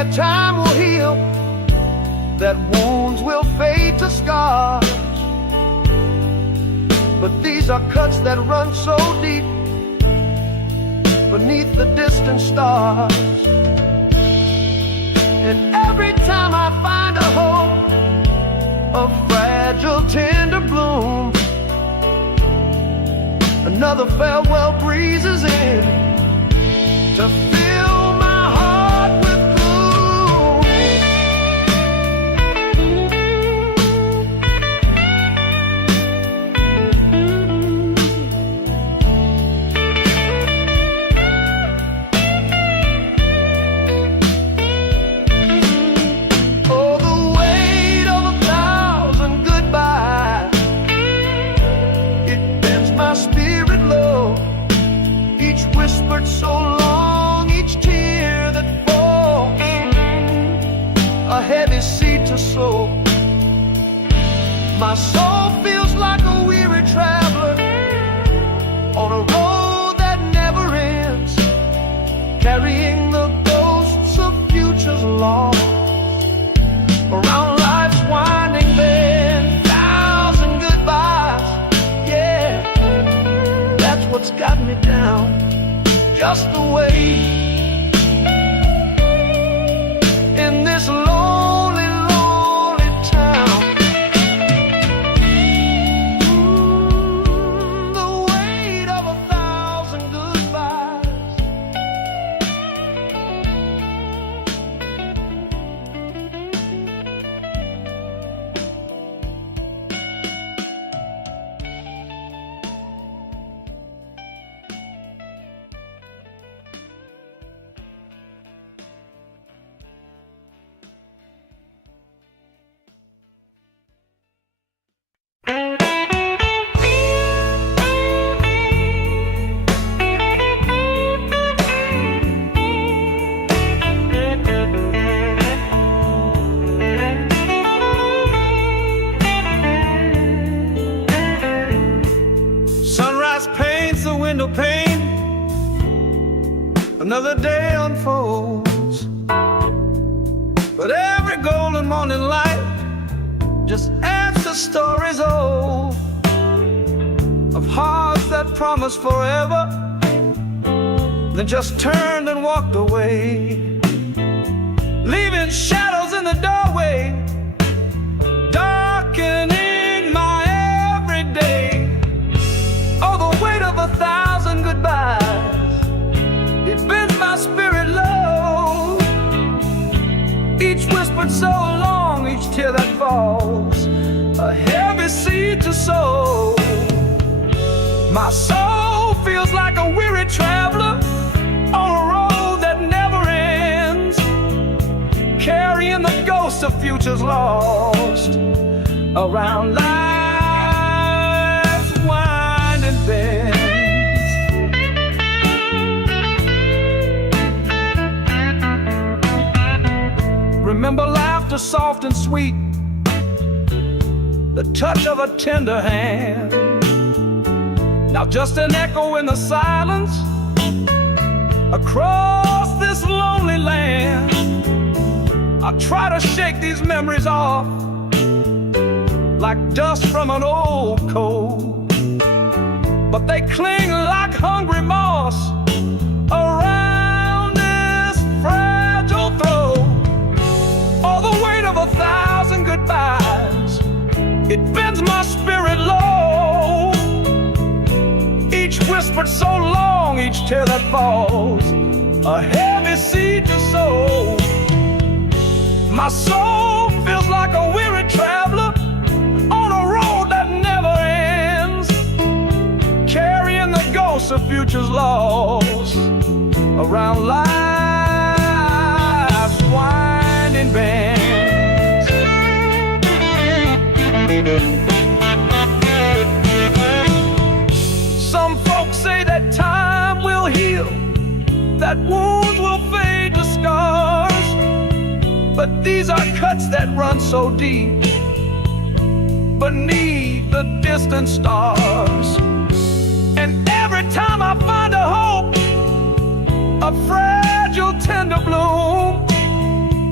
that time will heal, that wounds will fade to scars. But these are cuts that run so deep beneath the distant stars. And every time I find a hope, a fragile, tender bloom, another farewell breezes in to fill my heart with gloom. Oh, the weight of 1,000 goodbyes, it bends my spirit low. Each whispered so long, each tear that falls, a heavy seed to sow. My soul feels like a weary traveler on a road that never ends, carrying the ghosts of futures lost around life's winding bend. 1,000 goodbyes, yeah, that's what's got me down. Just the way in this lonely, lonely town. The weight of 1,000 goodbyes. Sunrise paints the window pane, another day unfolds, but every golden morning light just adds to stories old of hearts that promised forever, then just turned and walked away, leaving shadows in the doorway, darkening my everyday. Oh, the weight of 1,000 goodbyes, it bends my spirit low. Each whispered so long, each tear that falls, a heavy seed to sow. My soul feels like a weary traveler on a road that never ends, carrying the ghosts of futures lost around life's winding bends. Remember laughter soft and sweet, the touch of a tender hand. Now just an echo in the silence across this lonely land. I try to shake these memories off like dust from an old coat, but they cling like hungry moss around this fragile throat. All the weight of 1,000 goodbyes, it bends my spirit low. Each whispered so long, each tear that falls, a heavy seed to sow. My soul feels like a weary traveler on a road that never ends, carrying the ghosts of futures lost around life's winding bends. Some folks say that time will heal, that wounds will fade to scars, but these are cuts that run so deep beneath the distant stars. And every time I find a hope, a fragile tender bloom,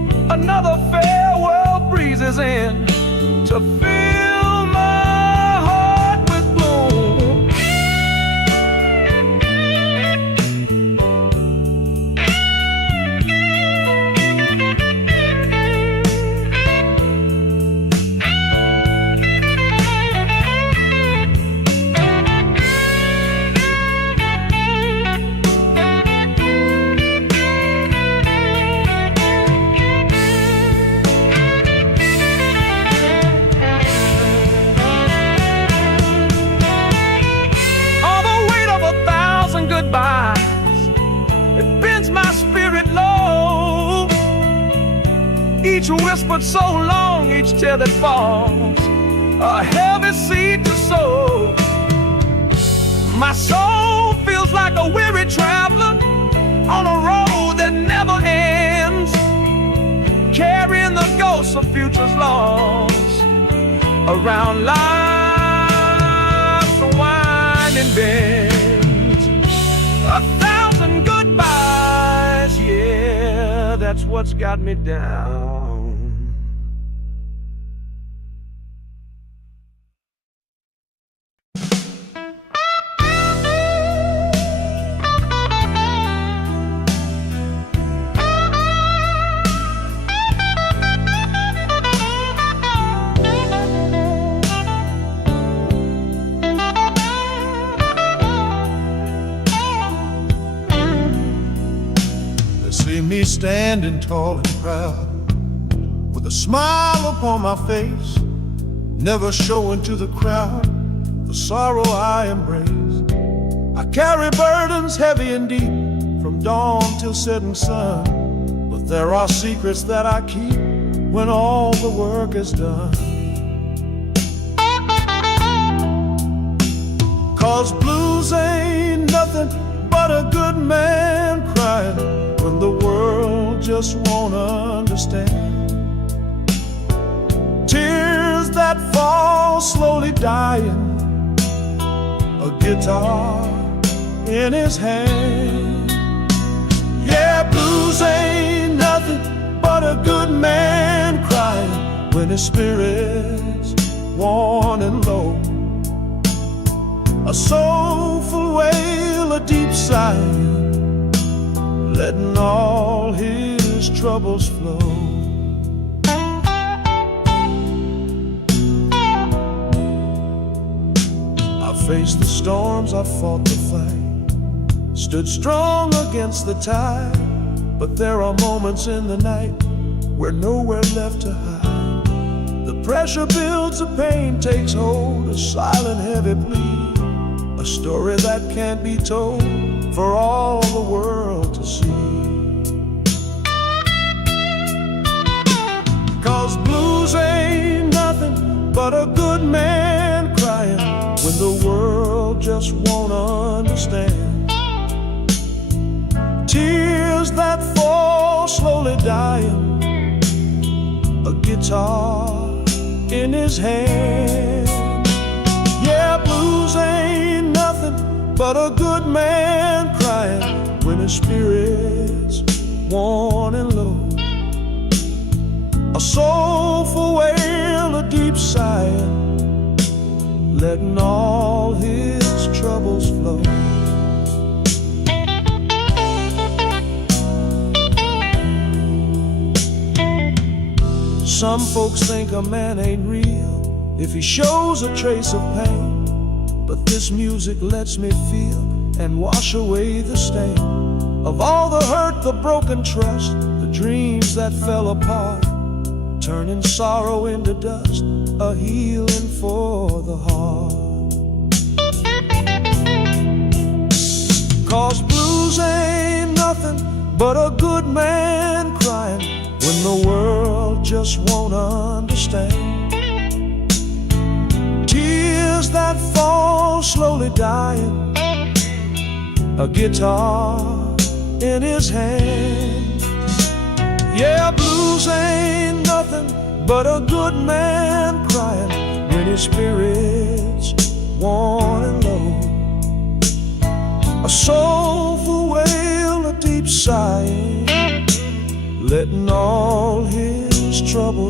another farewell breezes in to fill my heart with gloom. It bends my spirit low. Each whispered so long, each tear that falls, a heavy seed to sow. My soul feels like a weary traveler on a road that never ends, carrying the ghosts of futures lost around life's winding bend. 1,000 goodbyes, yeah, that's what's got me down. See me standing tall and proud, with a smile upon my face, never showing to the crowd the sorrow I embraced. I carry burdens heavy and deep, from dawn till setting sun, but there are secrets that I keep when all the work is done. 'Cause blues ain't nothing but a good man crying when the world just won't understand. Tears that fall slowly dying, a guitar in his hand. Yeah, blues ain't nothing but a good man crying when his spirit's worn and low. A soulful wail, a deep sigh, letting all his troubles flow. I faced the storms, I fought the fight, stood strong against the tide, but there are moments in the night where nowhere left to hide. The pressure builds, the pain takes hold, a silent heavy plea, a story that can't be told for all the world to see. 'Cause blues ain't nothing but a good man crying when the world just won't understand. Tears that fall slowly dying, a guitar in his hand. Yeah, blues ain't nothing but a good man crying when his spirit's worn and low. A soulful wail, a deep sigh, letting all his troubles flow. Some folks think a man ain't real if he shows a trace of pain, but this music lets me feel and wash away the stain of all the hurt, the broken trust, the dreams that fell apart, turning sorrow into dust, a healing for the heart. 'Cause blues ain't nothing but a good man crying when the world just won't understand. Tears that fall slowly dying, a guitar in his hand. Yeah, blues ain't nothing but a good man crying when his spirit's worn and low. A soulful wail, a deep sigh, letting all his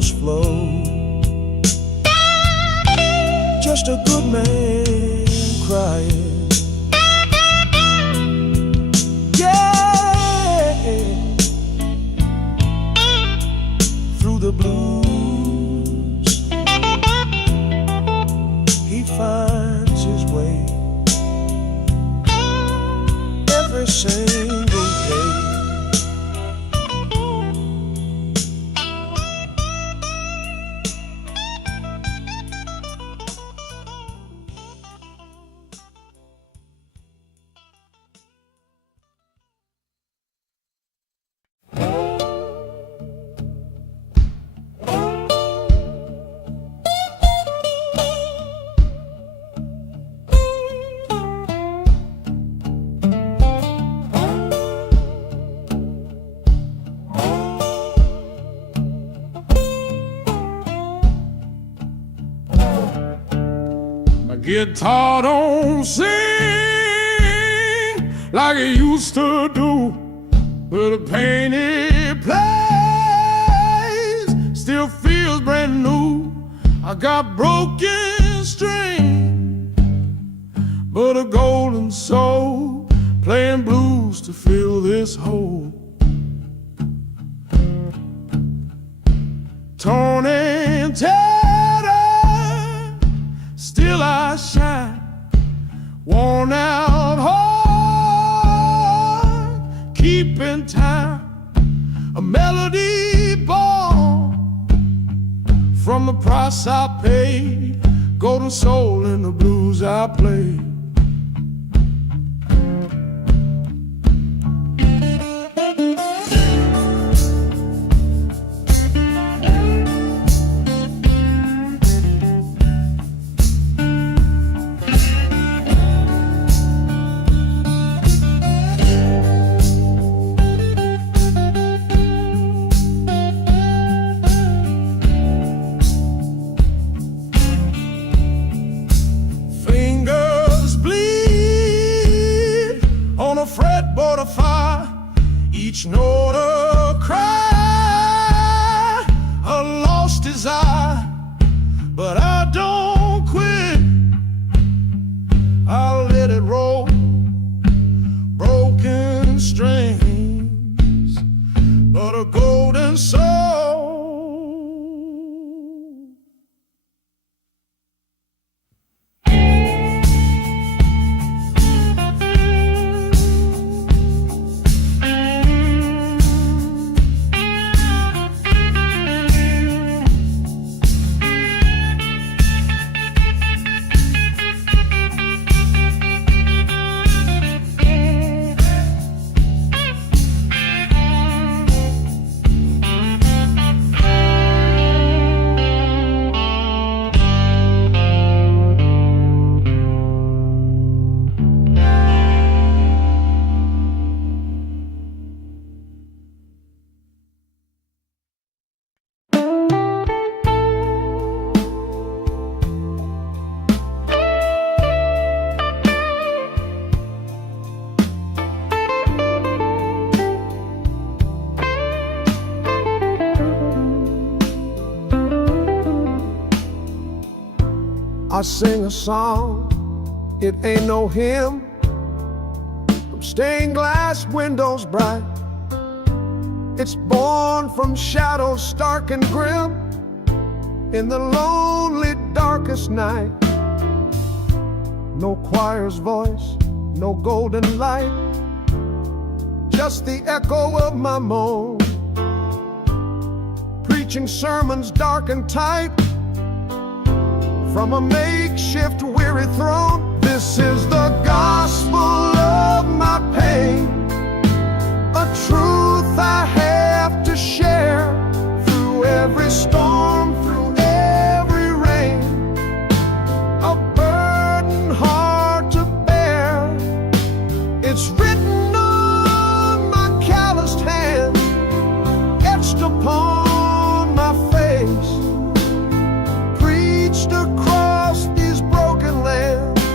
tears flow. Just a good man crying. Yeah, through the blues he finds his way every single day. Guitar don't sing like it used to do, but the pain it plays still feels brand new. I got broken string, but a golden soul playing blues to fill this hole. Torn and tattered, still I shine. Worn out heart, keeping time. A melody born from the price I paid. Golden soul in the blues I played. Fretboard of fire, each note a cry, a lost desire. But I don't quit, I'll let it roll. Broken strings, but a golden soul. I sing a song, it ain't no hymn, from stained glass windows bright. It's born from shadows stark and grim, in the lonely darkest night. No choir's voice, no golden light, just the echo of my moan, preaching sermons dark and tight from a makeshift weary throne. This is the gospel of my pain, a truth I have to share through every storm, through every rain, a burden hard to bear. It's written on my calloused hand, etched upon my face, preached across these broken lands.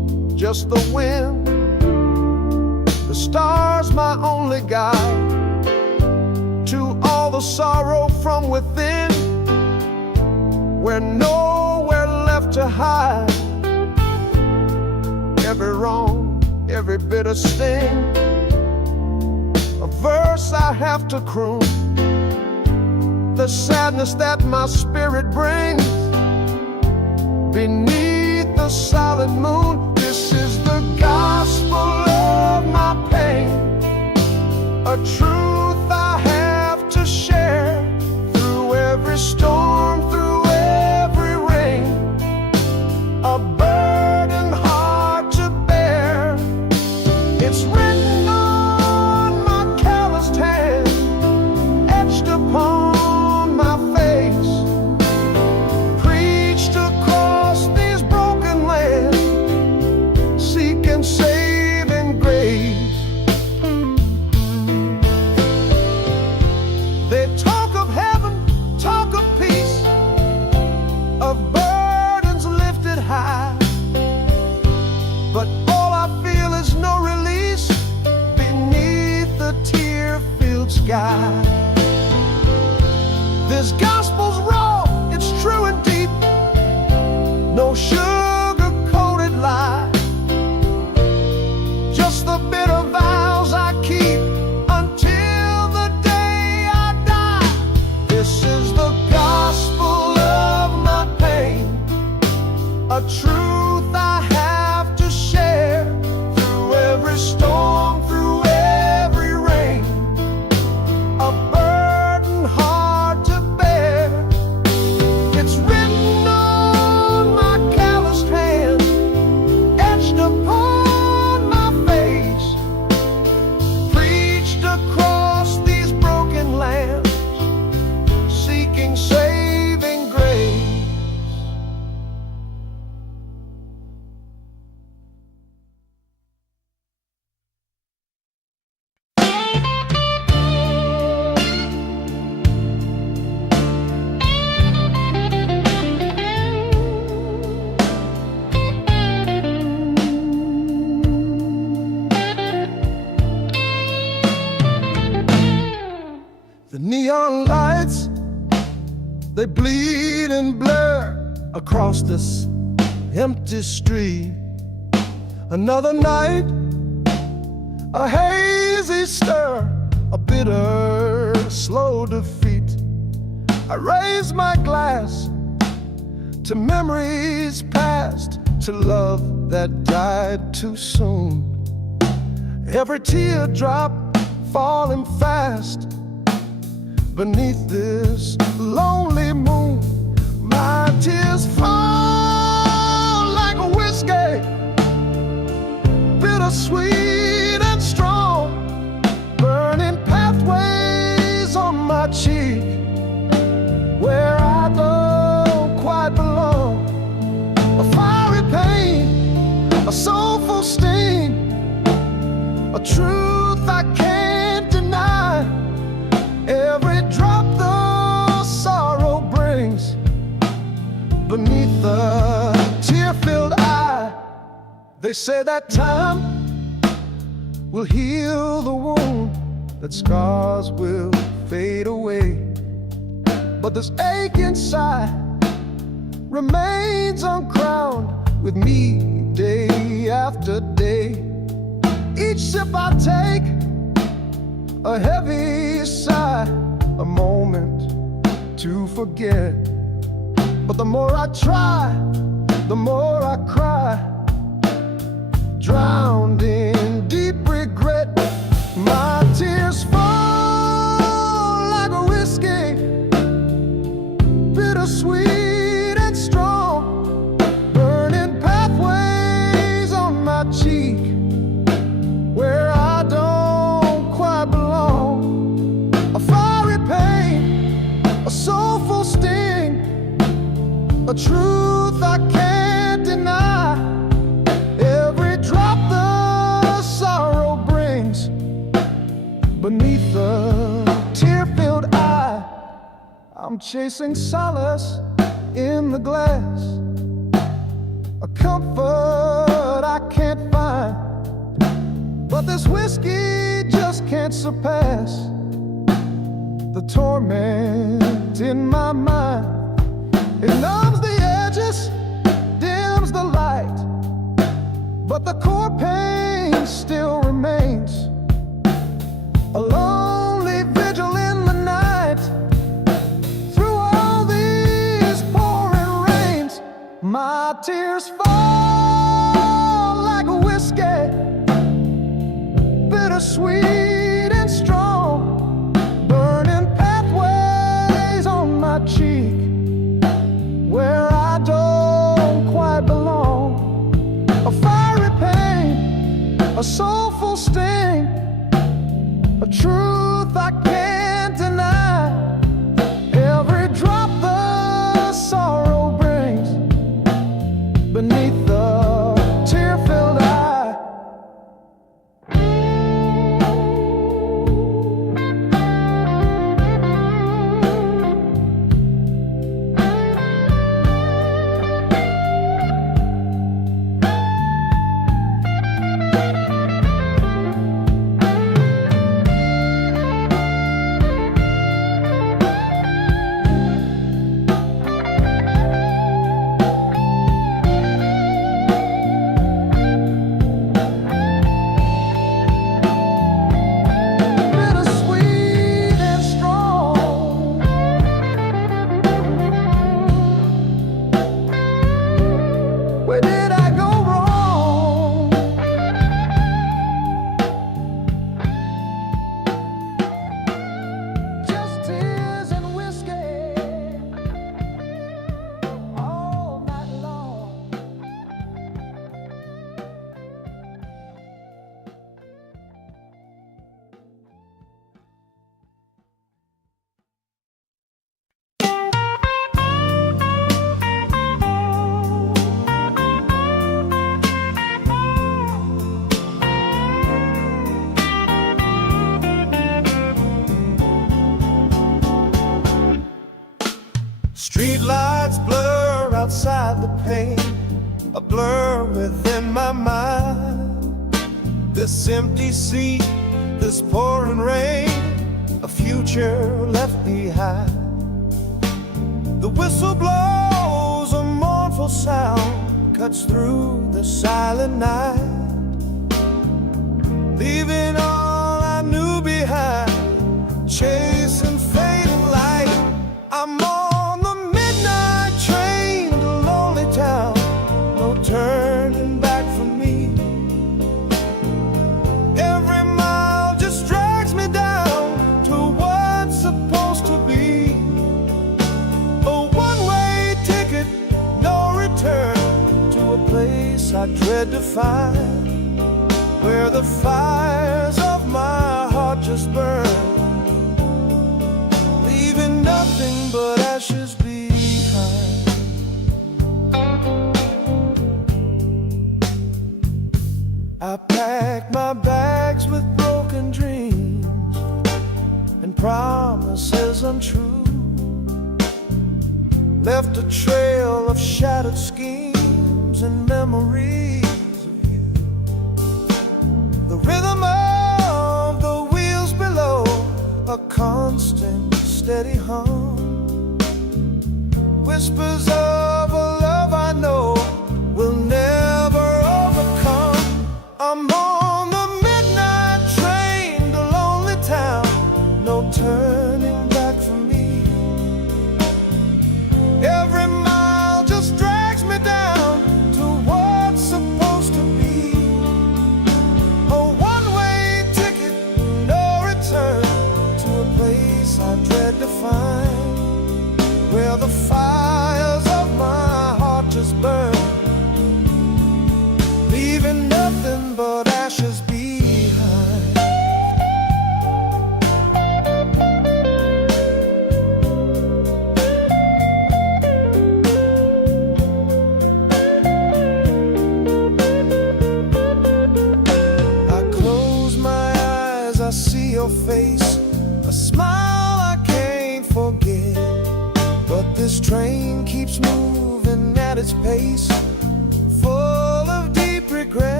just the wind. The stars my only guide to all the sorrow from within, where nowhere left to hide. Every wrong, every bitter sting, a verse I have to croon. The sadness that my spirit brings beneath the solid moon. This is the gospel of my pain, a truth I have to share. Through every storm, through every rain, a burden hard to bear. It's written on my calloused hand, etched upon my face, preached across these broken lands, seeking saving grace. They talk of heaven, talk of peace, of burdens lifted high, but all I feel is no release beneath the tear-filled sky. This gospel's raw, it's true and deep, no sugar-coated lie, just the bitter vows I keep until the day I die. This is the gospel of my pain, a truth I have to share. Through every storm, through every rain, a burden hard to bear. It's written on my calloused hand, etched upon my face, preached across these broken lands, seeking saving grace. The neon lights, they bleed and blur across this empty street. Another night, a hazy stir, a bitter, slow defeat. I raise my glass to memories past, to love that died too soon. Every teardrop falling fast beneath this lonely moon. My tears fall like a whiskey, bittersweet and strong, burning pathways on my cheek, where I don't quite belong. A fiery pain, a soulful sting, a truth I can't deny. Every drop the sorrow brings beneath the tear-filled eye. They say that time will heal the wound, that scars will fade away, but this ache inside remains uncrowned with me day after day. Each sip I take, a heavy sigh, a moment to forget. But the more I try, the more I cry, drowned in deep regret. My tears fall like a whiskey, bittersweet and strong, burning pathways on my cheek, where I don't quite belong. A fiery pain, a soulful sting, a truth I can't deny. Every drop the sorrow brings beneath the tear-filled eye. I'm chasing solace in the glass, a comfort I can't find, but this whiskey just can't surpass the torment in my mind. It numbs the edges, dims the light, but the core pain still remains. A lonely vigil in the night, through all these pouring rains. My tears fall like a whiskey, bittersweet and strong, burning pathways on my cheek where I don't quite belong. A fiery pain, a soulful sting, a truth I can't deny. Every drop the sorrow brings beneath the tear-filled eye. Where did I go wrong? Just tears and whiskey all night long. Street lights blur outside the pane, a blur within my mind. This empty seat, this pouring rain, a future left behind. The whistle blows, a mournful sound cuts through the silent night, leaving all I knew behind, chasing fading light. I'm on the midnight train to lonely town, no turning back for me. Every mile just drags me down to what's supposed to be. A one-way ticket, no return, to a place I dread to find, where the fires of my heart just burn, leaving nothing but ashes behind. I packed my bags with broken dreams and promises untrue, left a trail of shattered schemes and memories of you. The rhythm of the wheels below, a constant steady hum, whispers of a love I know will never overcome. I'm on the midnight train to lonely town, no turning back for me. Every mile just drags me down to what's supposed to be. A one-way ticket, no return, to a place I dread to find, where the fires of my heart just burn, leaving nothing but ashes behind. I close my eyes, I see your face, a smile I can't forget. But this train keeps moving at its pace, full of deep regret.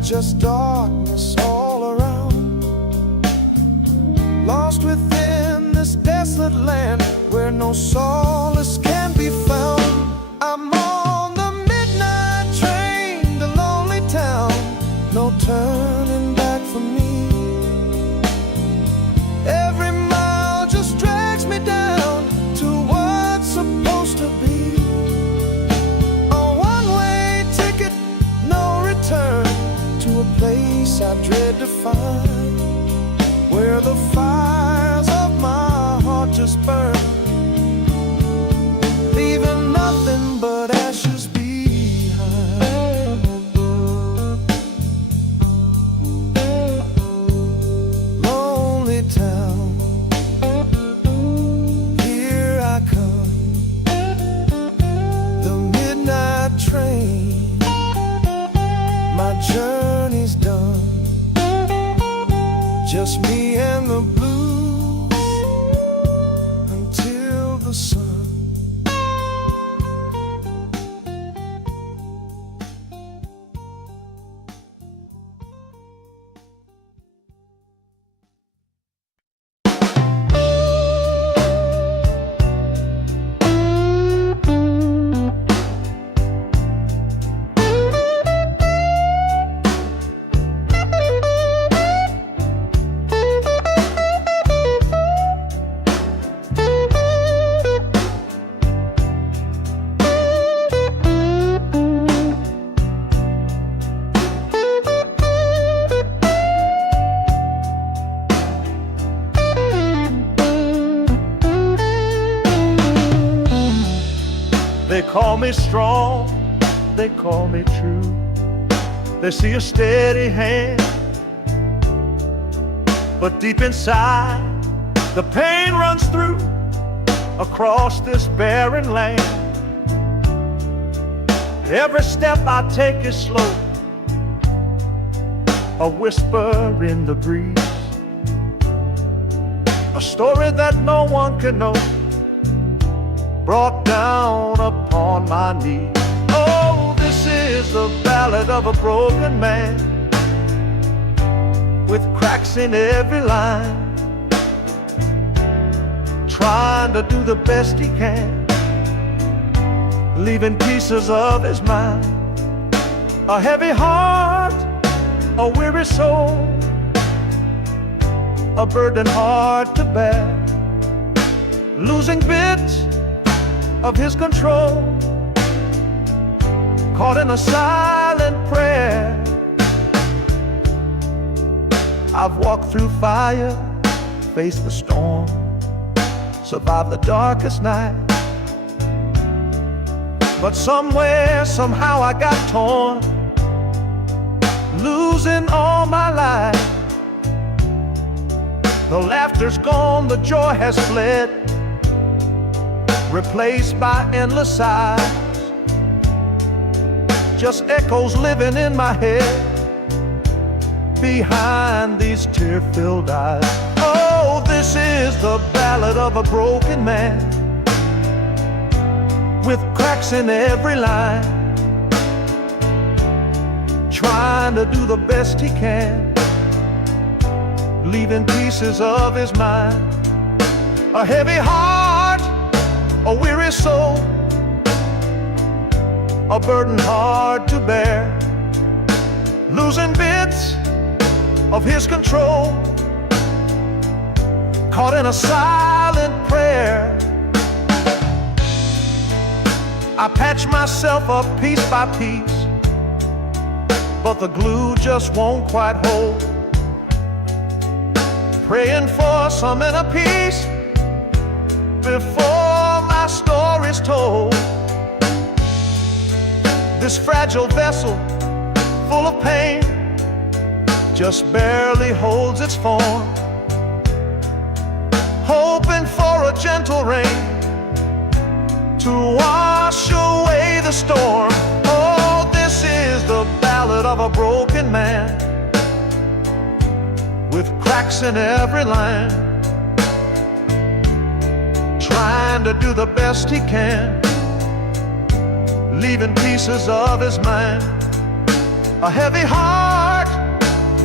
just darkness all around. Lost within this desolate land where no solace can be found. I'm on the midnight train, the lonely town, no turning back for me. Every mile just drags me down to what's supposed to be. A one-way ticket, no return, to a place I dread to find, where the fires of my heart just burn, leaving nothing but ashes behind. Lonely town, here I come, the midnight train, my journey's done, just me and the blues until the sun. They call me strong, they call me true. They see a steady hand, but deep inside the pain runs through across this barren land. Every step I take is slow, a whisper in the breeze, a story that no one can know, brought down upon my knees. Oh, this is the ballad of a broken man, with cracks in every line, trying to do the best he can, leaving pieces of his mind. A heavy heart, a weary soul, a burden hard to bear, losing bits of his control, caught in a silent prayer. I've walked through fire, faced the storm, survived the darkest night, but somewhere, somehow I got torn, losing all my life. The laughter's gone, the joy has fled, replaced by endless sighs, just echoes living in my head behind these tear-filled eyes. Oh, this is the ballad of a broken man, with cracks in every line, trying to do the best he can, leaving pieces of his mind. A heavy heart, a weary soul, a burden hard to bear, losing bits of his control, caught in a silent prayer. I patch myself up piece by piece, but the glue just won't quite hold, praying for some inner peace before my story's told. This fragile vessel, full of pain, just barely holds its form, hoping for a gentle rain to wash away the storm. Oh, this is the ballad of a broken man, with cracks in every line, trying to do the best he can, leaving pieces of his mind. A heavy heart,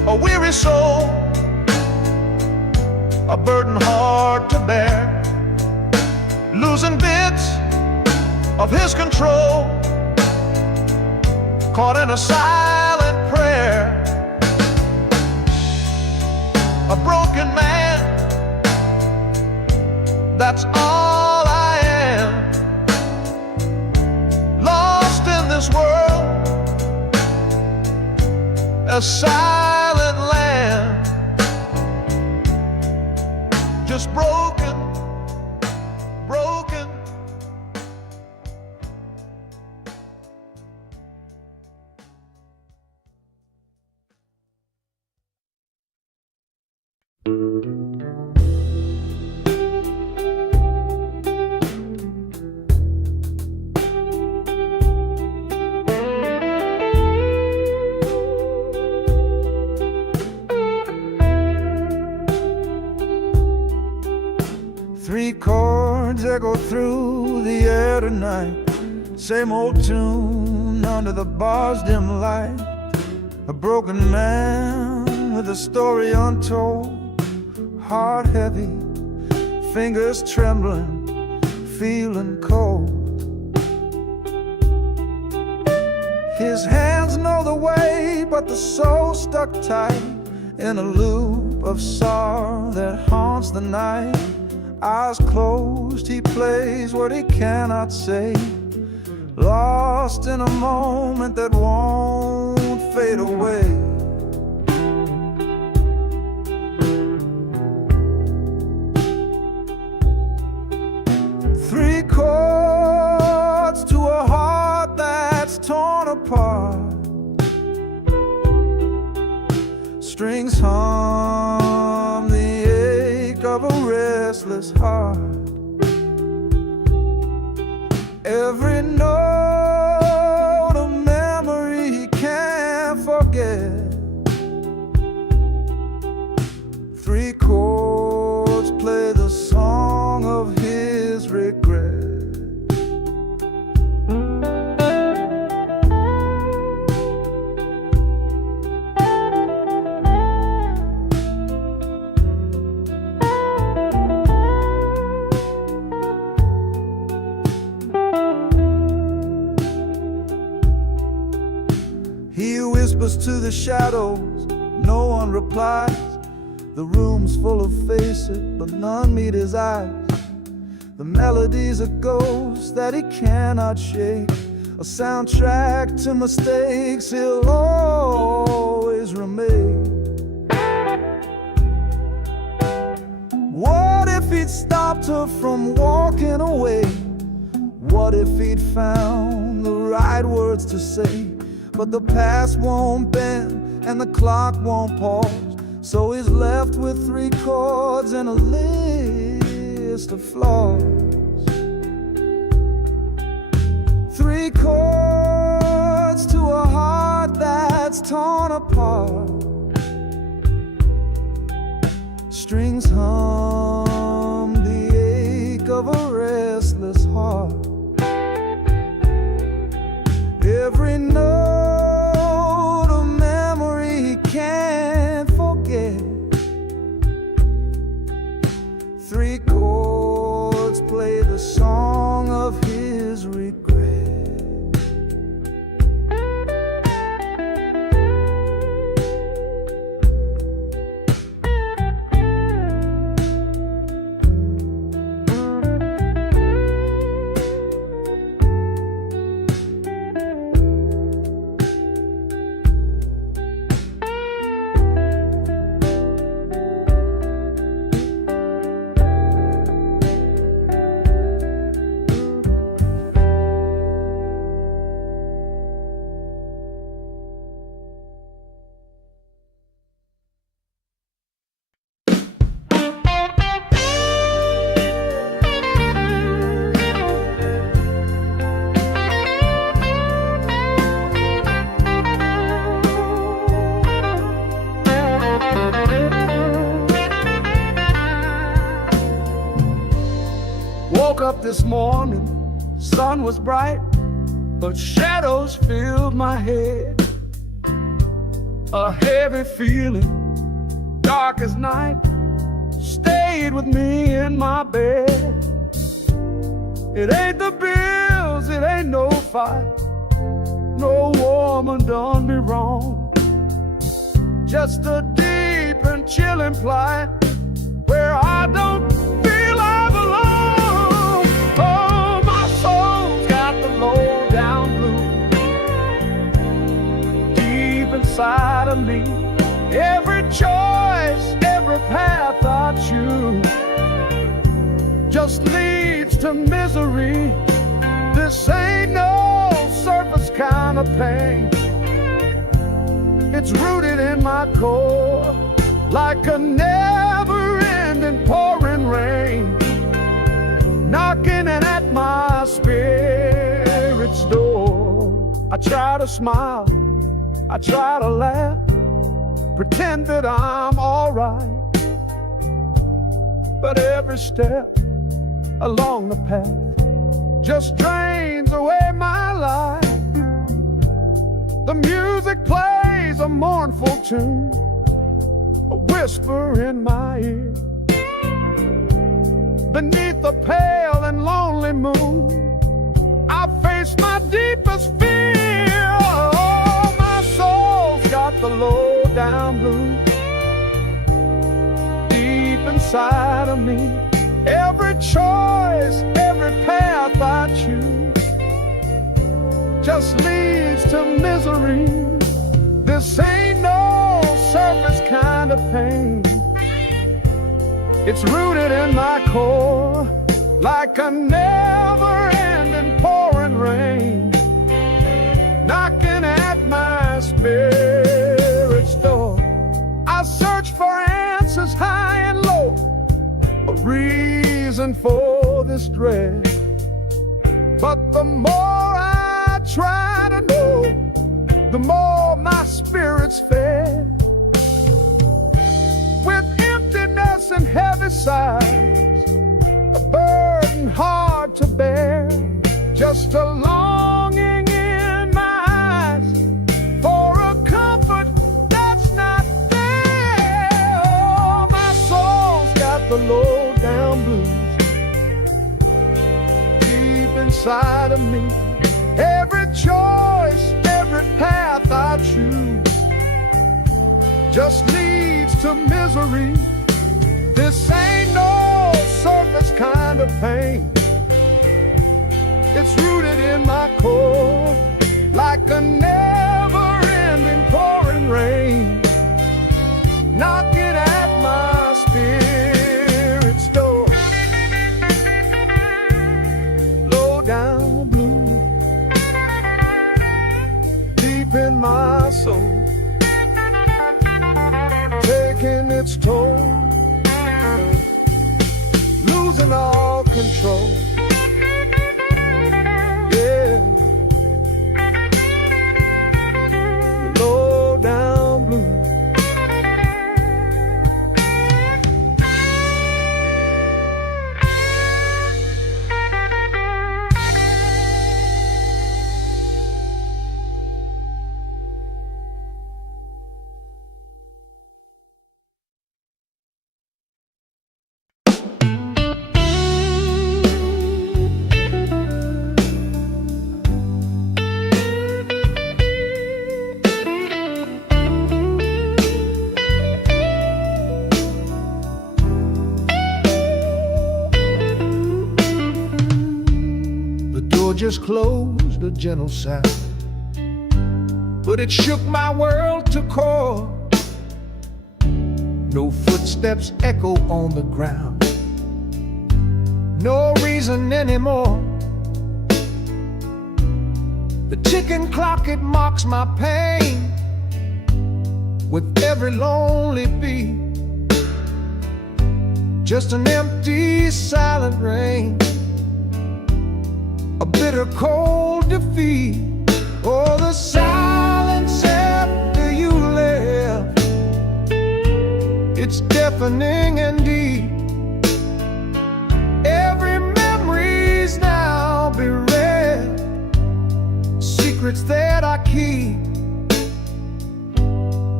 a weary soul, a burden hard to bear, losing bits of his control, caught in a silent prayer, a broken man, that's all I am, lost in this world, a silent land, just broken, broken. Three chords echo through the air tonight, same old tune under the bar's dim light. A broken man with a story untold, heart heavy, fingers trembling, feeling cold. His hands know the way, but the soul stuck tight in a loop of sorrow that haunts the night. Eyes closed, he plays what he cannot say, lost in a moment that won't fade away. Three chords to a heart that's torn apart, strings hum the ache of a restless heart. Every note a memory he can't forget. Three chords play the song of his regret. He whispers to the shadows, no one replies. The room's full of faces, but none meet his eyes. The melody's a ghost that he cannot shake, a soundtrack to mistakes he'll always remake. What if he'd stopped her from walking away? What if he'd found the right words to say? But the past won't bend and the clock won't pause, so he's left with three chords and a list of flaws. Three chords to a heart that's torn apart, strings hum the ache of a restless heart. Every note a memory he can't forget. Three chords play the song of his regret. Woke up this morning, sun was bright, but shadows filled my head. A heavy feeling, dark as night, stayed with me in my bed. It ain't the bills, it ain't no fight, no woman done me wrong. Just a deep and chilling plight where I don't feel I belong. Oh, my soul's got the low down blues deep inside of me. Every choice, every path I choose just leads to misery. This ain't no surface kind of pain. It's rooted in my core like a never-ending pouring rain, knocking at my spirit's door. I try to smile, I try to laugh, pretend that I'm alright, but every step along the path just drains away my life. The music plays a mournful tune, a whisper in my ear. Beneath the pale and lonely moon, I face my deepest fear. Oh, my soul's got the low down blues deep inside of me. Every choice, every path I choose just leads to misery. This ain't no surface kind of pain. It's rooted in my core like a never-ending pouring rain, knocking at my spirit's door. I search for answers high and low, a reason for this dread, but the more I try to know, the more my spirit's fed. With emptiness and heavy sighs, a burden hard to bear, just a longing in my eyes for a comfort that's not there. Oh, my soul's got the low down blues deep inside of me. Every choice, every path I choose just leads to misery. This ain't no surface kind of pain. It's rooted in my core like a never-ending pouring rain, knocking at my spirit's door. Low down blue deep in my soul, taking its toll, losing all control. Yeah, low down blue. Just closed, a gentle sound, but it shook my world to core. No footsteps echo on the ground, no reason anymore. The ticking clock, it mocks my pain with every lonely beat. Just an empty, silent rain, a bitter cold defeat. Oh, the silence after you left, it's deafening and deep. Every memory's now bereft, secrets that I keep.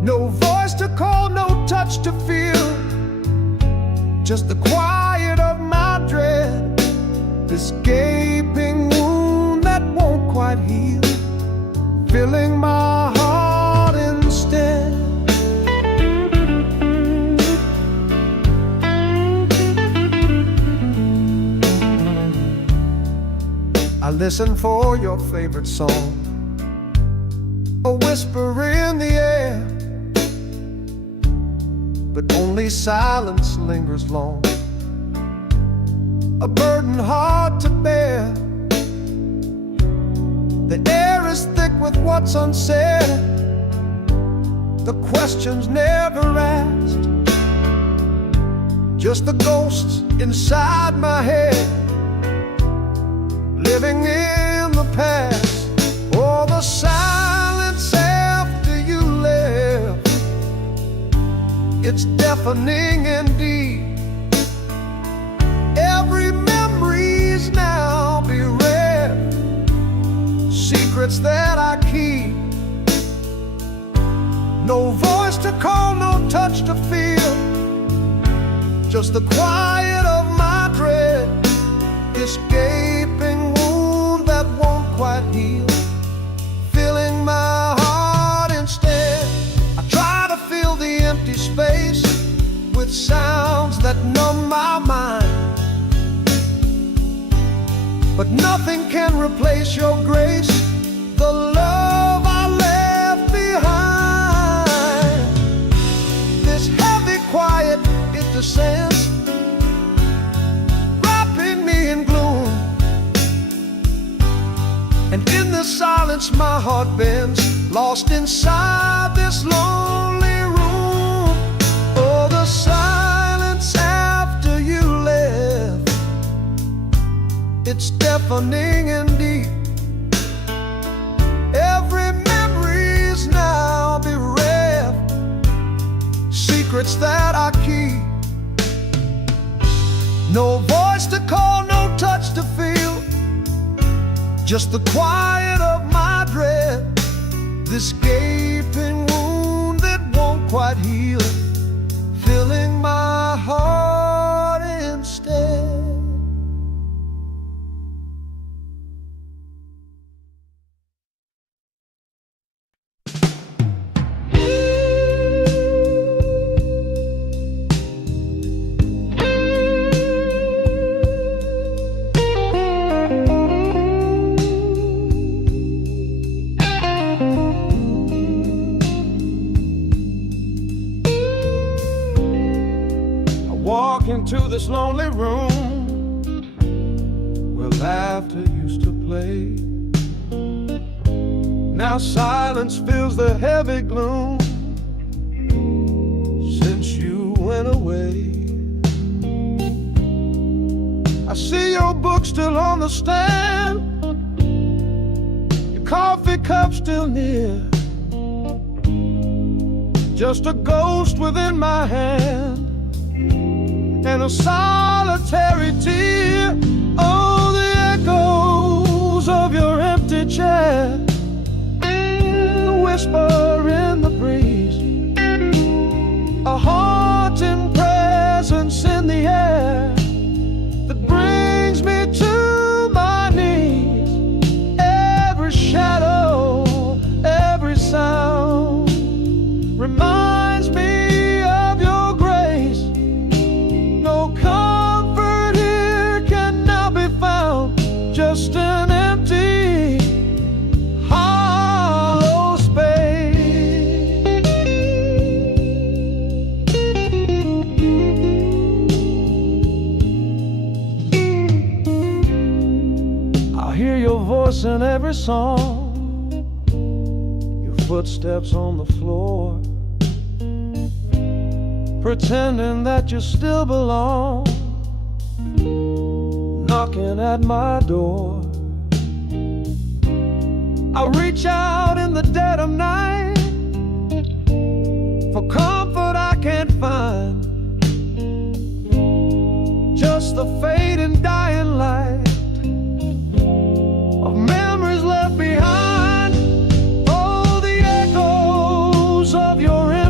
No voice to call, no touch to feel, just the quiet of my dread, this gaping wound that won't quite heal, filling my heart instead. I listen for your favorite song, a whisper in the air, but only silence lingers long, a burden hard to bear. The air is thick with what's unsaid, the questions never asked, just the ghosts inside my head, living in the past. Oh, the silence after you left, it's deafening indeed. Every memory's now bereft, secrets that I keep. No voice to call, no touch to feel, just the quiet of my dread, this gaping wound that won't quite heal, filling my heart instead. I try to fill the empty space with sounds that numb my mind, but nothing can replace your grace, the love I left behind. This heavy quiet, it descends, wrapping me in gloom, and in the silence my heart bends, lost inside this lonely room. Oh, the silence after you left, it's deafening indeed. Every memory's now bereft, secrets that I keep. No voice to call, no touch to feel, just the quiet of my dread, this gaping wound that won't quite heal, filling my heart instead. Walk into this lonely room where laughter used to play. Now silence fills the heavy gloom since you went away. I see your book still on the stand, your coffee cup still near, just a ghost within my hand and a solitary tear. Oh, the echoes of your empty chair, the whisper in the breeze, a haunting presence in the air that brings me to my knees. Every shadow, every sound reminds me of your grace. No comfort here can now be found, just an empty, hollow space. I hear your voice in every song, your footsteps on the floor, pretending that you still belong, knocking at my door. I reach out in the dead of night for comfort I can't find, just the fading dying light of memories left behind. Oh, the echoes of your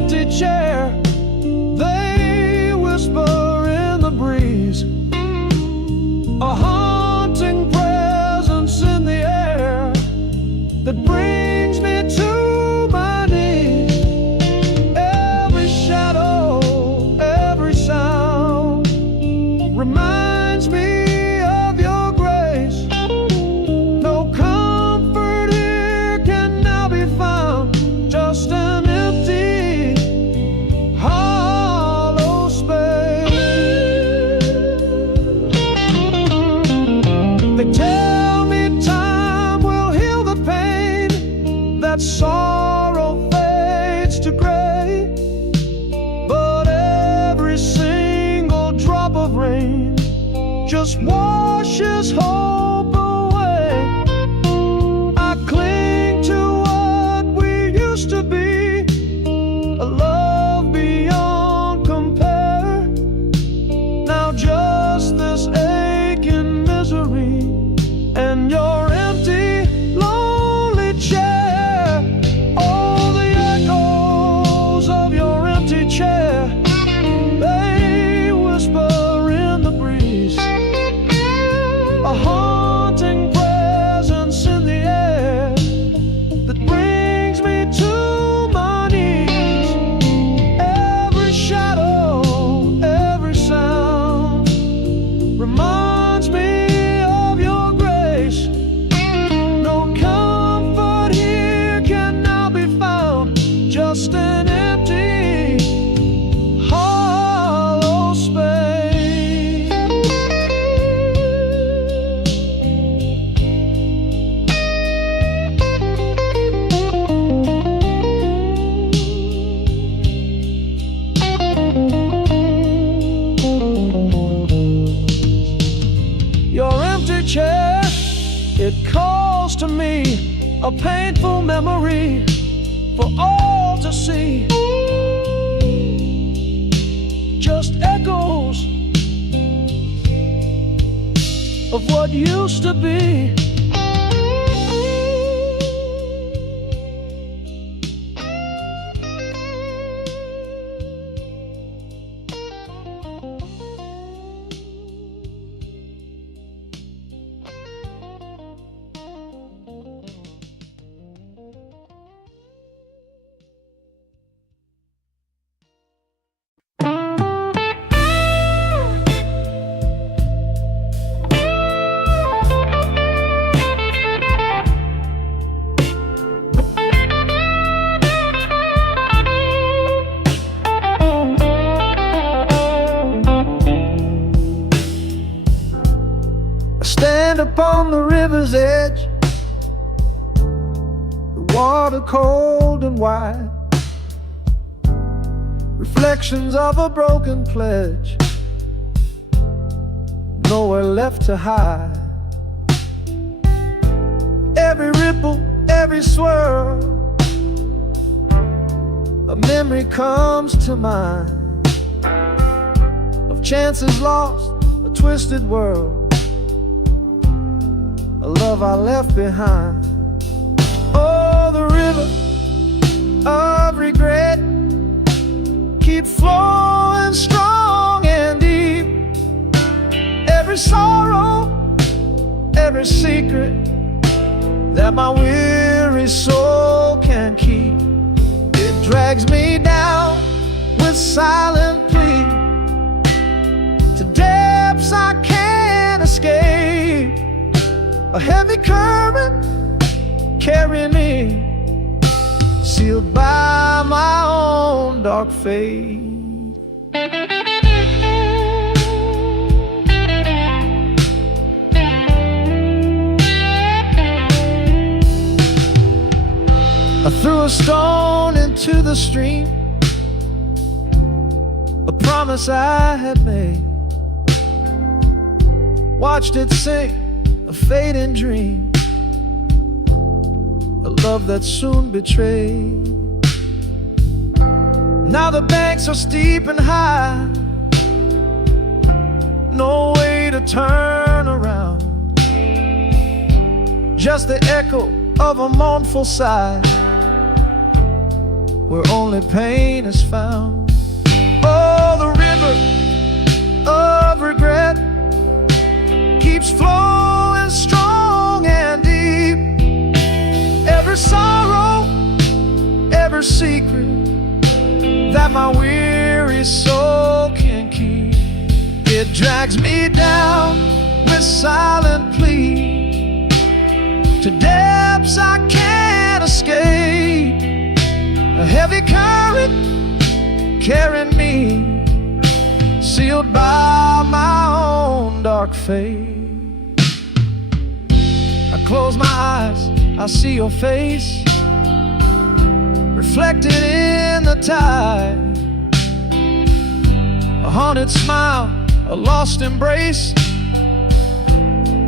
just washes hope away. I cling to what we used to be, a love beyond compare. Now just this aching misery and your empty, lonely chair. Oh, the echoes of your empty chair, they whisper in the breeze, a haunting presence in the air that brings me to my knees. Every shadow, every sound reminds me of your grace. No comfort here can now be found, just an empty, hollow space. Your empty chair, it calls to me, a painful memory for all to see. Just echoes of what used to be. Stand upon the river's edge, the water cold and wide, reflections of a broken pledge, nowhere left to hide. Every ripple, every swirl, a memory comes to mind of chances lost, a twisted world, a love I left behind. Oh, the river of regret keep flowing strong and deep. Every sorrow, every secret that my weary soul can keep, it drags me down with silent plea to depths I can't escape. A heavy current carrying me, sealed by my own dark fate. I threw a stone into the stream, a promise I had made, watched it sink, a fading dream, a love that soon betrayed. Now the banks are steep and high, no way to turn around, just the echo of a mournful sigh, where only pain is found. Oh, the river of regret keeps flowing strong and deep. Every sorrow, every secret that my weary soul can keep, it drags me down with silent plea to depths I can't escape. A heavy current carrying me, sealed by my own dark fate. I close my eyes, I see your face reflected in the tide, a haunted smile, a lost embrace,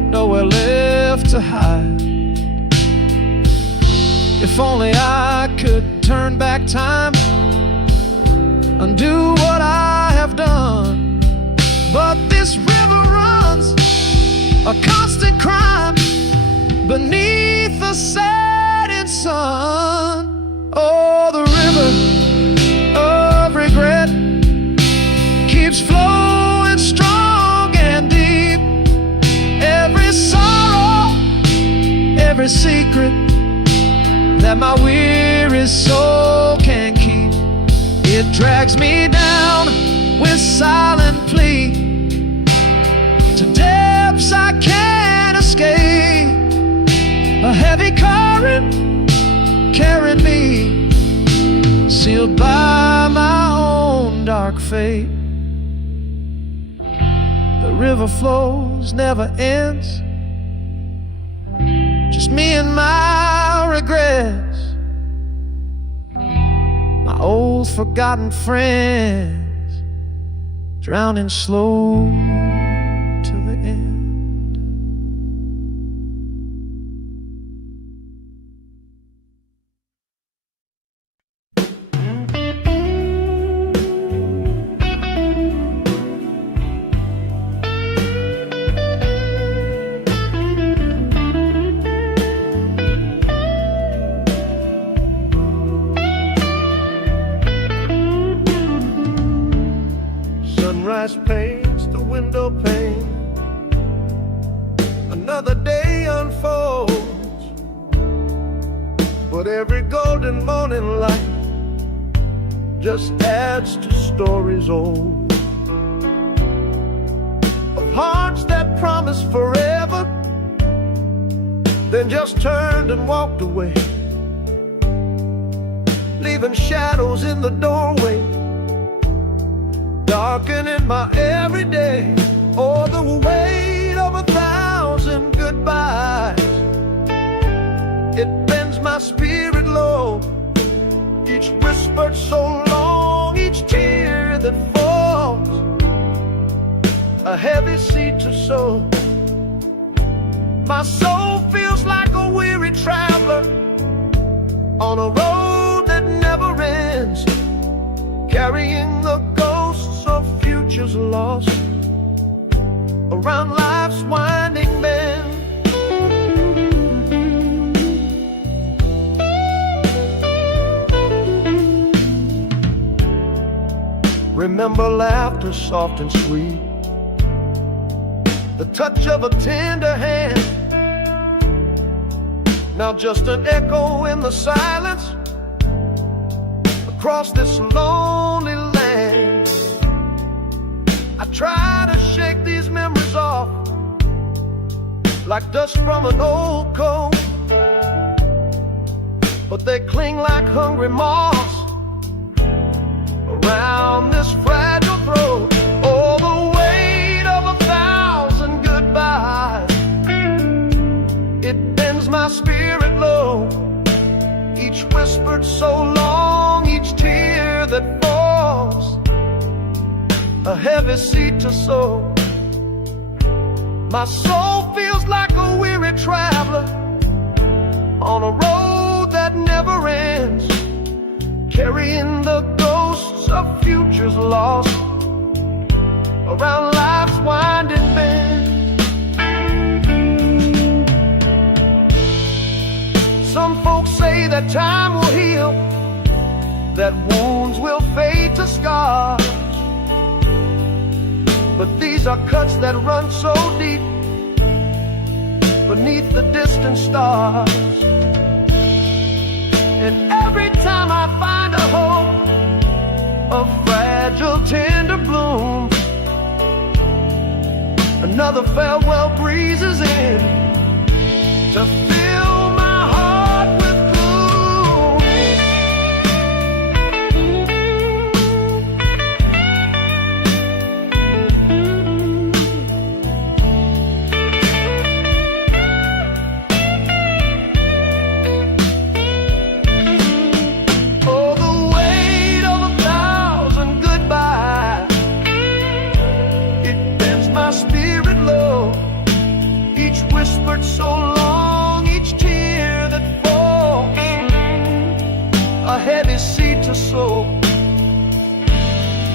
nowhere left to hide. If only I could turn back time, undo what I have done. But this river runs a constant crime beneath the setting sun. Oh, the river of regret keeps flowing strong and deep. Every sorrow, every secret that my weary soul can keep, it drags me down with silent plea to depths I can't escape. A heavy current carrying me, sealed by my own dark fate. The river flows, never ends, just me and my regrets, my old forgotten friends, drowning slow to the end. Sunrise paints the window pane, another day unfolds, but every golden morning light just adds to stories old, of hearts that promised forever, then just turned and walked away, leaving shadows in the doorway, darkening my everyday. Oh, the weight of 1,000 goodbyes, it bends my spirit low. Each whispered so long, each tear that falls, a heavy seed to sow. My soul feels like a weary traveler on a road that never ends, carrying the ghosts of futures lost around life's winding bend. Remember laughter soft and sweet, the touch of a tender hand, now just an echo in the silence across this lonely land. I try to shake these memories off like dust from an old coat, but they cling like hungry moths around this fragile throat. Oh, the weight of 1,000 goodbyes, it bends my spirit low. Each whispered so long, each tear that falls, a heavy seed to sow. My soul feels like a weary traveler on a road that never ends, carrying the ghosts of futures lost around life's winding bend. Some folks say that time will heal, that wounds will fade to scars, but these are cuts that run so deep beneath the distant stars. And every time I find a hope of fragile tender bloom, another farewell breezes in to fill my heart with gloom. Oh, the weight of 1,000 goodbyes, it bends my spirit low. Each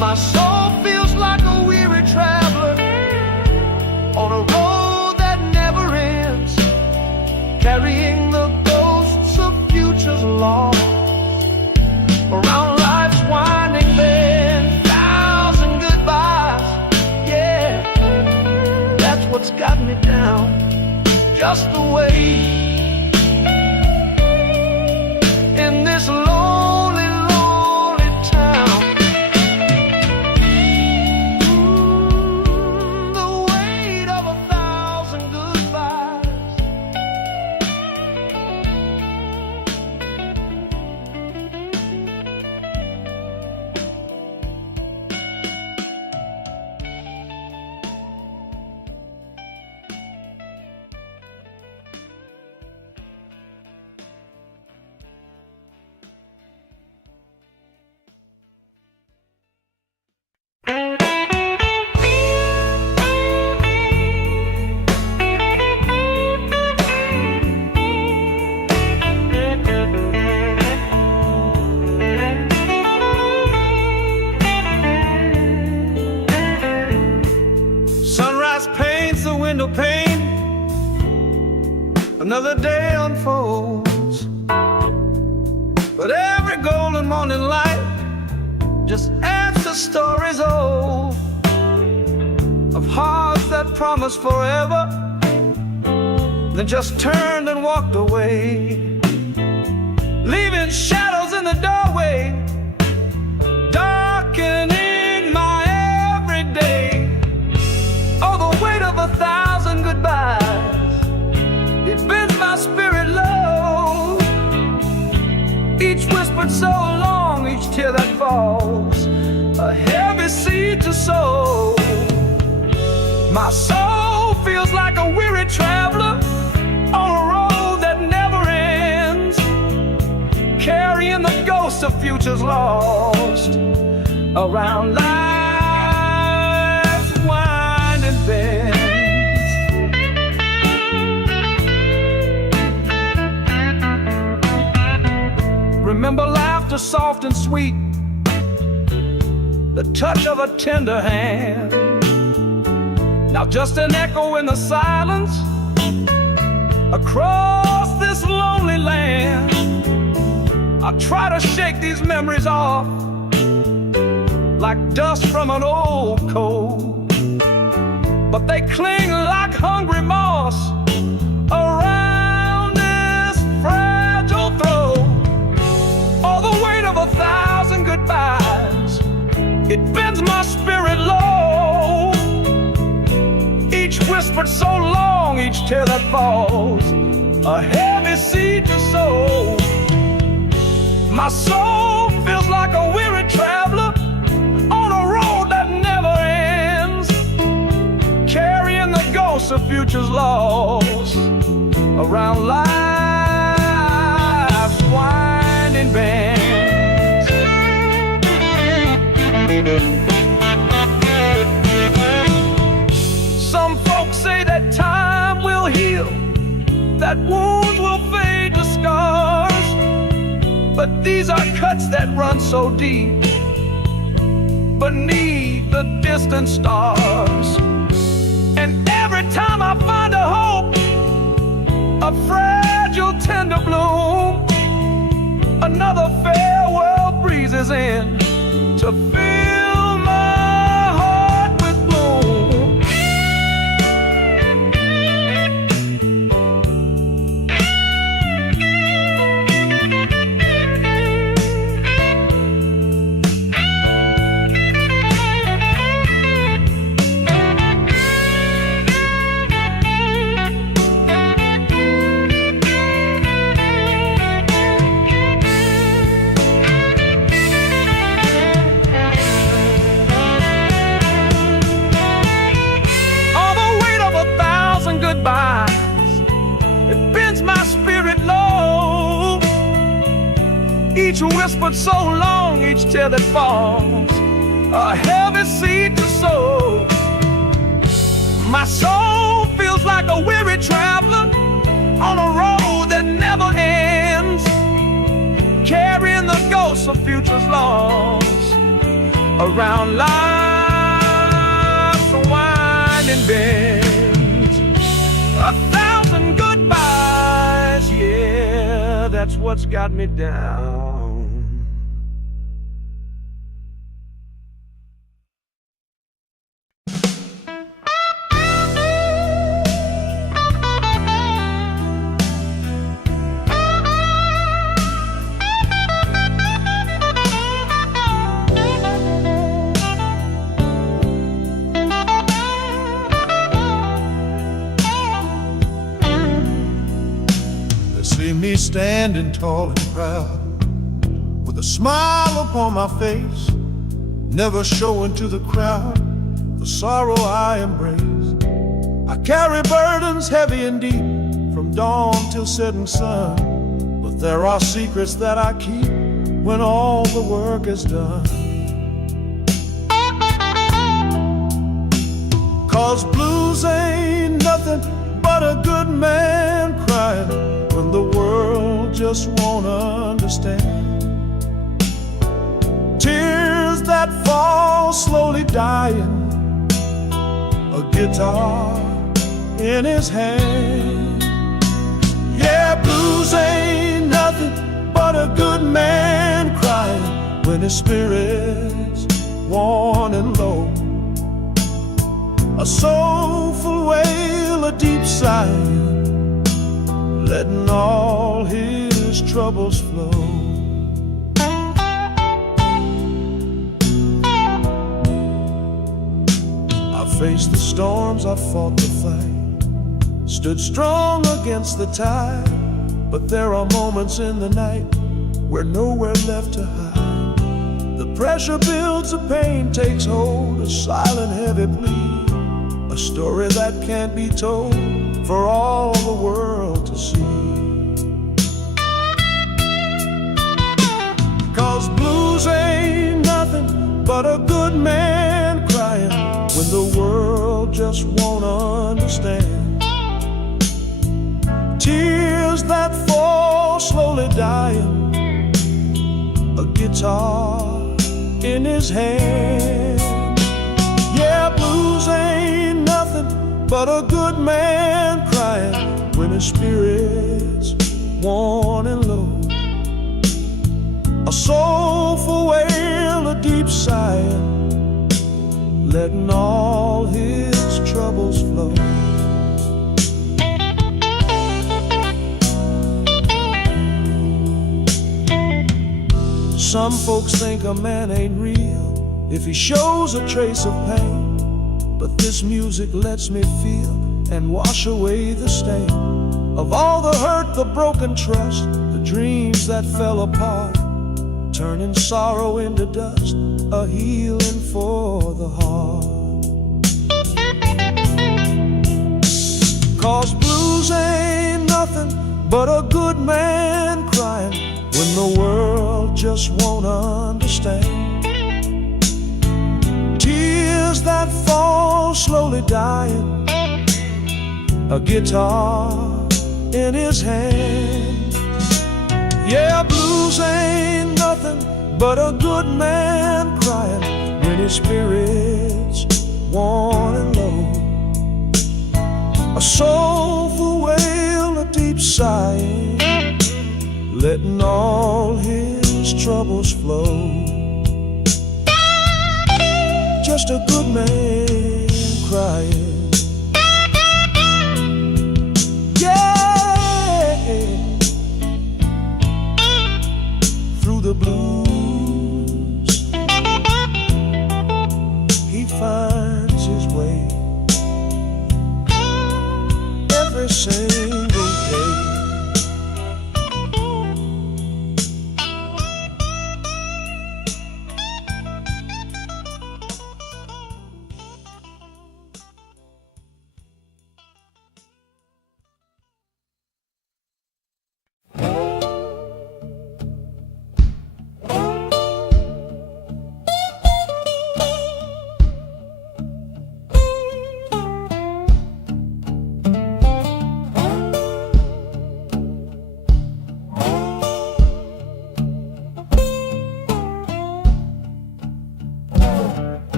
My soul feels like a weary traveler on a road that never ends, carrying the ghosts of futures lost around life's winding bend. Thousand goodbyes, yeah, that's what's got me down. Just the way in this lonely, lonely town. The weight of 1,000 goodbyes. Sunrise paints the window pane, another day unfolds, but every golden morning light just adds to stories old of hearts that promised forever, then just turned and walked away, leaving shadows in the doorway, darkening my everyday. Oh, the weight of 1,000 goodbyes, it bends my spirit low. Each whispered so long, each tear that falls, a heavy seed to sow. My soul feels like a weary traveler on a road that never ends, carrying the ghosts of futures lost around life's winding bends. Remember laughter soft and sweet, the touch of a tender hand. Now just an echo in the silence across this lonely land. I try to shake these memories off like dust from an old coat, but they cling like hungry moss around this fragile throat. All the weight of 1,000 goodbyes, it bends my spirit low. Each whispered so long, each tear that falls, a heavy seed to sow. My soul feels like a weary traveler on a road that never ends, carrying the ghosts of futures lost around life's winding bends. Some folks say that time will heal, that wounds will fade to scars, but these are cuts that run so deep beneath the distant stars. And every time I find a hope, a fragile tender bloom, another farewell breezes in to fill my heart with gloom. Each whispered so long, each tear that falls, a heavy seed to sow. My soul feels like a weary traveler on a road that never ends, carrying the ghosts of futures lost around life's winding bends. 1,000 goodbyes, yeah, that's what's got me down. See me standing tall and proud, with a smile upon my face, never showing to the crowd the sorrow I embraced. I carry burdens heavy and deep, from dawn till setting sun, but there are secrets that I keep when all the work is done. 'Cause blues ain't nothing but a good man crying when the world just won't understand. Tears that fall slowly dying, a guitar in his hand. Yeah, blues ain't nothing but a good man crying when his spirit's worn and low. A soulful wail, a deep sigh, letting all his troubles flow. I faced the storms, I fought the fight, stood strong against the tide, but there are moments in the night where nowhere left to hide. The pressure builds, the pain takes hold, a silent heavy plea, a story that can't be told for all the world to see. 'Cause blues ain't nothing but a good man crying when the world just won't understand. Tears that fall slowly dying, a guitar in his hand. Yeah, blues ain't nothing but a good man crying when his spirit's worn and low. A soulful wail, a deep sigh, letting all his troubles flow. Some folks think a man ain't real if he shows a trace of pain, but this music lets me feel and wash away the stain of all the hurt, the broken trust, the dreams that fell apart, turning sorrow into dust, a healing for the heart. 'Cause blues ain't nothing but a good man crying when the world just won't understand. Tears that fall slowly dying, a guitar in his hand. Yeah, blues ain't nothing but a good man crying when his spirit's worn and low. A soulful wail, a deep sigh, letting all his troubles flow. Just a good man crying. Yeah, through the blues he finds his way every single day.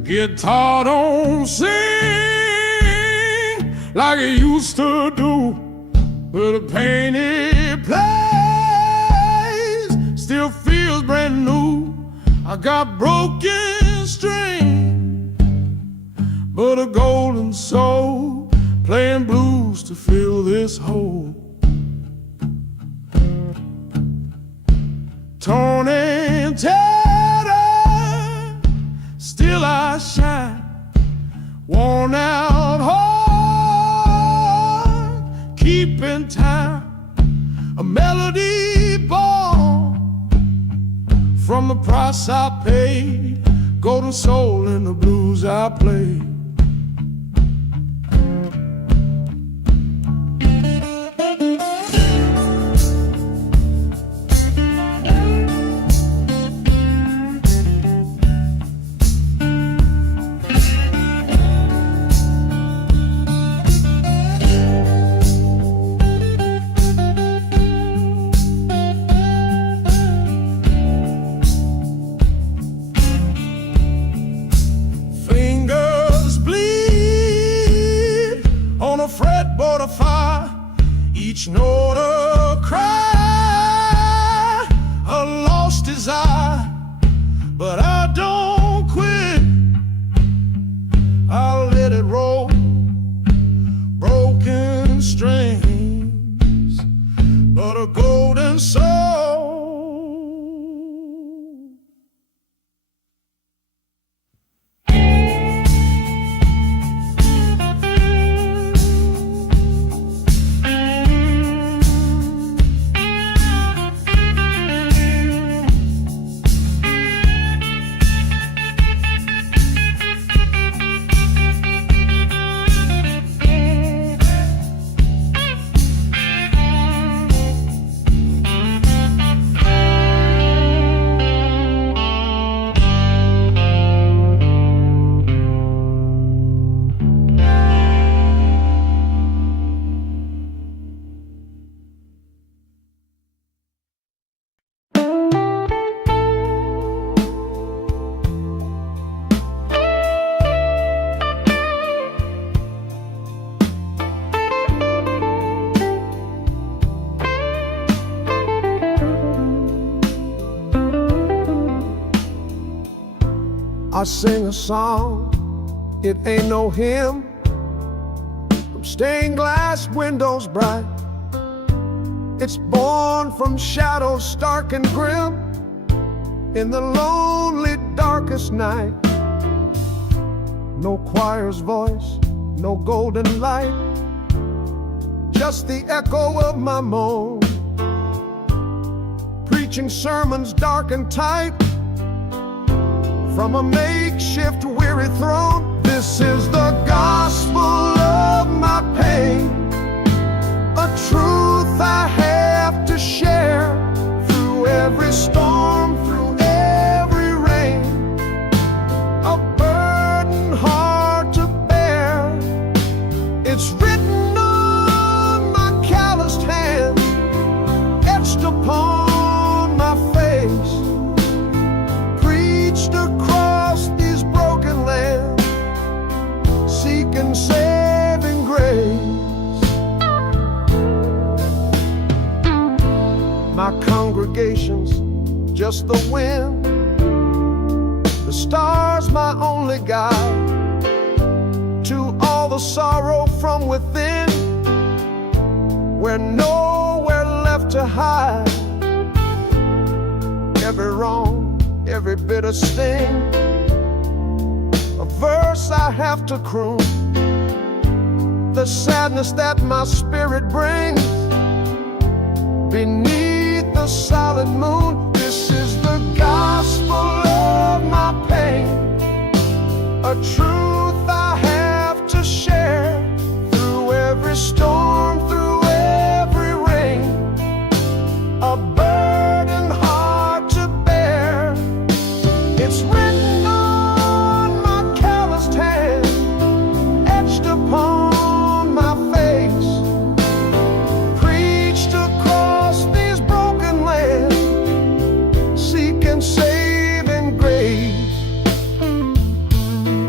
Guitar don't sing like it used to do, but the pain it plays still feels brand new. I got broken strings, but a golden soul playing blues to fill this hole. Torn and tattered, still I shine. Worn out heart, keeping time. A melody born from the price I paid. Golden soul in the blues I played. Fretboard of fire, each note a cry, a lost desire. But I don't quit, I'll let it roll. Broken strings, but a golden soul. I sing a song, it ain't no hymn, from stained glass windows bright. It's born from shadows stark and grim, in the lonely darkest night. No choir's voice, no golden light, just the echo of my moan, preaching sermons dark and tight from a makeshift weary throne. This is the gospel of my pain, a truth I have to share through every storm, through every rain, a burden hard to bear. It's written on my calloused hands, etched upon my face, preached across these broken lands, seeking saving grace. My congregation's just the wind, the stars my only guide to all the sorrow from within, where nowhere left to hide. Every wrong, every bitter sting, a verse I have to croon, the sadness that my spirit brings beneath the solid moon. This is the gospel of my pain, a truth I have to share through every storm, through every rain, a burden hard to bear. It's written on my calloused hand, etched upon my face, preached across these broken lands, seeking saving grace.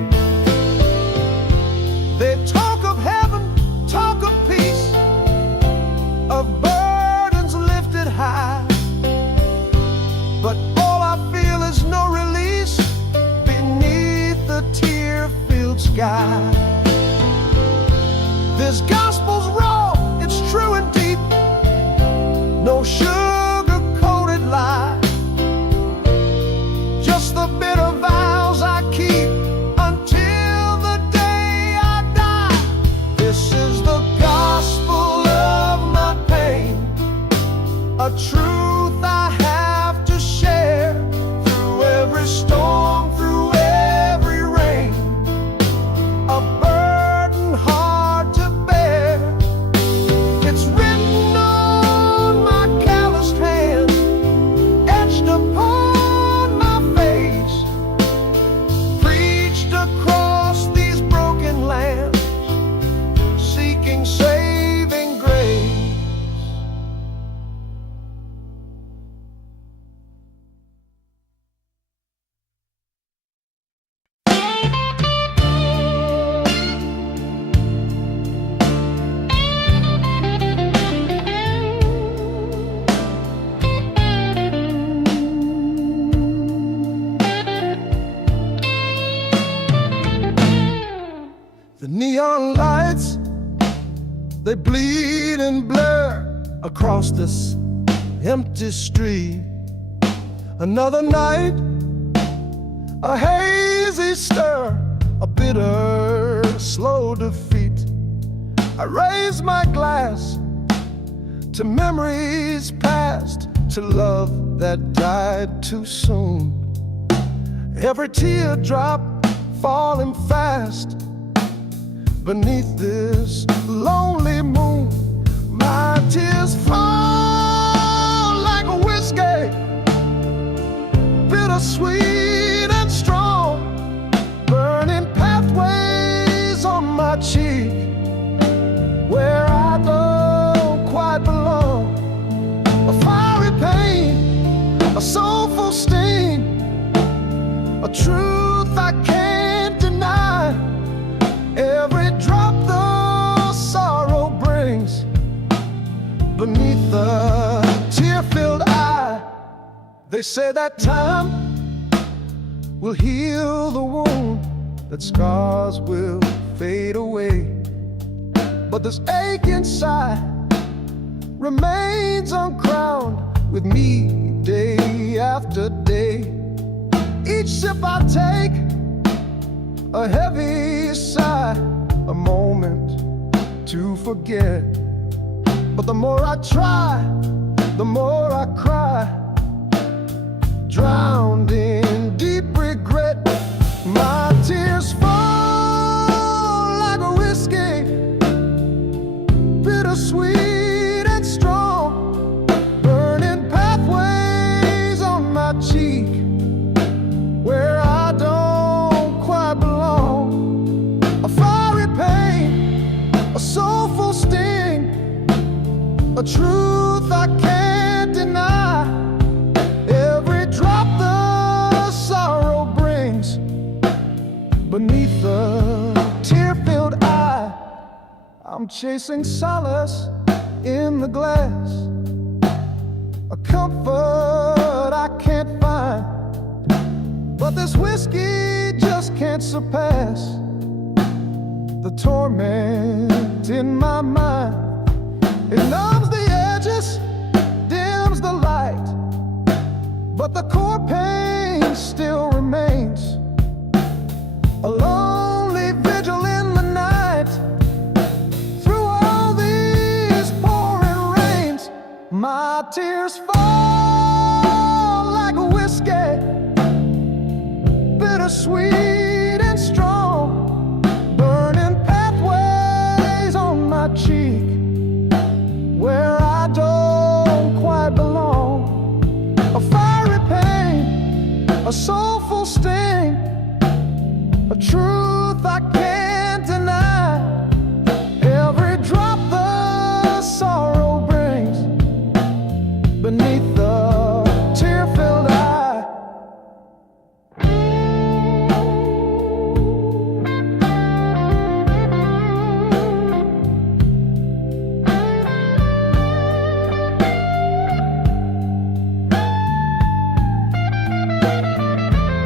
sky. This gospel's raw, it's true and deep, no sugar-coated lie. Just the bitter vows I keep until the day I die. This is the gospel of my pain, a truth I have to share. Through every storm, through every rain, a burden hard to bear. It's written on my calloused hand, etched upon my face, preached across these broken lands, seeking saving grace. The neon lights, they bleed and blur across this empty street. Another night, a hazy stir, a bitter, slow defeat. I raise my glass to memories past, to love that died too soon. Every teardrop falling fast beneath this lonely moon. My tears fall like a whiskey, bittersweet and strong, burning pathways on my cheek where I don't quite belong. A fiery pain, a soulful sting, a truth I can't deny. Every drop the sorrow brings beneath the tear-filled eye. They say that time will heal the wound, that scars will fade away, but this ache inside remains uncrowned with me day after day. Each sip I take, a heavy sigh, a moment to forget. But the more I try, the more I cry, drowned in deep regret. My tears fall like a whiskey, bittersweet and strong, burning pathways on my cheek where I don't quite belong. A fiery pain, a soulful sting, a truth I can't deny. Every drop the sorrow brings beneath the tear-filled eye. I'm chasing solace in the glass, a comfort I can't find, but this whiskey just can't surpass the torment in my mind. It numbs the edges, dims the light, but the core pain still remains. A lonely vigil in the night, through all these pouring rains. My tears fall like a whiskey, bittersweet and strong, burning pathways on my cheek where I don't quite belong. A fiery pain, a soulful sting, a truth I can't deny. Every drop the sorrow brings beneath the tear-filled eye.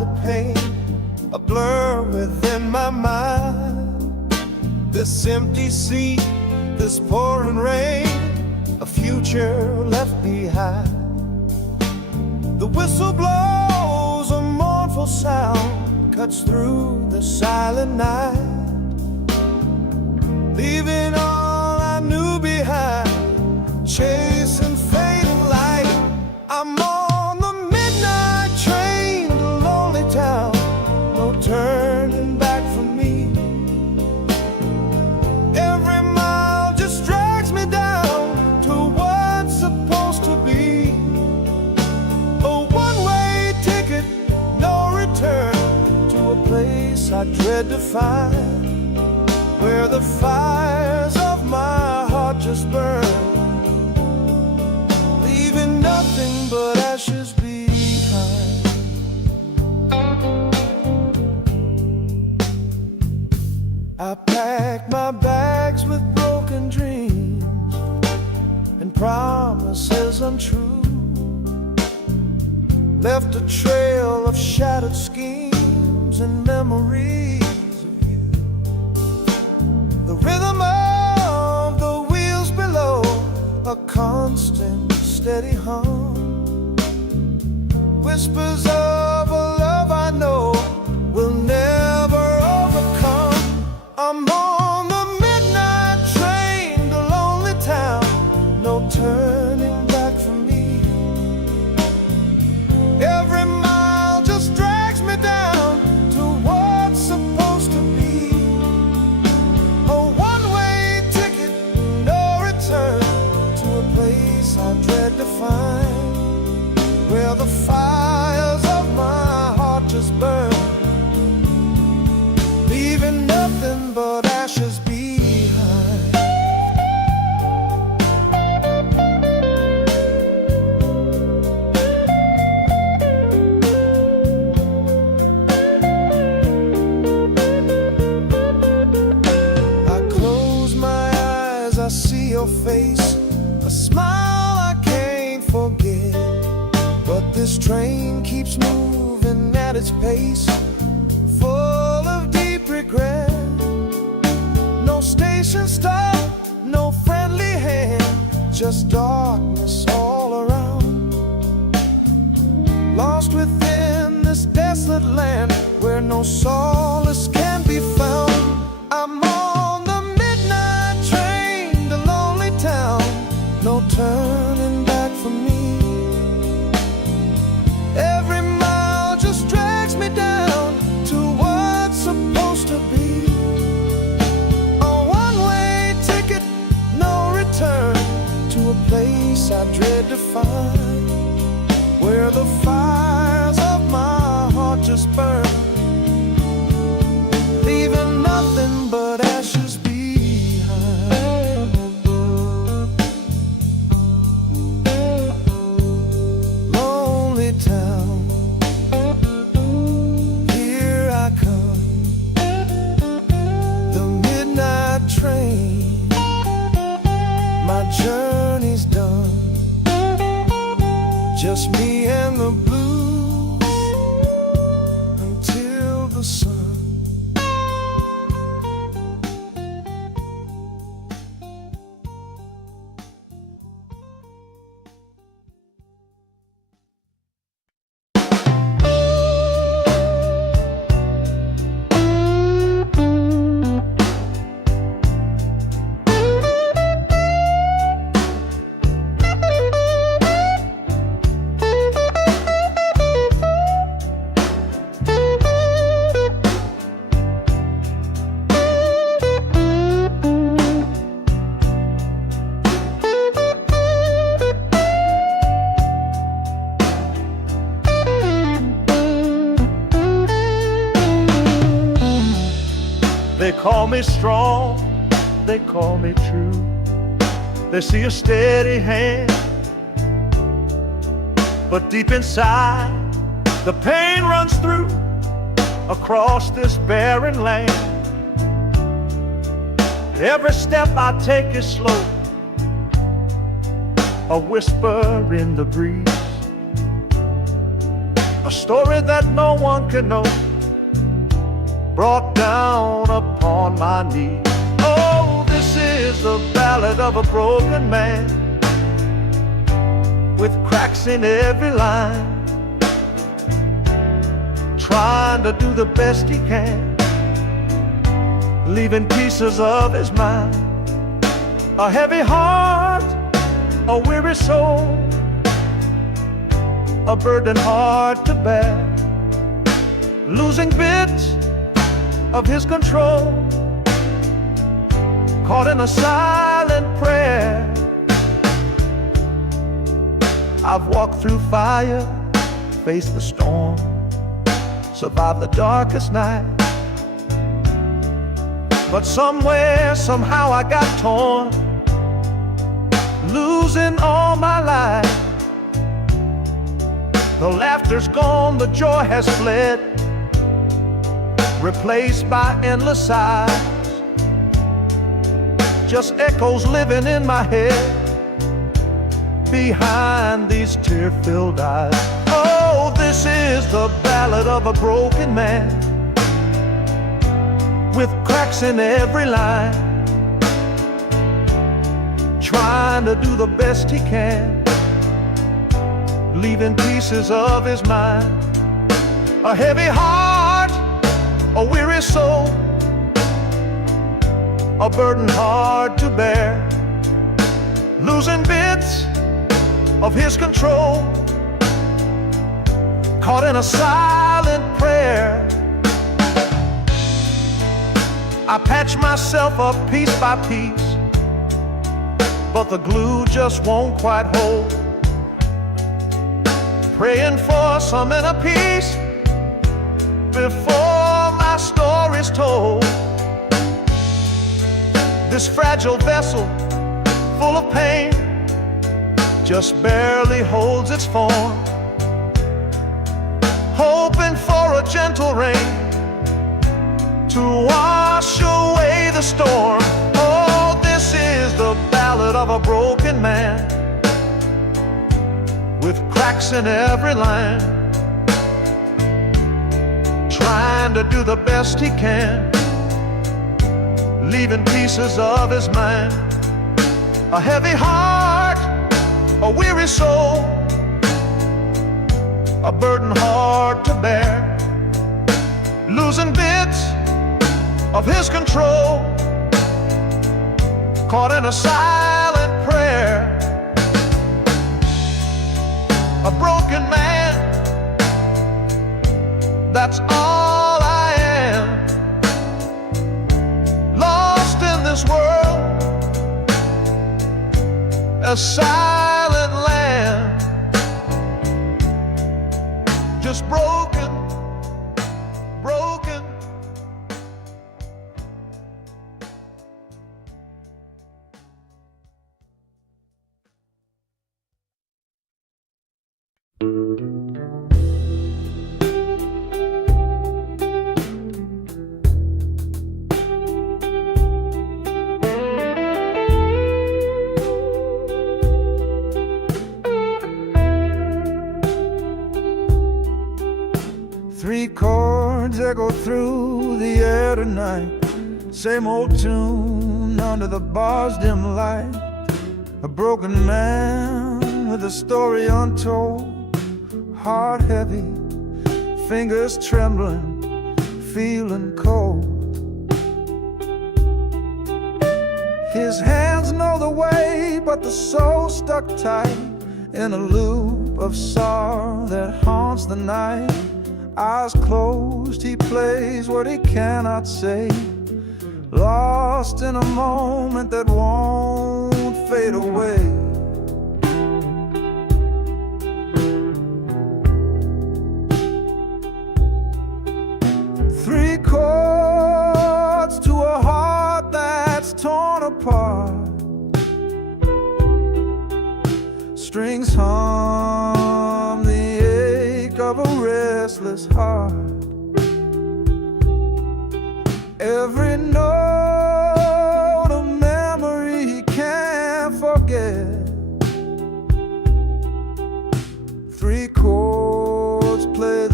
the pain, a blur within my mind. This empty sea, this pouring rain, a future left behind. The whistle blows, a mournful sound cuts through the silent night, leaving all I knew behind, chasing fading light. I'm on the midnight train to lonely town, no turning back for me. Every mile just drags me down to what's supposed to be. A one-way ticket, no return, to a place I dread to find, where the fires of my heart just burn, leaving nothing but ashes behind. I packed my bags with broken dreams and promises untrue, left a trail of shattered schemes and memories of you. The rhythm of the wheels below, a constant steady hum, whispers of a love I know will never overcome. I'm on the midnight train to lonely town, no turning back for me. Every mile just drags me down to what's supposed to be. A one-way ticket, no return, to a place I dread to find, where the fires of my heart just burn, leaving nothing but ashes behind. I close my eyes, I see your face, a smile I can't forget. But this train keeps moving at its pace, full of deep regret. No station stop, no friendly hand, just darkness all around. Lost within this desolate land, where no solace can be found. I'm on the midnight train to lonely town, no turning back for me. Every mile just drags me down to what's supposed to be. A one-way ticket, no return, to a place I dread to find, where the fires of my heart just burn, leaving nothing but ashes behind. Lonely town, here I come, the midnight train, my journey's done, just me and the blues until the sun. They call me strong, they call me true. They see a steady hand, but deep inside the pain runs through across this barren land. Every step I take is slow, a whisper in the breeze. a story that no one can know, brought down upon my knee. Oh, this is the ballad of a broken man, with cracks in every line, trying to do the best he can, leaving pieces of his mind. A heavy heart, a weary soul, a burden hard to bear, losing bits of his control, caught in a silent prayer. I've walked through fire, faced the storm, survived the darkest night, but somewhere, somehow I got torn, losing all my life. The laughter's gone, the joy has fled, replaced by endless sighs, just echoes living in my head behind these tear-filled eyes. Oh, this is the ballad of a broken man, with cracks in every line, trying to do the best he can, leaving pieces of his mind. A heavy heart, a weary soul, a burden hard to bear, losing bits of his control, caught in a silent prayer. I patch myself up piece by piece, but the glue just won't quite hold, praying for some inner peace before my story's told. This fragile vessel, full of pain, just barely holds its form, hoping for a gentle rain to wash away the storm. Oh, this is the ballad of a broken man, with cracks in every line, trying to do the best he can, leaving pieces of his mind. A heavy heart, a weary soul, a burden hard to bear, losing bits of his control, caught in a silent prayer. A broken man, that's all I am, lost in this world, a silent land, just broken, broken. Three chords echo through the air tonight, same old tune under the bar's dim light. A broken man with a story untold, heart heavy, fingers trembling, feeling cold. His hands know the way, but the soul stuck tight in a loop of sorrow that haunts the night. Eyes closed, he plays what he cannot say, lost in a moment that won't fade away. Three chords to a heart that's torn apart, strings hum the ache of a restless heart. Every note a memory he can't forget. Three chords play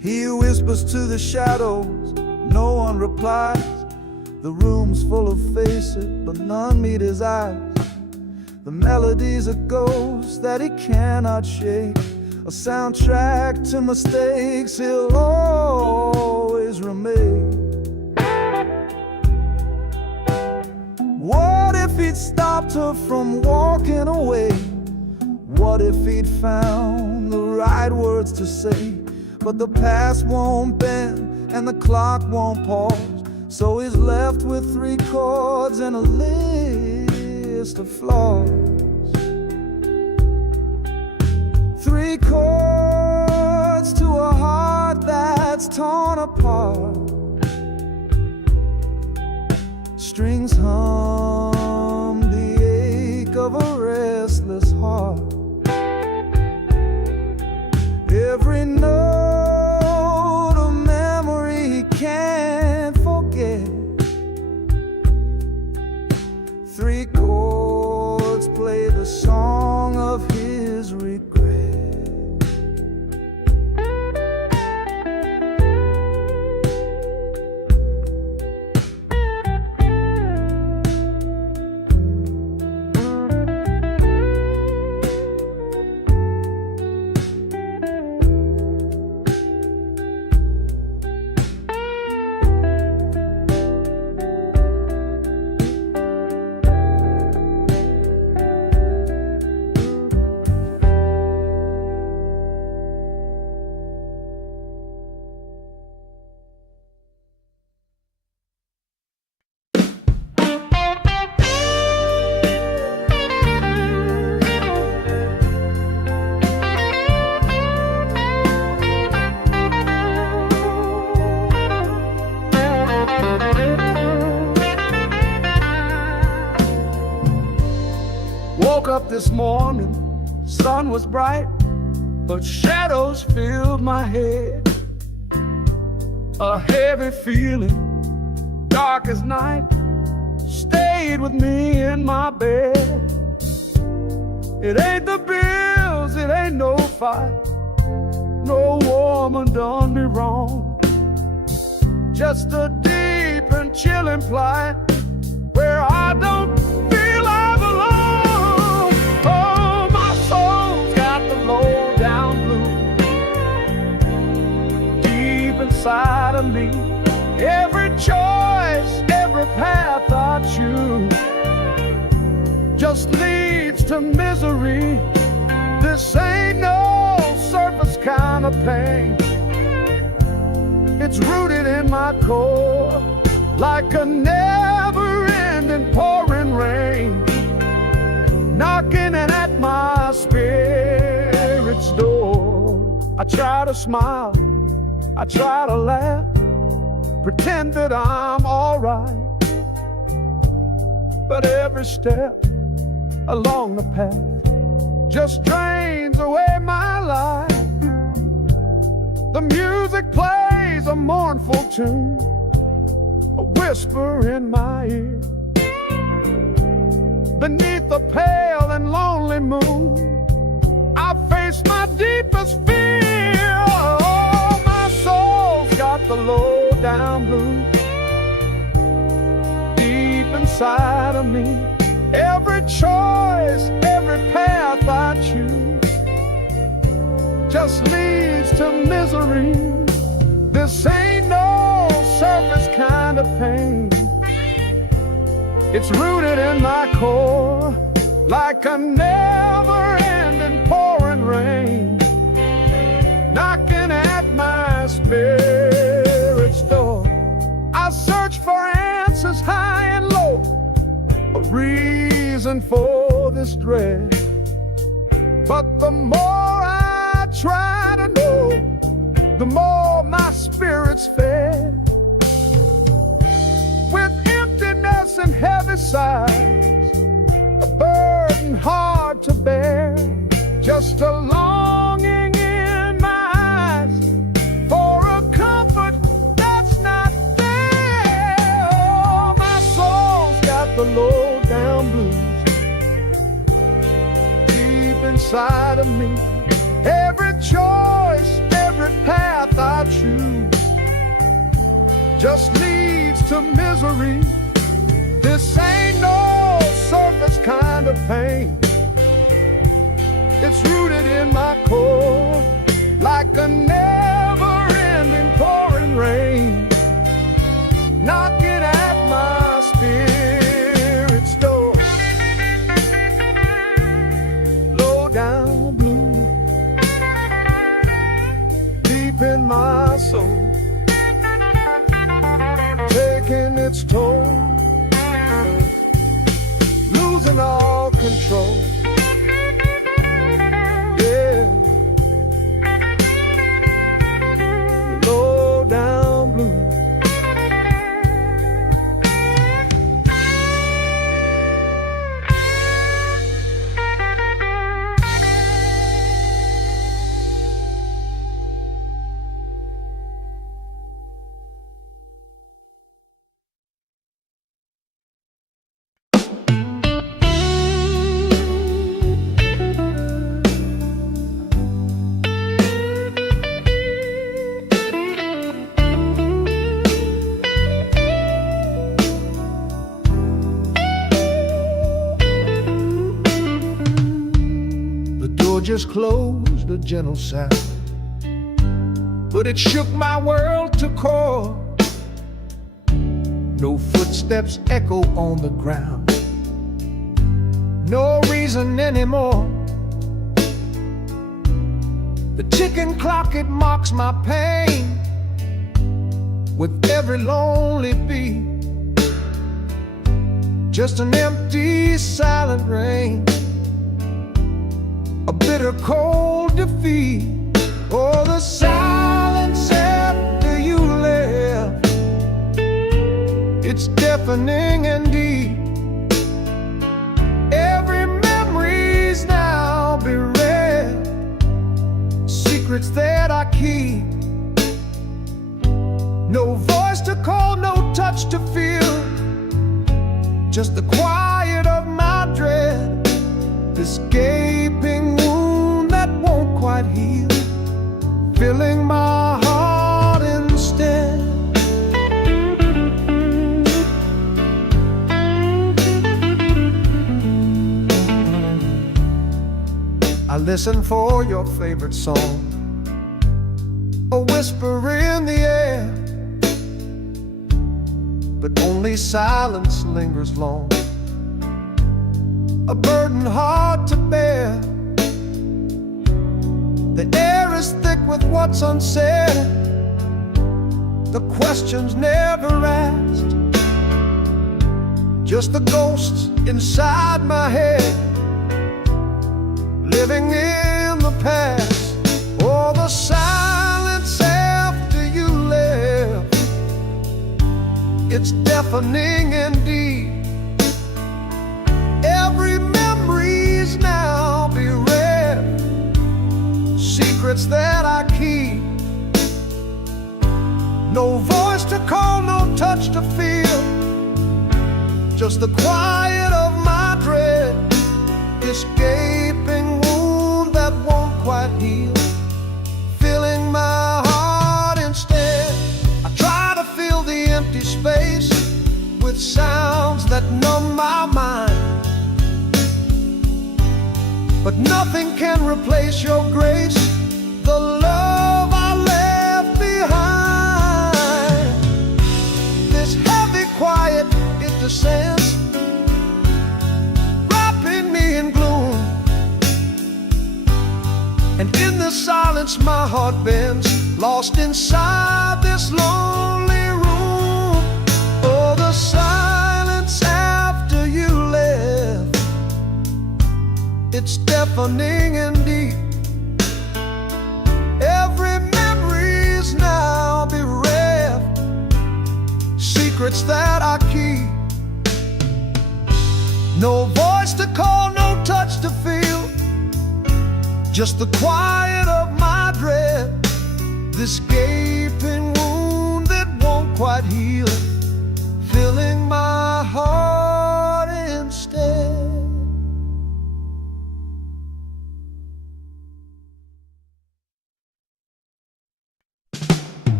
He whispers to the shadows, no one replies. The room's full of faces, but none meet his eyes. The melody's a ghost that he cannot shake, a soundtrack to mistakes he'll always remake. What if he'd stopped her from walking away? What if he'd found the right words to say? But the past won't bend and the clock won't pause, so he's left with 3 chords and a list of flaws. 3 chords to a heart that's torn apart. Strings hum the ache of a restless heart. Every note a memory he can't forget. 3 chords play the song of his regret. Woke up this morning, sun was bright, but shadows filled my head. A heavy feeling, dark as night, stayed with me in my bed. It ain't the bills, it ain't no fight, no woman done me wrong. Just a deep and chilling plight where I don't feel I belong. Oh, my soul's got the low down blues deep inside of me. Every choice, every path I choose just leads to misery. This ain't no surface kind of pain. It's rooted in my core like a never-ending pouring rain, knocking at my spirit's door. I try to smile, I try to laugh, pretend that I'm alright, but every step along the path just drains away my life. The music plays a mournful tune, a whisper in my ear. Beneath the pale and lonely moon, I face my deepest fear. Oh, my soul's got the low down blues deep inside of me. Every choice, every path I choose just leads to misery. This ain't no surface kind of pain. It's rooted in my core like a never-ending pouring rain, knocking at my spirit's door. I search for answers high and low, a reason for this dread, but the more I try to know, the more my spirit's fed. With emptiness and heavy sighs, a burden hard to bear, just a longing in my eyes for a comfort that's not there. Oh, my soul's got the low down blues deep inside of me. Every choice, every path I true just leads to misery. This ain't no surface kind of pain. It's rooted in my core, like a never-ending pouring rain, knocking at my spirit's door. Low down blue, deep in my soul, taking its toll, losing all control. Yeah, low down blue. Just closed, a gentle sound, but it shook my world to core. No footsteps echo on the ground, no reason anymore. The ticking clock, it mocks my pain with every lonely beat. Just an empty, silent rain, a bitter cold defeat. Oh, the silence after you left, it's deafening indeed. Every memory's now bereft, secrets that I keep. No voice to call, no touch to feel, just the quiet of my dread. This gaping wound that won't quite heal, filling my heart instead. I listen for your favorite song, a whisper in the air, but only silence lingers long, a burden hard to bear. The air is thick with what's unsaid, the questions never asked, just the ghosts inside my head, living in the past. Oh, the silence after you left, it's deafening indeed. Every memory's now bereft, secrets that I keep. No voice to call, no touch to feel, just the quiet of my dread. This gaping wound that won't quite heal, filling my heart instead. I try to fill the empty space with sounds that numb my mind, but nothing can replace your grace, the love I left behind. This heavy quiet, it descends, wrapping me in gloom, and in the silence my heart bends, lost inside this lonely room. Oh, the silence after you left, it's deafening indeed. Every memory's now bereft, secrets that I keep. No voice to call, no touch to feel, just the quiet of my dread. This gaping wound that won't quite heal, filling my heart instead.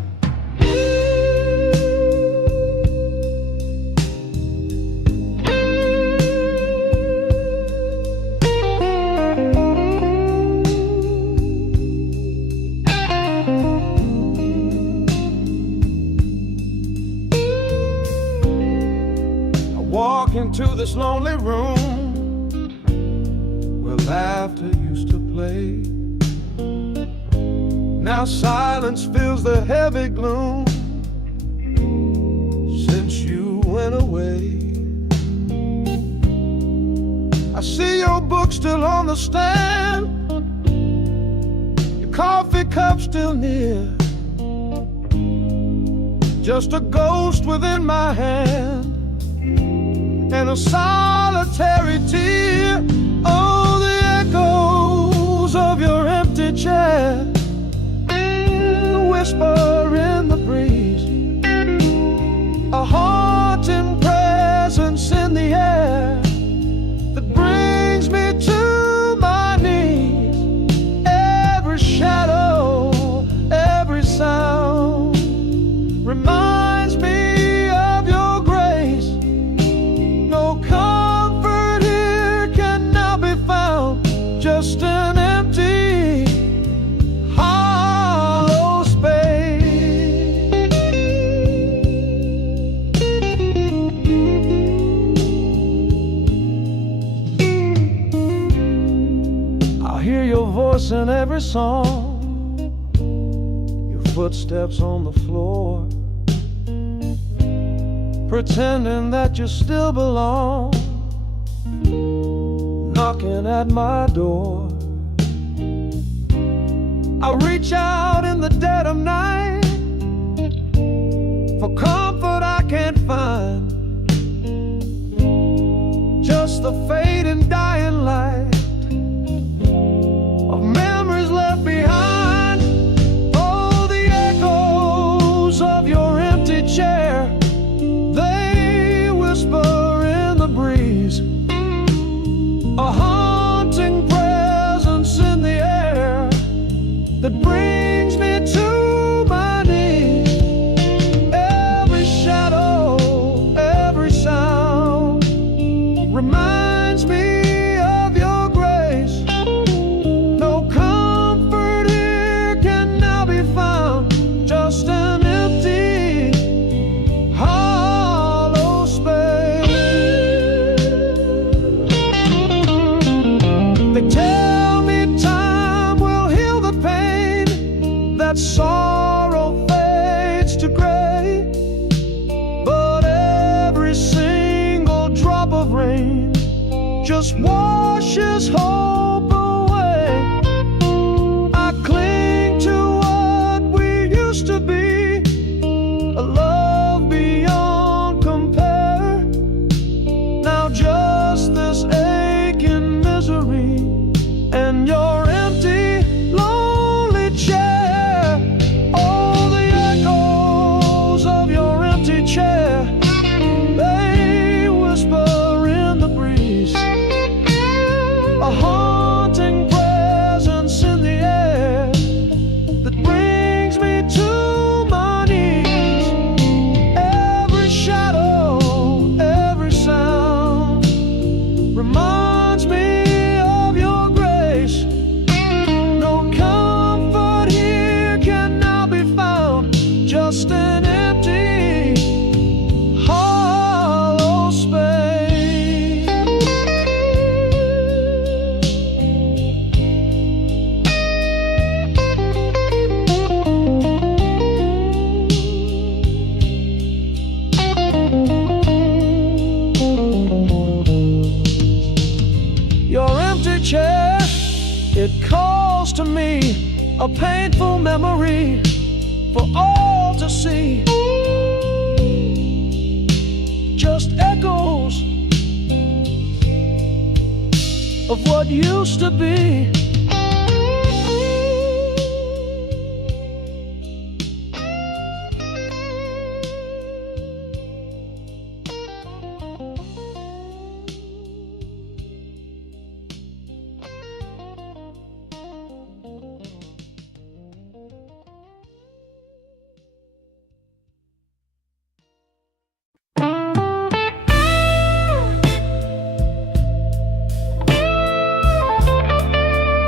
to this lonely room where laughter used to play. Now silence fills the heavy gloom since you went away. I see your book still on the stand, your coffee cup still near, just a ghost within my hand and a solitary tear. Oh, the echoes of your empty chair, the whisper in the breeze, a haunting presence in the air that brings me to my knees. Every shadow, every sound reminds me of your grace. No comfort here can now be found, just an empty, hollow space. I hear your voice in every song, footsteps on the floor, pretending that you still belong, knocking at my door. I reach out in the dead of night for comfort I can't find, just the fading dying light of memories left behind. Of your empty chair, they whisper in the breeze, a haunting presence in the air that brings me to my knees. Every shadow, every sound reminds me of your grace. No comfort here can now be found, just an sorrow fades to gray, but every single drop of rain just washes hope away. I cling to what we used to be, a love beyond compare. Now just this aching misery and your empty, lonely chair. They whisper in the breeze, a haunting presence in the air that brings me to my knees. Every shadow, every sound reminds me of your grace. No comfort here can now be found, just an empty, hollow space. Your empty chair, it calls to me, a painful memory for all to see. Just echoes of what used to be.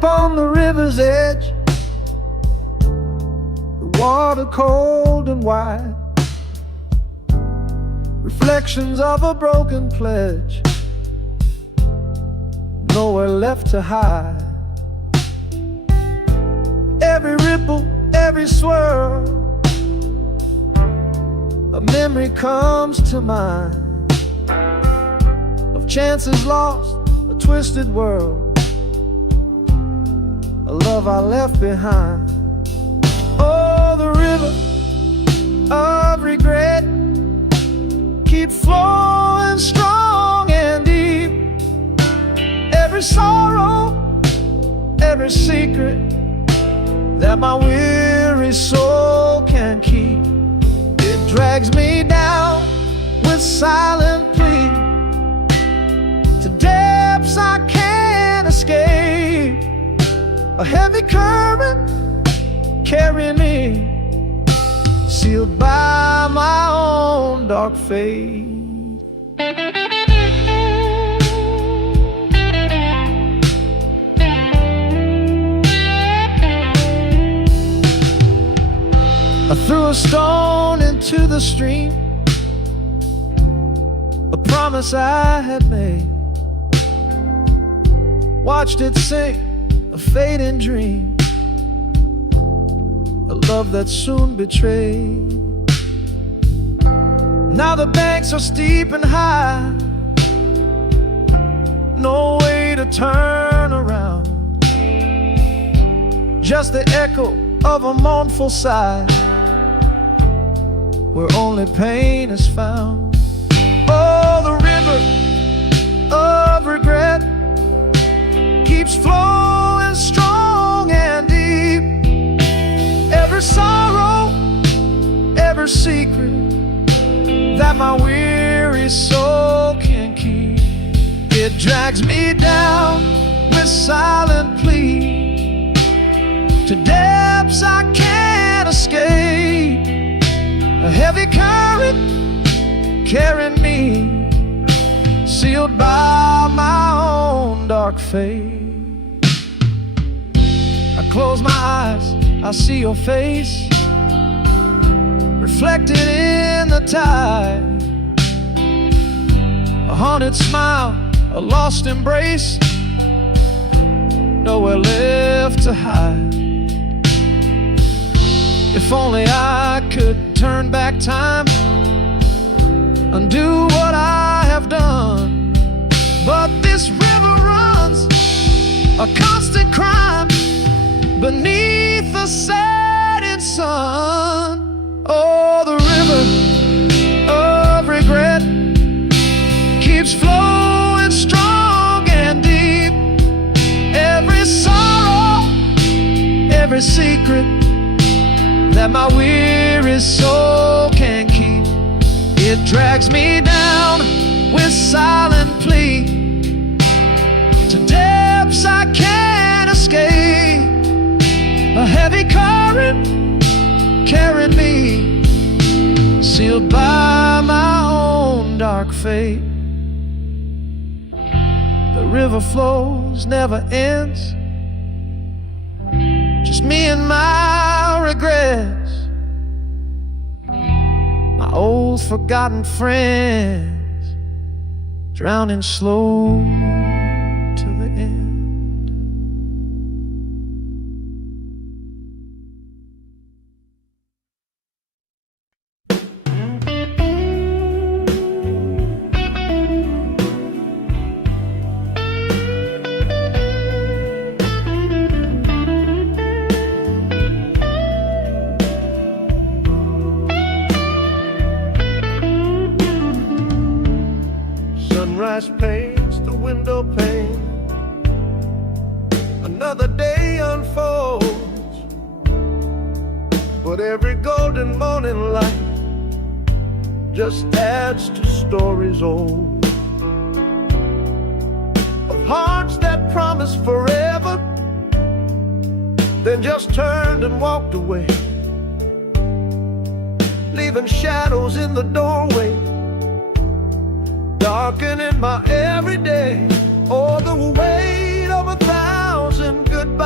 on the river's edge, the water cold and wide, reflections of a broken pledge, nowhere left to hide. Every ripple, every swirl, a memory comes to mind of chances lost, a twisted world, a love I left behind. Oh, the river of regret keep flowing strong and deep. Every sorrow, every secret that my weary soul can keep, it drags me down with silent plea to depths I can't escape. A heavy current carrying me, sealed by my own dark fate. I threw a stone into the stream, a promise I had made, watched it sink, a fading dream, a love that soon betrayed. Now the banks are steep and high, no way to turn around, just the echo of a mournful sigh, where only pain is found. Oh, the river of regret keeps flowing strong and deep. Every sorrow, every secret that my weary soul can keep, it drags me down with silent plea to depths I can't escape. A heavy current carrying me, sealed by my own dark fate. I close my eyes, I see your face reflected in the tide, a haunted smile, a lost embrace, nowhere left to hide. If only I could turn back time, undo what I have done, but this river runs a constant crime beneath the setting sun. Oh, the river of regret keeps flowing strong and deep. Every sorrow, every secret that my weary soul can keep, it drags me down with silent plea to depths I can't escape. A heavy current carrying me, sealed by my own dark fate. The river flows, never ends, just me and my regrets, my old forgotten friends, drowning slow to the end. Sunrise paints the window pane, another day unfolds, but every golden morning light just adds to stories old, of hearts that promised forever, then just turned and walked away, leaving shadows in the doorway, darkening my everyday. Oh, the weight of 1,000 goodbyes.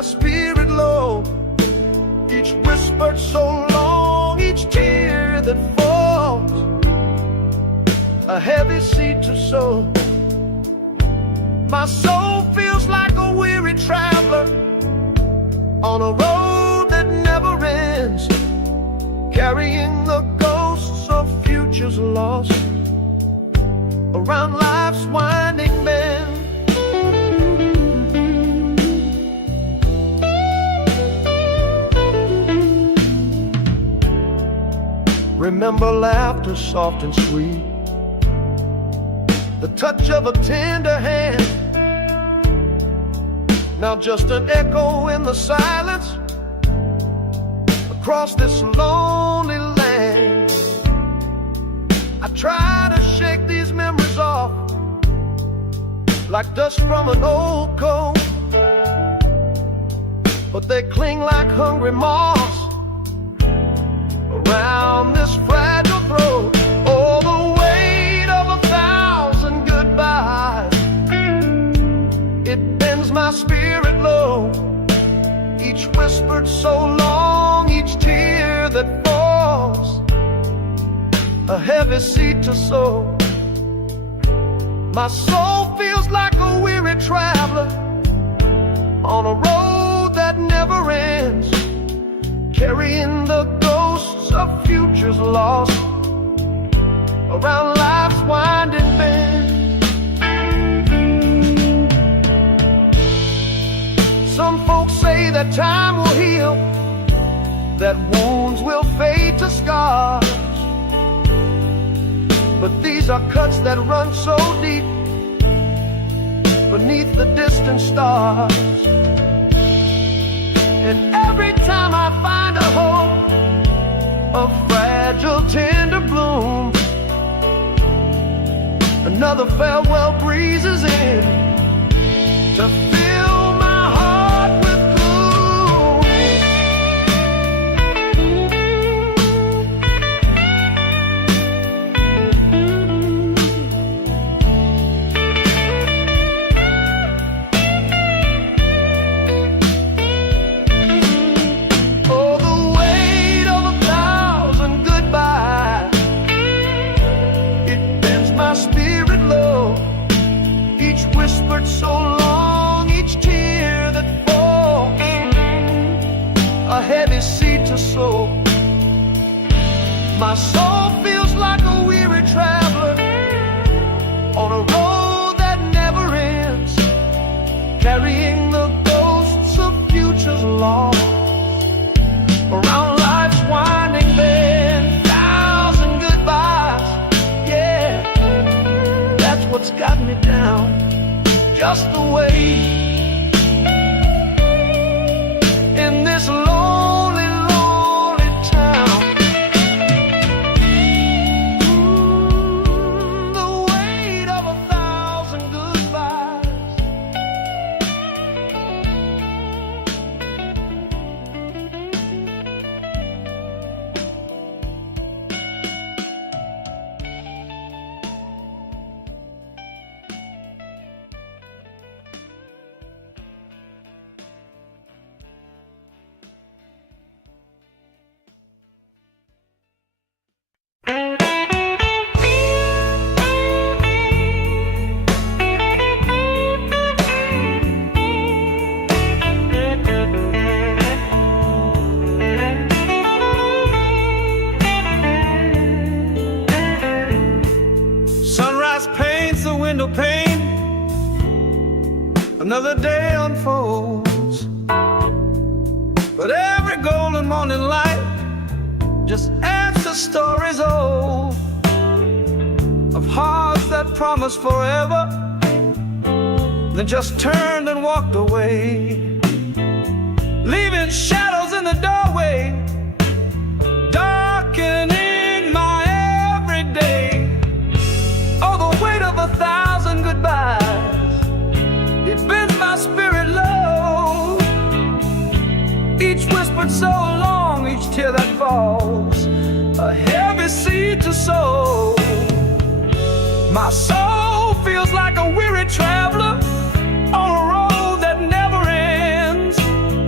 my spirit low. Each whisper so long, each tear that falls, a heavy seed to sow. My soul feels like a weary traveler on a road that never ends, carrying the ghosts of futures lost around life's winding bend. Remember laughter soft and sweet, the touch of a tender hand. Now just an echo in the silence across this lonely land. I try to shake these memories off like dust from an old coat, but they cling like hungry moths around this fragile throat. Oh, the weight of 1,000 goodbyes, it bends my spirit low. Each whispered so long, each tear that falls, a heavy seed to sow. My soul feels like a weary traveler on a road that never ends, carrying the ghosts of futures lost around life's winding bend. Some folks say that time will heal, that wounds will fade to scars, but these are cuts that run so deep beneath the distant stars. And every time I find a hope, a fragile tender bloom, another farewell breezes in to fill my heart with gloom. Oh, the weight of 1,000 goodbyes, it bends my spirit low. Each whispered so long, each tear that falls, a heavy seed to sow. My soul feels like a weary traveler on a road that never ends, carrying the ghosts of futures lost around life's winding bend. 1,000 goodbyes, yeah, that's what's got me down, just the way in this lonely, lonely town. The weight of 1,000 goodbyes. Sunrise paints the window pane, another day unfolds, but every golden morning light just adds to stories old of hearts that promised forever, then just turned and walked away, leaving shadows in the doorway, darkening my everyday. Oh, the weight of 1,000 goodbyes, it bends my spirit low. Each whispered so long, each tear that falls, a heavy seed to sow. My soul feels like a weary traveler on a road that never ends,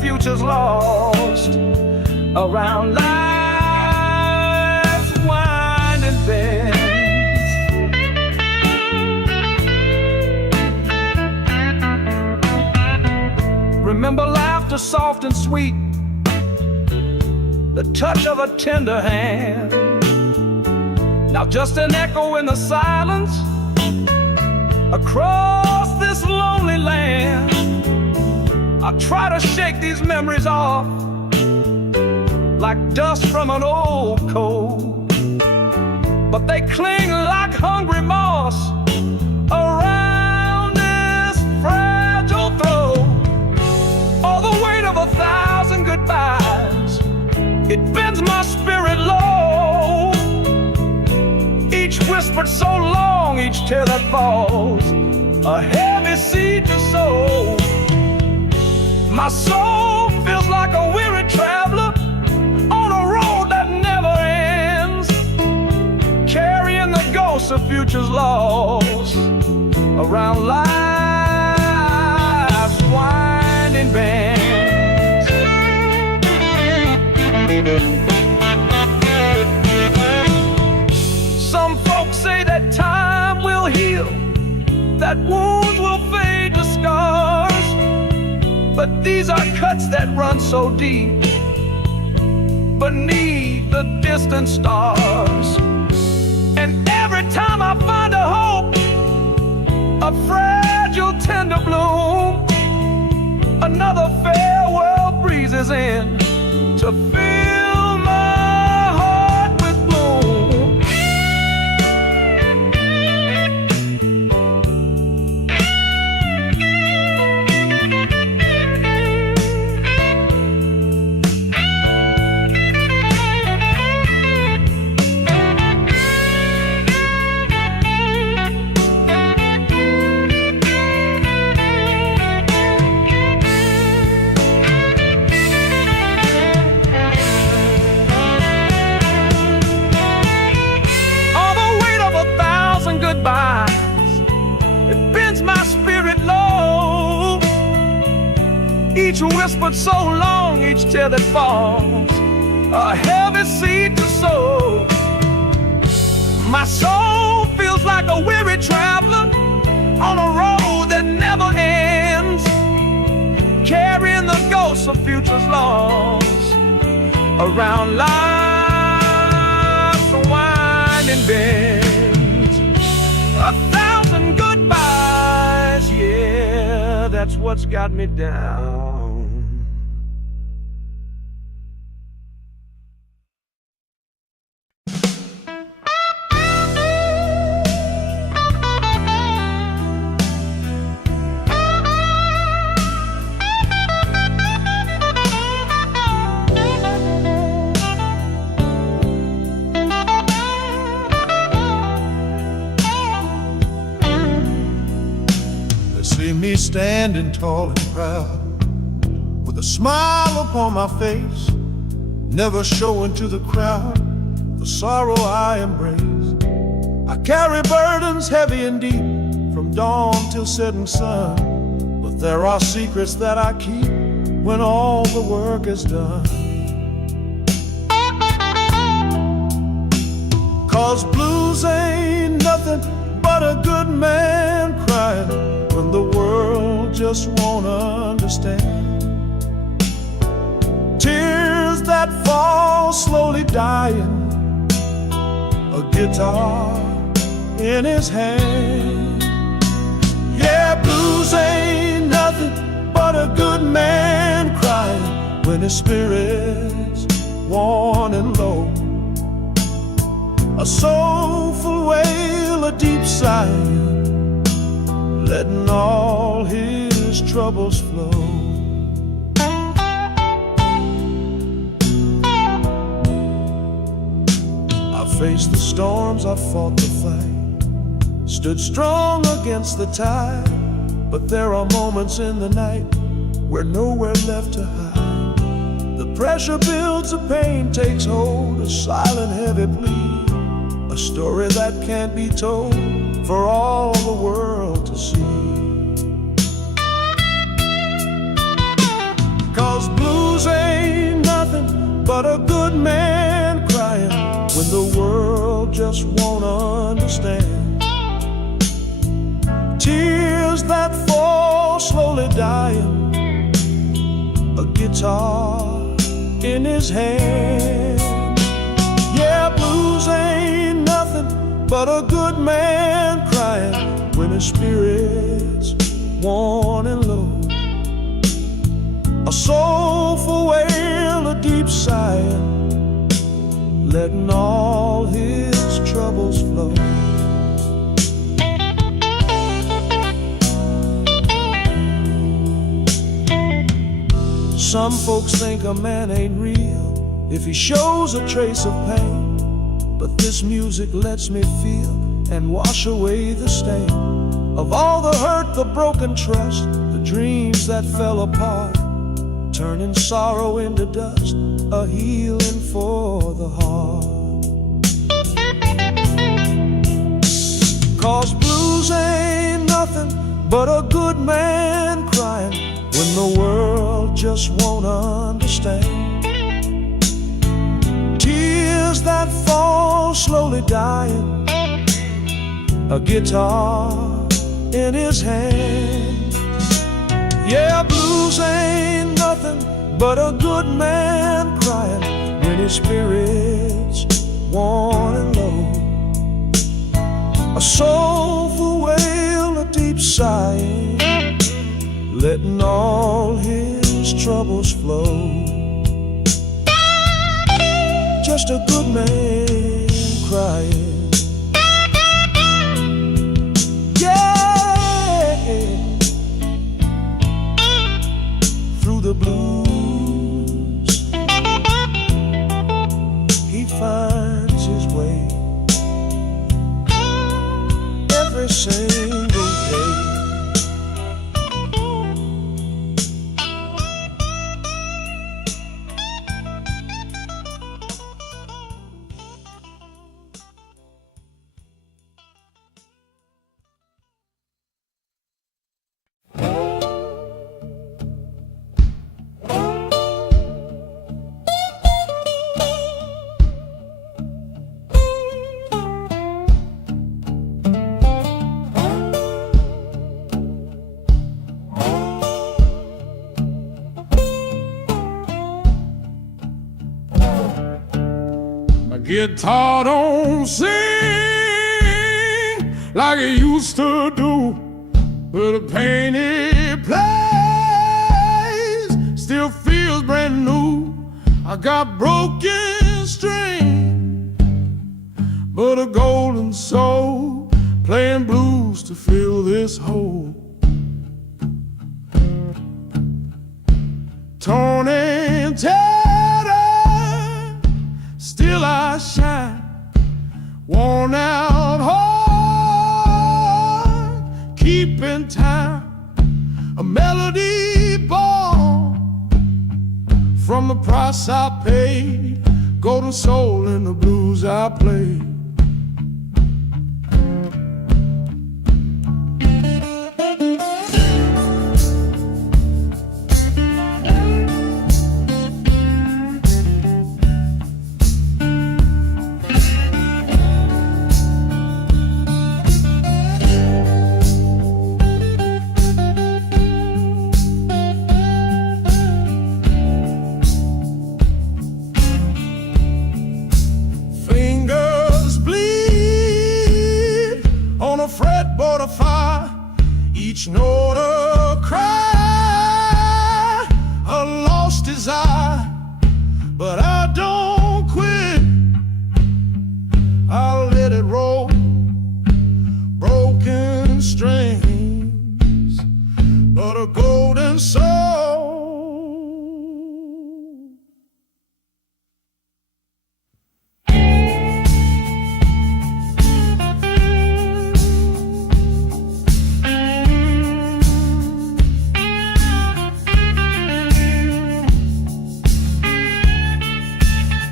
future's lost around life's winding bends. Remember laughter soft and sweet, the touch of a tender hand. Now just an echo in the silence across this lonely land. I try to shake these memories off like dust from an old coat, but they cling like hungry moss around this fragile throat. All the weight of 1,000 goodbyes, it bends my spirit low. Each whispered so long, each tear that falls, a heavy seed to sow. My soul feels like a weary traveler on a road that never ends, carrying the ghosts of futures lost around life's winding bends. Some folks say that time will heal, that wounds will fade to scars, but these are cuts that run so deep beneath the distant stars. And every time I find a hope, a fragile tender bloom, another farewell breezes in to fill my heart with gloom. It bends my spirit low. Each whispered so long, each tear that falls, a heavy seed to sow. My soul feels like a weary traveler on a road that never ends, carrying the ghosts of futures lost around life's winding bend. 1,000 goodbyes, yeah, that's what's got me down. See me standing tall and proud, with a smile upon my face, never showing to the crowd the sorrow I embraced. I carry burdens heavy and deep, from dawn till setting sun, but there are secrets that I keep when all the work is done. 'Cause blues ain't nothing but a good man crying when the world just won't understand. Tears that fall slowly dying, a guitar in his hand. Yeah, blues ain't nothing but a good man crying when his spirit's worn and low. A soulful wail, a deep sigh, letting all his troubles flow. I faced the storms, I fought the fight, stood strong against the tide, but there are moments in the night where nowhere left to hide. The pressure builds, the pain takes hold, a silent heavy plea, a story that can't be told for all the world to see. 'Cause blues ain't nothing but a good man crying when the world just won't understand. Tears that fall slowly dying, a guitar in his hand. Yeah, blues ain't nothing but a good man crying when his spirit's worn and low. A soulful wail, a deep sighing, letting all his troubles flow. Some folks think a man ain't real if he shows a trace of pain, but this music lets me feel and wash away the stain of all the hurt, the broken trust, the dreams that fell apart, turning sorrow into dust, a healing for the heart. 'Cause blues ain't nothing but a good man crying when the world just won't understand. Tears that fall slowly dying, a guitar in his hand. Yeah, blues ain't nothing but a good man crying when his spirit's worn and low. A soulful wail, a deep sighing, letting all his troubles flow. Just a good man crying. Yeah, through the blues he finds his way every single day. Guitar don't sing like it used to do, but the pain it plays still feels brand new. I got broken strings, but a golden soul playing blues to fill this hole. Torn and tattered, still I shine, worn out heart, keeping time, a melody born from the price I paid, golden soul in the blues I played. Fretboard of fire, each note a cry, a lost desire, but I don't quit. I'll let it roll, broken strings, but a golden soul.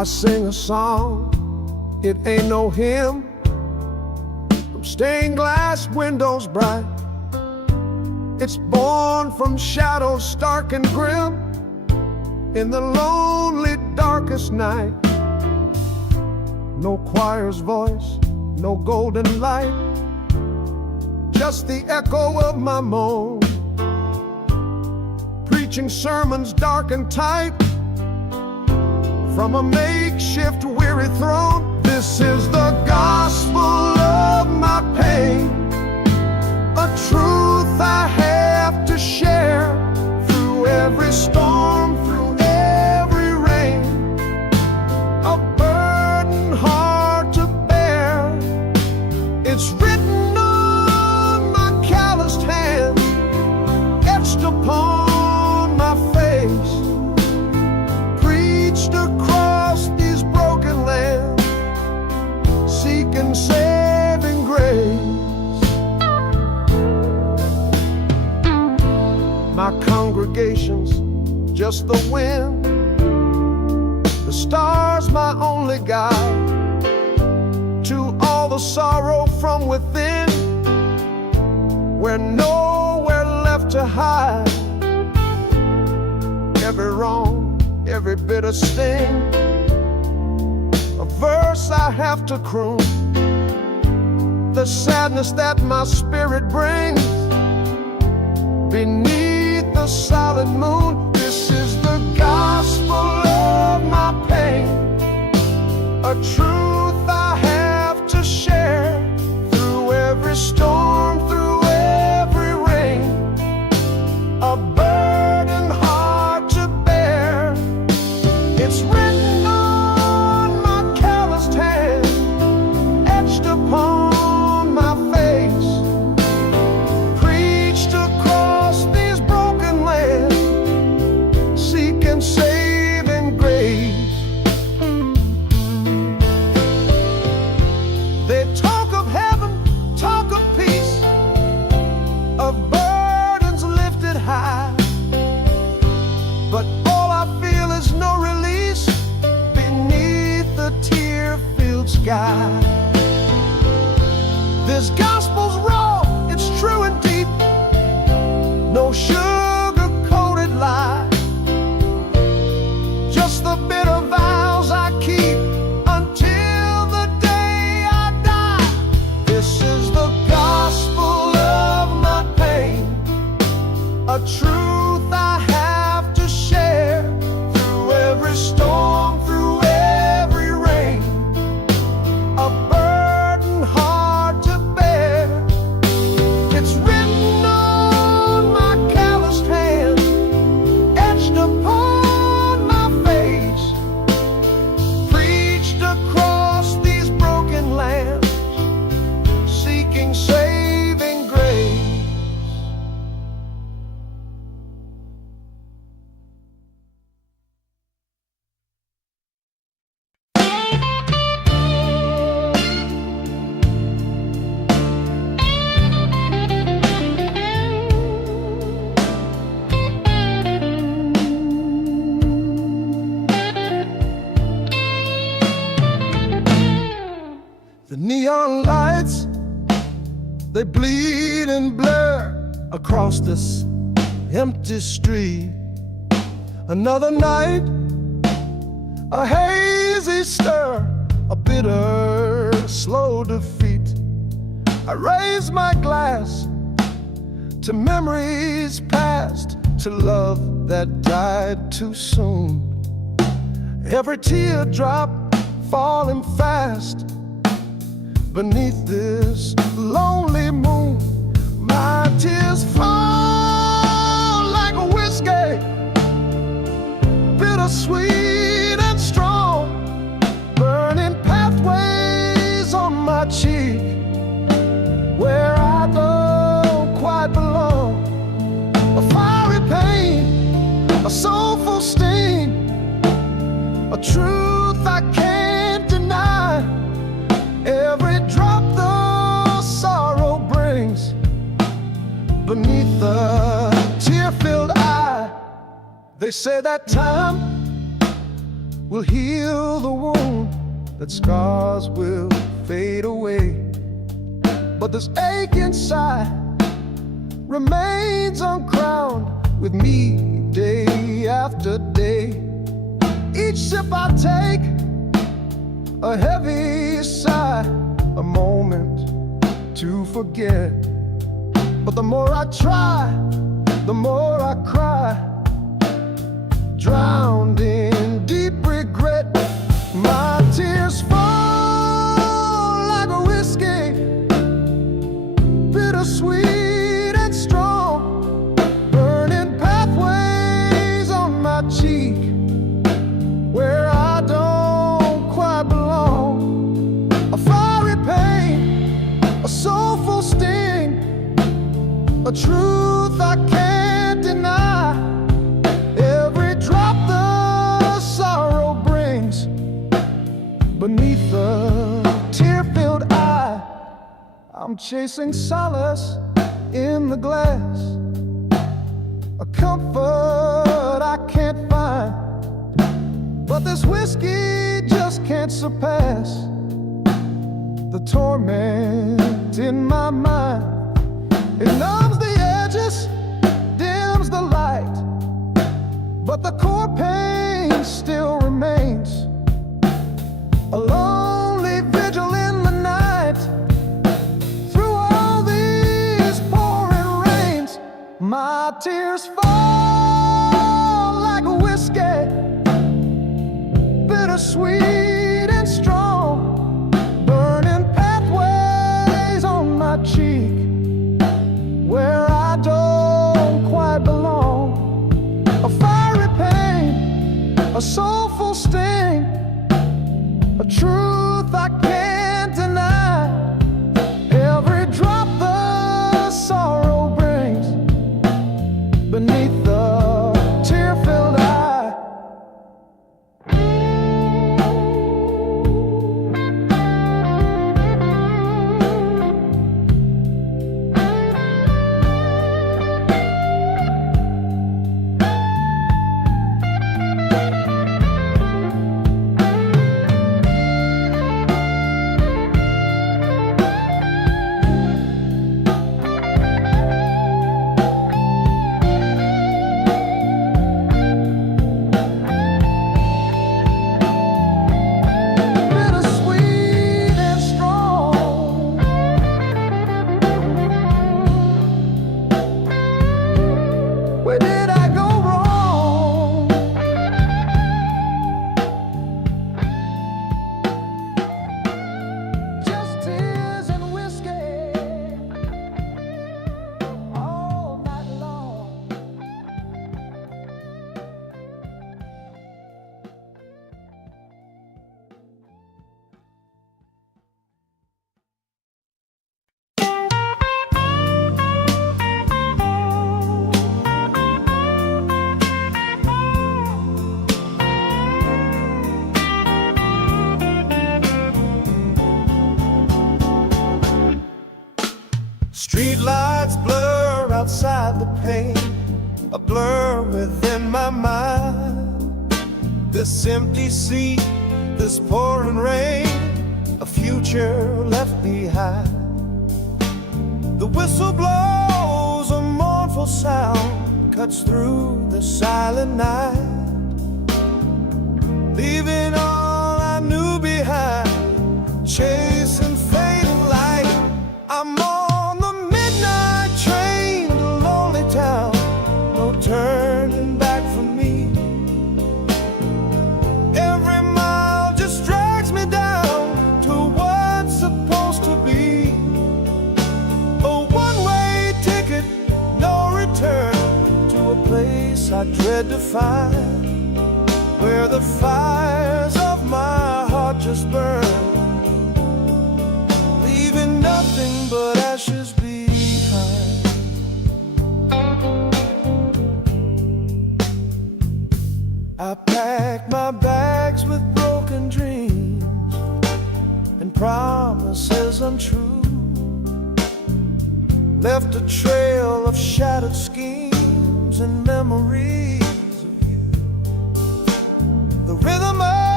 I sing a song, it ain't no hymn, from stained glass windows bright. It's born from shadows stark and grim, in the lonely darkest night. No choir's voice, no golden light, just the echo of my moan, preaching sermons dark and tight from a makeshift weary throne. This is the gospel of my pain, a truth I have to share through every storm, through every rain, a burden hard to bear. It's written on my calloused hands, etched upon my face, preached across these broken lands, seeking saving grace. My congregation's just the wind, the stars my only guide to all the sorrow from within, where nowhere left to hide. Every wrong, every bitter sting, a verse I have to croon, the sadness that my spirit brings beneath the solid moon. This is the gospel of my pain, a truth I have to share through every storm, through every rain, a burden hard to bear. It's written on my calloused hand, etched upon my face, preached across these broken lands, seeking saving grace. They talk of heaven, talk of peace, of burdens lifted high, but all I feel is no release beneath the tear-filled sky. This gospel's raw, it's true and deep, no sugar-coated lie, just the bitter vows I keep until the day I die. This is the gospel of my pain, a truth I have to share through every storm, through every rain, a burden hard to bear. It's written on my calloused hand, etched upon my face, preached across these broken lands, seeking saving grace. The neon lights, they bleed and blur across this empty street. Another night, a hazy stir, a bitter, slow defeat. I raise my glass to memories past, to love that died too soon. Every teardrop falling fast beneath this lonely moon. My tears fall like a whiskey, bittersweet and strong, burning pathways on my cheek where I don't quite belong. A fiery pain, a soulful sting, a truth I can't deny. Every drop the sorrow brings beneath the tear-filled eye. They say that time will heal the wound, that scars will fade away. But this ache inside remains uncrowned with me day after day. Each sip I take, a heavy sigh, a moment to forget. But the more I try, the more I cry, drowned in deep regret. My tears fall like a whiskey, bittersweet and strong, burning pathways on my cheek where I don't quite belong. A fiery pain, a soulful sting, a truth I can't deny. Every drop the sorrow brings beneath the tear-filled eye. I'm chasing solace in the glass, a comfort I can't find. But this whiskey just can't surpass the torment in my mind. It numbs the edges, dims the light, but the core pain still remains. A lonely vigil in the night, through all these pouring rains. My tears fall like a whiskey, bittersweet and strong, burning pathways on my cheek where I don't quite belong. A fiery pain, a soulful sting, a truth I can't deny. Every drop the sorrow brings beneath the tear-filled eye. Where did I go wrong? Just tears and whiskey all night long. Street lights blur outside the pane, a blur within my mind. This empty sea, this pouring rain, a future left behind. The whistle blows, a mournful sound cuts through the silent night, leaving all I knew behind, chasing fading light. I'm on the midnight train to lonely town, no turning back for me. Every mile just drags me down to what's supposed to be a one-way ticket, no return, to a place I dread to find, where the fires of my heart just burn, leaving nothing but ashes behind. I packed my bags with broken dreams and promises untrue, left a trail of shattered schemes and memories of you. The rhythm of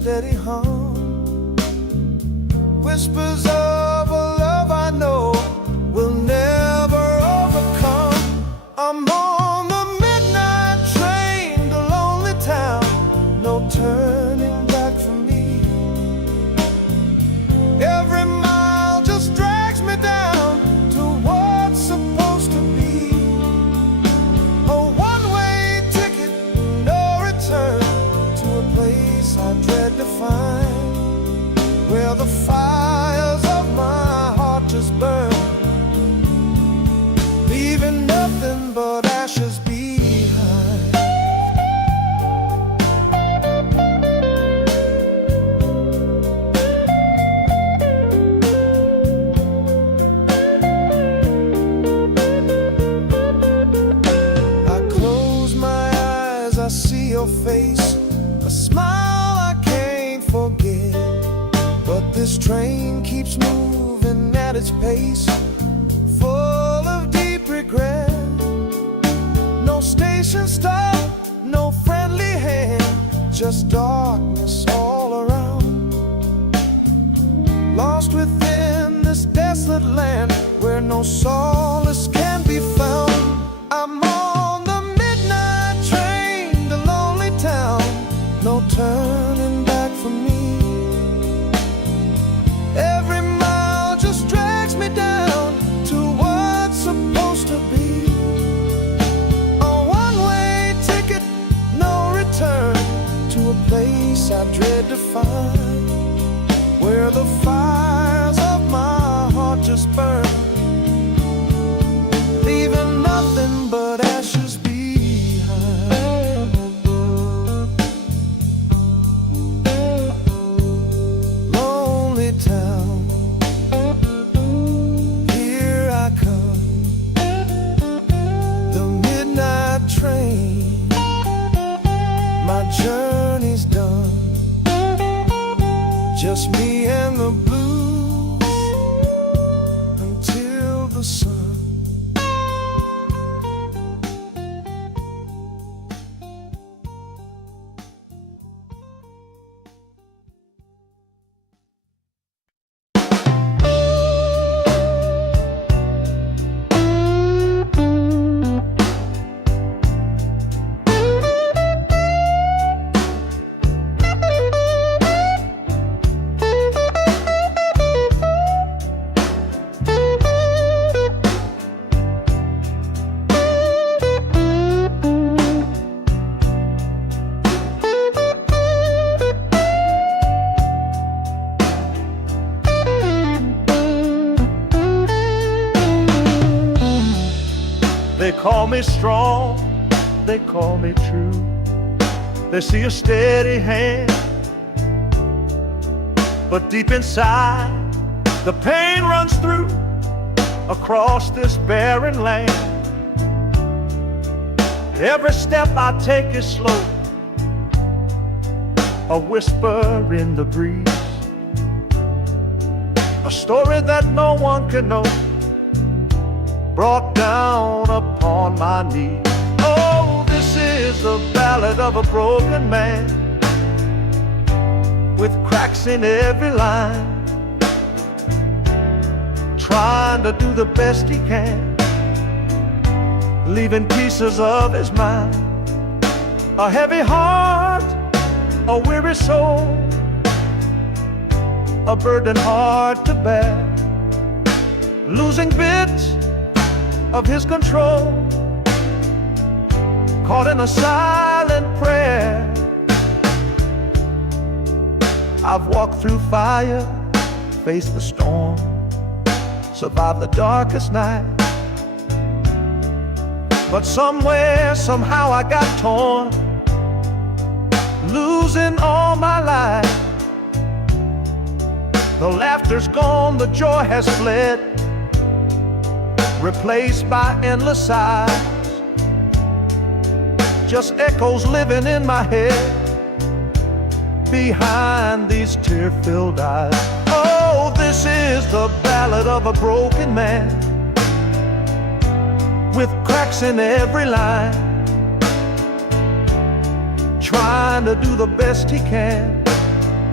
steady hum. Whispers of a love I know will never overcome. I'm on the midnight train to lonely town, no turning back for me. Every mile just drags me down to what's supposed to be. A one-way ticket, no return, to a place I dread to find, where the fires of my heart just burn, leaving nothing but ashes behind. I close my eyes, I see your face, a smile I can't forget. But this train keeps moving at its pace, full of deep regret. No station stop, no friendly hand, just darkness all around. Lost within this desolate land where no solace can be found. I'm on the midnight train to lonely town, no turning back for me. Every mile just drags me down to what's supposed to be. A one-way ticket, no return, to a place I dread to find, where the fires of my heart just burn, leaving nothing but ashes behind. Lonely town, here I come, the midnight train, my journey's done, just me and the blues until the sun. They call me strong, they call me true. They see a steady hand, but deep inside the pain runs through across this barren land. Every step I take is slow, a whisper in the breeze, a story that no one can know, brought down upon my knees. Oh, this is the ballad of a broken man, with cracks in every line, trying to do the best he can, leaving pieces of his mind. A heavy heart, a weary soul, a burden hard to bear, losing bits of his control, caught in a silent prayer. I've walked through fire, faced the storm, survived the darkest night, but somewhere, somehow I got torn, losing all my life. The laughter's gone, the joy has fled, replaced by endless sighs, just echoes living in my head behind these tear-filled eyes. Oh, this is the ballad of a broken man, with cracks in every line, trying to do the best he can,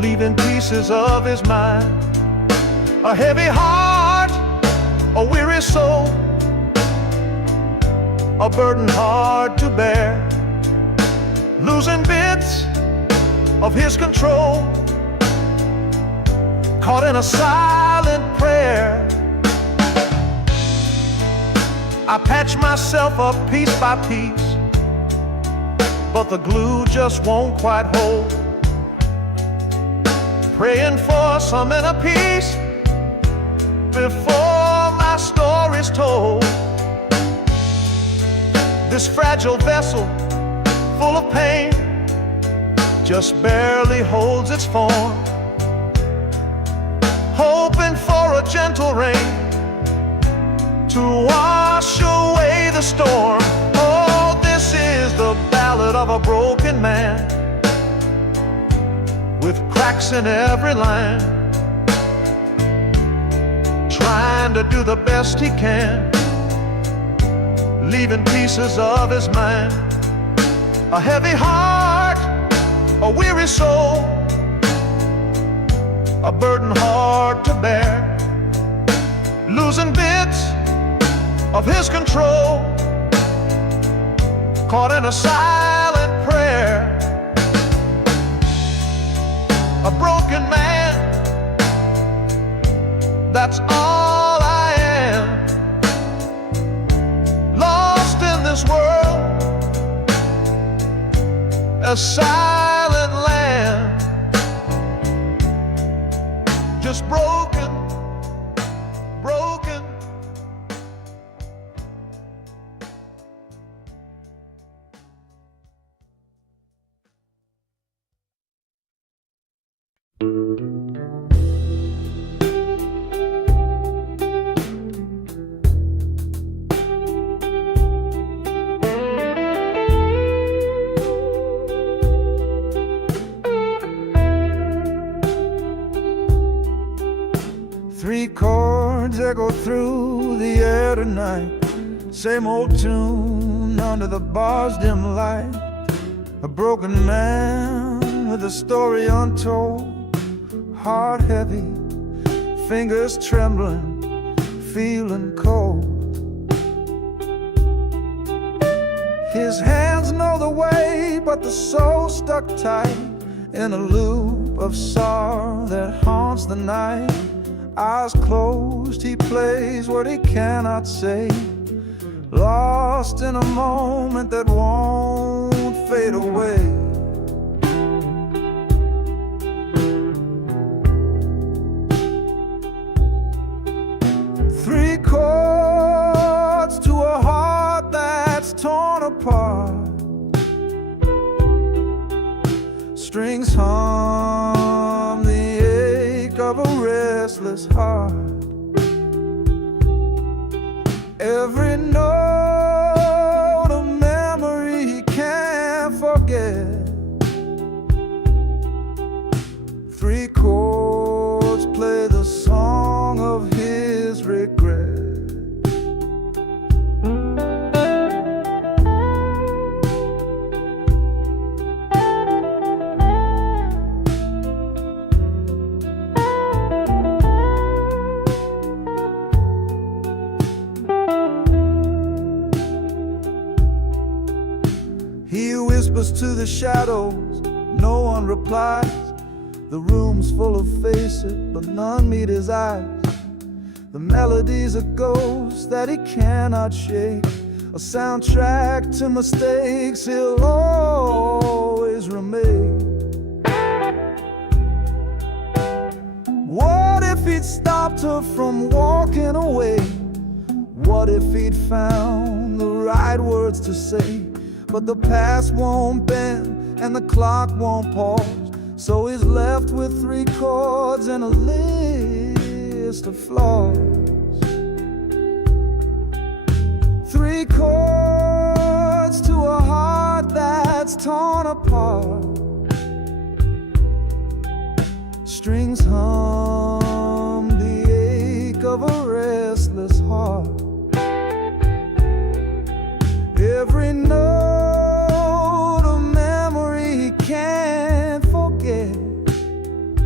leaving pieces of his mind. A heavy heart, a weary soul, a burden hard to bear, losing bits of his control, caught in a silent prayer. I patch myself up piece by piece, but the glue just won't quite hold. Praying for some inner peace before my story's told. This fragile vessel, full of pain, just barely holds its form, hoping for a gentle rain to wash away the storm. Oh, this is the ballad of a broken man, with cracks in every line, trying to do the best he can, leaving pieces of his mind. A heavy heart, a weary soul, a burden hard to bear, losing bits of his control, caught in a silent prayer. A broken man, that's all I am, lost in this world, a silent land, just broken, broken. Three chords echo through the air tonight, same old tune under the bar's dim light. A broken man with a story untold, heart heavy, fingers trembling, feeling cold. His hands know the way, but the soul stuck tight in a loop of sorrow that haunts the night. Eyes closed, he plays what he cannot say, lost in a moment that won't fade away. Three chords to a heart that's torn apart, strings hum the ache of a restless heart. Every note a memory he can't forget. Three chords play the song of his regret. He whispers to the shadows, no one replies. The room's full of faces, but none meet his eyes. The melody's a ghost that he cannot shake, a soundtrack to mistakes he'll always remake. What if he'd stopped her from walking away? What if he'd found the right words to say? But the past won't bend and the clock won't pause, so he's left with three chords and a list of flaws. Three chords to a heart that's torn apart, strings hum the ache of a restless heart. Every note a memory he can't forget.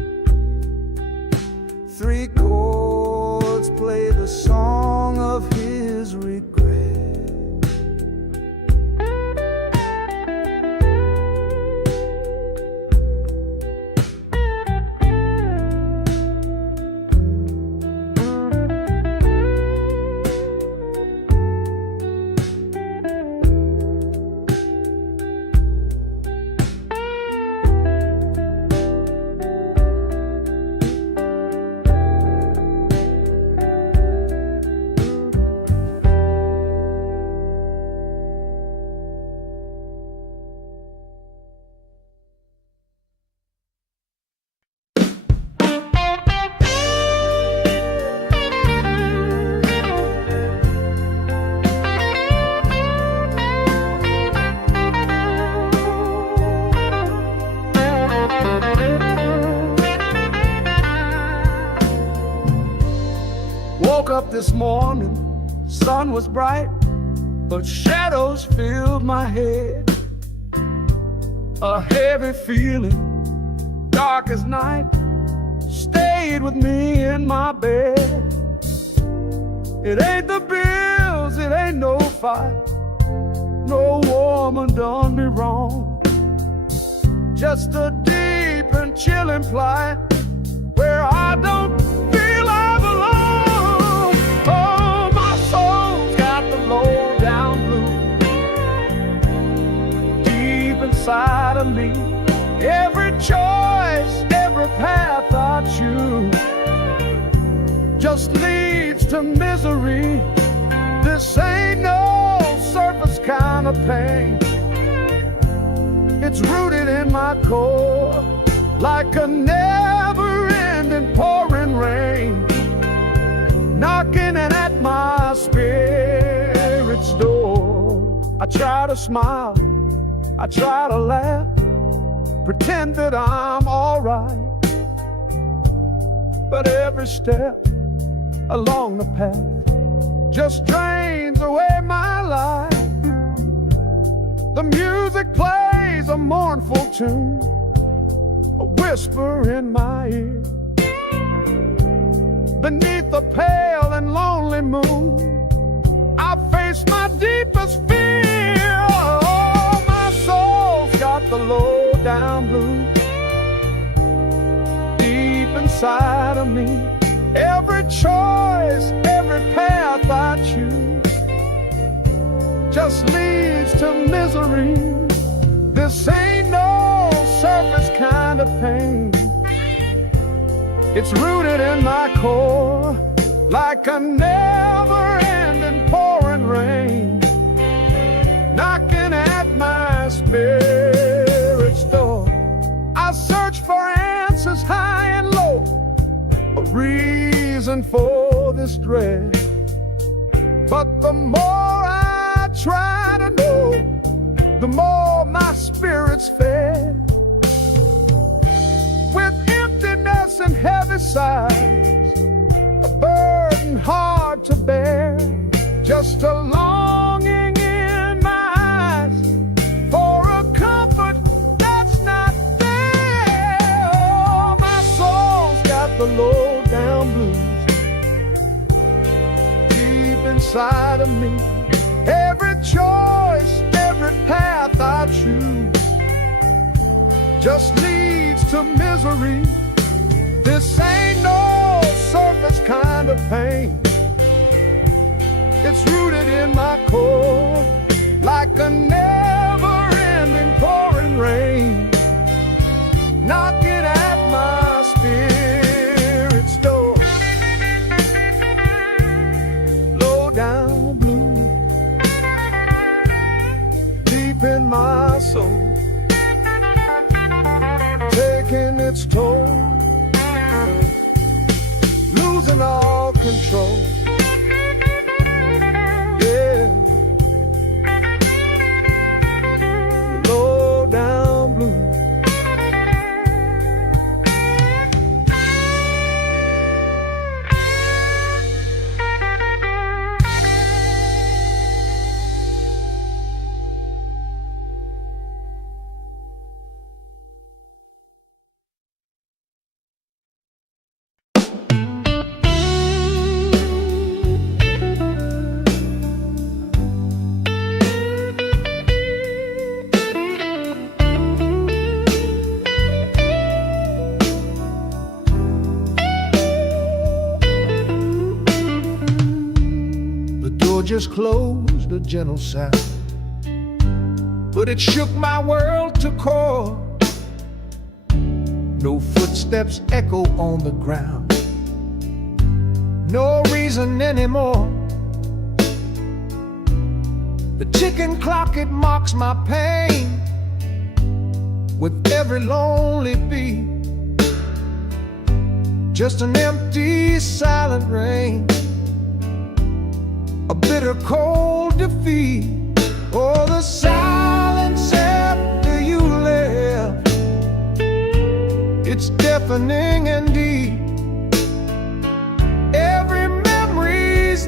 this morning, sun was bright, but shadows filled my head. A heavy feeling, dark as night, stayed with me in my bed. It ain't the bills, it ain't no fight, no woman done me wrong. Just a deep and chilling plight where I don't feel I belong. Oh, my soul's got the low down blues deep inside of me. Every choice, every path I choose just leads to misery. This ain't no surface kind of pain. It's rooted in my core like a never-ending pouring rain, knocking at my spirit's door. I try to smile, I try to laugh, pretend that I'm alright, but every step along the path just drains away my life. The music plays a mournful tune, a whisper in my ear. Beneath the pale and lonely moon, I face my deepest fear. Oh, my soul's got the low down blues deep inside of me. Every choice, every path I choose just leads to misery. This ain't no surface kind of pain. It's rooted in my core like a never-ending pouring rain, knocking at my spirit's door. I search for answers high and low, a reason for this dread, but the more I try to know, the more my spirit's fed. With emptiness and heavy sighs, a burden hard to bear, just a longing in my eyes for a comfort that's not there. Oh, my soul's got the low down blues deep inside of me. Every choice, every path I choose just leads to misery. This ain't no surface kind of pain. It's rooted in my core like a never-ending pouring rain, knocking at my spirit's door. Low down blue deep in my soul, taking its toll, losing all control. Yeah, low down blue. Just closed, a gentle sound, but it shook my world to core. No footsteps echo on the ground, no reason anymore. The ticking clock, it mocks my pain with every lonely beat. Just an empty, silent rain, a bitter cold defeat. Oh, the silence after you left, it's deafening and deep. Every memory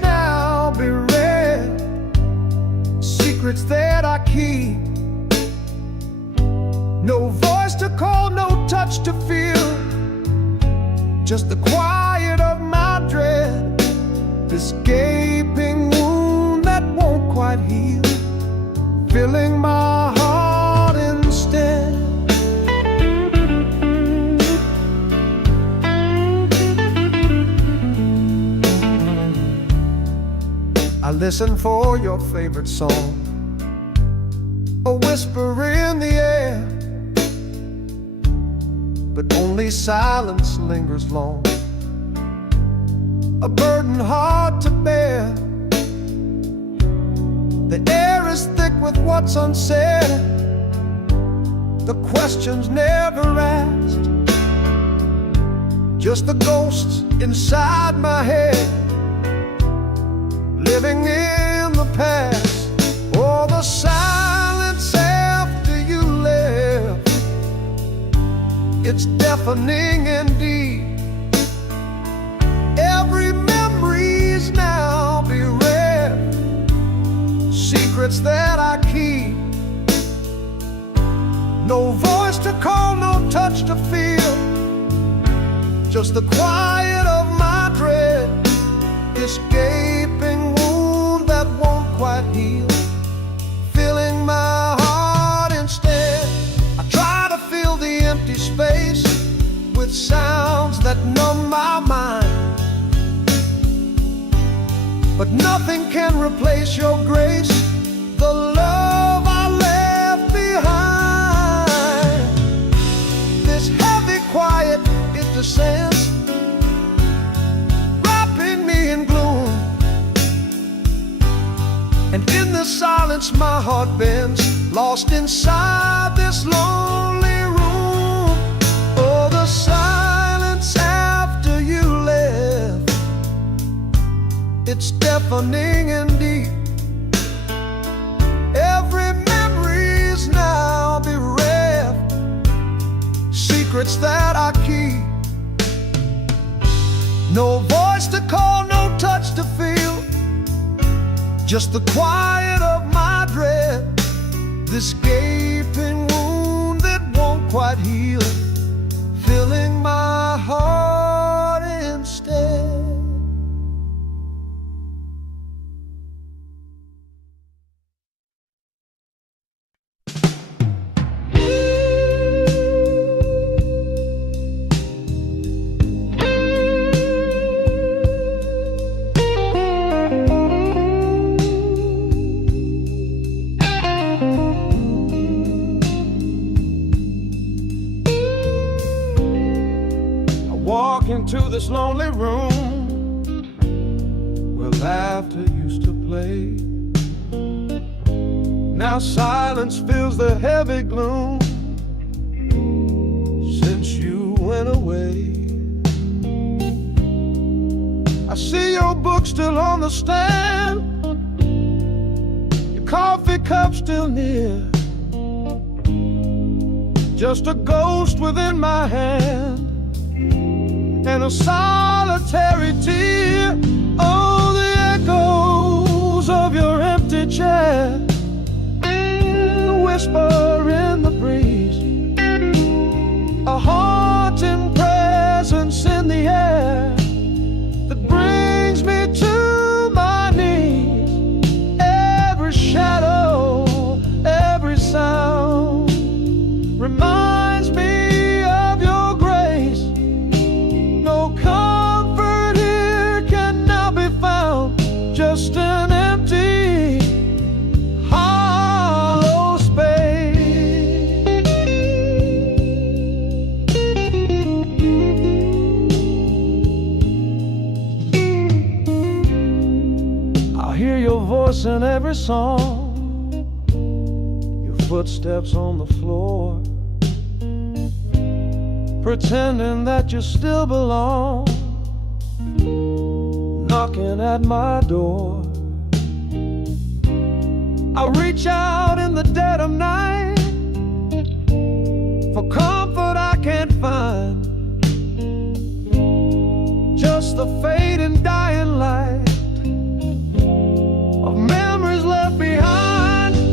secrets that I keep. No voice to call, no touch to feel, just the quiet of my dread, this gaping wound that won't quite heal, filling my heart instead. I listen for your favorite song, a whisper in the air, but only silence lingers long, a burden hard to bear. The air is thick with what's unsaid, the questions never asked, just the ghosts inside my head, living in the past. Oh, the silence after you left, it's deafening indeed. Every memory's now bereft, secrets that I keep. No voice to call, no touch to feel, just the quiet of my dread, this gaping wound that won't quite heal, filling my heart instead. I try to fill the empty space with sounds that numb my mind, but nothing can replace your grace, the love I left behind. This heavy quiet, it descends, wrapping me in gloom, and in the silence my heart bends, lost inside this lonely room. Oh, the silence after you left, it's deafening indeed. Every memory's now bereft, secrets that I keep. No voice to call, no touch to feel, just the quiet of my dread, this gaping wound that won't quite heal, filling my heart instead. Walk into this lonely room where laughter used to play. Now silence fills the heavy gloom since you went away. I see your book still on the stand, your coffee cup still near, just a ghost within my hand and a solitary tear. Oh, the echoes of your empty chair, the whisper in the breeze, a haunting presence in the air that brings me to my knees. Every shadow, every sound reminds me of your grace. No comfort here can now be found, just an empty, hollow space. I hear your voice in every song, your footsteps on the floor, pretending that you still belong, knocking at my door. I reach out in the dead of night for comfort I can't find, just the fading dying light of memories left behind.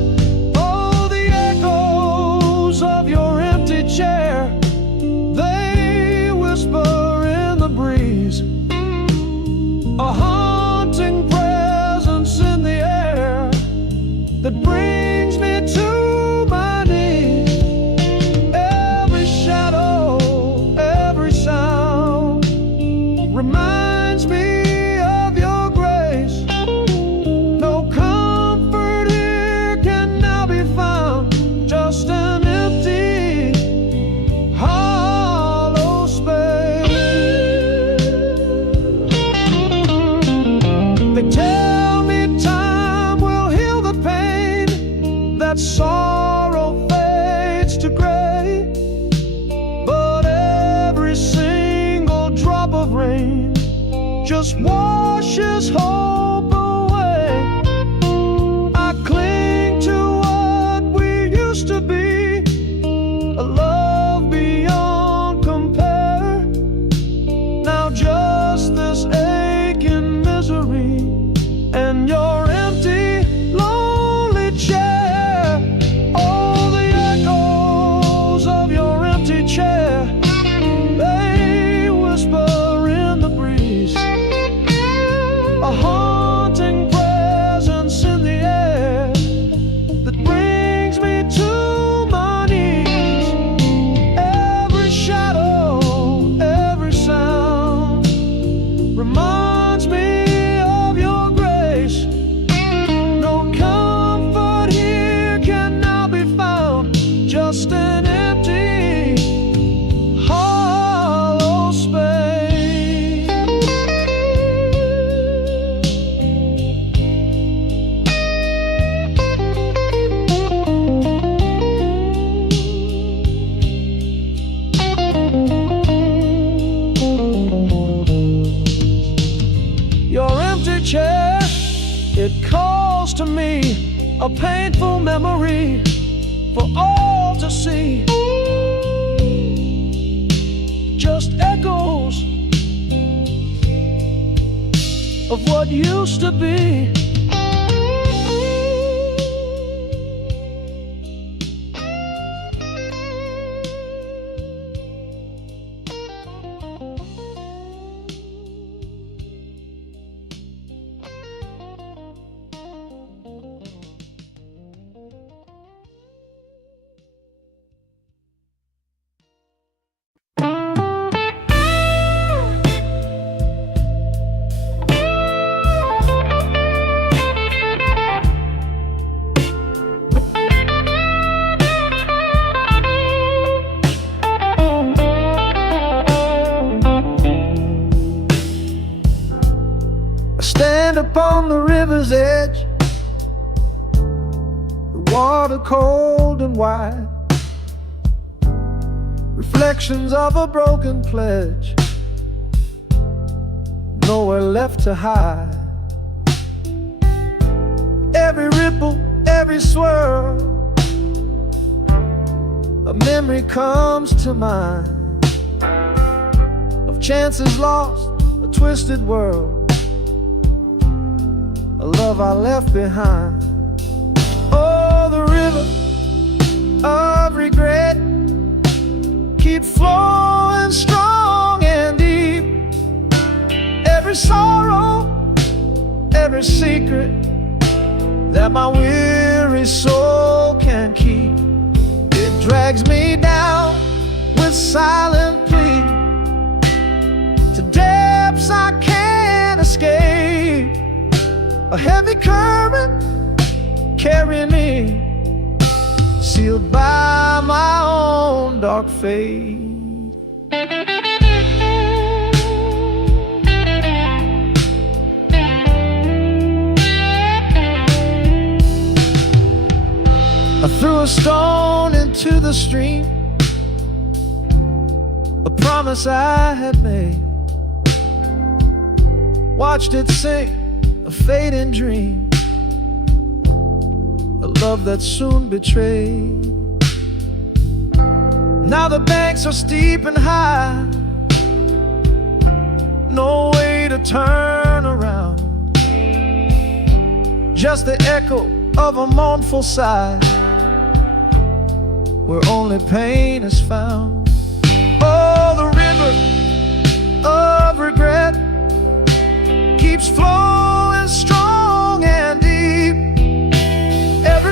that brings me to my knees. Every shadow, every sound reminds me of your grace. No comfort here can now be found, just an empty, hollow space. They tell me time will heal the pain, that sorrow fades to gray, but every single drop of rain just washes hope away. I cling to what we used to be, a love beyond compare. Now just this aching misery and your empty, lonely chair. Oh, the echoes of your empty chair, they whisper in the breeze, a haunting presence in the air that brings me to my knees. Every shadow, every sound reminds me of your grace. No comfort here can now be found, just an empty, hollow space. Your empty chair, it calls to me, a painful memory for all to see. Just echoes of what used to be. Stand upon the river's edge, the water cold and wide, reflections of a broken pledge, nowhere left to hide. Every ripple, every swirl, a memory comes to mind of chances lost, a twisted world, a love I left behind. Oh, the river of regret keep flowing strong and deep. Every sorrow, every secret that my weary soul can keep, it drags me down with silent plea to depths I can't escape. A heavy current carrying me, sealed by my own dark fate. I threw a stone into the stream, a promise I had made, watched it sink, a fading dream, a love that soon betrayed. Now the banks are steep and high, no way to turn around, just the echo of a mournful sigh, where only pain is found. Oh, the river of regret keeps flowing strong and deep. Every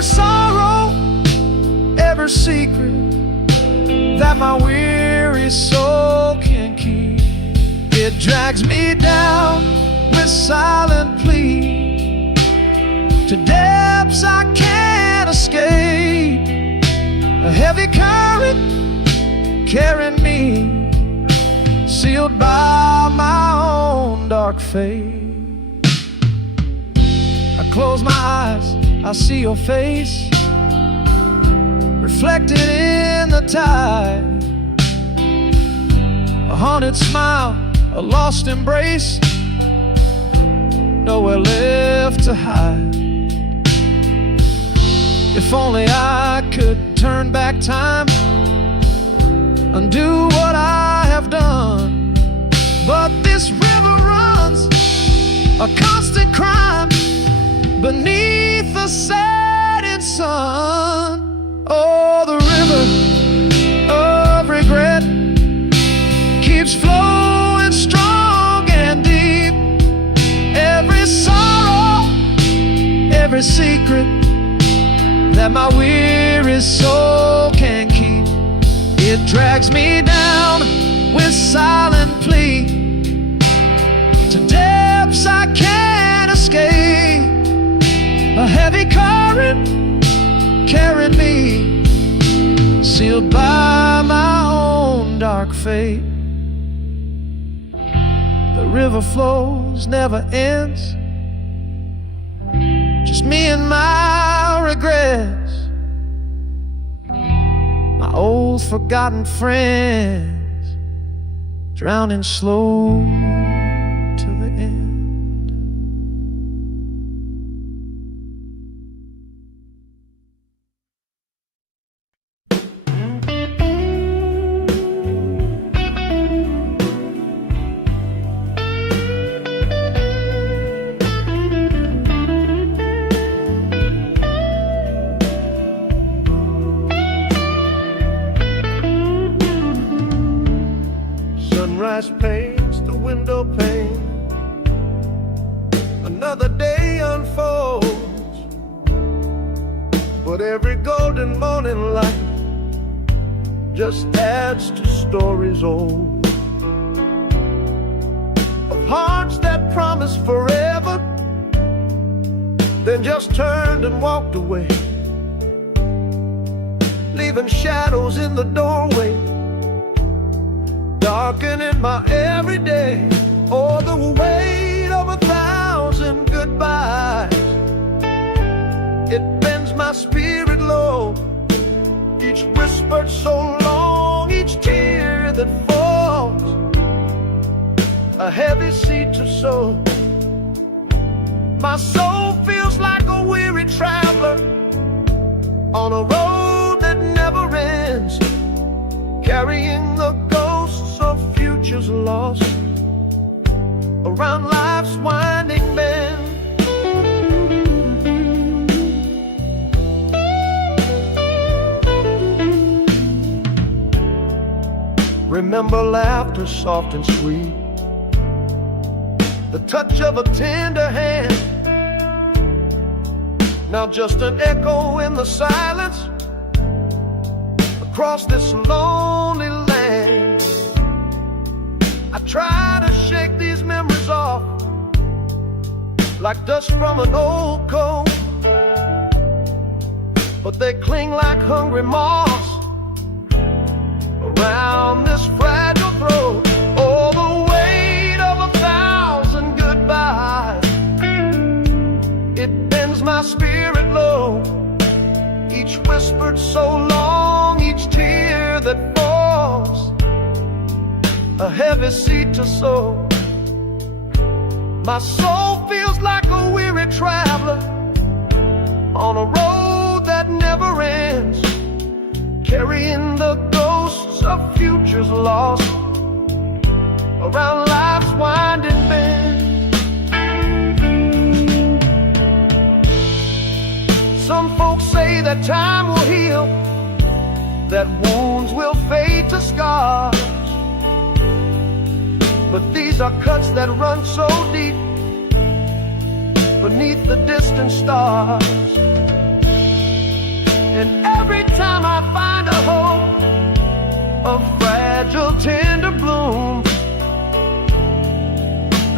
every sorrow, every secret that my weary soul can keep. It drags me down with silent plea to depths I can't escape. A heavy current carrying me, sealed by my own dark fate. I close my eyes, I see your face reflected in the tide. A haunted smile, a lost embrace, nowhere left to hide. If only I could turn back time, undo what I have done. But this river runs a constant crime beneath the setting sun. Oh, the river of regret keeps flowing strong and deep. Every sorrow, every secret that my weary soul can keep, it drags me down with silent plea to depths I can't escape. A heavy current carrying me, sealed by my own dark fate. The river flows, never ends, just me and my regrets, my old forgotten friends, drowning slow till the end. Sunrise paints the window pane, another day unfolds, but every golden morning light just adds to stories old, of hearts that promised forever, then just turned and walked away, leaving shadows in the doorway, darkening my everyday. Oh, the weight of 1,000 goodbyes, it bends my spirit low. Each whispered so long, each tear that falls, a heavy seed to sow. My soul feels like a weary traveler on a road that never ends, carrying the ghosts of futures lost around life's winding bend. Remember laughter soft and sweet, the touch of a tender hand, now just an echo in the silence across this lonely land. I try to shake these memories off like dust from an old coat, but they cling like hungry moths around this fragile throat. Oh, the weight of 1,000 goodbyes, it bends my spirit low. Each whispered so long, each tear that falls, a heavy seed to sow. My soul feels like a weary traveler on a road that never ends, carrying the ghosts of futures lost around life's winding bend. Some folks say that time will heal, that wounds will fade to scars, but these are cuts that run so deep beneath the distant stars.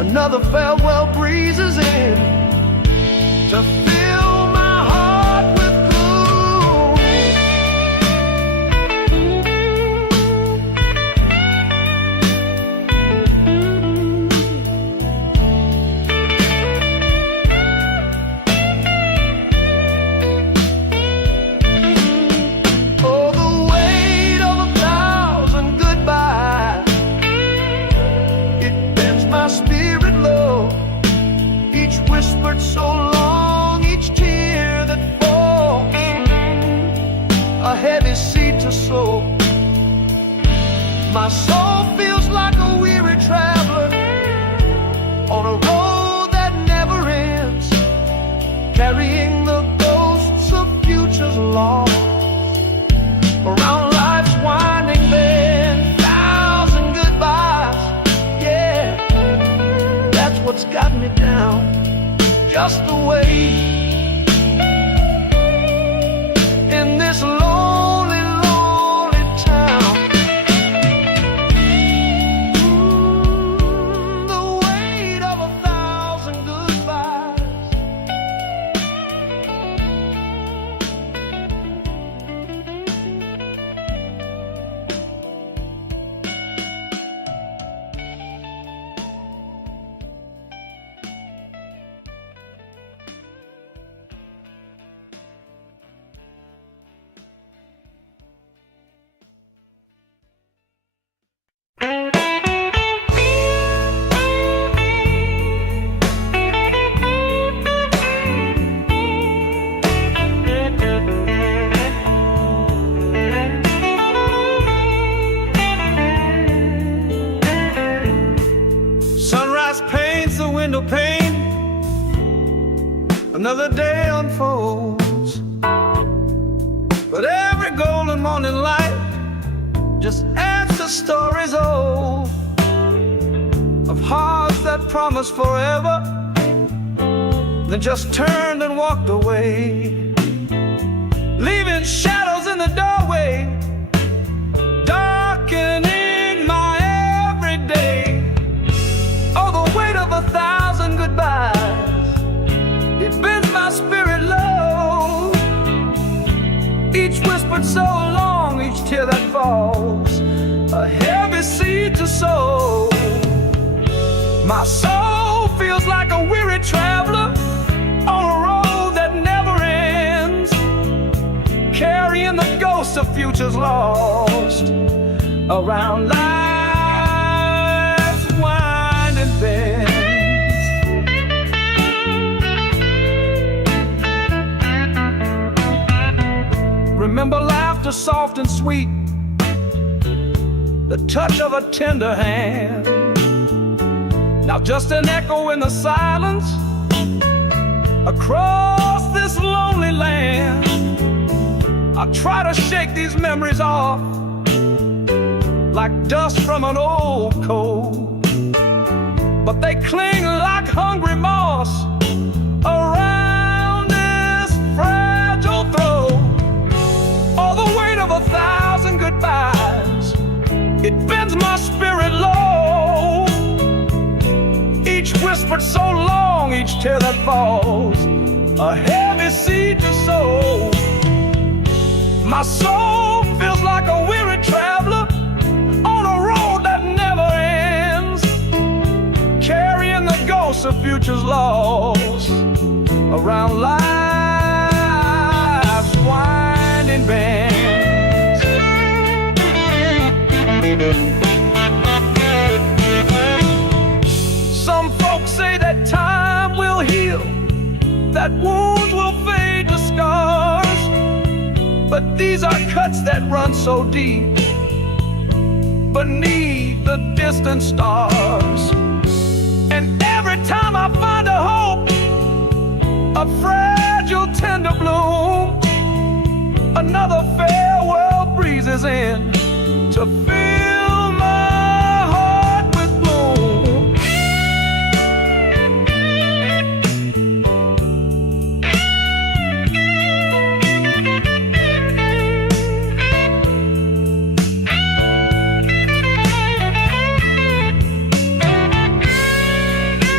Another farewell breezes in to fill my heart with gloom. Oh, the weight of 1,000 goodbyes, it bends my spirit low. Each whispered so long, each tear that falls, a heavy seed to sow. My soul feels like a weary traveler on a road that never ends, carrying the ghosts of futures lost around life's winding bend. 1,000 goodbyes, yeah, that's what's got me down. Just the way in this lonely, lonely town. The weight of 1,000 goodbyes. Sunrise paints the window pane, another day unfolds. But every golden morning light just adds to stories old, of hearts that promised forever, then just turned and walked away, leaving shadows in the doorway, darkening my everyday. Oh, the weight of 1,000 goodbyes, it bends my spirit low. Each whispered so long, each tear that falls, a heavy seed to sow. My soul feels like a weary traveler on a road that never ends, carrying the ghosts of futures lost around life's winding bends. Remember laughter soft and sweet, the touch of a tender hand. Now just an echo in the silence across this lonely land. I try to shake these memories off like dust from an old coat, but they cling like hungry moss around this fragile throat. All the weight of 1,000 goodbyes, it bends my spirit low. Each whispered so long, each tear that falls, a heavy seed to sow. My soul feels like a weary traveler on a road that never ends, carrying the ghosts of futures lost around life's winding bends. Some folks say that time will heal, that wounds will fade to scars, but these are cuts that run so deep beneath the distant stars. And every time I find a hope, a fragile tender bloom, another farewell breezes in to fill my heart with gloom.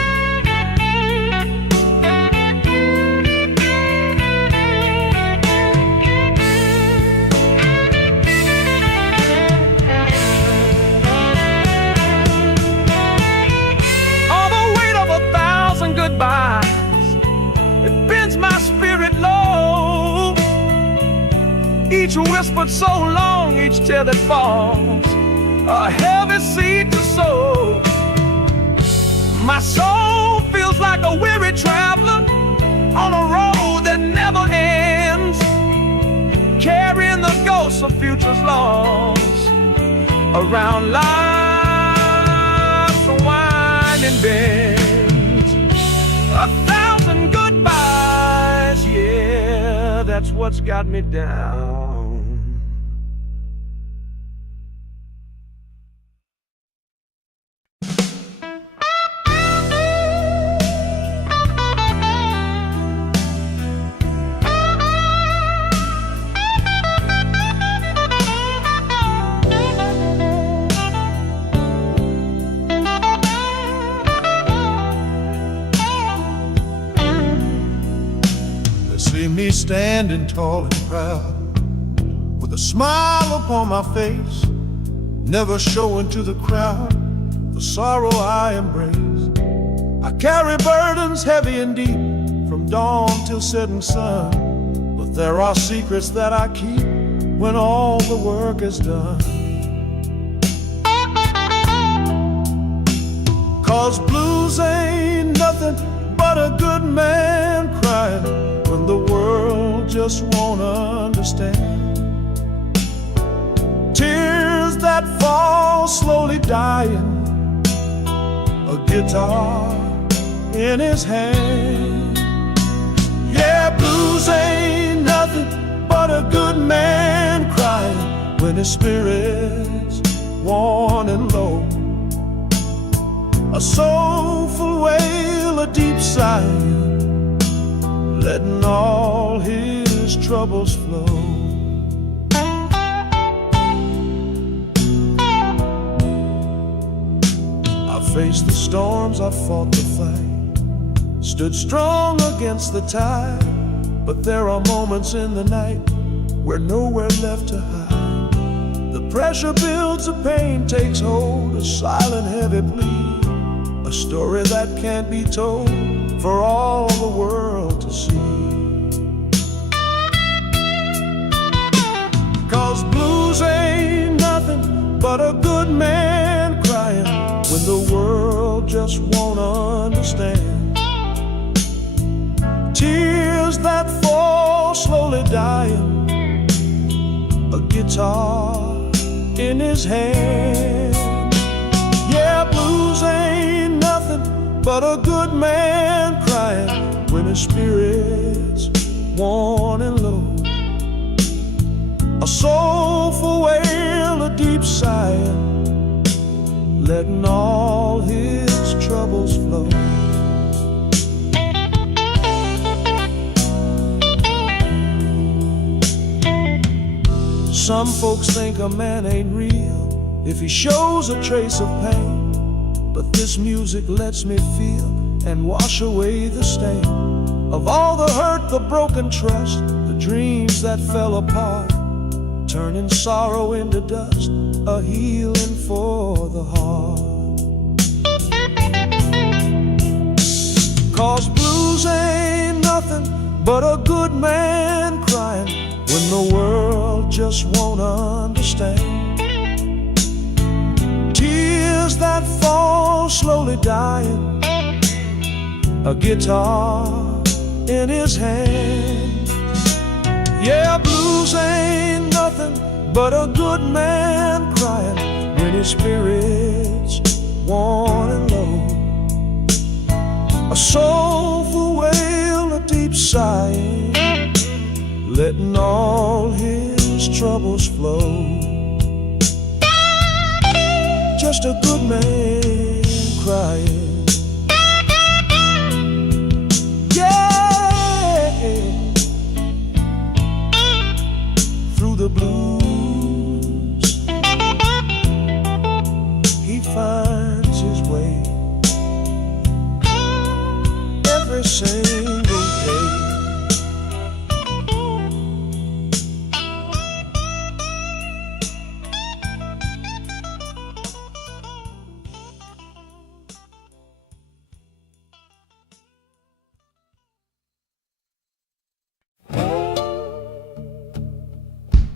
Each whispered so long, each tear that falls, a heavy seed to sow. My soul feels like a weary traveler on a road that never ends, carrying the ghosts of futures lost around life's winding bends. 1,000 goodbyes, yeah, that's what's got me down. See me standing tall and proud, with a smile upon my face, never showing to the crowd the sorrow I embrace. I carry burdens heavy and deep, from dawn till setting sun, but there are secrets that I keep when all the work is done. 'Cause blues ain't nothing but a good man crying when the world just won't understand. Tears that fall slowly dying, a guitar in his hand. Yeah, blues ain't nothing but a good man crying when his spirit's worn and low. A soulful wail, a deep sigh, letting all his troubles flow. I faced the storms, I fought the fight, stood strong against the tide, but there are moments in the night where nowhere left to hide. The pressure builds, the pain takes hold, a silent heavy plea, a story that can't be told for all the world to see. 'Cause blues ain't nothing but a good man crying when the world just won't understand. Tears that fall slowly dying, a guitar in his hand. Yeah, blues ain't nothing but a good man crying when his spirit's worn and low. A soulful wail, a deep sigh, letting all his troubles flow. Some folks think a man ain't real if he shows a trace of pain, but this music lets me feel and wash away the stain of all the hurt, the broken trust, the dreams that fell apart, turning sorrow into dust, a healing for the heart. 'Cause blues ain't nothing but a good man crying when the world just won't understand. Tears that fall slowly dying, a guitar in his hand. Yeah, blues ain't nothing but a good man crying when his spirit's worn and low. A soulful wail, a deep sigh, letting all his troubles flow. Just a good man crying. Through the blues, he finds his way every single day.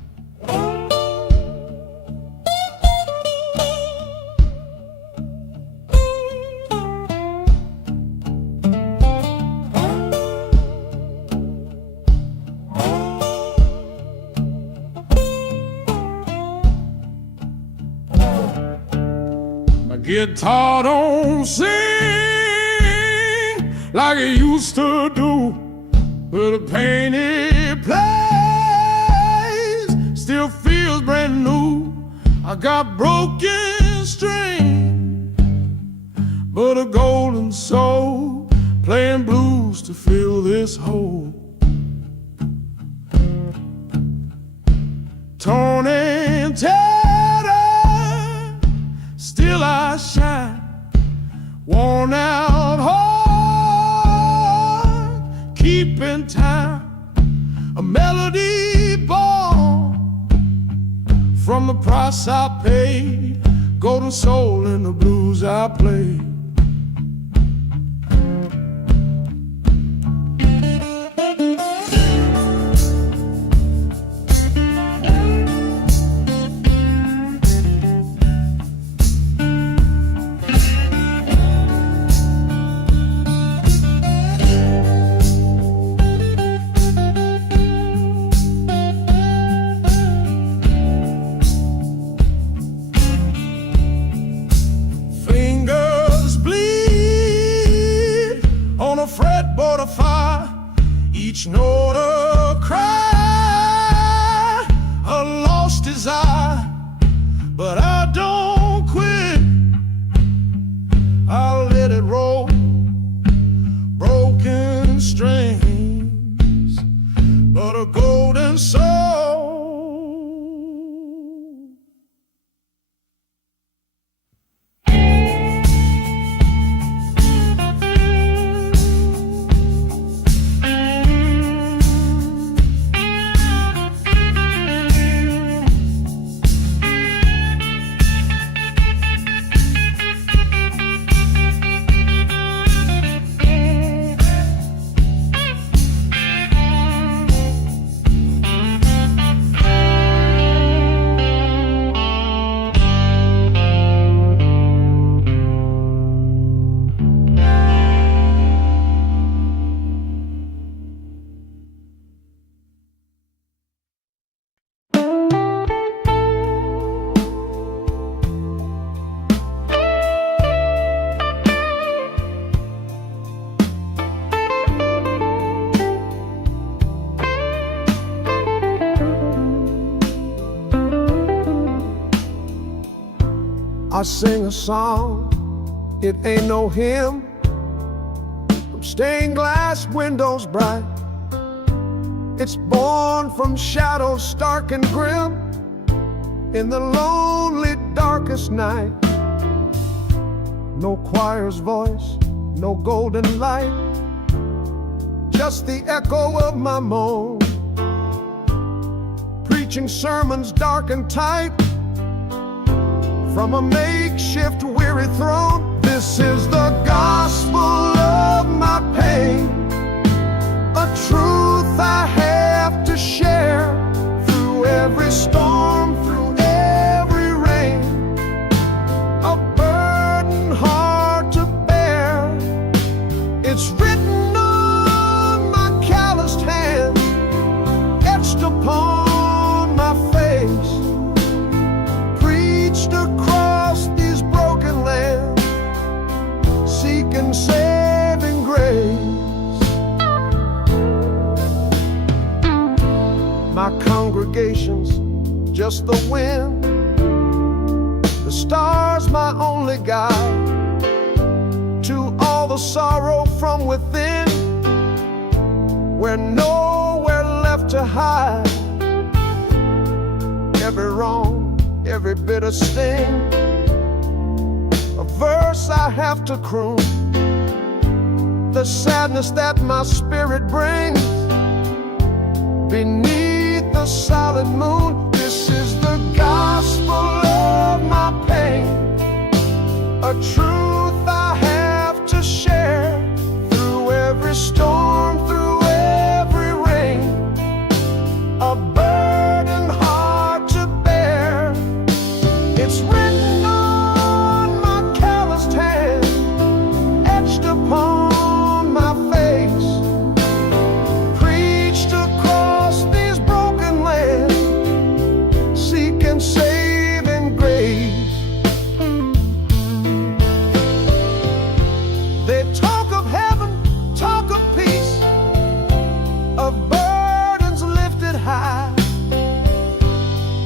guitar don't sing like it used to do, but the pain it plays still feels brand new. I got broken strings, but a golden soul, playing blues to fill this hole. Torn and tattered, still I shine. Worn out heart, keeping time. A melody born from the price I paid. Golden soul in the blues I played. Fretboard of fire, each note a cry, a lost desire. But I don't quit, I'll let it roll. Broken strings, but a golden soul. I sing a song, it ain't no hymn, from stained glass windows bright. It's born from shadows stark and grim, in the lonely darkest night. No choir's voice, no golden light, just the echo of my moan, preaching sermons dark and tight from a makeshift weary throne. This is the gospel of my pain, a truth I have to share through every storm, through every rain, a burden hard to bear. It's written on my calloused hand, etched upon my face, preached across these broken lands, seeking saving grace. My congregation's just the wind, the stars my only guide to all the sorrow from within, where nowhere left to hide. Every wrong, every bitter sting, a verse I have to croon, the sadness that my spirit brings beneath the solid moon. This is the gospel of my pain, a truth I have to share through every storm, through every rain, a burden hard to bear. It's written on my calloused hand, etched upon my face, preached across these broken lands, seeking saving grace.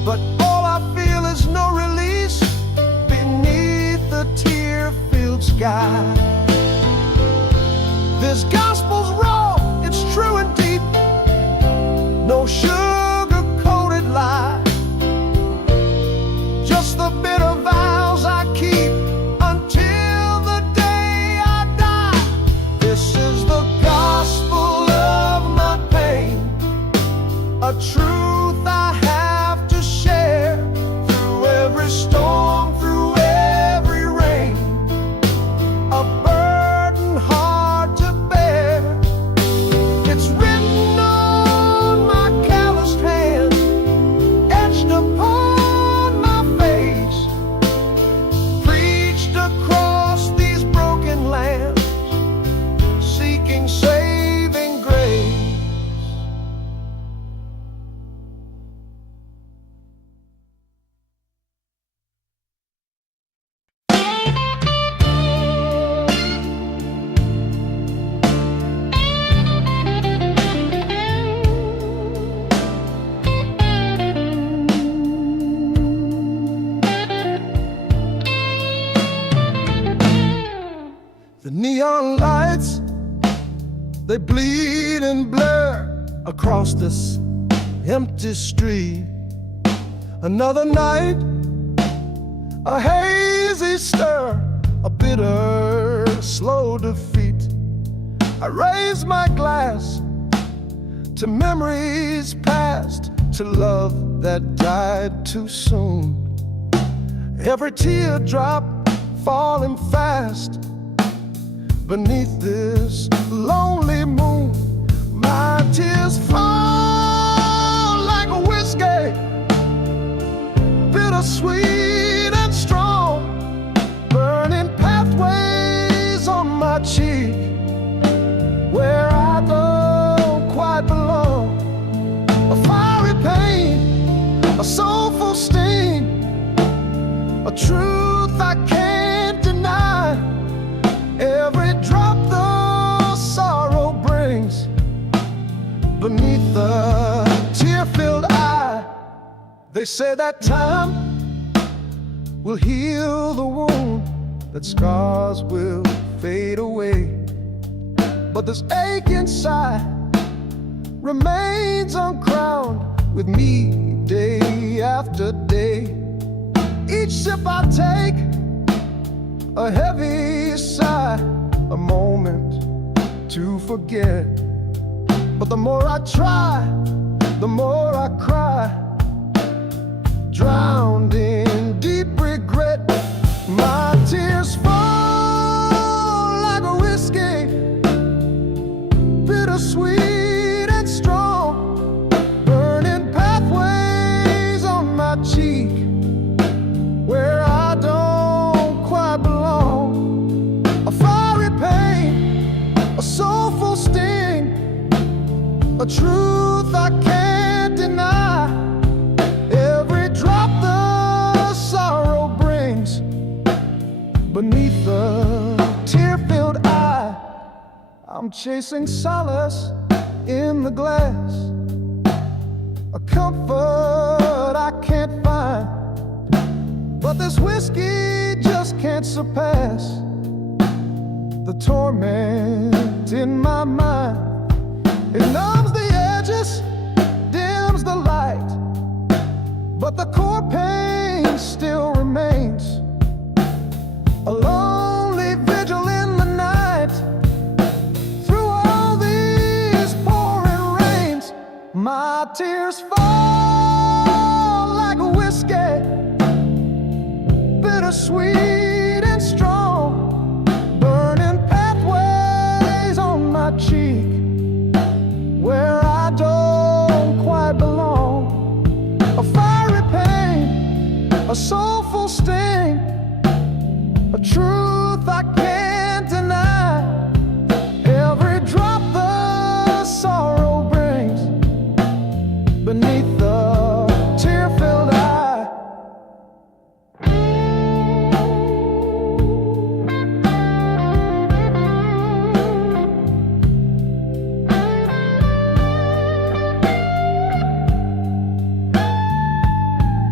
but all I feel is no release beneath the tear-filled sky. This gospel's raw, it's true and deep, no sugar-coated lie, just the bitter vows I keep until the day I die. This is the gospel of my pain, a truth I have to share through every storm, through every rain, a burden hard to bear. It's written on my calloused hand, etched upon my face, preached across these broken lands, seeking saving grace. The neon lights, they bleed and blur across this empty street. Another night, a hazy stir, a bitter, slow defeat. I raise my glass to memories past, to love that died too soon. Every teardrop falling fast beneath this lonely moon. My tears fall like a whiskey, bittersweet and strong, burning pathways on my cheek where I don't quite belong. A fiery pain, a soulful sting, a truth I can't deny. Every drop the sorrow brings beneath the tear-filled eye. They say that time will heal the wound, that scars will fade away, but this ache inside remains uncrowned with me day after day. Each sip I take, a heavy sigh, a moment to forget. But the more I try, the more I cry, drowned in deep regret. My tears fall like a whiskey, bittersweet and strong, burning pathways on my cheek where I don't quite belong. A fiery pain, a soulful sting, a truth I can't deny. Every drop the sorrow brings beneath the tear-filled eye. I'm chasing solace in the glass, a comfort I can't find, but this whiskey just can't surpass the torment in my mind. It numbs the edges, dims the light, but the core pain still remains. A lonely vigil in the night, through all these pouring rains. My tears fall like a whiskey, bittersweet and strong, burning pathways on my cheek where I don't quite belong. A fiery pain, a soulful sting, a truth I can't deny. Every drop the sorrow brings beneath the tear-filled eye.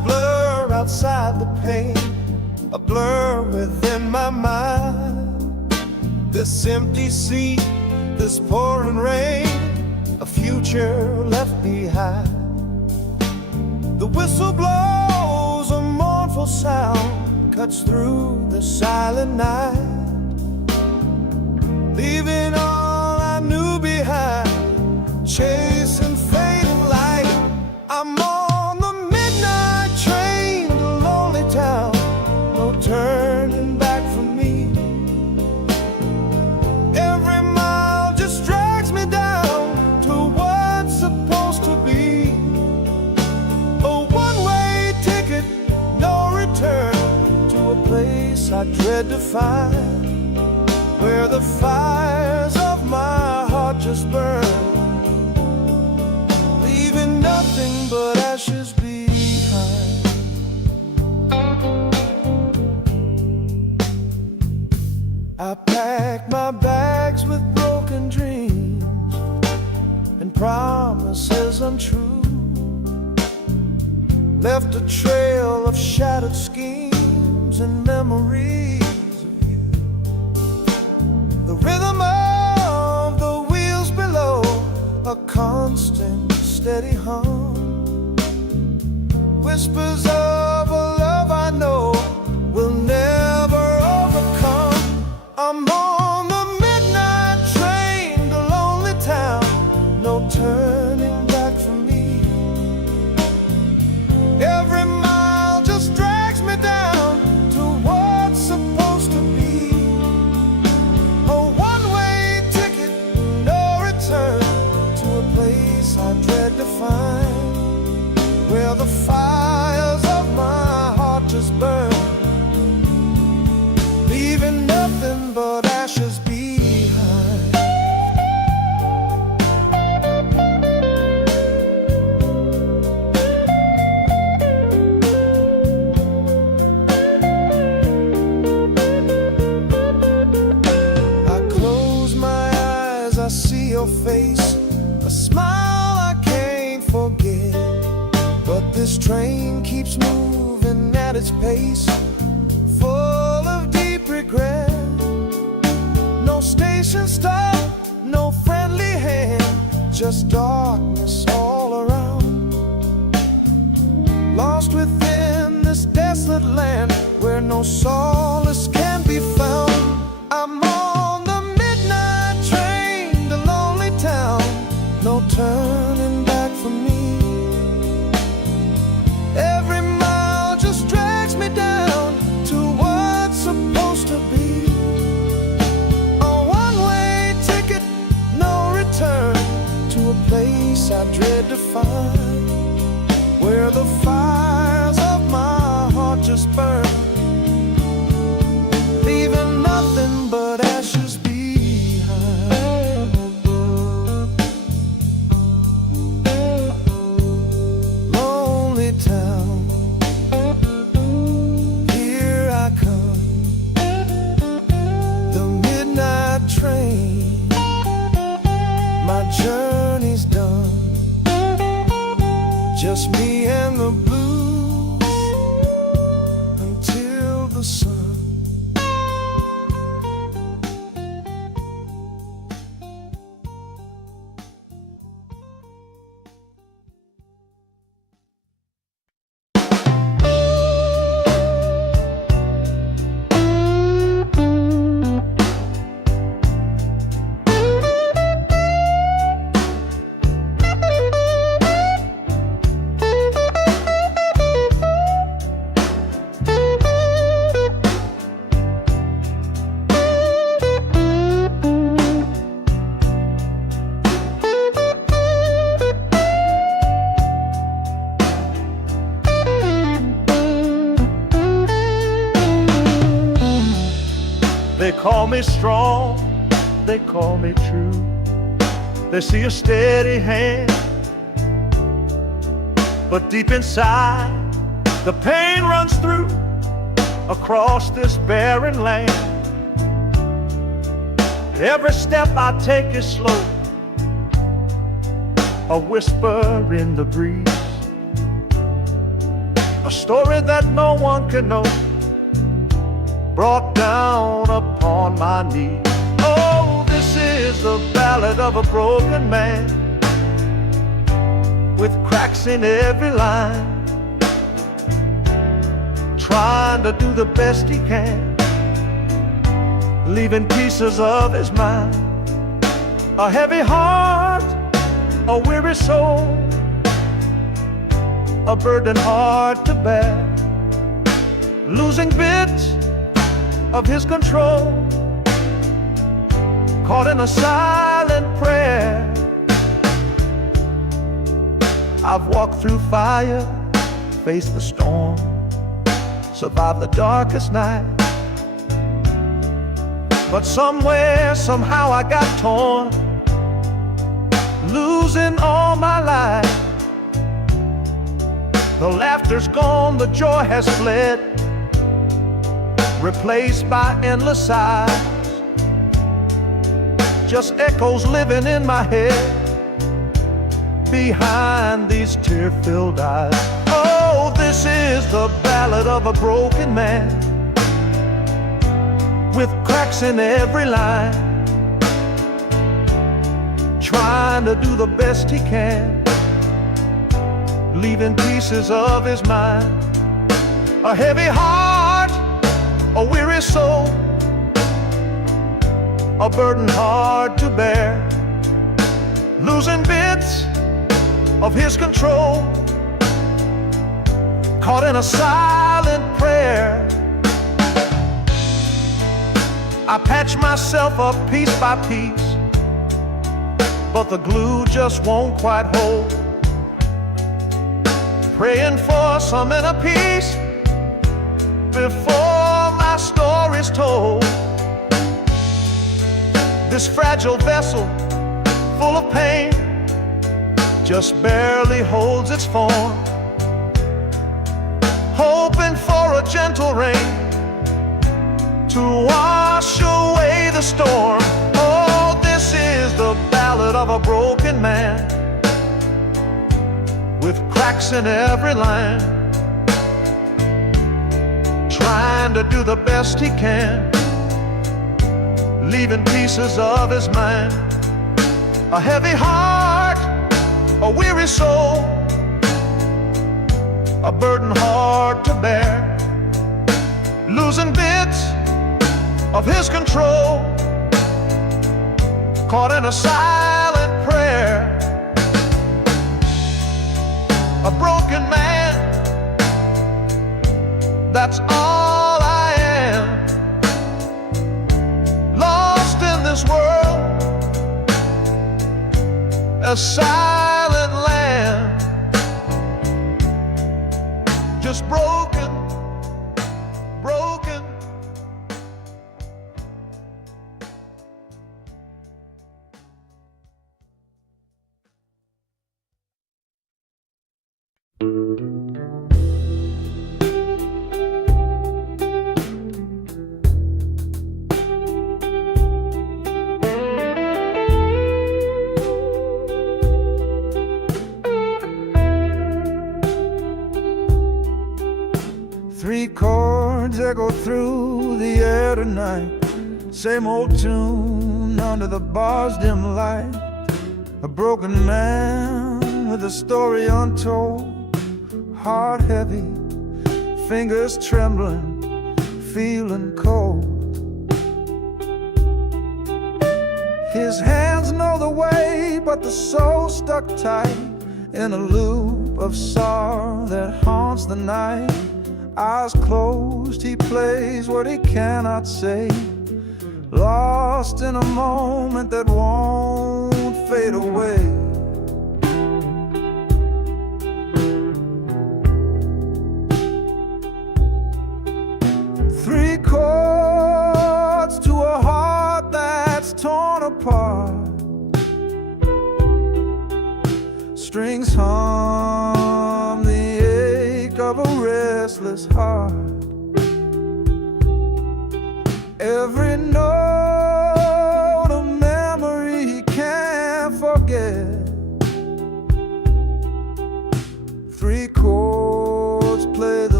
the pain, a blur within my mind. This empty sea, this pouring rain, a future left behind. The whistle blows, a mournful sound cuts through the silent night, leaving all I knew behind, chasing fading light. I'm on the midnight train to lonely town, no turning back for me. Every mile just drags me down to what's supposed to be. A one-way ticket, no return, to a place I dread to find, where the fires of my heart just burn, leaving nothing but ashes behind. I packed my bags with broken dreams and promises untrue, left a trail of shattered schemes and memories of you. The rhythm of the wheels below, a constant steady hum, whispers of a love I know will never overcome. I'm on the midnight train to lonely town, no turning back for me. Every mile just drags me down to what's supposed to be. A one-way ticket, no return, to a place I dread to find, where the fires of my heart just burn, leaving nothing but ashes behind. I close my eyes, I see your face, a smile I can't forget. But this train keeps moving at its pace, full of deep regret. No station stop, no friendly hand, just darkness all around. Lost within this desolate land, where no solace can be found. I'm on the midnight train to lonely town, no turning back for me. Every mile just drags me down to what's supposed to be. A one-way ticket, no return, to a place I dread to find, where the fires of my heart just burn, leaving nothing but ashes behind. Lonely town, here I come, the midnight train, my journey's done, just me and the blues until the sun. They call me strong, they call me true. They see a steady hand, but deep inside the pain runs through across this barren land. Every step I take is slow, a whisper in the breeze, a a story that no one can know, brought down upon my knee. Oh, this is the ballad of a broken man, with cracks in every line, trying to do the best he can, leaving pieces of his mind. A heavy heart, a weary soul, a burden hard to bear, losing bits of his control, caught in a silent prayer. I've walked through fire, faced the storm, survived the darkest night, but somewhere, somehow I got torn, losing all my life. The laughter's gone, the joy has fled, replaced by endless sighs, just echoes living in my head, behind these tear-filled eyes. Oh, this is the ballad of a broken man, with cracks in every line, trying to do the best he can, leaving pieces of his mind. A heavy heart, a weary soul, a burden hard to bear, losing bits of his control, caught in a silent prayer. I patch myself up piece by piece, but the glue just won't quite hold, praying for some inner peace before my story's told. This fragile vessel, full of pain, just barely holds its form, hoping for a gentle rain to wash away the storm. Oh, this is the ballad of a broken man, with cracks in every line, trying to do the best he can, leaving pieces of his mind. A heavy heart, a weary soul, a burden hard to bear, losing bits of his control, caught in a silent prayer. A broken man, that's all I am, lost in this world, a silent land, just broken, broken. Three chords echo through the air tonight, same old tune under the bar's dim light. A broken man with a story untold, heart heavy, fingers trembling, feeling cold. His hands know the way, but the soul stuck tight in a loop of sorrow that haunts the night. Eyes closed, he plays what he cannot say, lost in a moment that won't fade away. Three chords to a heart that's torn apart, strings hum the ache of a restless heart. Every note a memory he can't forget. Three chords play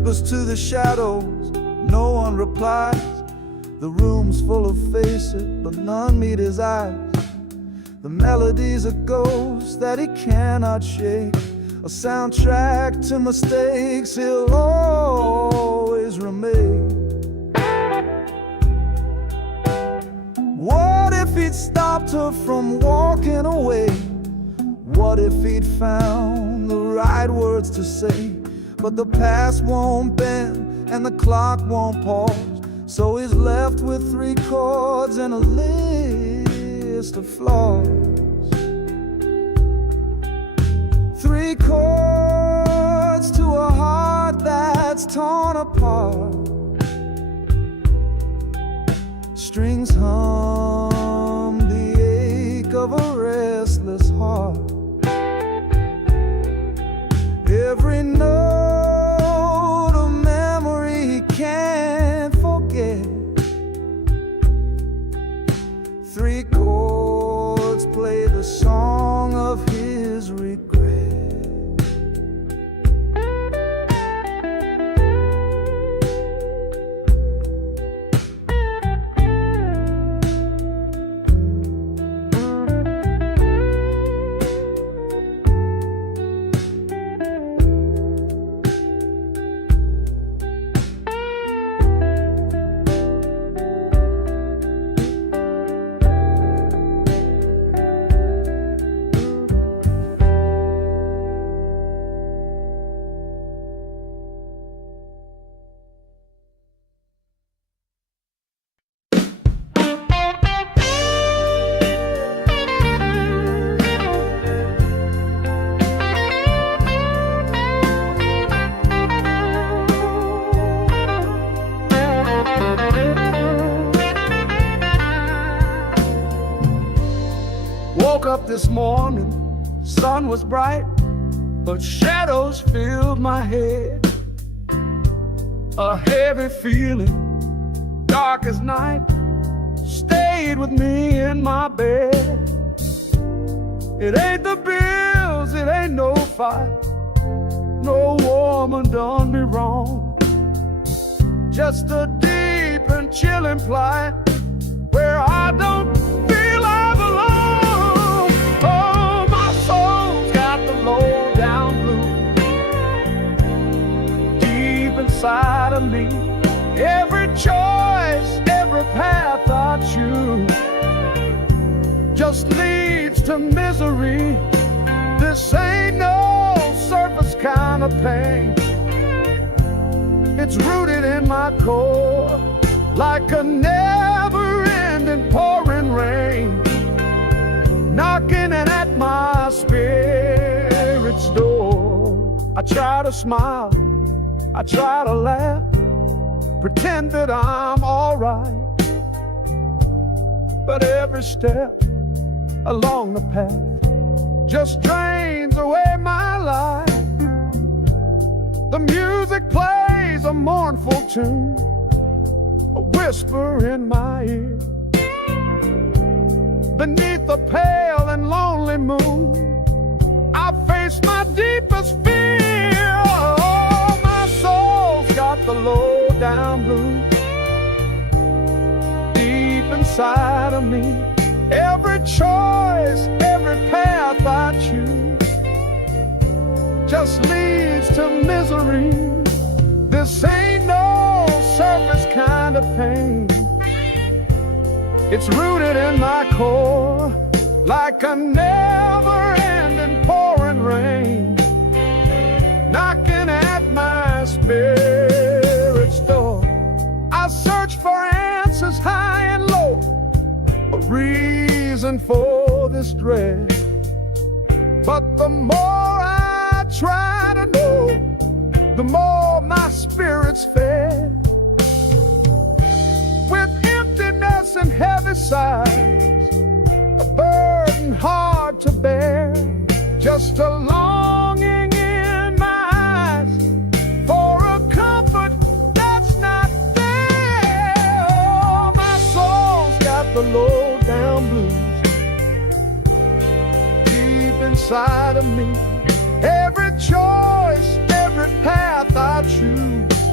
whispers to the shadows, no one replies. The room's full of faces, but none meet his eyes. The melody's a ghost that he cannot shake, a soundtrack to mistakes he'll always remake. What if he'd stopped her from walking away? What if he'd found the right words to say? But the past won't bend and the clock won't pause, so he's left with 3 chords and a list of flaws. 3 chords to a heart that's torn apart. Strings hum the ache of a restless heart. Every note a memory he can't forget. 3 chords play the song of his regret. Woke up this morning, sun was bright, but shadows filled my head. A heavy feeling, dark as night, stayed with me in my bed. It ain't the bills, it ain't no fight, no woman done me wrong. Just a deep and chilling plight where I don't feel I belong. Oh, my soul's got the low down blues deep inside of me. Every choice, every path I choose just leads to misery. This ain't no surface kind of pain. It's rooted in my core like a never-ending pouring rain, knocking at my spirit's door. I try to smile, I try to laugh, pretend that I'm alright, but every step along the path just drains away my life. The music plays a mournful tune, a whisper in my ear. Beneath the pale and lonely moon, I face my deepest fear. Oh, my soul's got the low down blues deep inside of me. Every choice, every path I choose just leads to misery. This ain't no surface kind of pain. It's rooted in my core like a never-ending pouring rain, knocking at my spirit's door. I search for answers high and low, a reason for this dread, but the more I try to know, the more my spirit's fed. With emptiness and heavy sighs, a burden hard to bear, just a longing in my eyes for a comfort that's not there. Oh, my soul's got the low down blues deep inside of me. Every choice, every path I choose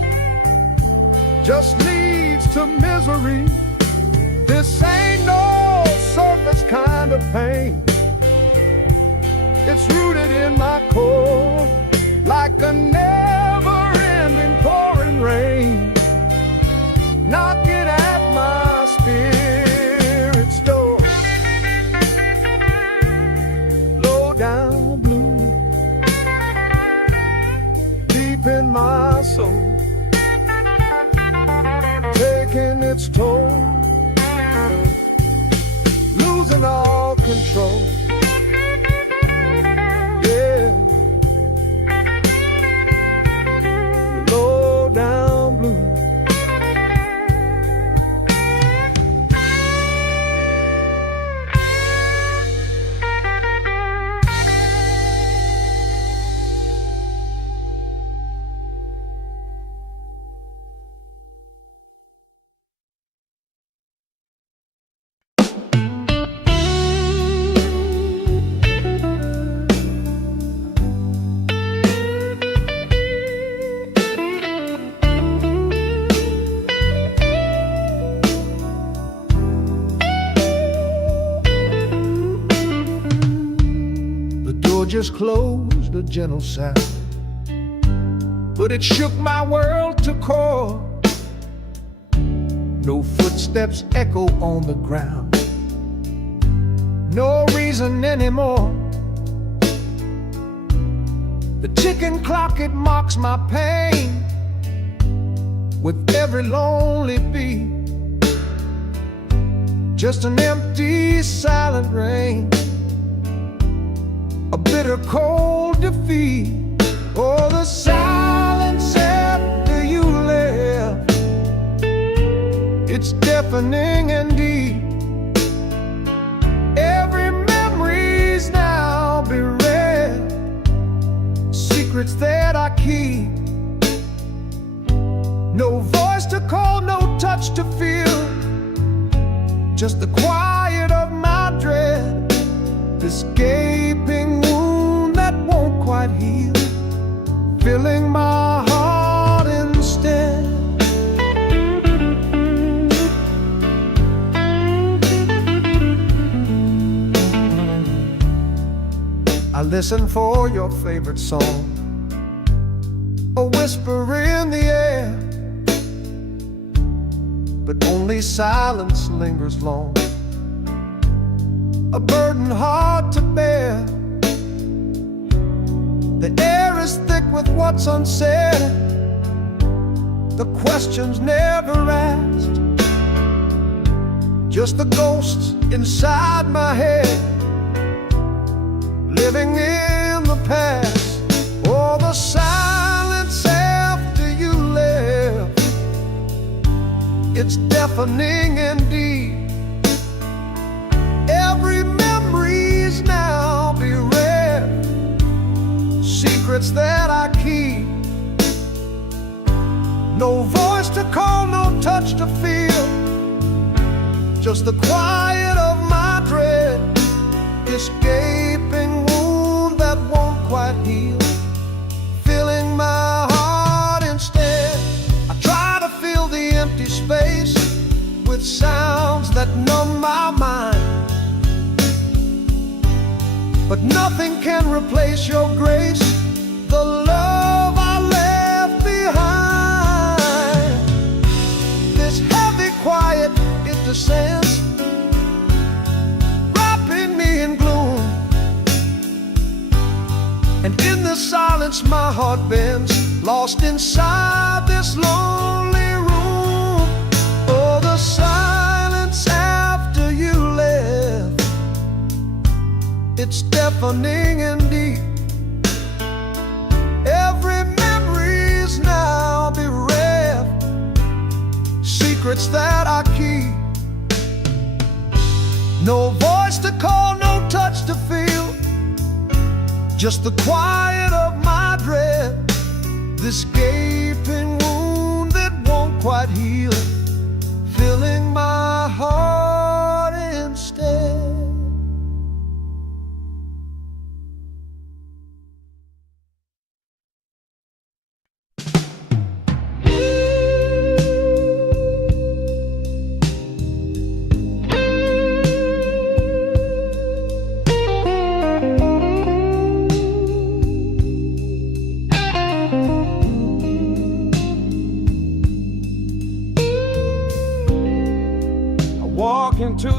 just leads to misery. This ain't no surface kind of pain. It's rooted in my core, like a never-ending pouring rain, knocking at my spirit's door. Low down blue, deep in my soul, taking its toll, losing all control. Yeah, low down blue. Just closed, a gentle sound, but it shook my world to core. No footsteps echo on the ground, no reason anymore. The ticking clock, it mocks my pain with every lonely beat. Just an empty, silent rain, a bitter cold defeat. Oh, the silence after you left, it's deafening indeed. Every memory's now bereft, secrets that I keep. No voice to call, no touch to feel, just the quiet of my dread. This gaping wound that won't quite heal, filling my heart instead. I listen for your favorite song, a whisper in the air, but only silence lingers long, a burden hard to bear. The air is thick with what's unsaid, the questions never asked, just the ghosts inside my head, living in the past. Oh, the silence after you left, it's deafening indeed. Every memory's now bereft, secrets that I keep. No voice to call, no touch to feel, just the quiet of my dread. This gaping wound that won't quite heal, filling my heart instead. I try to fill the empty space with sounds that numb my mind, but nothing can replace your grace, the love I left behind. This heavy quiet, it descends, wrapping me in gloom, and in the silence my heart bends, lost inside this lonely room. Oh, the silence after you left, it's deafening indeed. Every memory's now bereft, secrets that I keep. No voice to call, no touch to feel, just the quiet of my dread. This gaping wound that won't quite heal, filling my heart instead.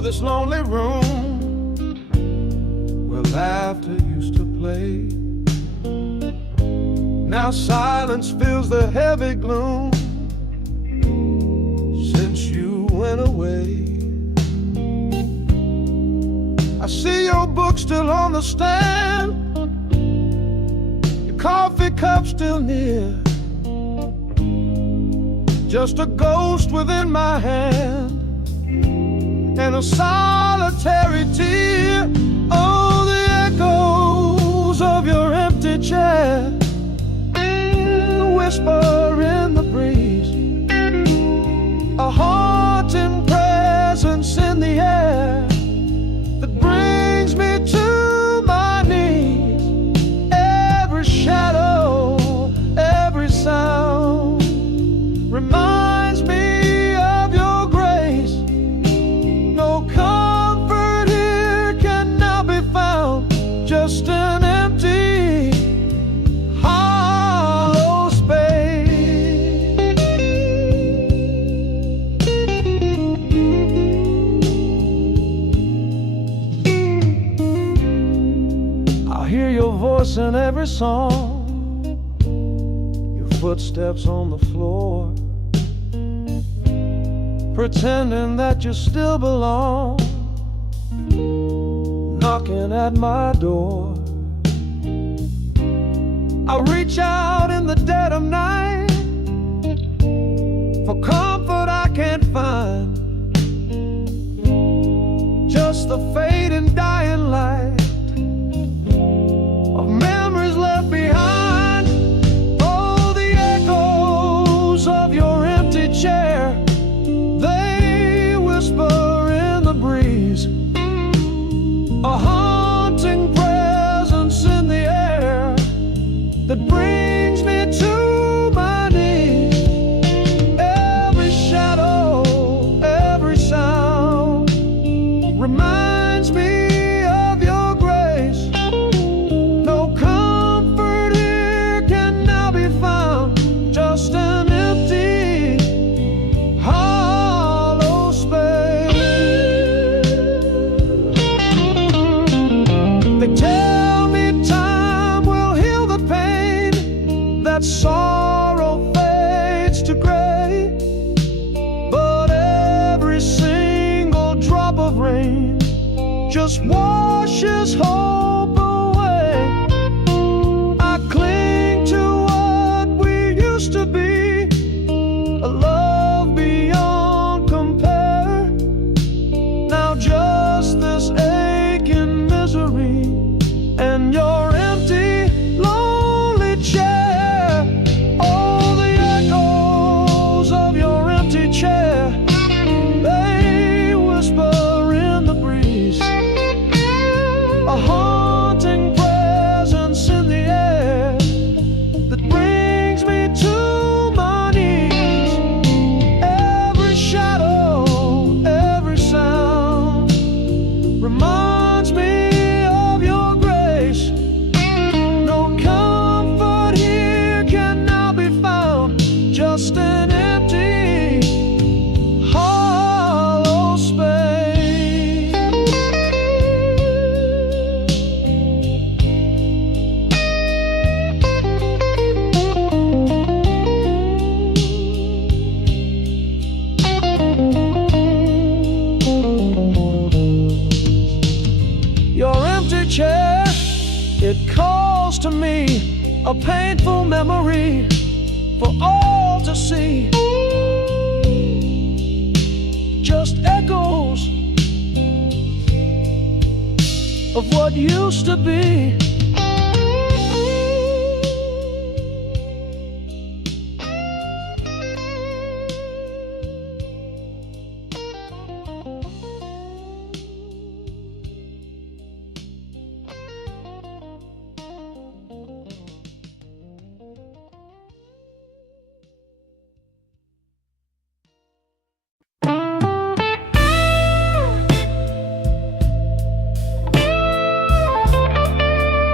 this lonely room where laughter used to play. Now silence fills the heavy gloom since you went away. I see your book still on the stand, your coffee cup still near, just a ghost within my hand and a solitary tear. Oh, the echoes of your empty chair, the whisper in the breeze, a haunting presence in the air that brings me to my knees. Every shadow, every sound reminds me of your grace. No comfort here can now be found, just an empty, hollow space. I hear your voice in every song, your footsteps on the floor, pretending that you still belong, knocking at my door. I reach out in the dead of night for comfort I can't find, just the fading dying light of memories left behind. Oh, the echoes of your empty chair, they whisper in the breeze, a haunting presence in the air that brings me to my knees. Every shadow, every sound reminds me of your grace. No comfort here can now be found, just an empty, hollow space. They tell me time will heal the pain, that sorrow fades to gray, but every single drop of rain just washes hope away. I cling to what we used to be, a love beyond compare. Now just this aching misery and your empty, lonely chair. Oh, the echoes of your empty chair, they whisper in the breeze, a haunting presence in the air that brings me to my knees. Every shadow, every sound reminds me of your grace. No comfort here can now be found, just an empty, hollow space. Your empty chair, it calls to me, a painful memory for all to see. Just echoes of what used to be.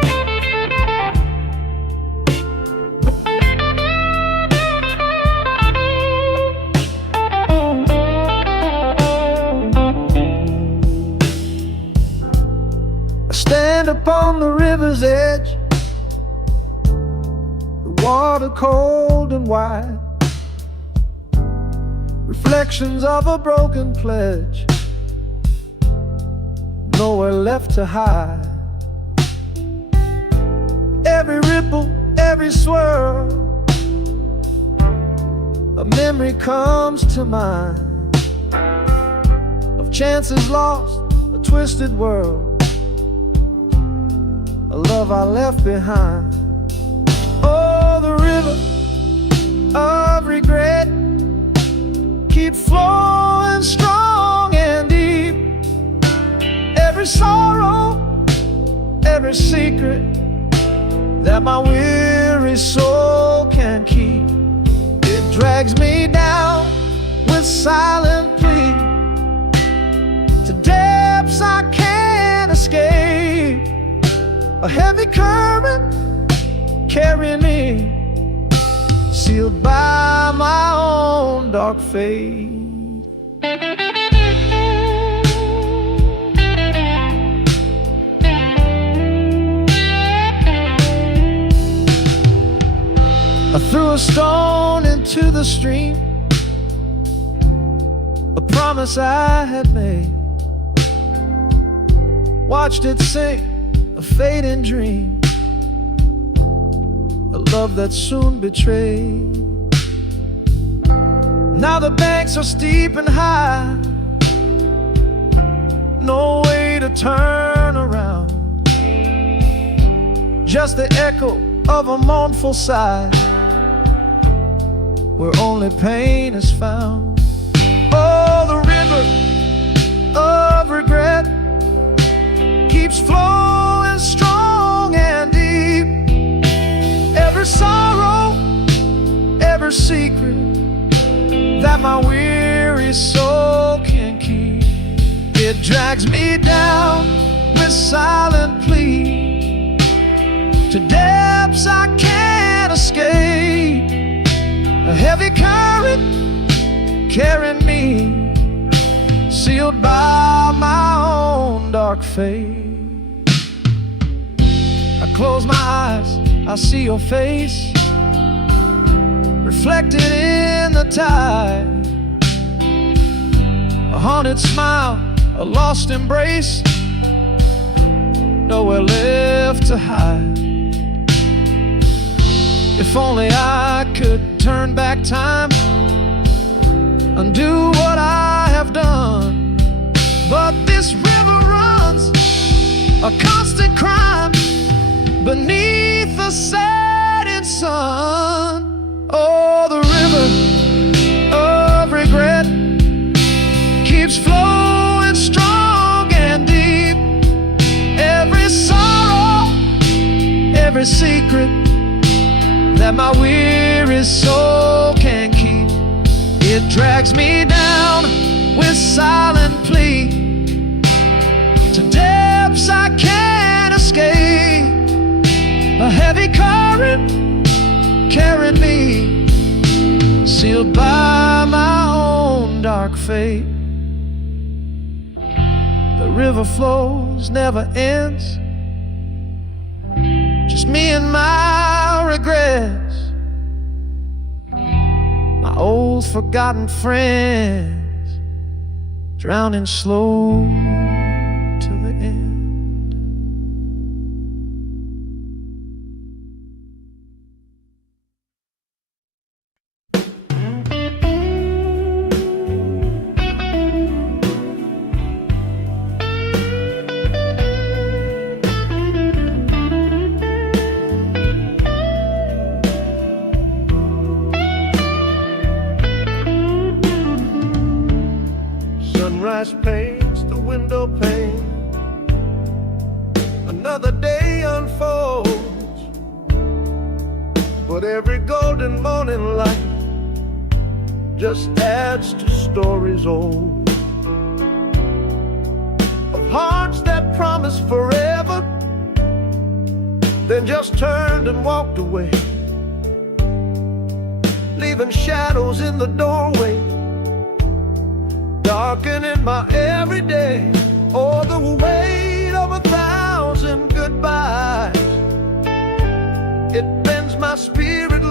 water cold and wide, reflections of a broken pledge, nowhere left to hide. Every ripple, every swirl, a memory comes to mind of chances lost, a twisted world, a love I left behind. Oh, the river of regret keep flowing strong and deep. Every sorrow, every secret that my weary soul can keep, it drags me down with silent plea to depths I can't escape. A heavy current carrying me, sealed by my own dark fate. I threw a stone into the stream, a promise I had made. Watched it sink, a fading dream, a love that soon betrayed. Now the banks are steep and high, no way to turn around, just the echo of a mournful sigh, where only pain is found. Oh, the river of regret keeps flowing strong and deep. Every sorrow, every secret that my weary soul can keep, it drags me down with silent plea to depths I can't escape. A heavy current carrying me, sealed by my own dark fate. I close my eyes, I see your face reflected in the tide. A haunted smile, a lost embrace, nowhere left to hide. If only I could turn back time, undo what I have done. But this river runs a constant crime beneath the setting sun. Oh, the river of regret keeps flowing strong and deep. Every sorrow, every secret that my weary soul can keep, it drags me down with silent plea to depths I can't escape. A heavy current carrying me, sealed by my own dark fate. The river flows, never ends, just me and my regrets, my old forgotten friends, drowning slow to the end. Sunrise paints the window pane, another day unfolds, but every golden morning light just adds to stories old, of hearts that promised forever, then just turned and walked away, leaving shadows in the doorway, darkening my everyday. Oh, the weight of 1,000 goodbyes, it bends my spirit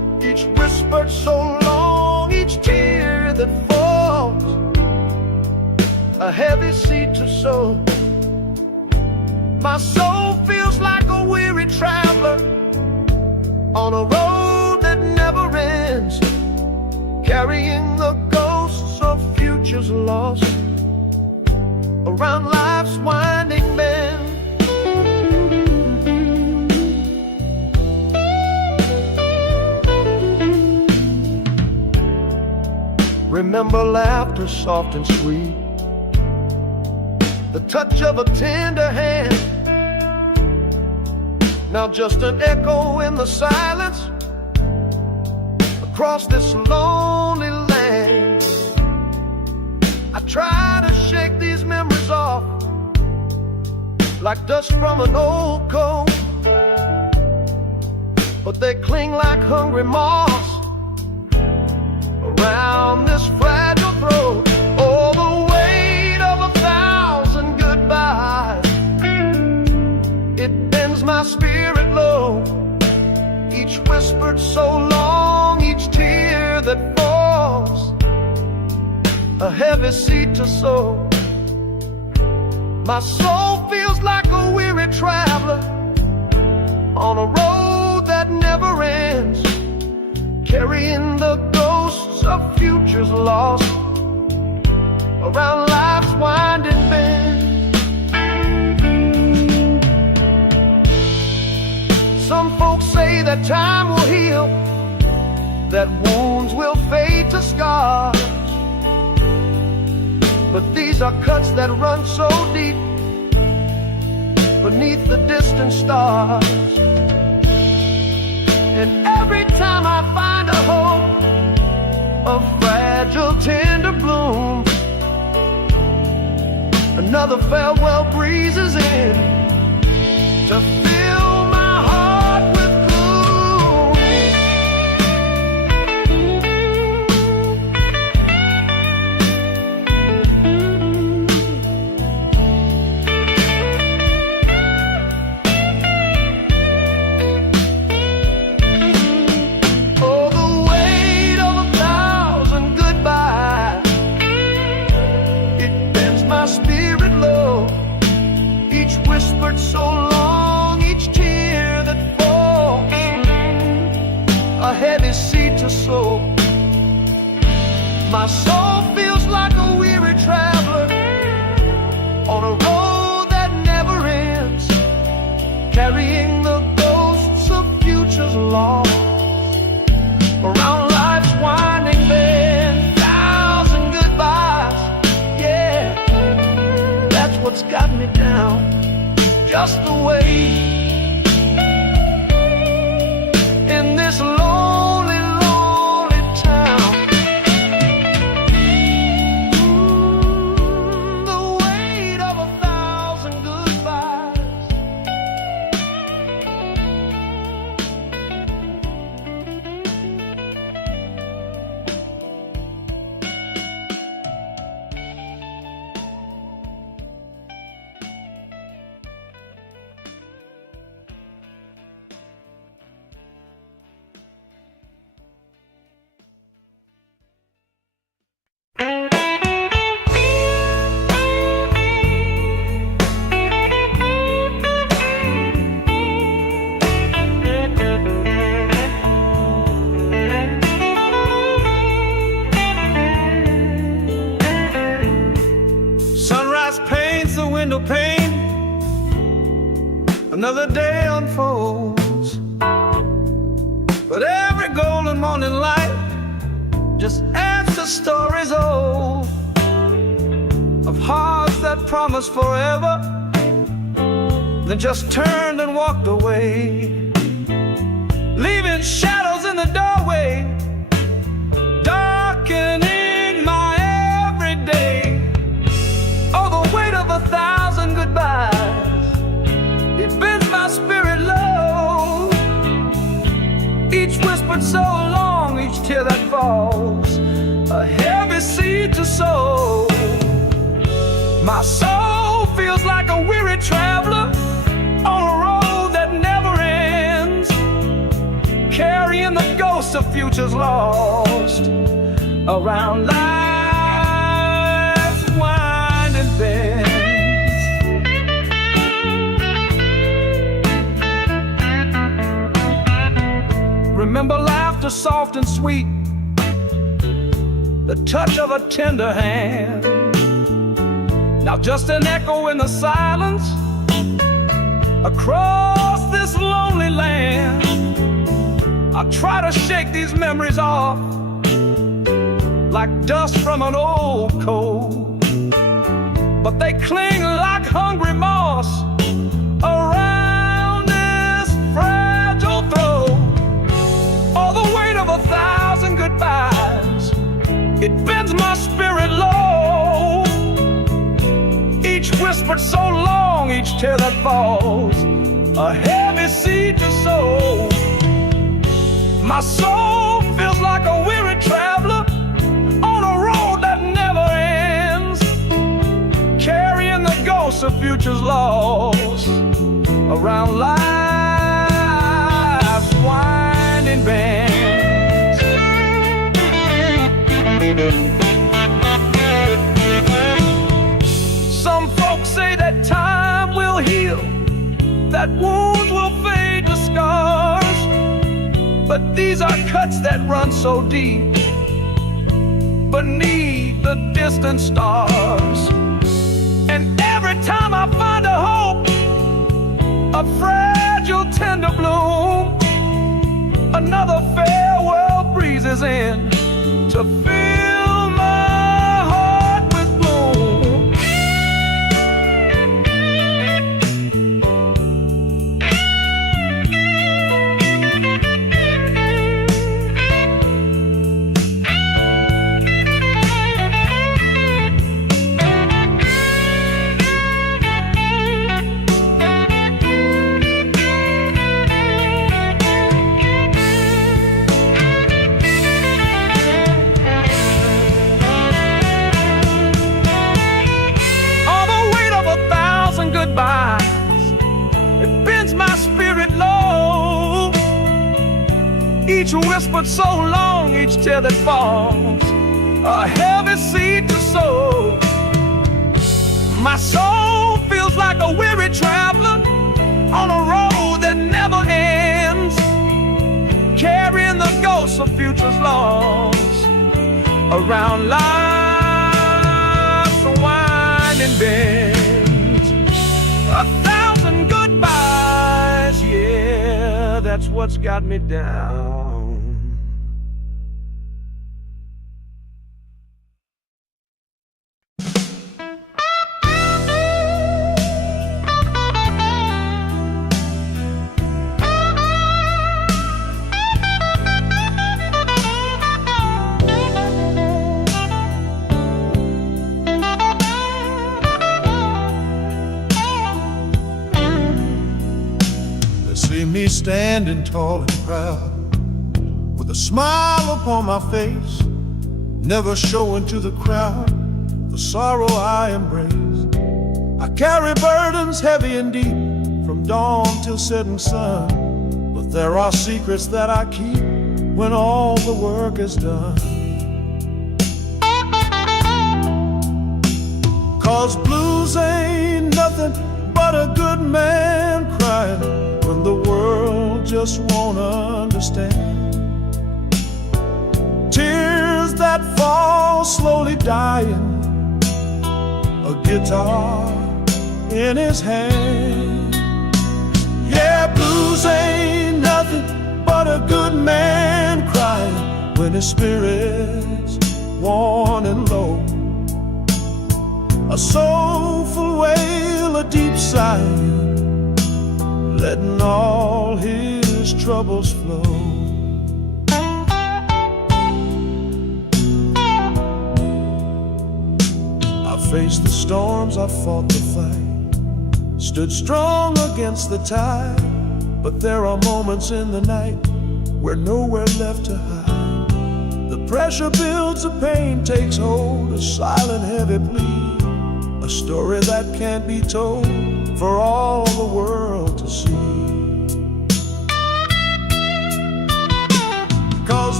whispered so long, each tear that falls, a heavy seed to sow. My soul feels like a weary traveler on a road that never ends, carrying the ghosts of futures lost around life's winding bend. Remember laughter soft and sweet, the touch of a tender hand. Now just an echo in the silence across this lonely land. I try to shake these memories off like dust from an old coat, but they cling like hungry moths around this fragile throat. Oh, the weight of 1,000 goodbyes, it bends my spirit low. Each whispered so long, each tear that falls, a heavy seed to sow. My soul feels like a weary traveler on a road that never ends, carrying the ghosts of futures lost around life's winding bend. Some folks say that time will heal, that wounds will fade to scars, but these are cuts that run so deep beneath the distant stars. And every time I find a hope, a fragile tender bloom, another farewell breezes in to fill my heart with gloom. Oh, the weight of 1,000 goodbyes, it bends my spirit low. Each whispered so long, each tear that falls, a heavy seed to sow. My soul feels like a weary traveler on a road that never ends, carrying the ghosts of futures lost around life's winding bend. 1,000 goodbyes, yeah, that's what's got me down, just the way in this lonely, lonely town. The weight of 1,000 goodbyes. Sunrise paints the window pane, another day unfolds, but every golden morning light just adds to stories old of hearts that promised forever, then just turned and walked away, leaving shadows in the doorway, darkening my everyday. Oh, the weight of 1,000 goodbyes, it bends my spirit low. Each whispered so long, each tear that falls, a heavy seed to sow. My soul feels like a weary traveler on a road that never ends, carrying the ghosts ghosts of futures lost around life's winding bends. Remember laughter soft and sweet, the touch of a tender hand. Now just an echo in the silence across this lonely land. I try to shake these memories off like dust from an old coat, but they cling like hungry moss around this fragile throat. All the weight of 1,000 goodbyes, it bends my spirit low. Each whispered so long, each tear that falls, a heavy seed to sow. My soul feels like a weary traveler on a road that never ends, carrying the ghosts of futures lost around life's winding bends. Some folks say that time will heal, that wounds will fade to scars, but these are cuts that run so deep beneath the distant stars. And every time I find a hope, a fragile tender bloom, another farewell breezes in to fill my heart with gloom. It bends my spirit low. Each whispered so long, each tear that falls, a heavy seed to sow. My soul feels like a weary traveler on a road that never ends, carrying the ghosts of futures lost around life's winding bend. 1,000 goodbyes, yeah, that's what's got me down. See me standing tall and proud, with a smile upon my face, never showing to the crowd the sorrow I embraced. I carry burdens heavy and deep, from dawn till setting sun, but there are secrets that I keep when all the work is done. 'Cause blues ain't nothing but a good man crying when the world just won't understand. Tears that fall slowly dying, a guitar in his hand. Yeah, blues ain't nothing but a good man crying when his spirit's worn and low. A soulful wail, a deep sigh, letting all his troubles flow. I faced the storms, I fought the fight, stood strong against the tide, but there are moments in the night where nowhere left to hide. The pressure builds, the pain takes hold, a silent heavy plea, a story that can't be told for all the world to see. 'Cause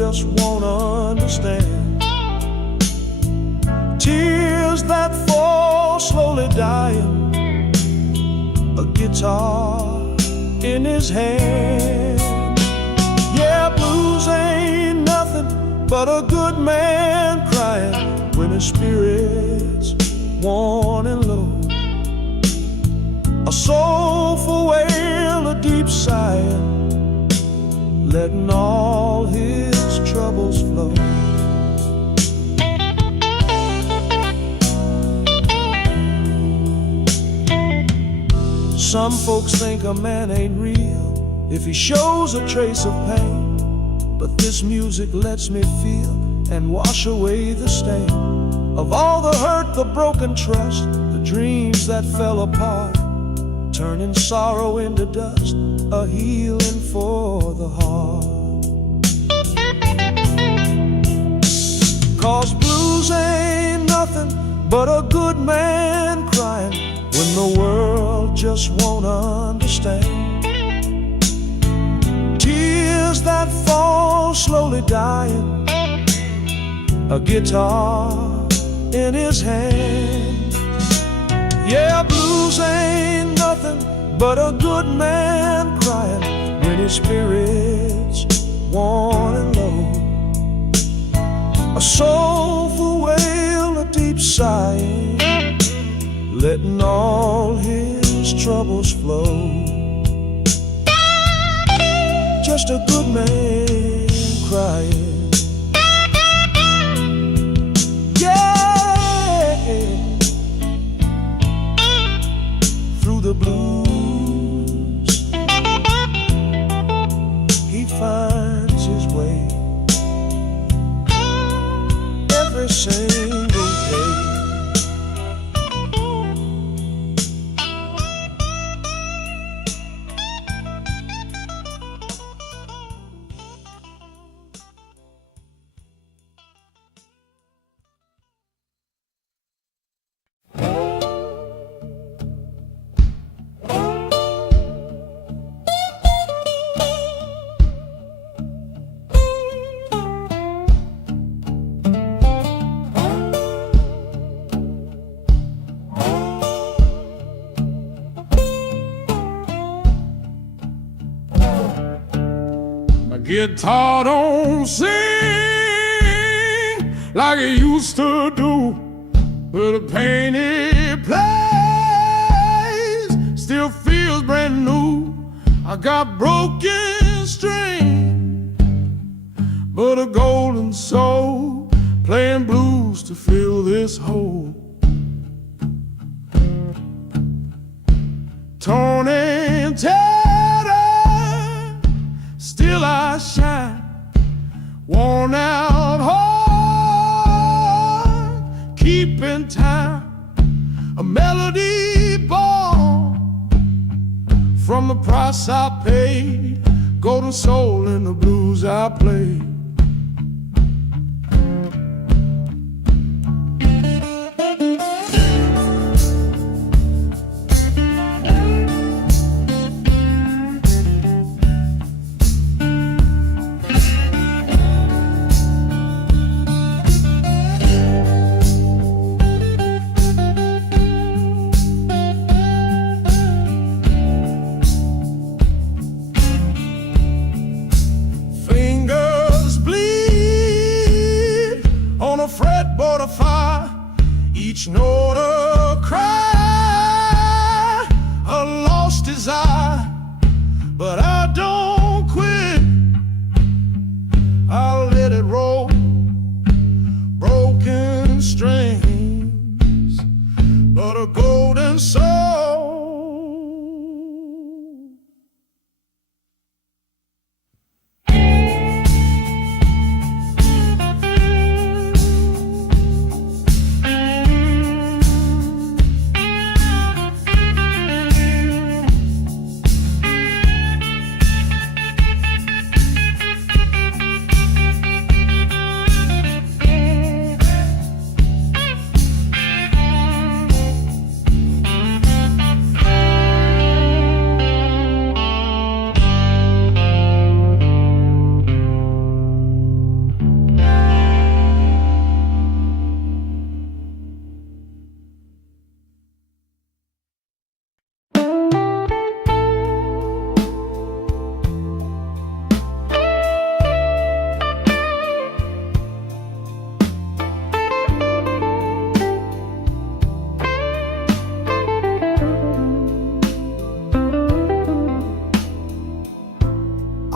just won't understand. Tears that fall slowly dying, a guitar in his hand. Yeah, blues ain't nothing but a good man crying when his spirit's worn and low. A soulful wail, a deep sighing, letting all his troubles flow. Some folks think a man ain't real if he shows a trace of pain, but this music lets me feel and wash away the stain of all the hurt, the broken trust, the dreams that fell apart, turning sorrow into dust, a healing for the heart. 'Cause blues ain't nothing but a good man crying when the world just won't understand. Tears that fall slowly dying, a guitar in his hand. Yeah, blues ain't nothing but a good man crying when his spirit's worn and low. A soulful wail, a deep sighing, letting all his troubles flow. Just a good man crying. Through the blues, he finds his way every single day. Guitar don't sing like it used to do, but the pain it plays still feels brand new. I got broken string, but a golden soul playing blues to fill this hole. Torn and tattered, still I shine. Worn out heart, keeping time. A melody born from the price I paid. Golden soul in the blues I played. Fretboard of fire, each note a cry, a lost desire, but I don't quit. I'll let it roll, broken strings, but a golden soul.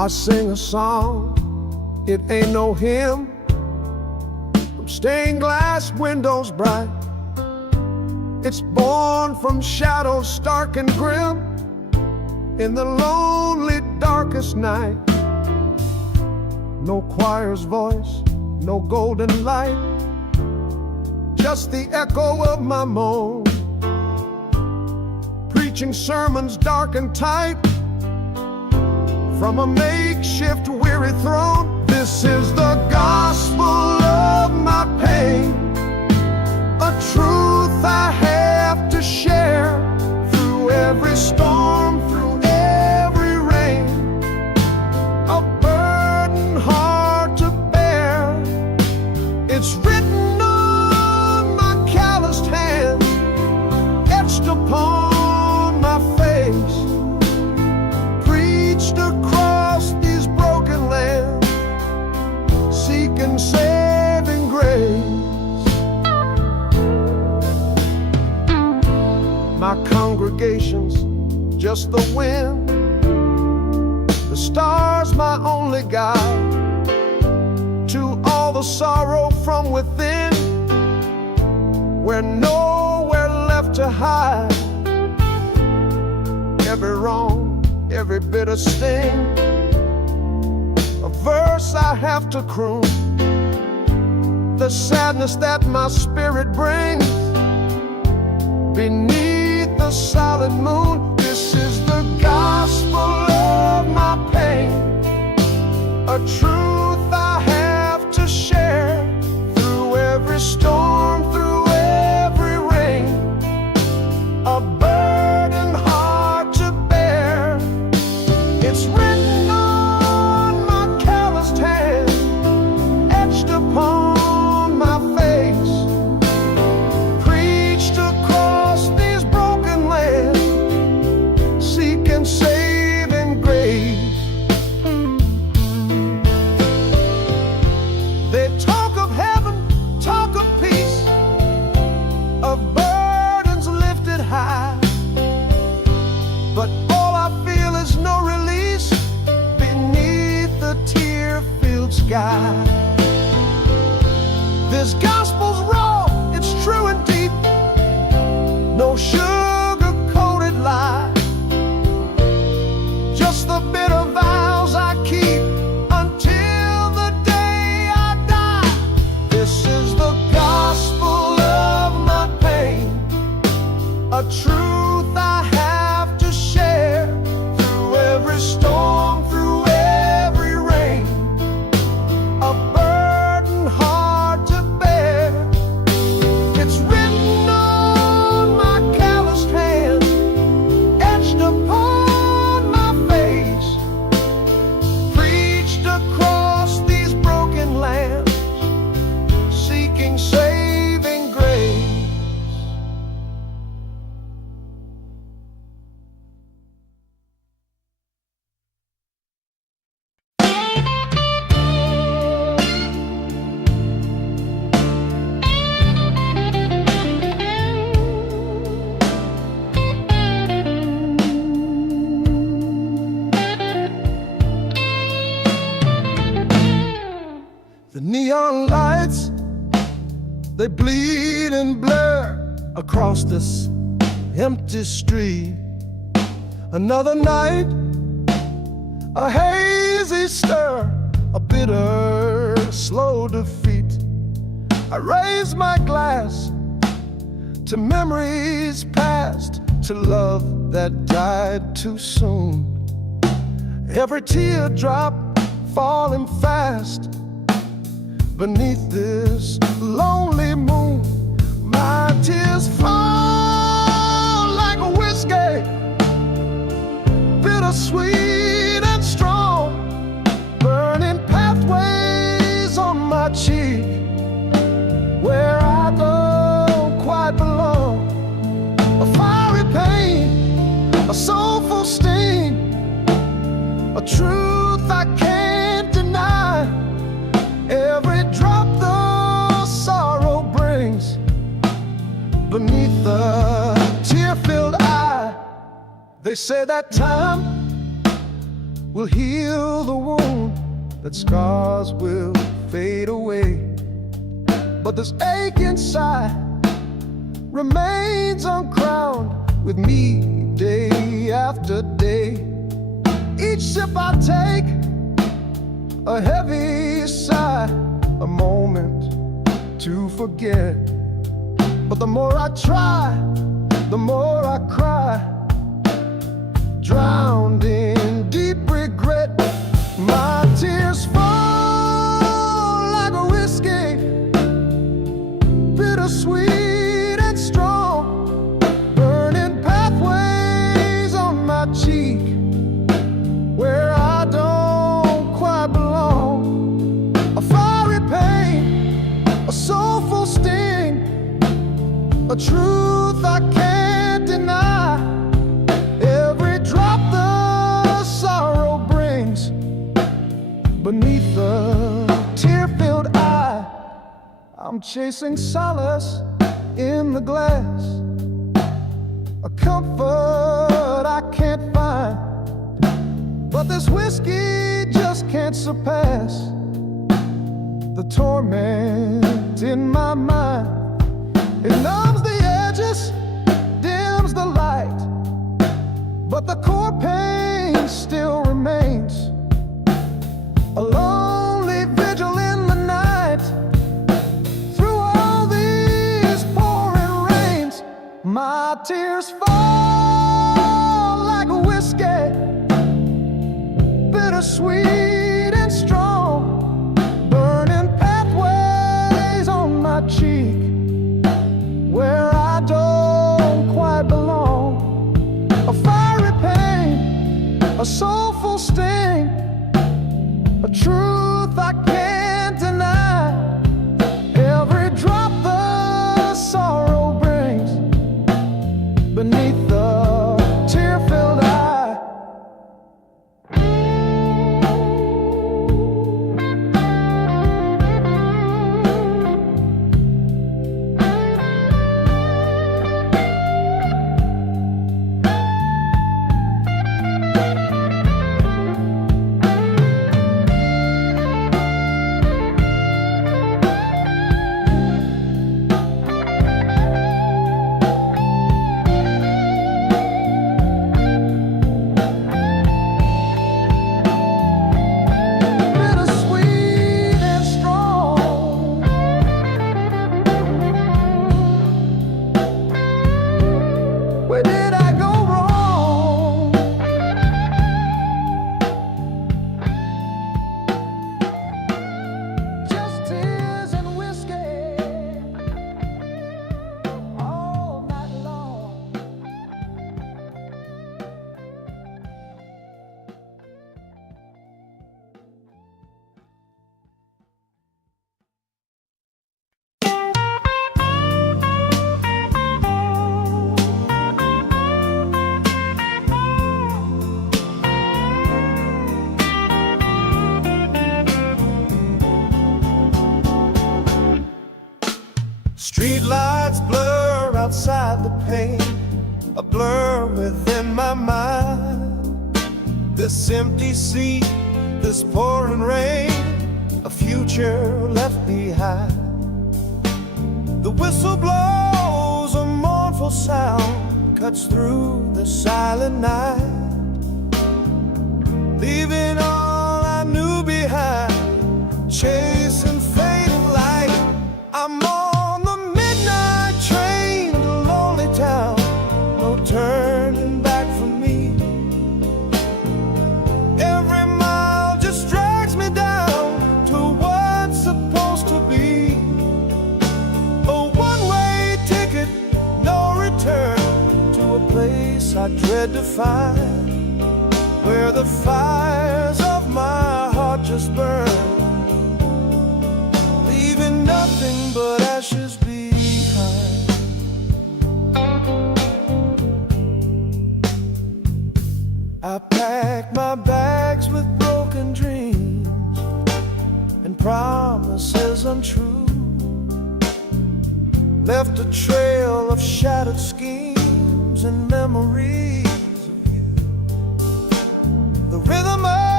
I sing a song, it ain't no hymn, from stained glass windows bright. It's born from shadows stark and grim, in the lonely darkest night. No choir's voice, no golden light, just the echo of my moan, preaching sermons dark and tight from a makeshift weary throne. This is the gospel of my pain, a truth I have to share through every storm, through every rain, a burden hard to bear. It's written on my calloused hand, etched upon my face, preached across these broken lands, seeking saving grace. My congregation's just the wind, the stars my only guide to all the sorrow from within, where nowhere left to hide. Every wrong, every bitter sting, a verse I have to croon, the sadness that my spirit brings beneath the solid moon. This is the gospel of my pain, a truth I have to share through every storm, through every rain, a burden hard to bear. It's written on my calloused hand, etched upon my face, preached across these broken lands, seeking saving grace. They talk of heaven, talk of peace, of burdens lifted high, but all I feel is no release beneath the tear-filled sky. This gospel's raw, it's true and deep, no sugar-coated lie, just the bitter vows I keep until the day I die. This is the gospel of my pain, a truth I have to share through every storm, through every rain, a burden hard to bear. It's written on my calloused hand, etched upon my face, preached across these broken lands, seeking saving grace. The neon lights, they bleed and blur across this empty street. Another night, a hazy stir, a bitter, slow defeat. I raise my glass to memories past, to love that died too soon. Every teardrop falling fast beneath this lonely moon. My tears fall like a whiskey, bittersweet and strong, burning pathways on my cheek, where I don't quite belong. A fiery pain, a soulful sting, a truth I can't deny. Every drop the sorrow brings beneath the tear-filled eye. They say that time will heal the wound, that scars will fade away. But this ache inside remains uncrowned with me day after day. Each sip I take, a heavy sigh, a moment to forget. But the more I try, the more I cry, drowned in deep regret. My tears fall like a whiskey, bittersweet and strong, burning pathways on my cheek where I don't quite belong. A fiery pain, a soulful sting, a truth I can't deny. Every drop the sorrow brings beneath the tear-filled eye. I'm chasing solace in the glass, a comfort I can't find. But this whiskey just can't surpass the torment in my mind. It numbs the edges, dims the light, but the core pain still remains. A lonely vigil in the night, through all these pouring rains. My tears fall like a whiskey, bittersweet and strong, burning pathways on my cheek where I don't quite belong. A fiery pain, a soulful sting, a truth I can't deny. Every drop the sorrow brings beneath the tear-filled eye. Where did I go wrong? Just tears and whiskey all night long. Street lights blur outside the pane, a blur within my mind. This empty seat, this pouring rain, a future left behind. The whistle blows, a mournful sound cuts through the silent night, leaving all I knew behind, chasing fading light. I'm on the midnight train to lonely town, no turning back for me. Every mile just drags me down to what's supposed to be a one-way ticket, no return, to a place I dread to find, where the fires of my heart just burn, leaving nothing but ashes behind. I packed my bags with broken dreams and promises untrue, left a trail of shattered schemes and memories of you. The rhythm of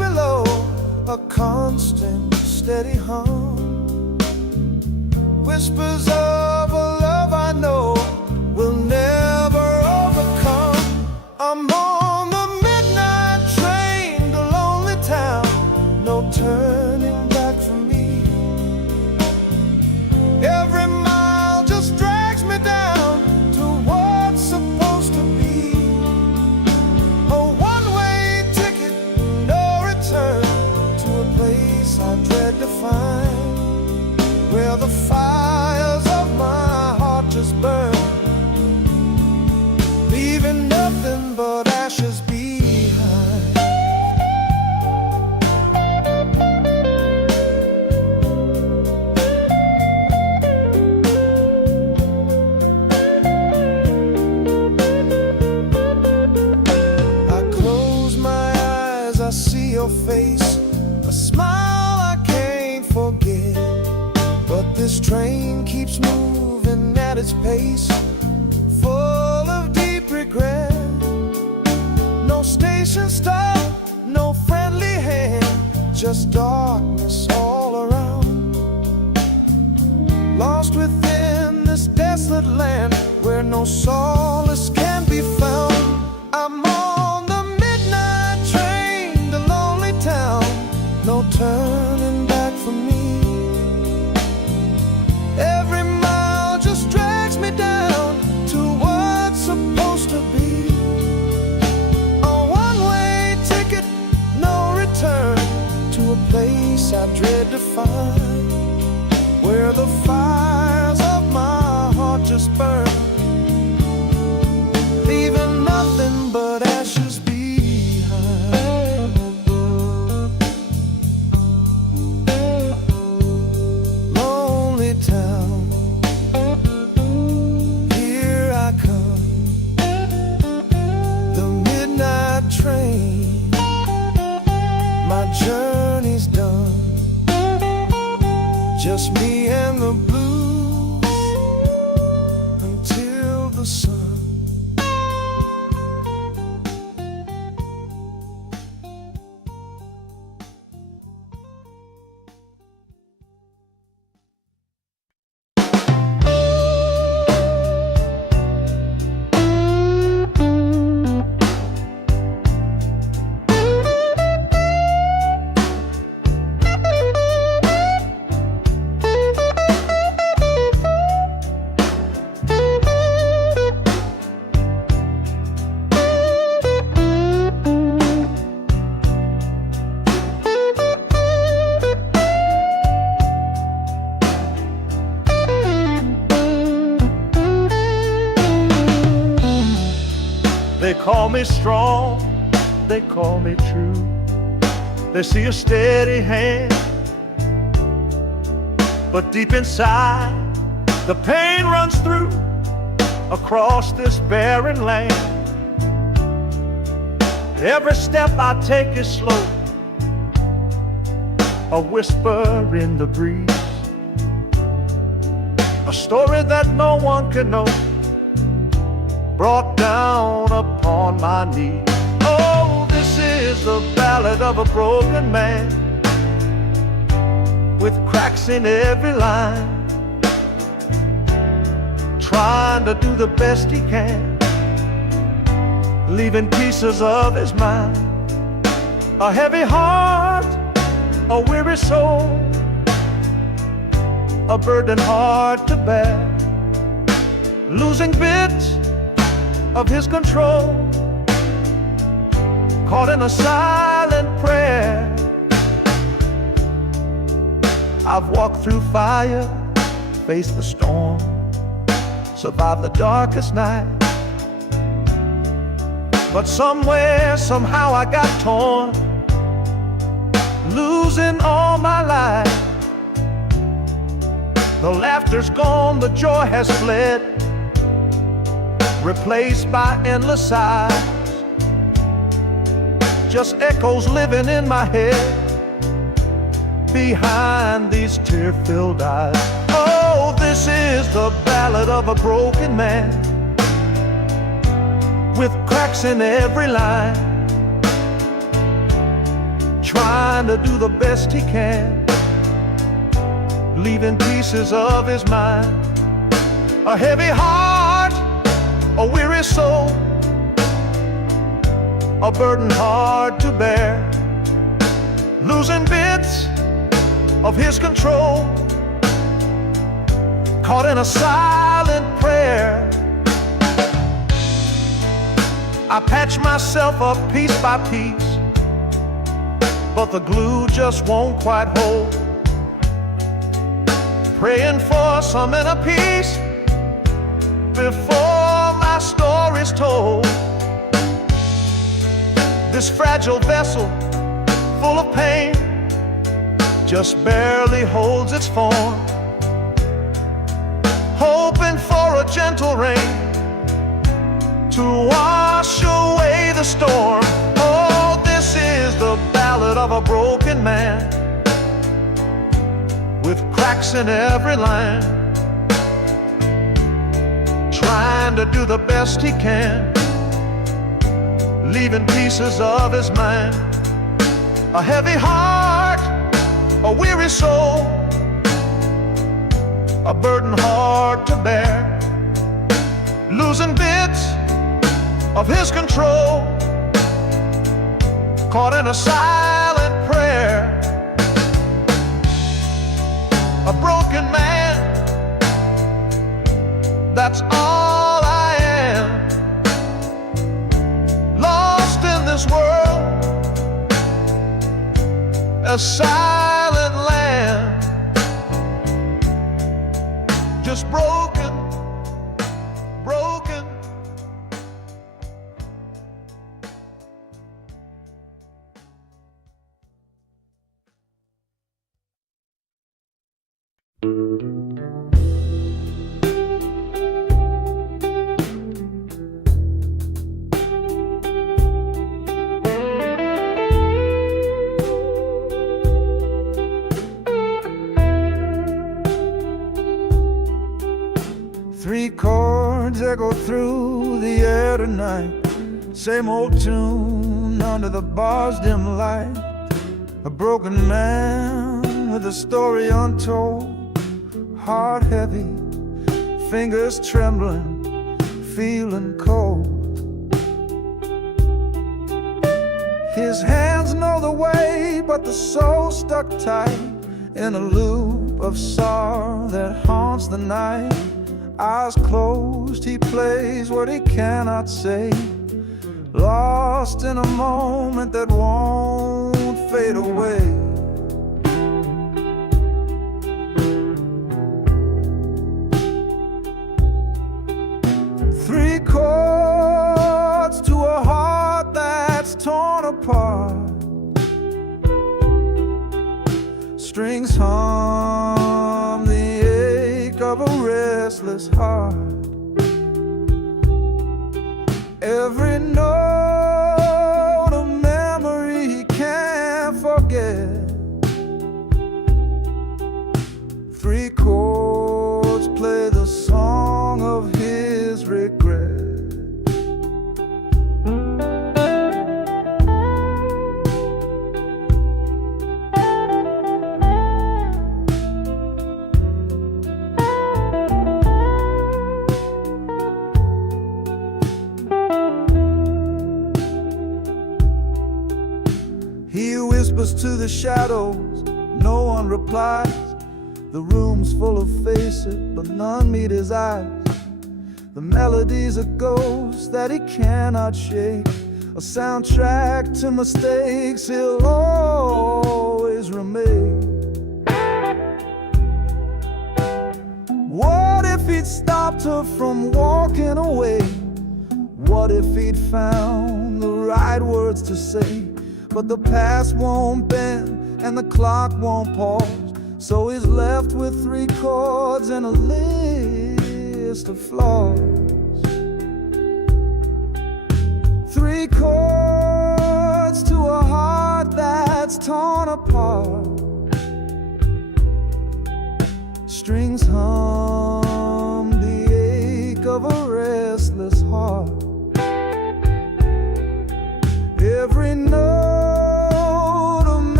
a constant, steady hum. Whispers of a love I know will never overcome. I'm on the midnight train to lonely town, no turning back for me. Every mile just drags me down to what's supposed to be. A one-way ticket, no return, to a place I dread to find, where the fires of my heart just burn, leaving nothing but ashes behind. I close my eyes, I see your face, a smile I can't forget. But this train keeps moving at its pace, full of deep regret. No station stop, no friendly hand, just darkness all around. Lost within this desolate land where no solace can be found. I'm on the midnight train to lonely town, no turning back for me. Every mile just drags me down to what's supposed to be. A one-way ticket, no return, to a place I dread to find, where the fires of my heart just burn, leaving nothing but ashes behind. Lonely town, here I come, the midnight train, my journey's done, just me and the blues until the sun. They call me strong, they call me true. They see a steady hand, but deep inside the pain runs through across this barren land. Every step I take is slow, a whisper in the breeze, a story that no one can know, brought down upon my knees. Oh, this is the ballad of a broken man, with cracks in every line, trying to do the best he can, leaving pieces of his mind. A heavy heart, a weary soul, a burden hard to bear, losing bits of his control, caught in a silent prayer. I've walked through fire, faced the storm, survived the darkest night, but somewhere, somehow I got torn, losing all my life. The laughter's gone, the joy has fled, replaced by endless sighs, just echoes living in my head behind these tear-filled eyes. Oh, this is the ballad of a broken man, with cracks in every line, trying to do the best he can, leaving pieces of his mind. A heavy heart, a weary soul, a burden hard to bear, losing bits of his control, caught in a silent prayer. I patch myself up piece by piece, but the glue just won't quite hold. Praying for some inner peace before my story's told. This fragile vessel, full of pain, just barely holds its form, hoping for a gentle rain to wash away the storm. Oh, this is the ballad of a broken man, with cracks in every line, trying to do the best he can, leaving pieces of his mind. A heavy heart, a weary soul, a burden hard to bear, losing bits of his control, caught in a silent prayer. A broken man, that's all I am, lost in this world, a silent land, just broken, broken. Three chords echo through the air tonight, same old tune under the bar's dim light. A broken man with a story untold, heart heavy, fingers trembling, feeling cold. His hands know the way, but the soul stuck tight in a loop of sorrow that haunts the night. Eyes closed, he plays what he cannot say, lost in a moment that won't fade away. Three chords to a heart that's torn apart, strings hum the ache of a restless heart. Every note a memory he can't forget. Three chords play the song of his regret. He whispers to the shadows, no one replies. The room's full of faces, but none meet his eyes. The melody's a ghost that he cannot shake, a soundtrack to mistakes he'll always remake. What if he'd stopped her from walking away? What if he'd found the right words to say? But the past won't bend and the clock won't pause, so he's left with three chords and a list of flaws. Three chords to a heart that's torn apart, strings hum the ache of a restless heart. Every note a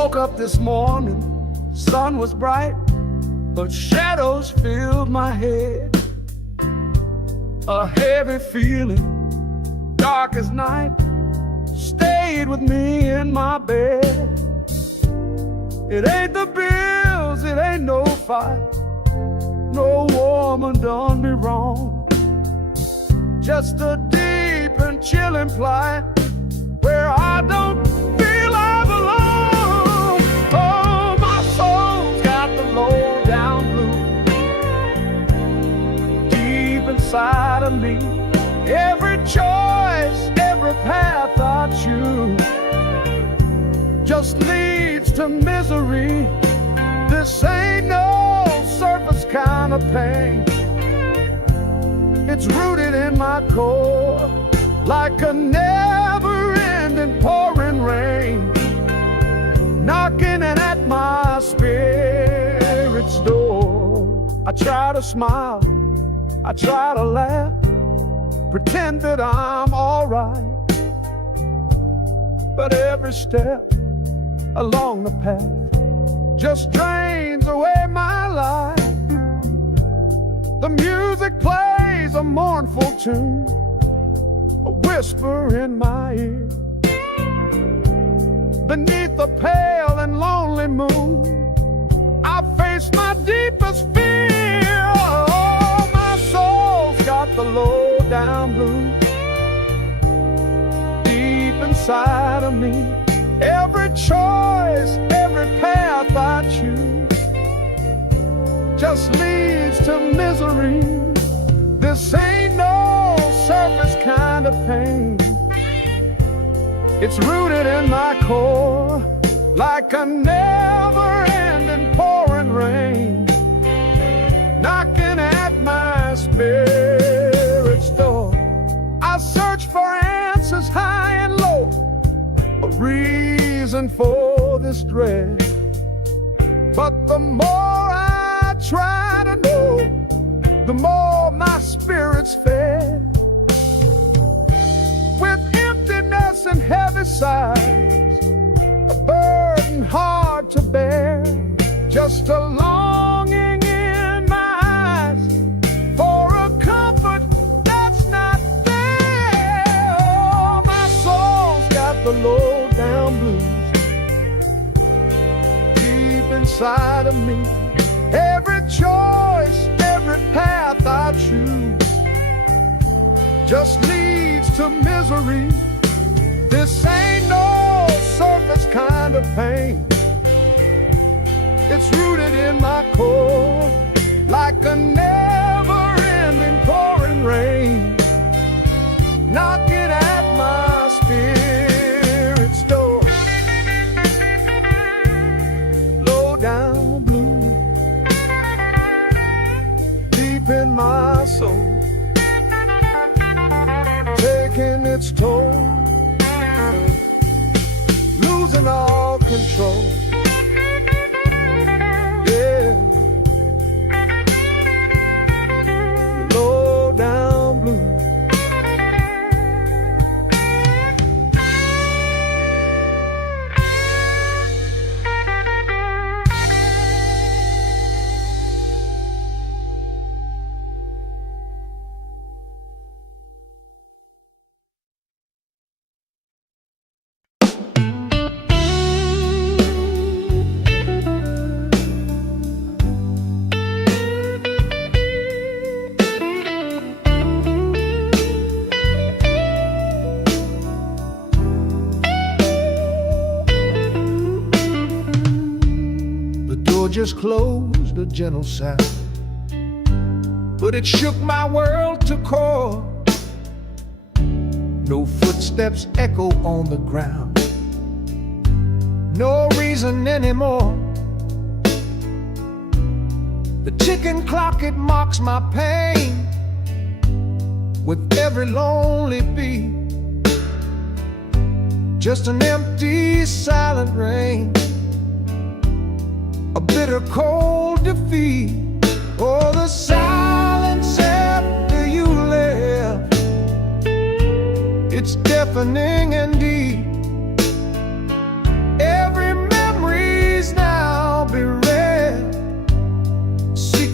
Woke up this morning, sun was bright, but shadows filled my head. A heavy feeling, dark as night, stayed with me in my bed. It ain't the bills, it ain't no fight, no woman done me wrong. Just a deep and chilling plight where I don't feel I belong. Oh, my soul's got the low down blues deep inside of me. Every choice, every path I choose just leads to misery. This ain't no surface kind of pain. It's rooted in my core like a never-ending pouring rain, knocking at my spirit's door. I try to smile, I try to laugh, pretend that I'm alright, but every step along the path just drains away my life. The music plays a mournful tune, a whisper in my ear. Beneath the pale and lonely moon, I face my deepest fear. Oh, my soul's got the low down blues deep inside of me. Every choice, every path I choose just leads to misery. This ain't no surface kind of pain. It's rooted in my core like a never-ending pouring rain, knocking at my spirit's door. I search for answers high and low, a reason for this dread, but the more I try to know, the more my spirit's fed. With emptiness and heavy sighs, a burden hard to bear, just a longing in my eyes for a comfort that's not there. Oh, my soul's got the low down blues deep inside of me. Every choice, every path I choose just leads to misery. This ain't no surface kind of pain. It's rooted in my core like a never-ending pouring rain, knocking at my spirit's door. Low down blue deep in my soul, taking its toll, losing all control. Yeah, low down blue. Just closed, a gentle sound, but it shook my world to core. No footsteps echo on the ground, no reason anymore. The ticking clock, it mocks my pain with every lonely beat. Just an empty, silent rain, a bitter cold defeat. Oh, the silence after you left, it's deafening and deep. Every memory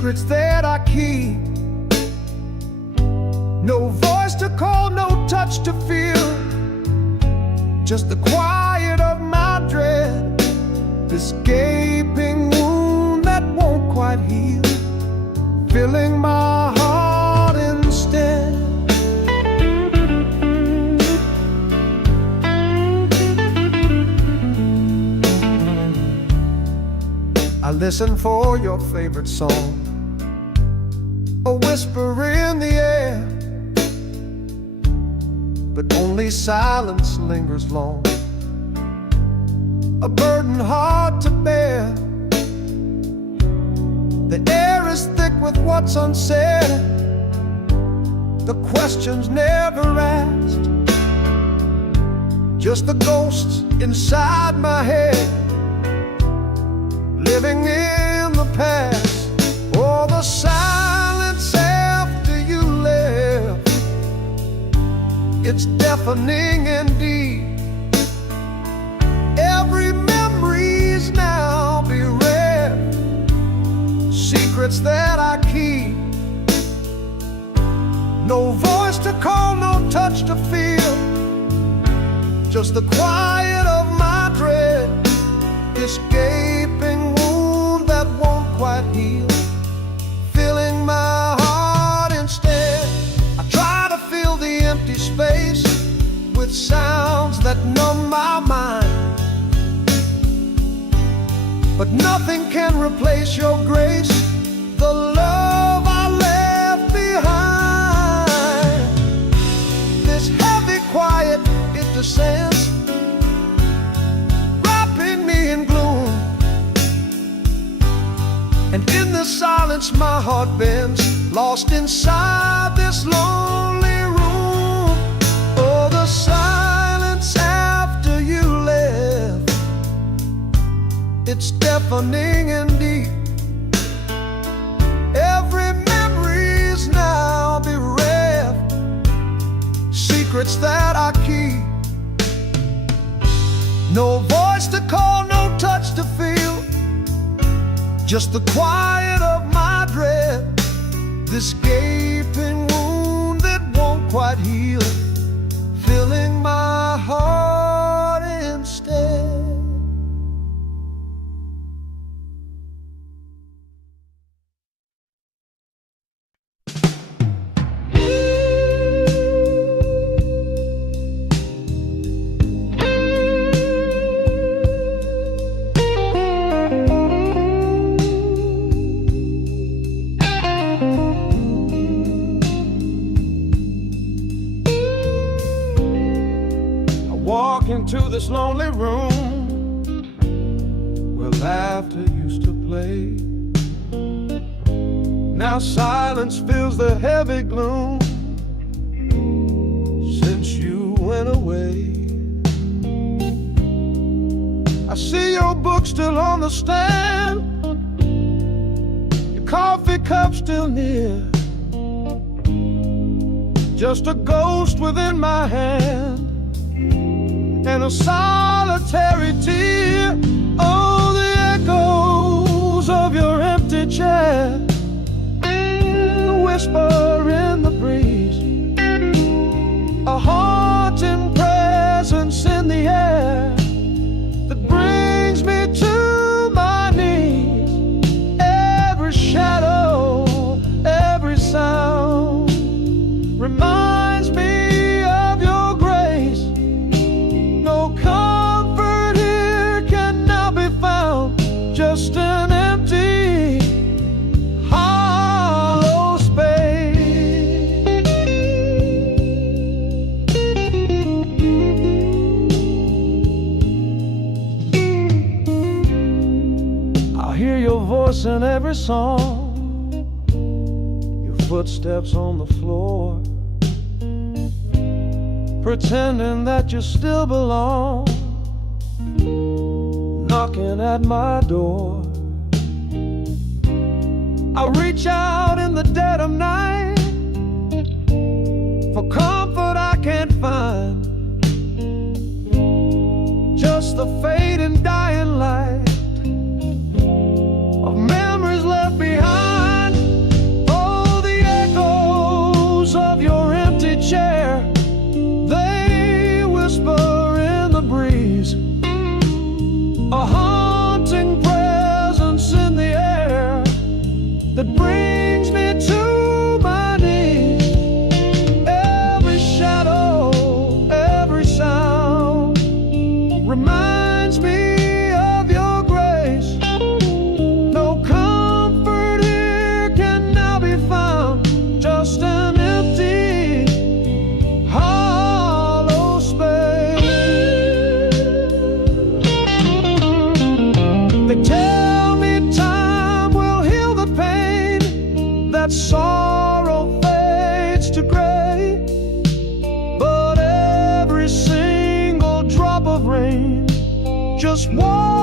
secrets that I keep. No voice to call, no touch to feel, just the quiet of my dread, this gaping wound that won't quite heal, filling my heart instead. I listen for your favorite song, a whisper in the air, but only silence lingers long, a burden hard to bear. The air is thick with what's unsaid, the questions never asked, just the ghosts inside my head, living in the past. Oh, the silence after you left, it's deafening indeed. Every memory's now bereft, secrets that I keep. No voice to call, no touch to feel, just the quiet of my dread, this gaping wound that won't quite heal, filling my heart instead. I try to fill the empty space with sounds that numb my mind, but nothing can replace your grace, the love I left behind. This heavy quiet, it descends, wrapping me in gloom, and in the silence my heart bends, lost inside this lonely room. Oh, the silence after you left, it's deafening indeed. Every memory's now bereft, secrets that I keep. No voice to call, no touch to feel, just the quiet of my dread, this gaping wound that won't quite heal, filling my heart instead. Walk into this lonely room where laughter used to play. Now silence fills the heavy gloom since you went away. I see your book still on the stand, your coffee cup still near, just a ghost within my hand and a solitary tear. Oh, the echoes of your empty chair, the whisper in the breeze, a haunting presence in the air that brings me to my knees. Every shadow, every sound reminds me of your grace. No comfort here can now be found, just an empty, hollow space. I hear your voice in every song, your footsteps on the floor, pretending that you still belong, knocking at my door. I reach out in the dead of night for comfort I can't find, just the fading dying light of memories left behind.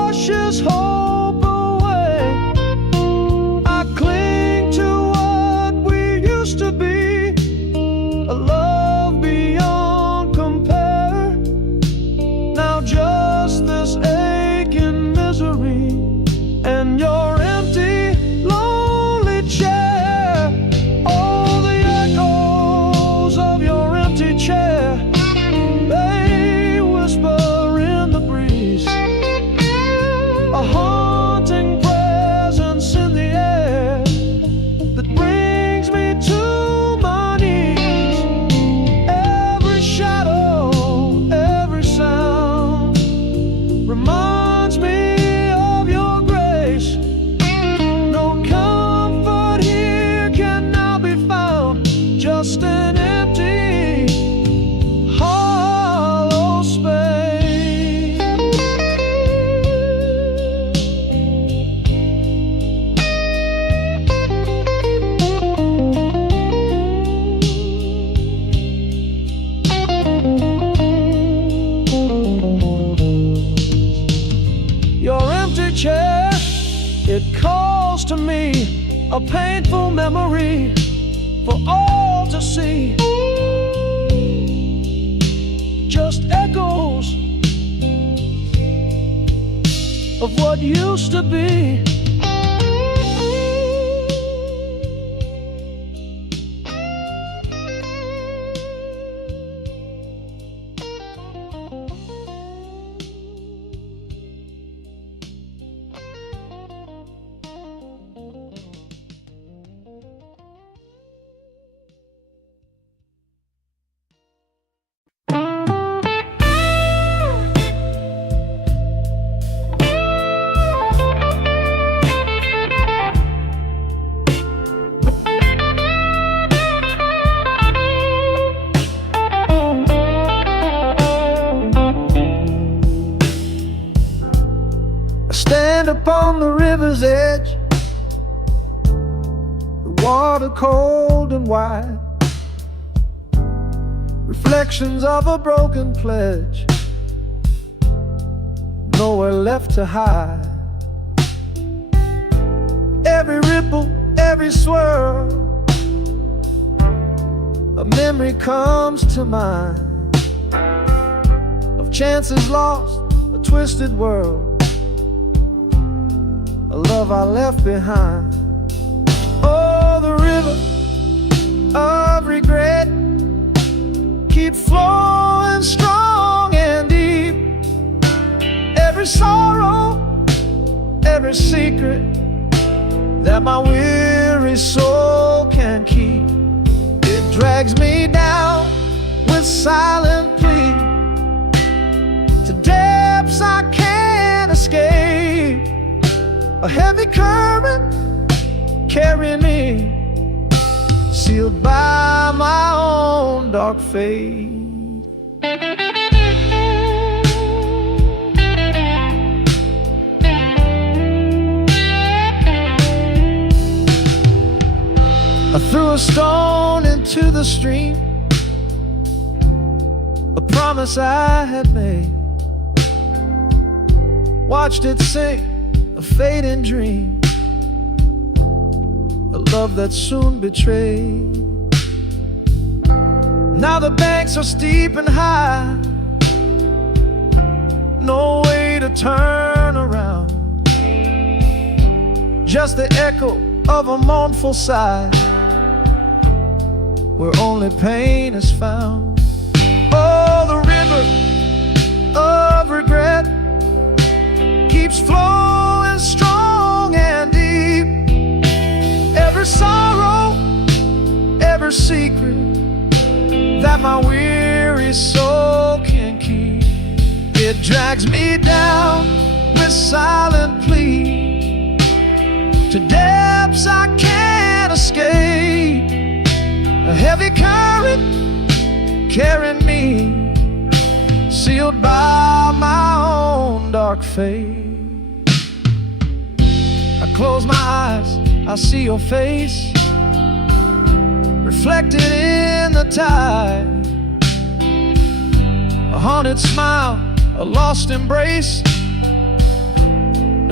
washes hope away. I cling to what we used to be, a love beyond compare. Now just this aching misery and your empty, lonely chair. Oh, the echoes of your empty chair, they whisper in the breeze, a haunting presence in the air that brings me to my knees. Every shadow, every sound reminds me of your grace. No comfort here can now be found, just an empty, hollow space. Your empty chair, it calls to me, a painful memory for all to see. Just echoes of what used to be. Stand upon the river's edge, the water cold and wide, reflections of a broken pledge, nowhere left to hide. Every ripple, every swirl, a memory comes to mind of chances lost, a twisted world, a love I left behind. Oh, the river of regret keep flowing strong and deep. Every sorrow, every secret that my weary soul can keep, it drags me down with silent plea to depths I can't escape. A heavy current carrying me, sealed by my own dark fate. I threw a stone into the stream, a promise I had made, watched it sink, a fading dream, a love that soon betrayed. Now the banks are steep and high, no way to turn around, just the echo of a mournful sigh, where only pain is found. Oh, the river of regret keeps flowing strong and deep. Every sorrow, every secret that my weary soul can keep, it drags me down with silent plea to depths I can't escape. A heavy current carrying me, sealed by my own dark fate. I close my eyes, I see your face reflected in the tide, a haunted smile, a lost embrace,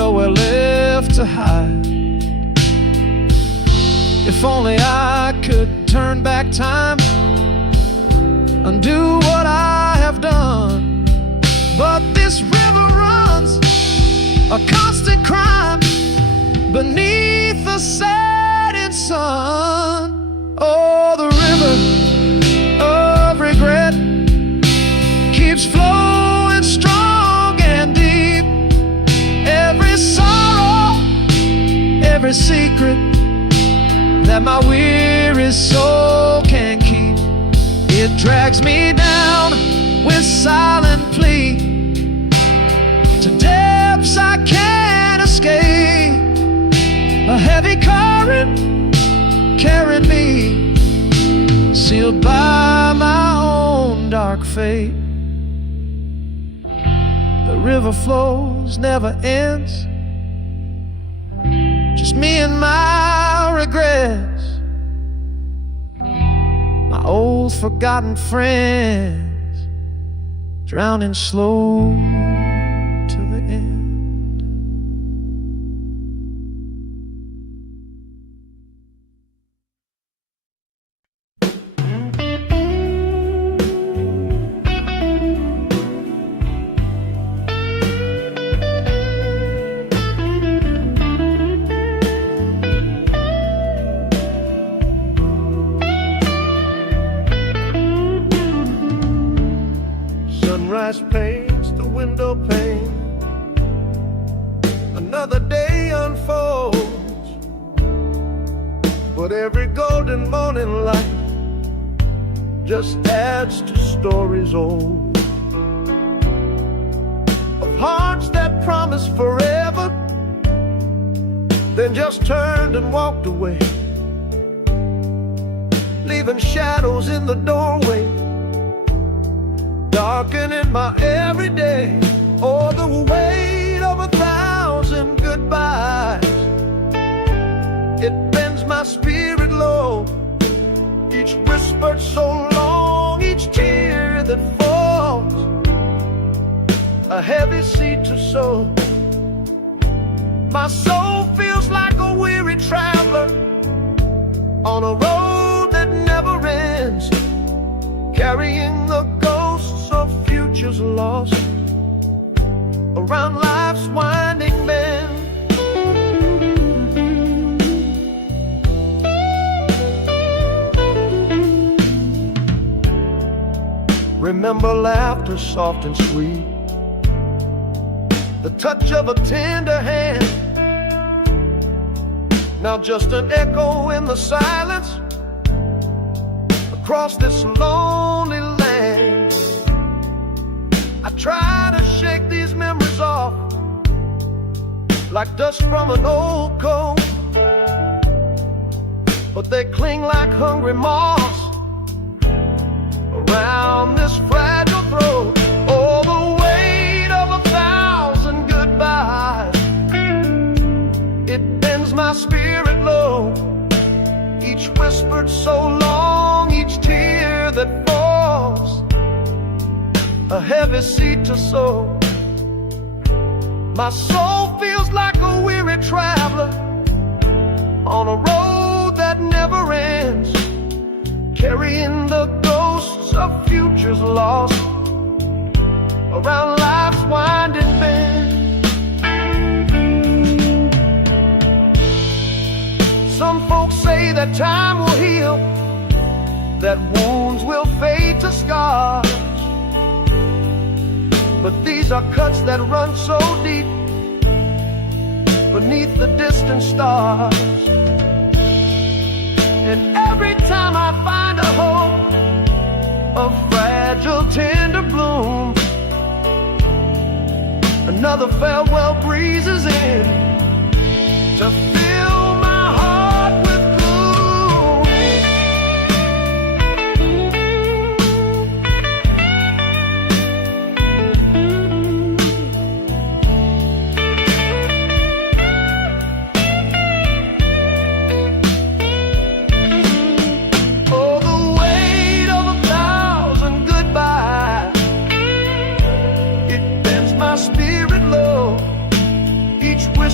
nowhere left to hide. If only I could turn back time, undo what I have done. But this river runs a constant crime beneath the setting sun. Oh, the river of regret keeps flowing strong and deep. Every sorrow, every secret that my weary soul can keep, it drags me down with silent plea to depths I can't escape. A heavy current carrying me, sealed by my own dark fate. The river flows, never ends, just me and my regrets, my old forgotten friends, drowning slow to the end. Sunrise paints the window pane, another day unfolds, but every golden morning light just adds to stories old, of hearts that promised forever, then just turned and walked away, leaving shadows in the doorway, darkening my everyday. Oh, the weight of 1,000 goodbyes, it bends my spirit low. Each whispered so long, each tear that falls, a heavy seed to sow. My soul feels like a weary traveler on a road that never ends, carrying the ghosts of futures lost around life's winding bend. Remember laughter soft and sweet, the touch of a tender hand, now just an echo in the silence across this lonely land. I try to shake these memories off like dust from an old coat, but they cling like hungry moths around this fragile throat. Oh, the weight of 1,000 goodbyes, it bends my spirit low. Each whispered so long, each tear that falls, a heavy seed to sow. My soul feels like a weary traveler on a road that never ends, carrying the ghosts of futures lost around life's winding bend. Some folks say that time will heal, that wounds will fade to scars, but these are cuts that run so deep beneath the distant stars. And every time I find a hope, a fragile tender bloom, another farewell breezes in to fill my heart with gloom. Oh, the weight of 1,000 goodbyes, it bends my spirit low. Each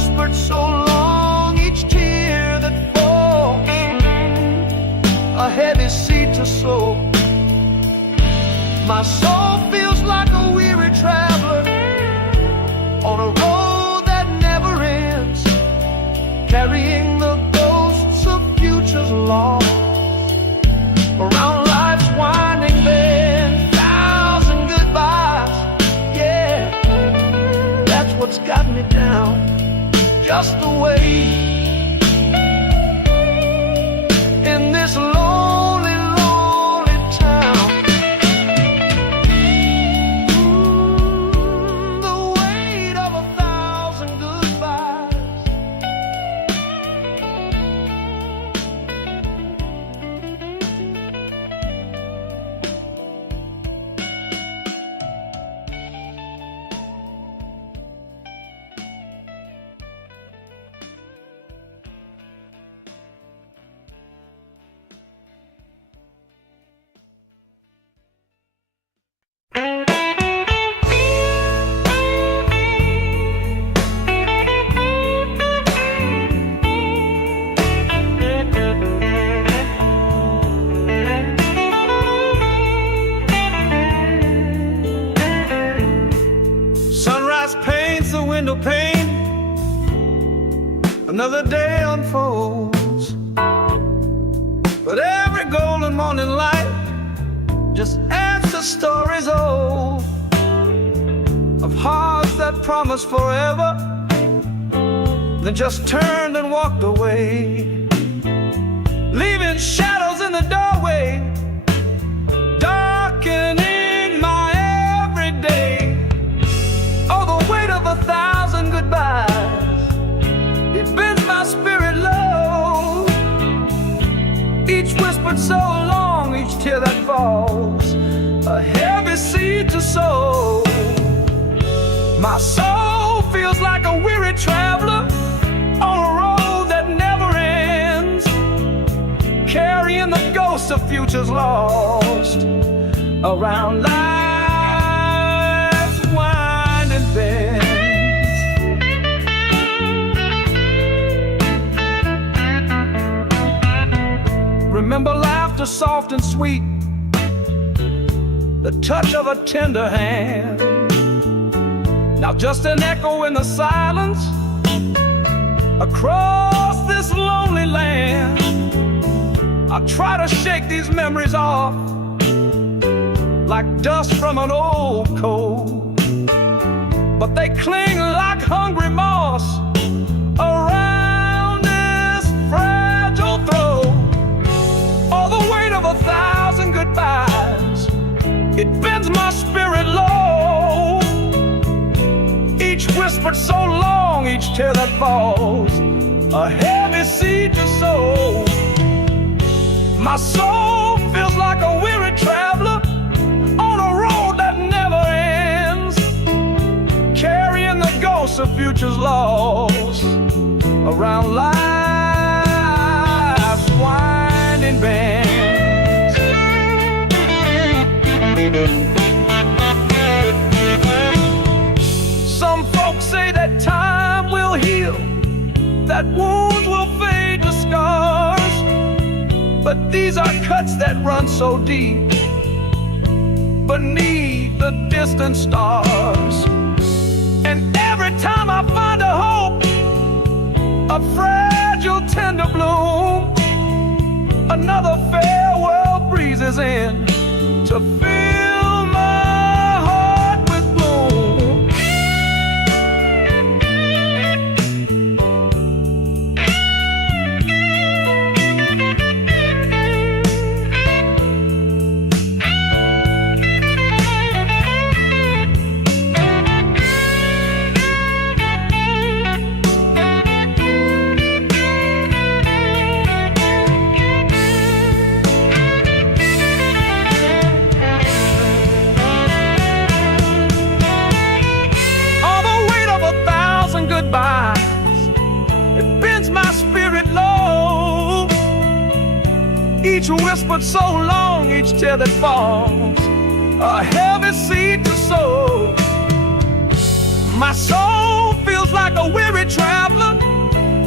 whispered so long, each tear that falls, a heavy seed to sow. My soul feels like a weary traveler on a road that never ends, carrying the ghosts of futures lost around life's winding bend. Thousand goodbyes, yeah, that's what's got me down, just the way in this lonely, lonely town. The weight of 1,000 goodbyes. Sunrise paints the window pane, another day unfolds, but every golden morning light just adds to stories old, of hearts that promised forever, then just turned and walked away, leaving shadows in the doorway, darkening my everyday. Oh, the weight of 1,000 goodbyes, it bends my spirit low. Each whispered so long, each tear that falls, a heavy seed to sow. My soul feels like a weary traveler on a road that never ends, carrying the ghosts of futures lost around life's winding bends. Remember laughter soft and sweet, the touch of a tender hand. Now just an echo in the silence across this lonely land. I try to shake these memories off like dust from an old coat, but they cling like hungry moss around this fragile throat. All the weight of 1,000 goodbyes, it bends my spirit low. Each whispered so long, each tear that falls, a heavy seed to sow. My soul feels like a weary traveler on a road that never ends, carrying the ghosts of futures lost around life's winding bends. Some folks say that time will heal, that wounds will fade to scars, but these are cuts that run so deep beneath the distant stars. And every time I find a hope, a fragile tender bloom, another farewell breezes in to fill my heart with gloom. It bends my spirit low. Each whispered so long, each tear that falls, a heavy seed to sow. My soul feels like a weary traveler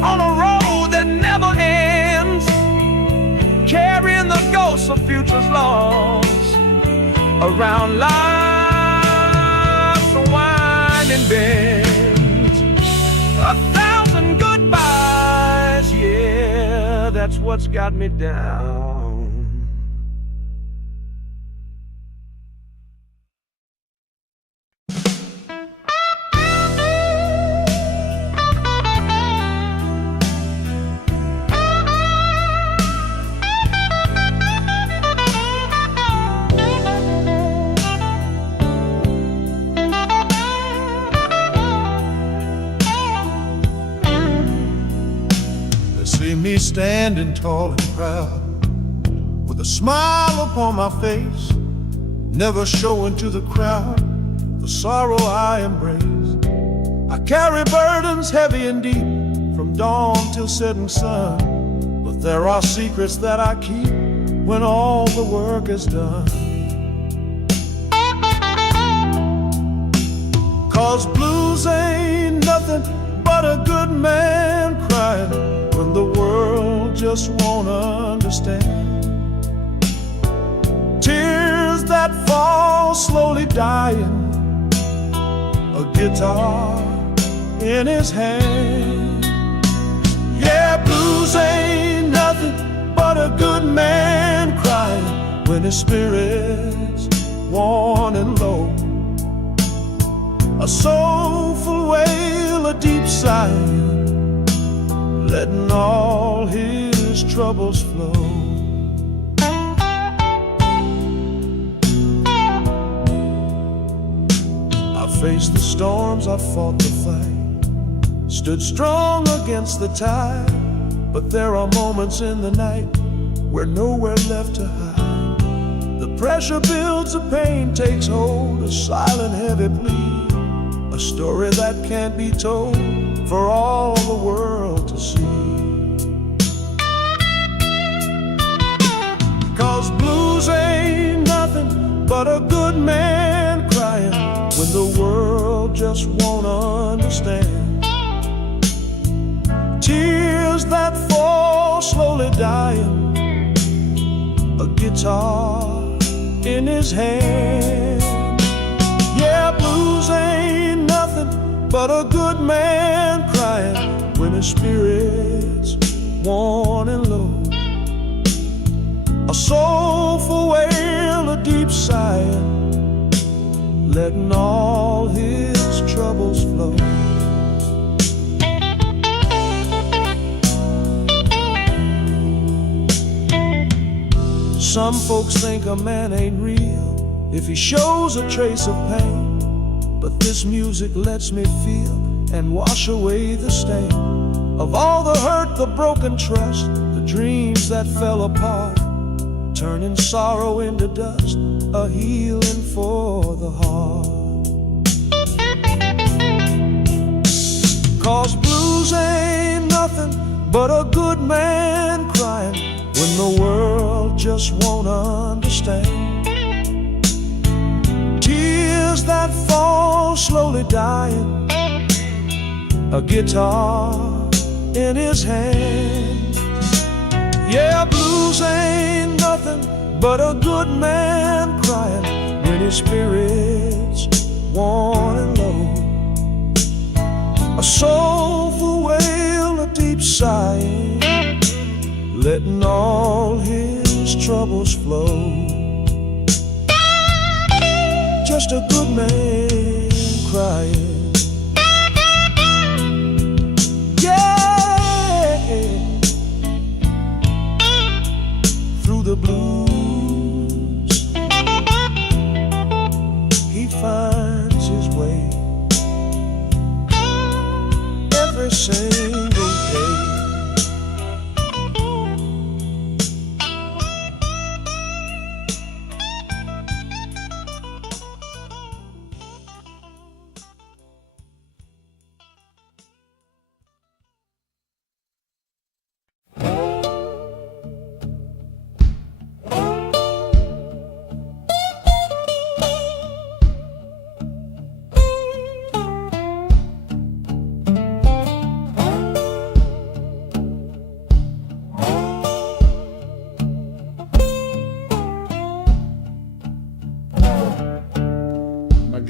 on a road that never ends, carrying the ghosts of futures lost around life's winding bends. 1,000 goodbyes, yeah, that's what's got me down. See me standing tall and proud, with a smile upon my face, never showing to the crowd the sorrow I embrace. I carry burdens heavy and deep, from dawn till setting sun, but there are secrets that I keep when all the work is done. 'Cause blues ain't nothing but a good man crying when the world just won't understand. Tears that fall slowly dying, a guitar in his hand. Yeah, blues ain't nothing but a good man crying when his spirit's worn and low. A soulful wail, a deep sigh, letting all his troubles flow. I faced the storms, I fought the fight, stood strong against the tide, but there are moments in the night where nowhere left to hide. The pressure builds, the pain takes hold, a silent heavy plea, a story that can't be told for all the world to see. 'Cause blues ain't nothing but a good man crying when the world just won't understand. Tears that fall slowly dying, a guitar in his hand. Yeah, blues ain't nothing but a good man crying when his spirit's worn and low. A soulful wail, a deep sigh, letting all his troubles flow. Some folks think a man ain't real if he shows a trace of pain, but this music lets me feel and wash away the stain of all the hurt, the broken trust, the dreams that fell apart, turning sorrow into dust, a healing for the heart. 'Cause blues ain't nothing but a good man crying when the world just won't understand. Tears that fall slowly dying, a guitar in his hand. Yeah, blues ain't nothing but a good man crying when his spirit's worn and low. A soulful wail, a deep sigh, letting all his troubles flow. Just a good man crying. Yeah, through the blues he finds his way every single day.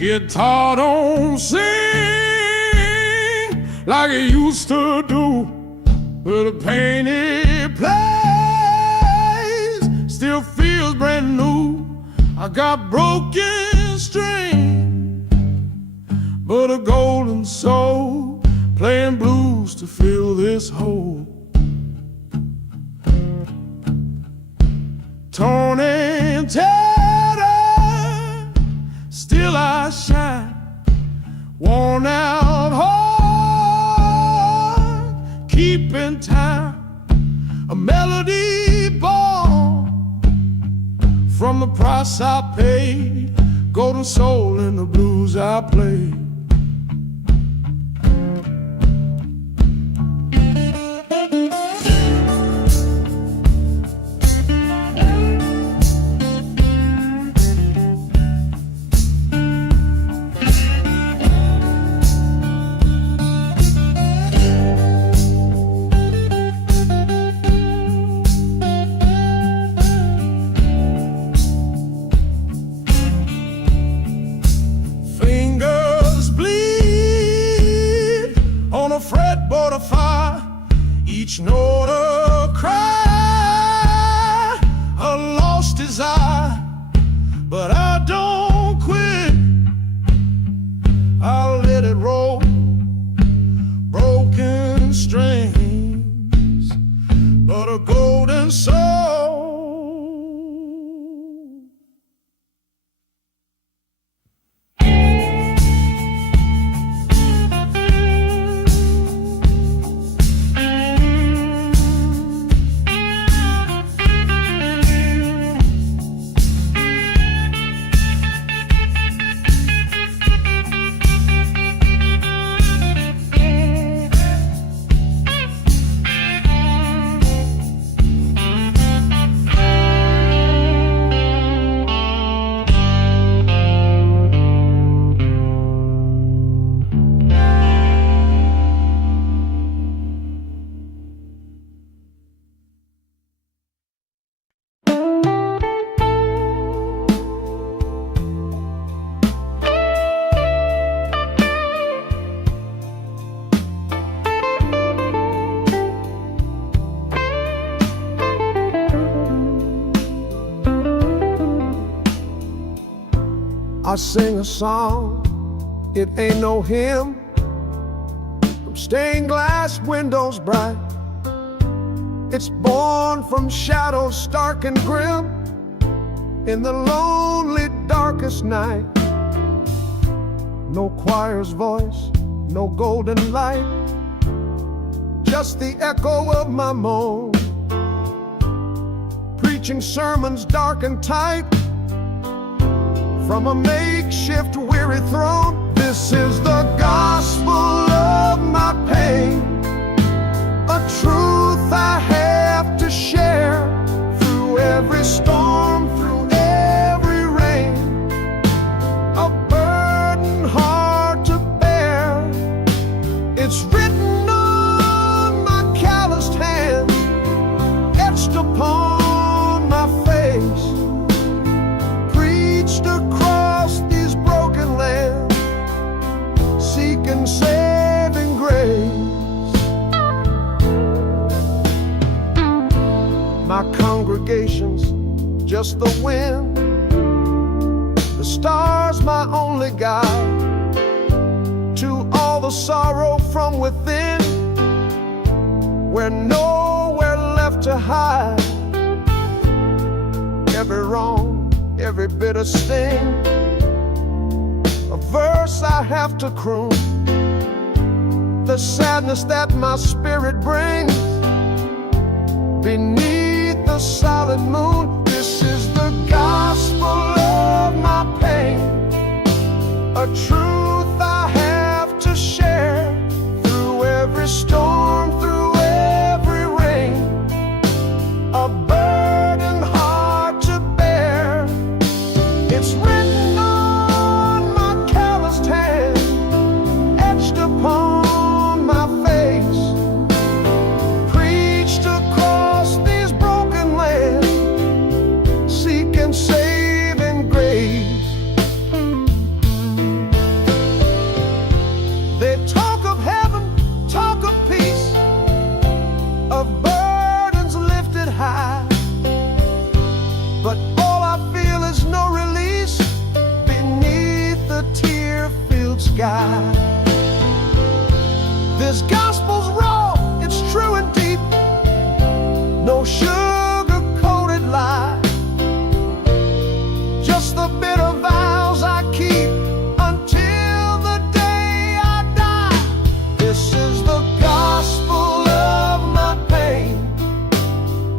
Guitar don't sing like it used to do, but the pain it plays still feels brand new. I got broken strings, but a golden soul playing blues to fill this hole. Torn and tattered, still I shine. Worn out heart, keeping time. A melody born from the price I paid. Golden soul in the blues I played. Fretboard of fire, each note a cry, a lost desire. But I don't quit, I'll let it roll. Broken strings, but a golden soul. I sing a song, it ain't no hymn, from stained glass windows bright. It's born from shadows stark and grim, in the lonely darkest night. No choir's voice, no golden light, just the echo of my moan, preaching sermons dark and tight from a makeshift weary throne. This is the gospel of my pain, a truth I have to share through every storm, through every rain, a burden hard to bear. It's written on my calloused hand, etched upon my face, preached across these broken lands, seeking saving grace. My congregation's just the wind, the stars my only guide to all the sorrow from within, where nowhere left to hide. Every wrong, every bitter sting, a verse I have to croon, the sadness that my spirit brings beneath the solid moon. This is the gospel of my pain, a truth I have to share through every storm, through every rain, a burden hard to bear. It's written on my calloused hand, etched upon my face, preached across these broken lands, seeking saving grace.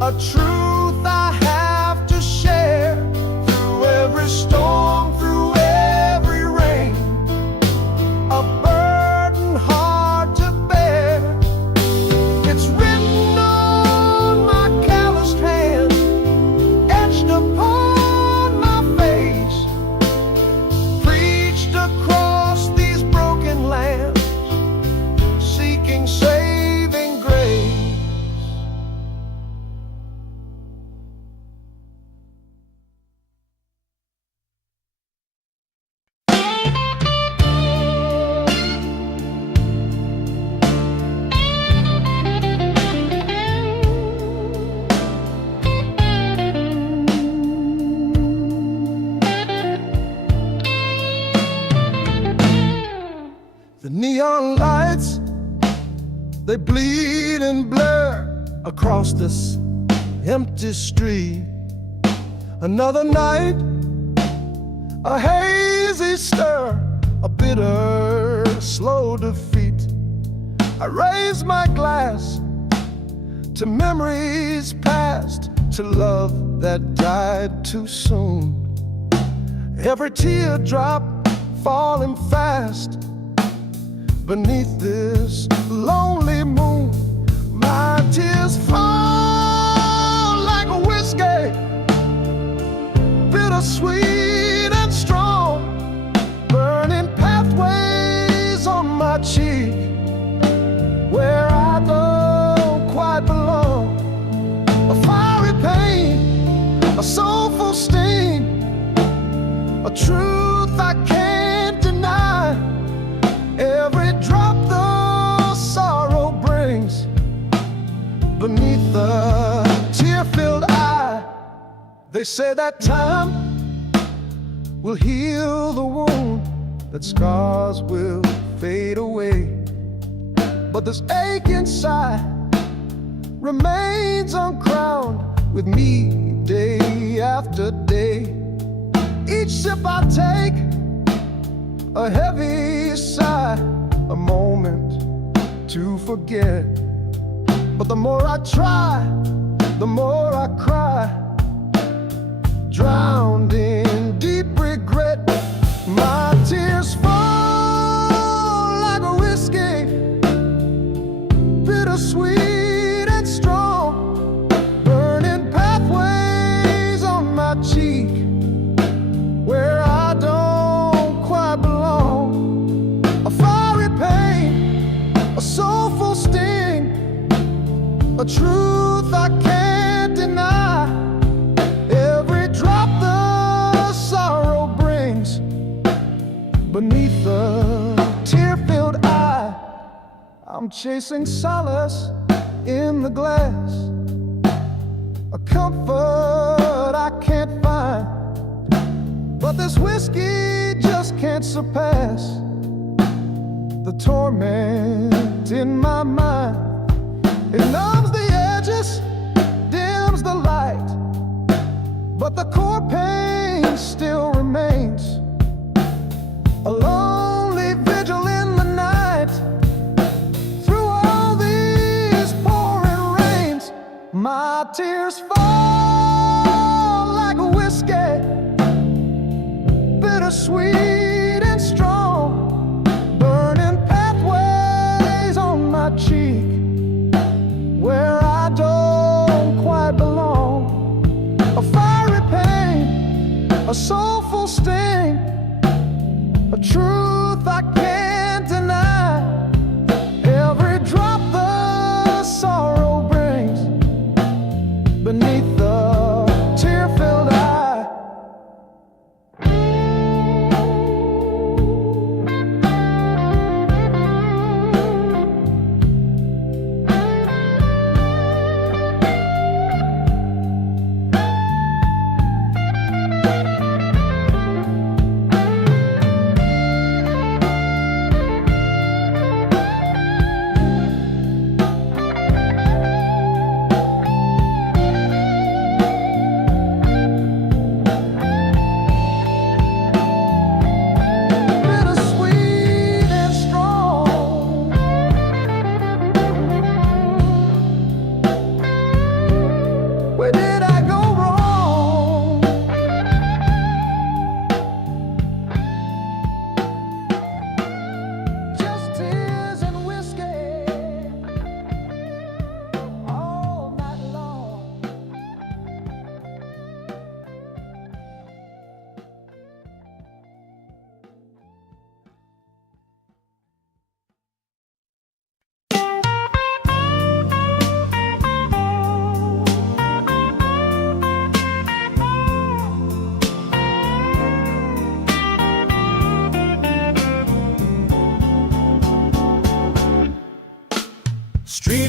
a truth I have to share. Through every storm, through every rain, a burden hard to bear. It's written on my calloused hand, etched upon my face, preached across these broken lands, seeking saving grace. The neon lights, they bleed and blur across this empty street. Another night, a hazy stir, a bitter, slow defeat. I raise my glass to memories past, to love that died too soon. Every teardrop falling fast beneath this lonely moon. My tears fall like a whiskey, bittersweet and strong, burning pathways on my cheek, where I don't quite belong. A fiery pain, a soulful sting, a truth I can't deny. Every drop the sorrow brings beneath the tear-filled eye. They say that time will heal the wound, that scars will fade away, but this ache inside remains uncrowned with me day after day. Each sip I take, a heavy sigh, a moment to forget. But the more I try, the more I cry, drowned in deep regret. My tears fall like a whiskey, bittersweet and strong, burning pathways on my cheek, where I don't quite belong. A fiery pain, a soulful sting, a truth I can't deny. Every drop the sorrow brings beneath the tear-filled eye. I'm chasing solace in the glass, a comfort I can't find, but this whiskey just can't surpass the torment in my mind. It numbs the edges, dims the light, but the core pain still remains. A lonely vigil in the night, through all these pouring rains. My tears fall like a whiskey, bittersweet and strong, burning pathways on my cheek, where I don't quite belong. A fiery pain, a soulful sting, a truth I can't deny. Every drop the sorrow brings beneath the tear-filled eye.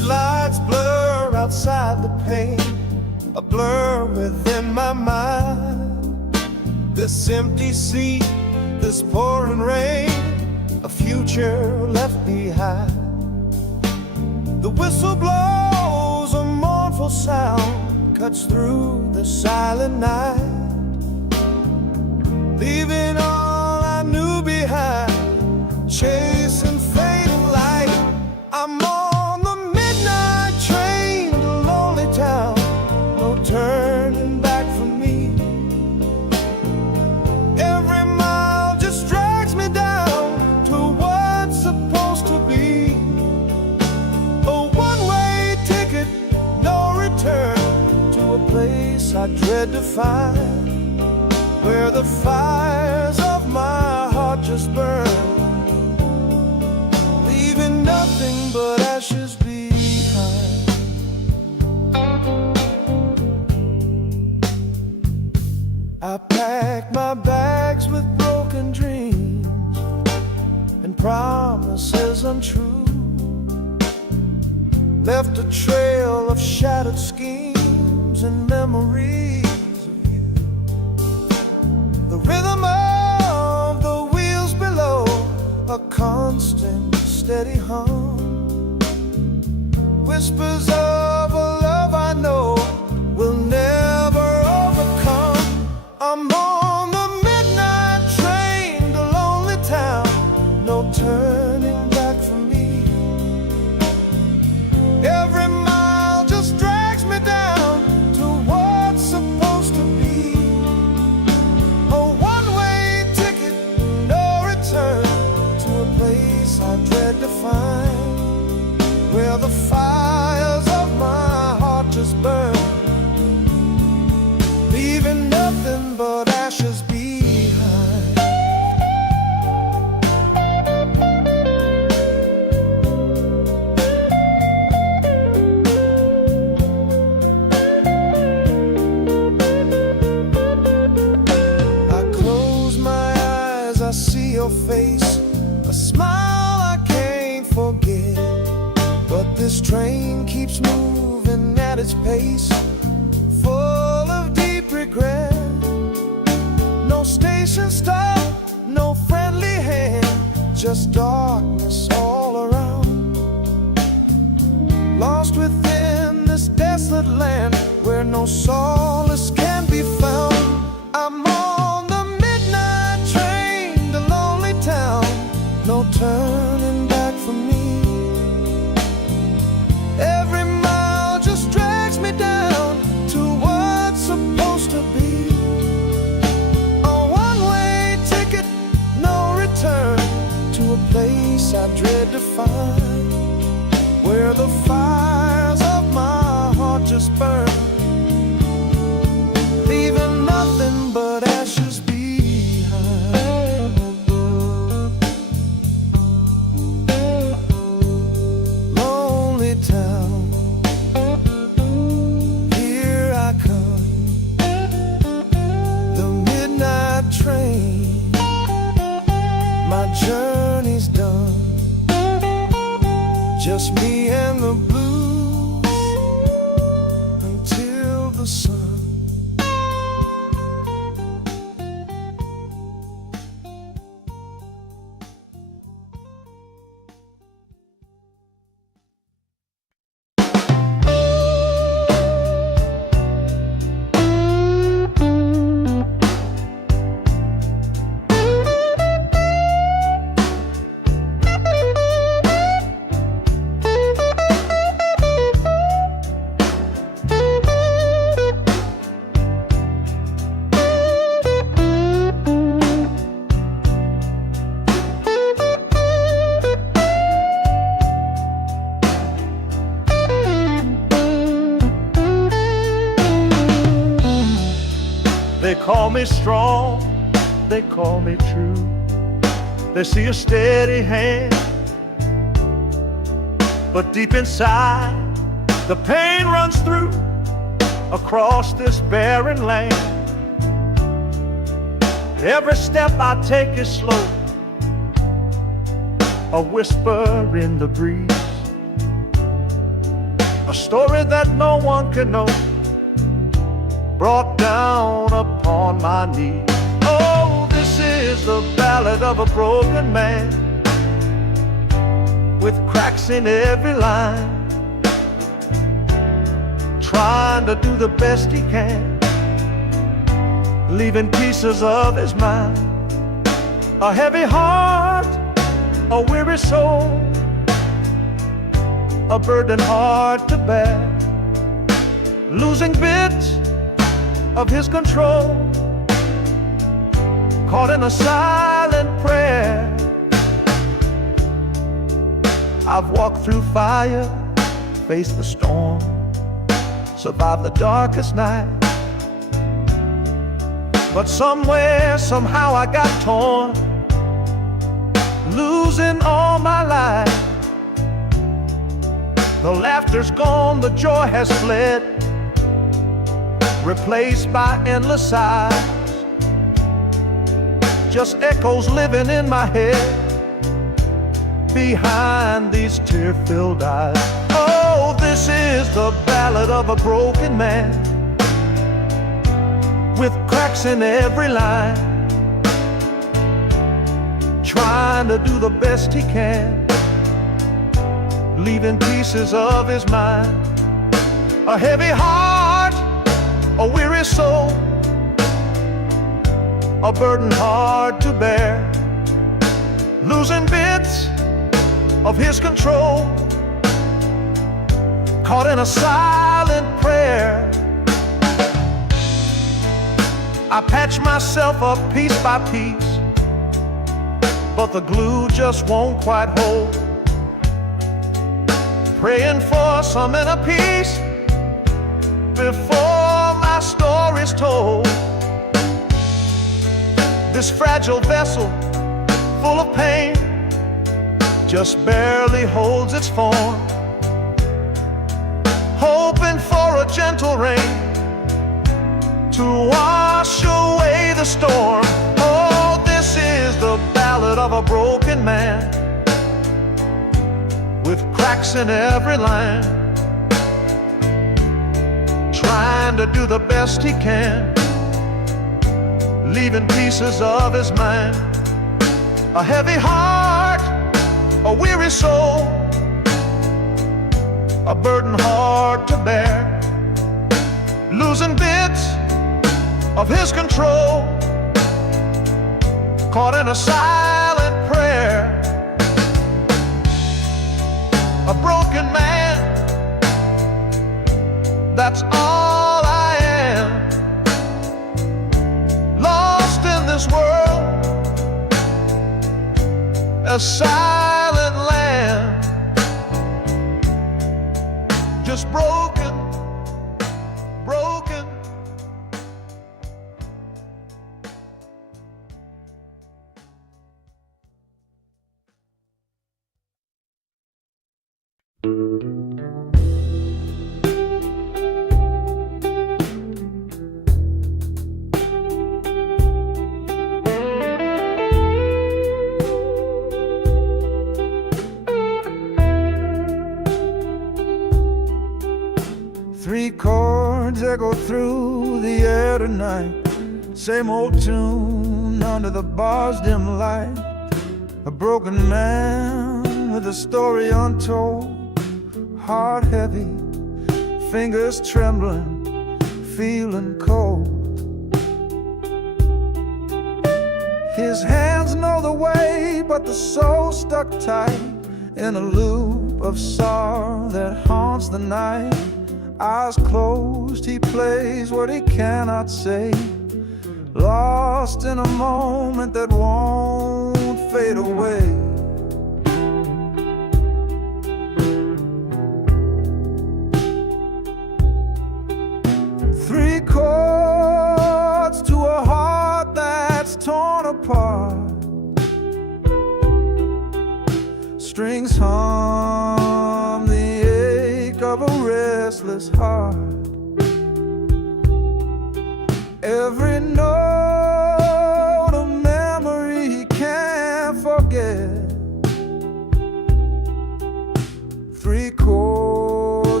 Streetlights blur outside the pane, a blur within my mind. This empty sea, this pouring rain, a future left behind. The whistle blows, a mournful sound cuts through the silent night, leaving all I knew behind, chasing fading light. I'm on the midnight train to lonely town, no turning back for me. Every mile just drags me down to what's supposed to be. A one-way ticket, no return, to a place I dread to find, where the fires of my heart just burn, leaving nothing but ashes behind. I packed my bags with broken dreams and promises untrue, left a trail of shattered schemes and memories of you. The rhythm of the wheels below, a constant steady hum, whispers of a love I know will never overcome. I'm on the midnight train to lonely town, no turning back for me. Every mile just drags me down to what's supposed to be. A one-way ticket, no return, to a place I dread to find, where the fires of my heart just burn, leaving nothing but ashes behind. I close my eyes, I see your face, a smile I can't forget. But this train keeps moving at its pace, full of deep regret. No station stop, no friendly hand, just darkness all around. Lost within this desolate land, where no solace can be found. I'm on the midnight train to lonely town, no turning back for me. Every mile just drags me down to what's supposed to be. A one-way ticket, no return, to a place I dread to find, where the fires of my heart just burn, leaving nothing but ashes behind. Lonely town, here I come, the midnight train, my journey's done, just me and the blues until the sun. They call me strong, they call me true. They see a steady hand, but deep inside the pain runs through across this barren land. Every step I take is slow, a whisper in the breeze. a story that no one can know, brought down upon my knees. Oh, this is the ballad of a broken man, with cracks in every line, trying to do the best he can, leaving pieces of his mind. A heavy heart, a weary soul, a burden hard to bear, losing bits of his control, caught in a silent prayer. I've walked through fire, faced the storm, survived the darkest night, but somewhere, somehow I got torn, losing all my life. The laughter's gone, the joy has fled, replaced by endless sighs, just echoes living in my head behind these tear-filled eyes. Oh, this is the ballad of a broken man, with cracks in every line, trying to do the best he can, leaving pieces of his mind. A heavy heart, a weary soul, a burden hard to bear, losing bits of his control, caught in a silent prayer. I patch myself up piece by piece, but the glue just won't quite hold, praying for some inner peace before my story's told. This fragile vessel, full of pain, just barely holds its form, hoping for a gentle rain to wash away the storm. Oh, this is the ballad of a broken man, with cracks in every line, trying to do the best he can, leaving pieces of his mind. A heavy heart, a weary soul, a burden hard to bear, losing bits of his control, caught in a silent prayer. A broken man, that's all I am, lost in this world, a silent land, just broken, broken. Three chords echo through the air tonight, same old tune under the bar's dim light. A broken man with a story untold, heart heavy, fingers trembling, feeling cold. His hands know the way, but the soul stuck tight in a loop of sorrow that haunts the night. Eyes closed, he plays what he cannot say, lost in a moment that won't fade away. Three chords to a heart that's torn apart, strings hum the ache of a restless heart. Every note a memory he can't forget. Three chords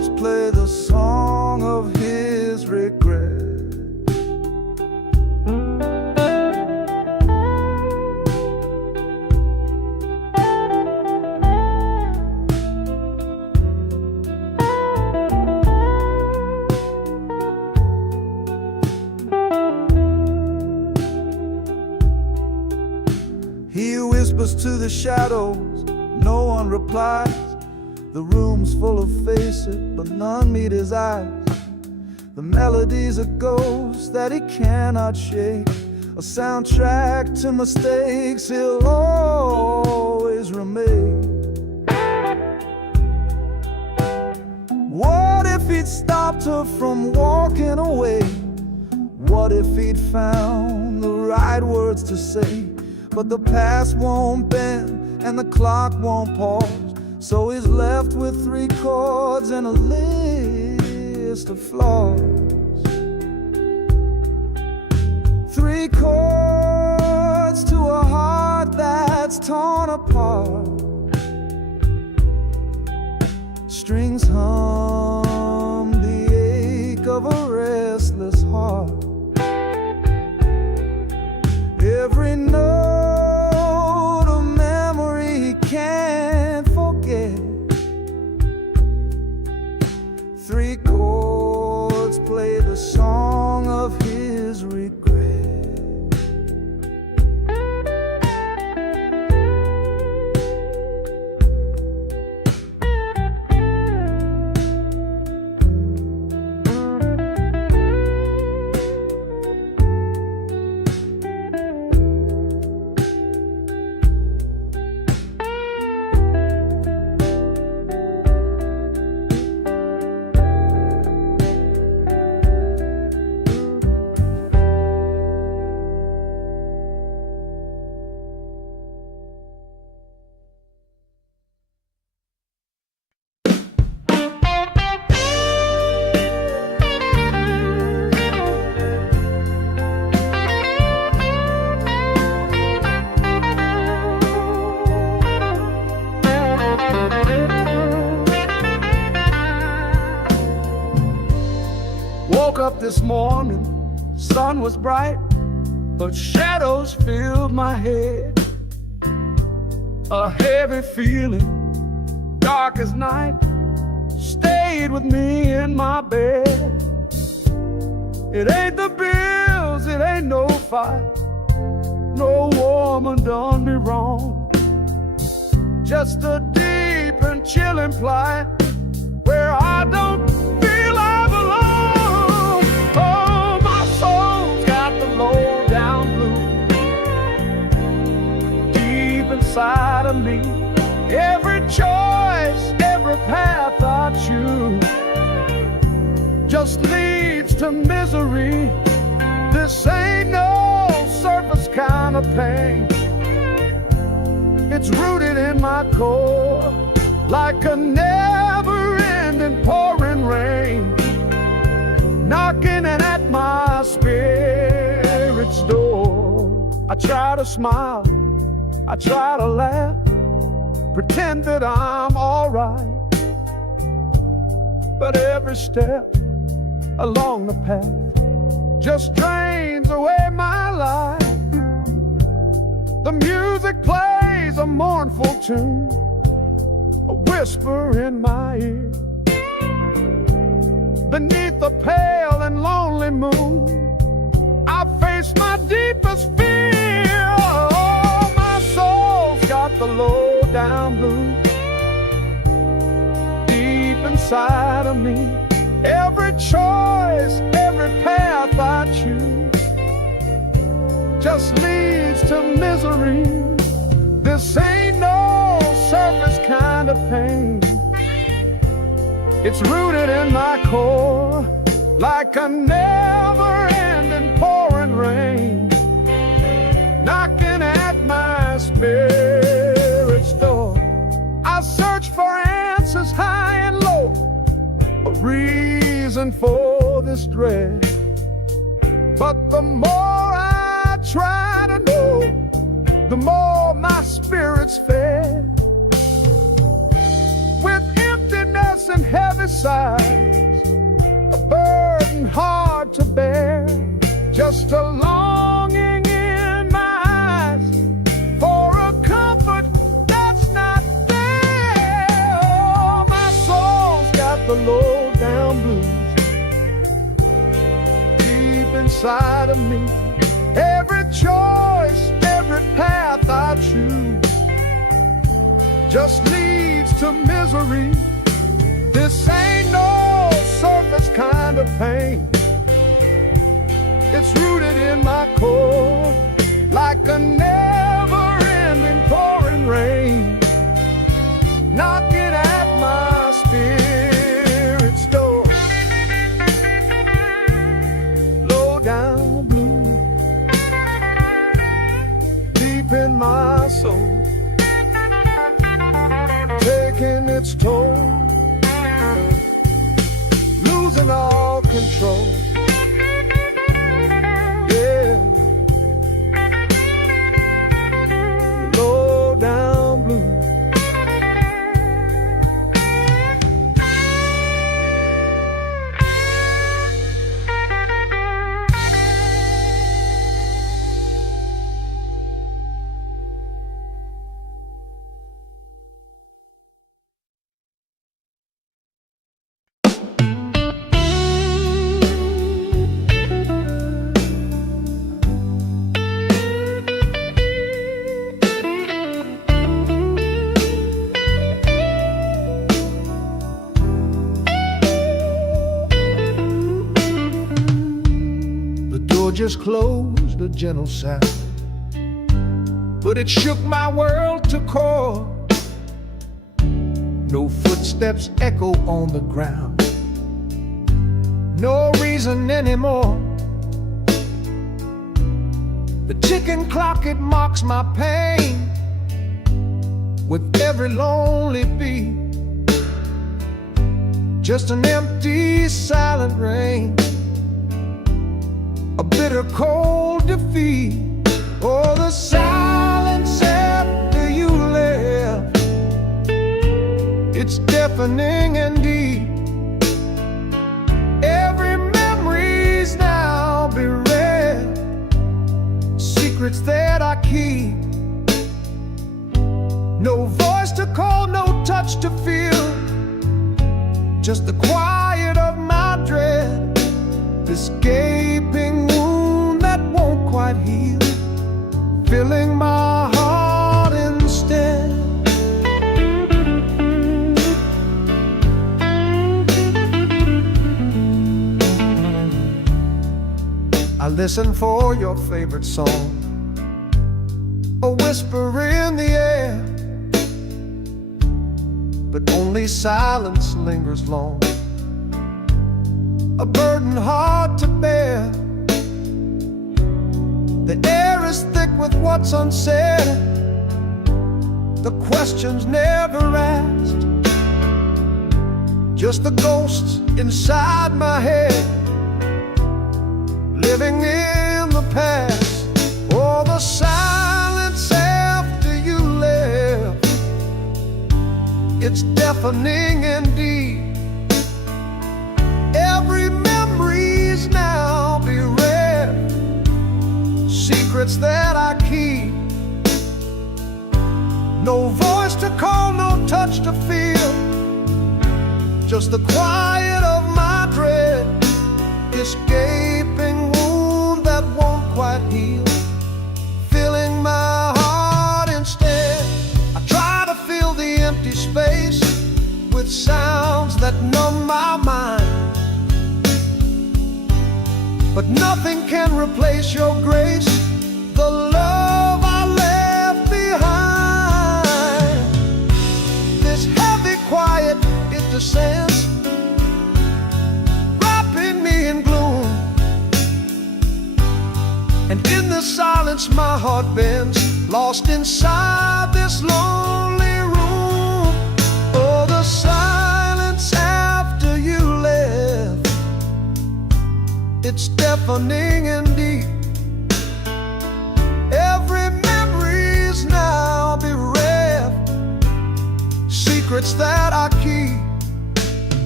chords play the song of his regret. He whispers to the shadows, no one replies. The room's full of faces, but none meet his eyes. The melody's a ghost that he cannot shake, a soundtrack to mistakes he'll always remake. What if he'd stopped her from walking away? What if he'd found the right words to say? But the past won't bend and the clock won't pause, so he's left with 3 chords and a list of flaws. 3 chords to a heart that's torn apart. Strings hum the ache of a restless heart. Every note a memory he can't forget. 3 chords play the song of his regret. Woke up this morning, sun was bright, but shadows filled my head. A heavy feeling, dark as night, stayed with me in my bed. It ain't the bills, it ain't no fight, no woman done me wrong. Just a deep and chilling plight where I don't feel I belong. Oh, my soul's got the low down blues deep inside of me. Every choice, every path I choose just leads to misery. This ain't no surface kind of pain. It's rooted in my core like a never-ending pouring rain, knocking at my spirit's door. I try to smile, I try to laugh, pretend that I'm alright, but every step along the path just drains away my life. The music plays a mournful tune, a whisper in my ear. Beneath the pale and lonely moon, I face my deepest fear. Oh, my soul's got the low down blues deep inside of me. Every choice, every path I choose just leads to misery. This ain't no surface kind of pain. It's rooted in my core like a never-ending pouring rain, knocking at my spirit's door. I search for answers high and low, a reason for this dread, but the more I try to know, the more my spirit's fed. With emptiness and heavy sighs, a burden hard to bear, just a longing in my eyes for a comfort that's not there. Oh, my soul's got the low down blues deep inside of me. Every choice, every path I choose just leads to misery. This ain't no surface kind of pain. It's rooted in my core, like a never-ending pouring rain, knocking at my spirit's door. Low down blue, deep in my soul, taking its toll, losing all control. Yeah, low down blue. Just closed, a gentle sound, but it shook my world to core. No footsteps echo on the ground, no reason anymore. The ticking clock, it mocks my pain with every lonely beat. Just an empty, silent rain, a bitter cold defeat. Oh, the silence after you left, it's deafening and deep. Every memory's now bereft, secrets that I keep. No voice to call, no touch to feel, just the quiet of my dread. This gaping wound that won't quite heal, filling my heart instead. I listen for your favorite song, a whisper in the air, but only silence lingers long, a burden hard to bear. The air is thick with what's unsaid, the questions never asked, just the ghosts inside my head, living in the past. Oh, the silence after you left, it's deafening indeed. Every memory's now bereft, secrets that I keep. No voice to call, no touch to feel, just the quiet of my dread. This gaping wound that won't quite heal, filling my heart instead. I try to fill the empty space with sounds that numb my mind, but nothing can replace your grace, the love I left behind. This heavy quiet, it descends, wrapping me in gloom, and in the silence my heart bends, lost inside this lonely room. Oh, the silence after you left, it's deafening and deep. Every memory's now bereft, secrets that I keep.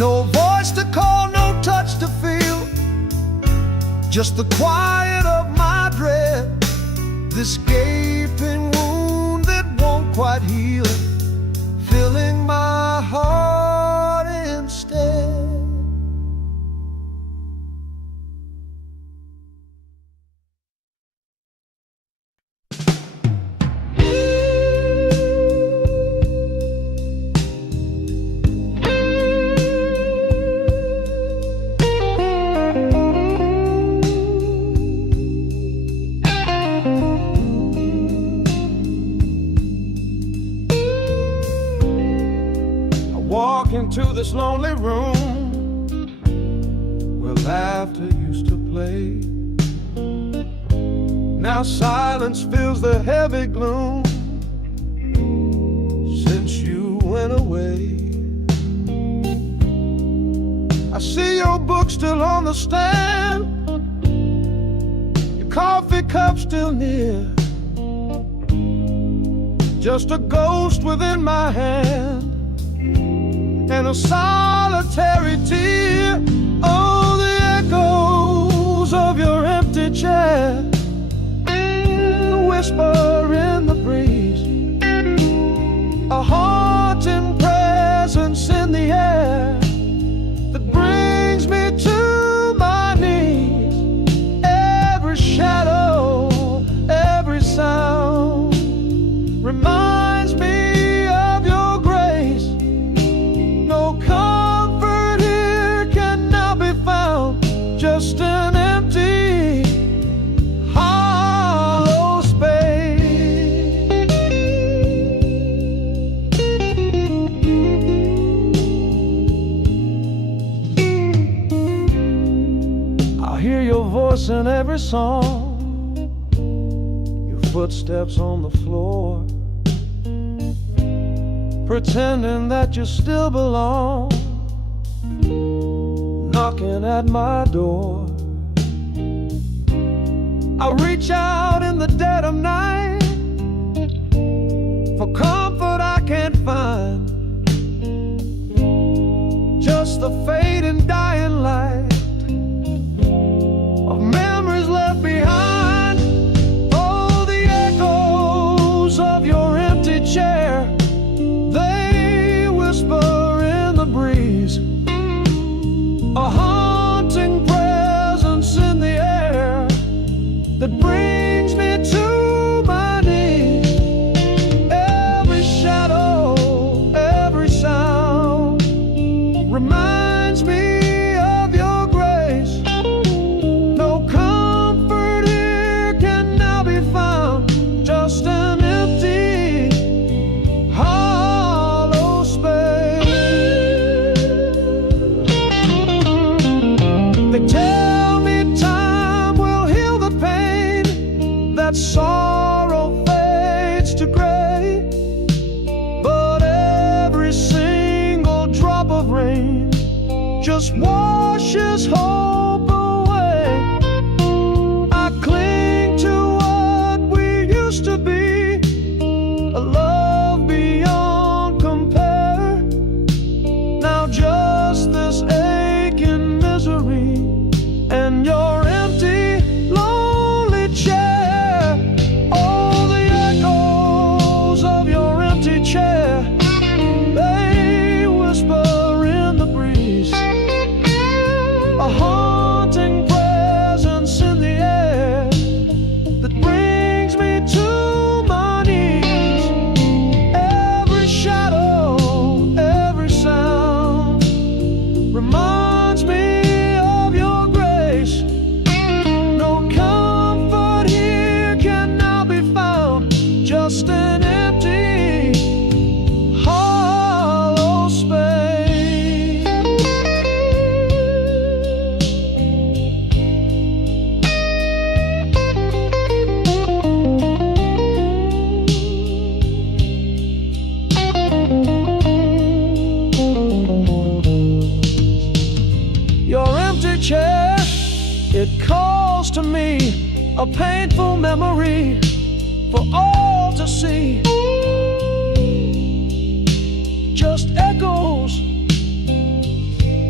No voice to call, no touch to feel, just the quiet of my dread. This gaping wound that won't quite heal, filling my heart instead. Walk into this lonely room where laughter used to play. Now silence fills the heavy gloom since you went away. I see your book still on the stand, your coffee cup still near, just a ghost within my hand and a solitary tear. Oh, the echoes of your empty chair, the whisper in the breeze, a haunting presence in the air that brings me to my knees. Every shadow, every sound reminds me of your grace. No comfort here can now be found, just an empty, hollow space. I hear your voice in every song, your footsteps on the floor, pretending that you still belong, knocking at my door. I reach out in the dead of night for comfort I can't find, just the fading dying light of memories left behind. Oh, the echoes of your empty chair, they whisper in the breeze, a haunting presence in the air that brings me to my knees. Every shadow, every sound reminds me of your grace. No comfort here can now be found, just an empty, hollow space. They tell me time will heal the pain, that sorrow fades to gray, but every single drop of rain just washes hope away. I cling to what we used to be, a love beyond compare. Now just this aching misery and your empty, lonely chair. Oh, the echoes of your empty chair, they whisper in the breeze, a haunting presence in the air that brings me to my knees. Every shadow, every sound reminds me of your grace. No comfort here can now be found, just an empty, hollow space. Your empty chair, it calls to me, a painful memory for all to see. Just echoes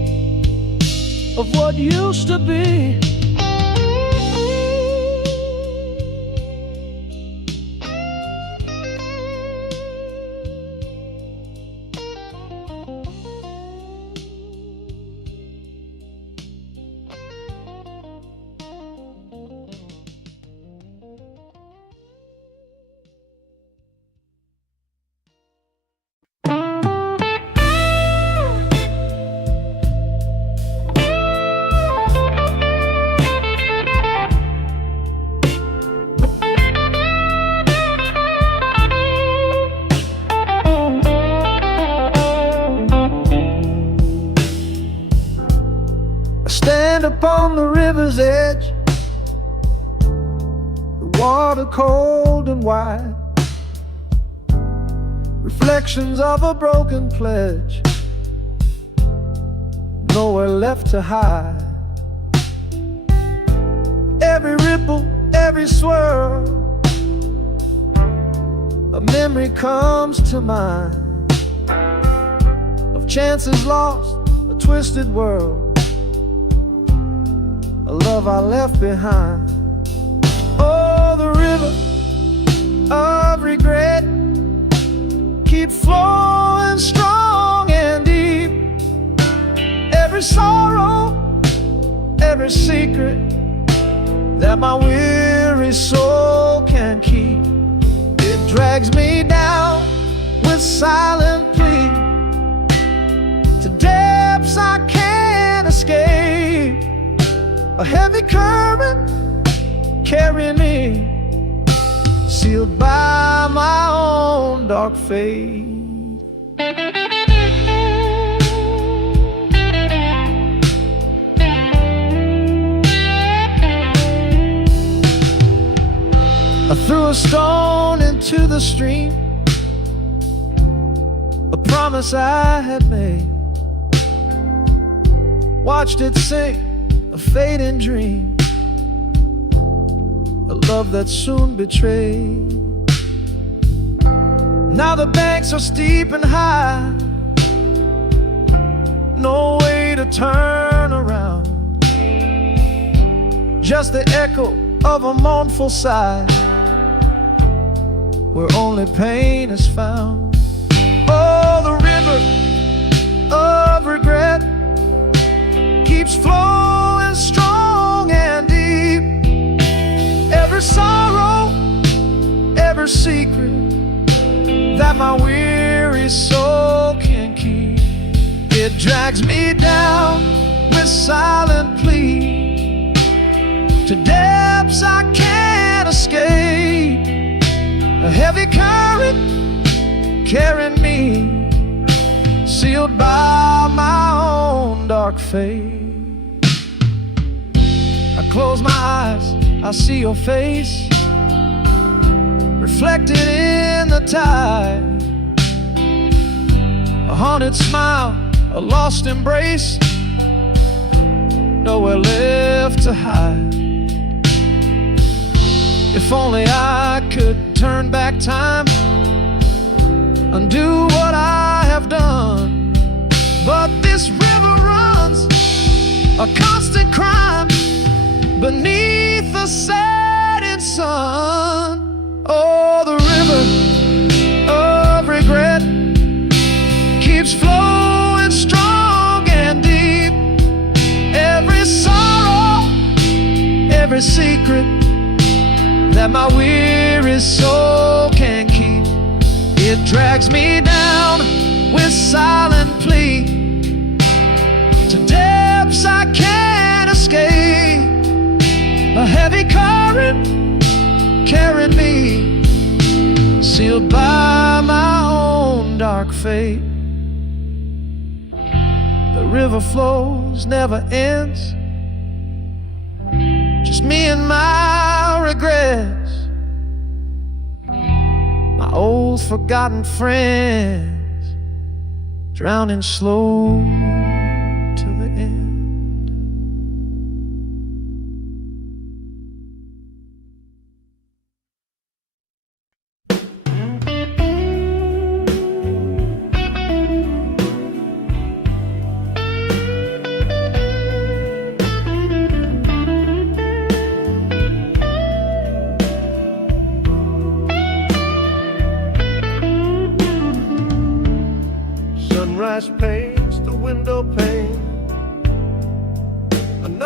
of what used to be. Stand upon the river's edge, the water cold and wide, reflections of a broken pledge, nowhere left to hide. Every ripple, every swirl, a memory comes to mind of chances lost, a twisted world, a love I left behind. Oh, the river of regret keep flowing strong and deep. Every sorrow, every secret that my weary soul can keep, it drags me down with silent plea to depths I can't escape. A heavy current carrying me, sealed by my own dark fate. I threw a stone into the stream, a promise I had made, watched it sink, a fading dream, a love that soon betrayed. Now the banks are steep and high, no way to turn around, just the echo of a mournful sigh, where only pain is found. Oh, the river of regret keeps flowing strong and deep. Every sorrow, every secret that my weary soul can keep, it drags me down with silent plea to depths I can't escape. A heavy current carrying me, sealed by my own dark fate. I close my eyes, I see your face reflected in the tide, a haunted smile, a lost embrace, nowhere left to hide. If only I could turn back time, undo what I have done, but this river runs a constant crime beneath the setting sun. Oh, the river of regret keeps flowing strong and deep. Every sorrow, every secret that my weary soul can keep, it drags me down with silent plea to depths I can't escape. A heavy current carrying me, sealed by my own dark fate. The river flows, never ends, just me and my regrets, my old forgotten friends, drowning slow to the end.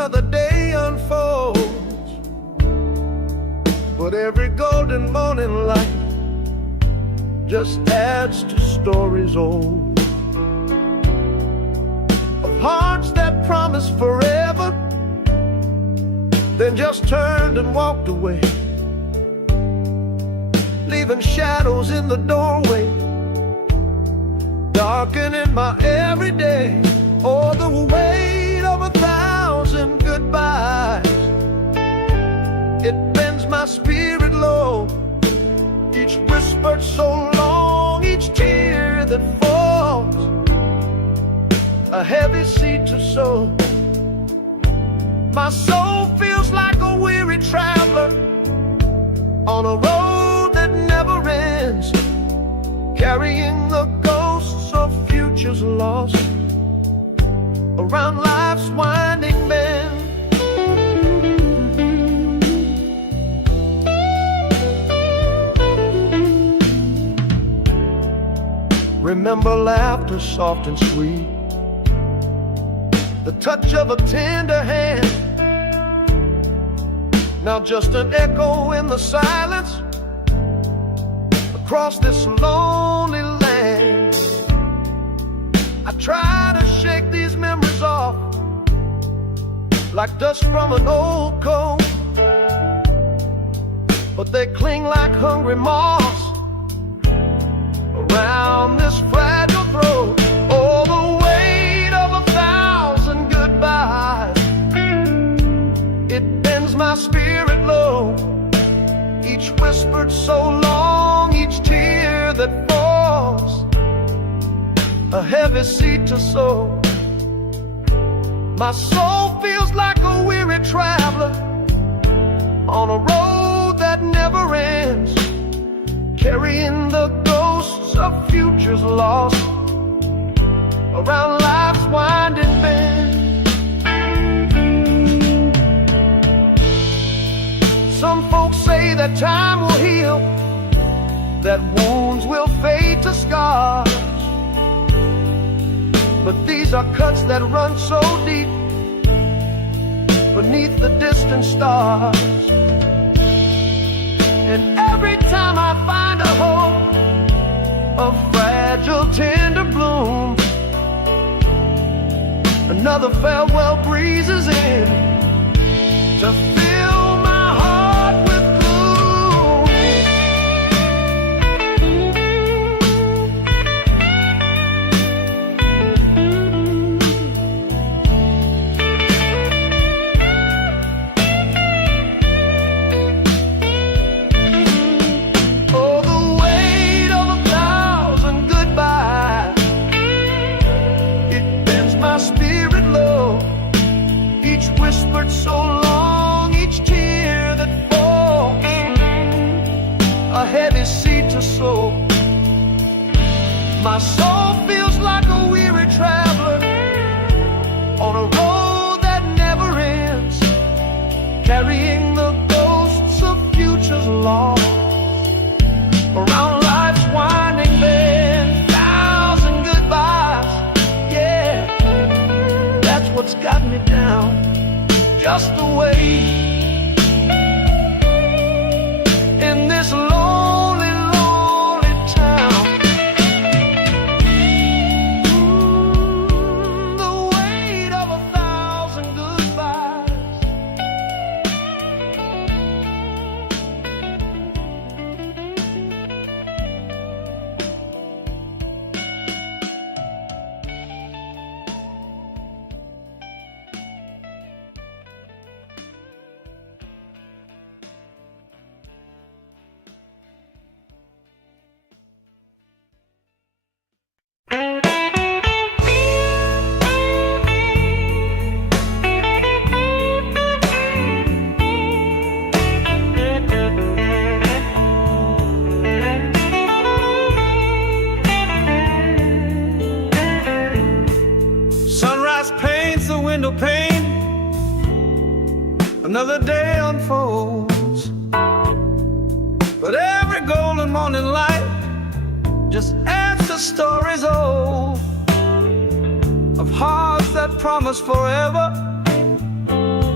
another day unfolds, but every golden morning light just adds to stories old of hearts that promised forever, then just turned and walked away, leaving shadows in the doorway, darkening my everyday. Oh, the weight of 1,000 goodbyes, it bends my spirit low. Each whispered so long, each tear that falls, a heavy seed to sow. My soul feels like a weary traveler on a road that never ends, carrying the ghosts of futures lost around life's winding bend. Remember laughter soft and sweet, the touch of a tender hand, now just an echo in the silence across this lonely land. I try to shake these memories off like dust from an old coat, but they cling like hungry moths around this fragile throat. Oh, the weight of 1,000 goodbyes, it bends my spirit low. Each whispered so long, each tear that falls, a heavy seed to sow. My soul feels like a weary traveler on a road that never ends, carrying the ghosts of futures lost around life's winding bend. Some folks say that time will heal, that wounds will fade to scars, but these are cuts that run so deep beneath the distant stars. And every time I find a hope, a fragile tender bloom, another farewell breezes in to fill my heart with gloom. Oh, the weight of 1,000 goodbyes, it bends my spirit low. Each whispered so long, each tear that falls, a heavy seed to sow. My soul feels like a weary traveler on a road that never ends, carrying the ghosts of futures lost around life's winding bend. 1,000 goodbyes, yeah, that's what's got me down, just the way in this lonely, lonely town. The weight of 1,000 goodbyes. Sunrise paints the window pane, another day unfolds, but every golden morning light just adds to stories old of hearts that promise forever,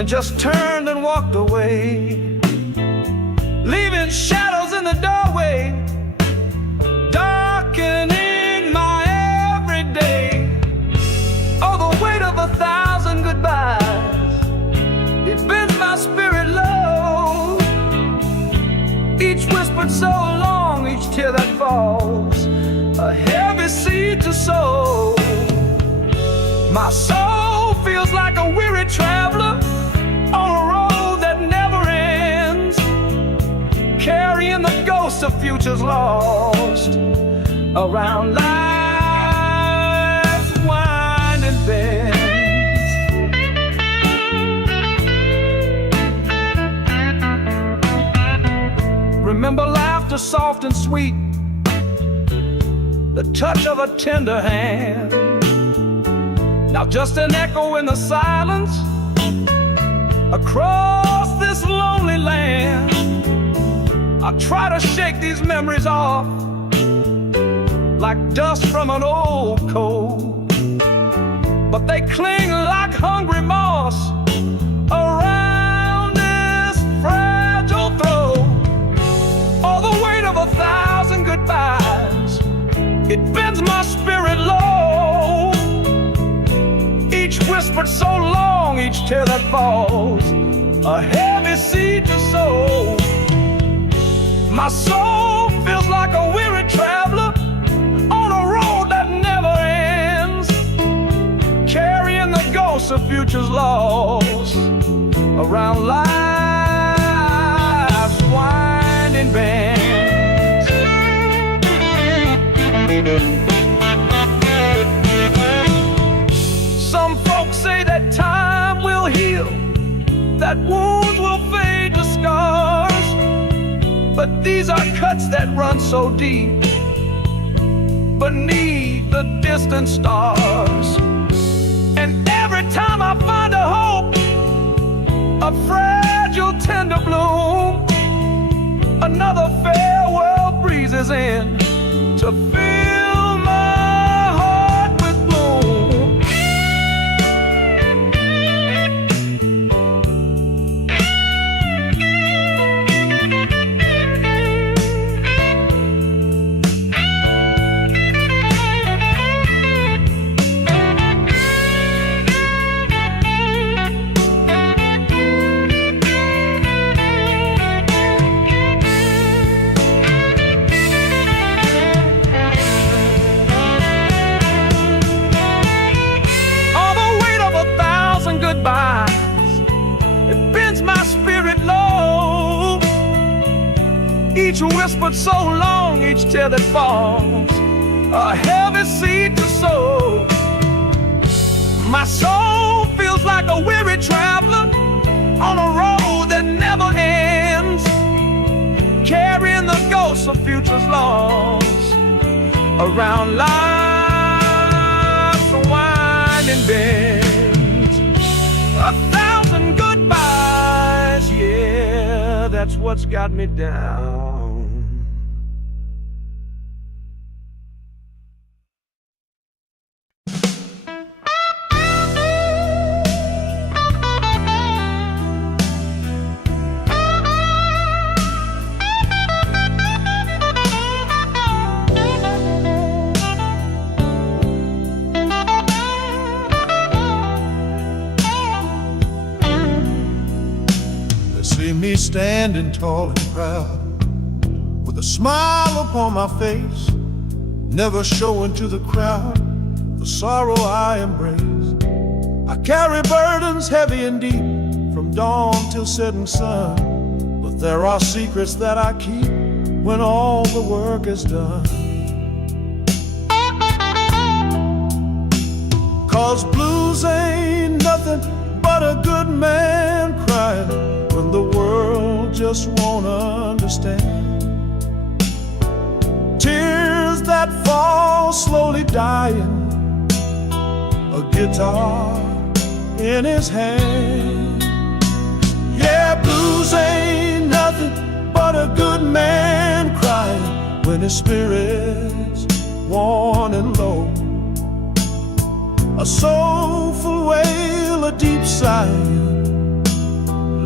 then just turned and walked away, leaving shadows in the doorway, darkening my everyday. Oh, the weight of 1,000 goodbyes, it bends my spirit low. Each whispered so long, each tear that falls, a heavy seed to sow. My soul feels like a weary traveler on a road that never ends, carrying the ghosts of futures lost around life's winding bends. Remember laughter soft and sweet, the touch of a tender hand. Now just an echo in the silence across this lonely land. I try to shake these memories off like dust from an old coat, but they cling like hungry moss around this fragile throat. All the weight of 1,000 goodbyes, it bends my spirit low. Each whispered so long, each tear that falls, a heavy seed to sow. My soul feels like a weary traveler on a road that never ends, carrying the ghosts of futures lost around life's winding bends. Some folks say that time will heal, that wounds will fade to scars, but these are cuts that run so deep beneath the distant stars. And every time I find a hope, a fragile tender bloom, another farewell breezes in to fill my heart with gloom. It bends my spirit low. Each whispered so long, each tear that falls, a heavy seed to sow. My soul feels like a weary traveler on a road that never ends, carrying the ghosts of futures lost around life's winding bend. 1,000 goodbyes, yeah, that's what's got me down. See me standing tall and proud, with a smile upon my face, never showing to the crowd the sorrow I embraced. I carry burdens heavy and deep, from dawn till setting sun, but there are secrets that I keep when all the work is done. 'Cause blues ain't nothing but a good man crying when the world just won't understand. Tears that fall slowly dying, a guitar in his hand. Yeah, blues ain't nothing but a good man crying when his spirit's worn and low. A soulful wail, a deep sigh,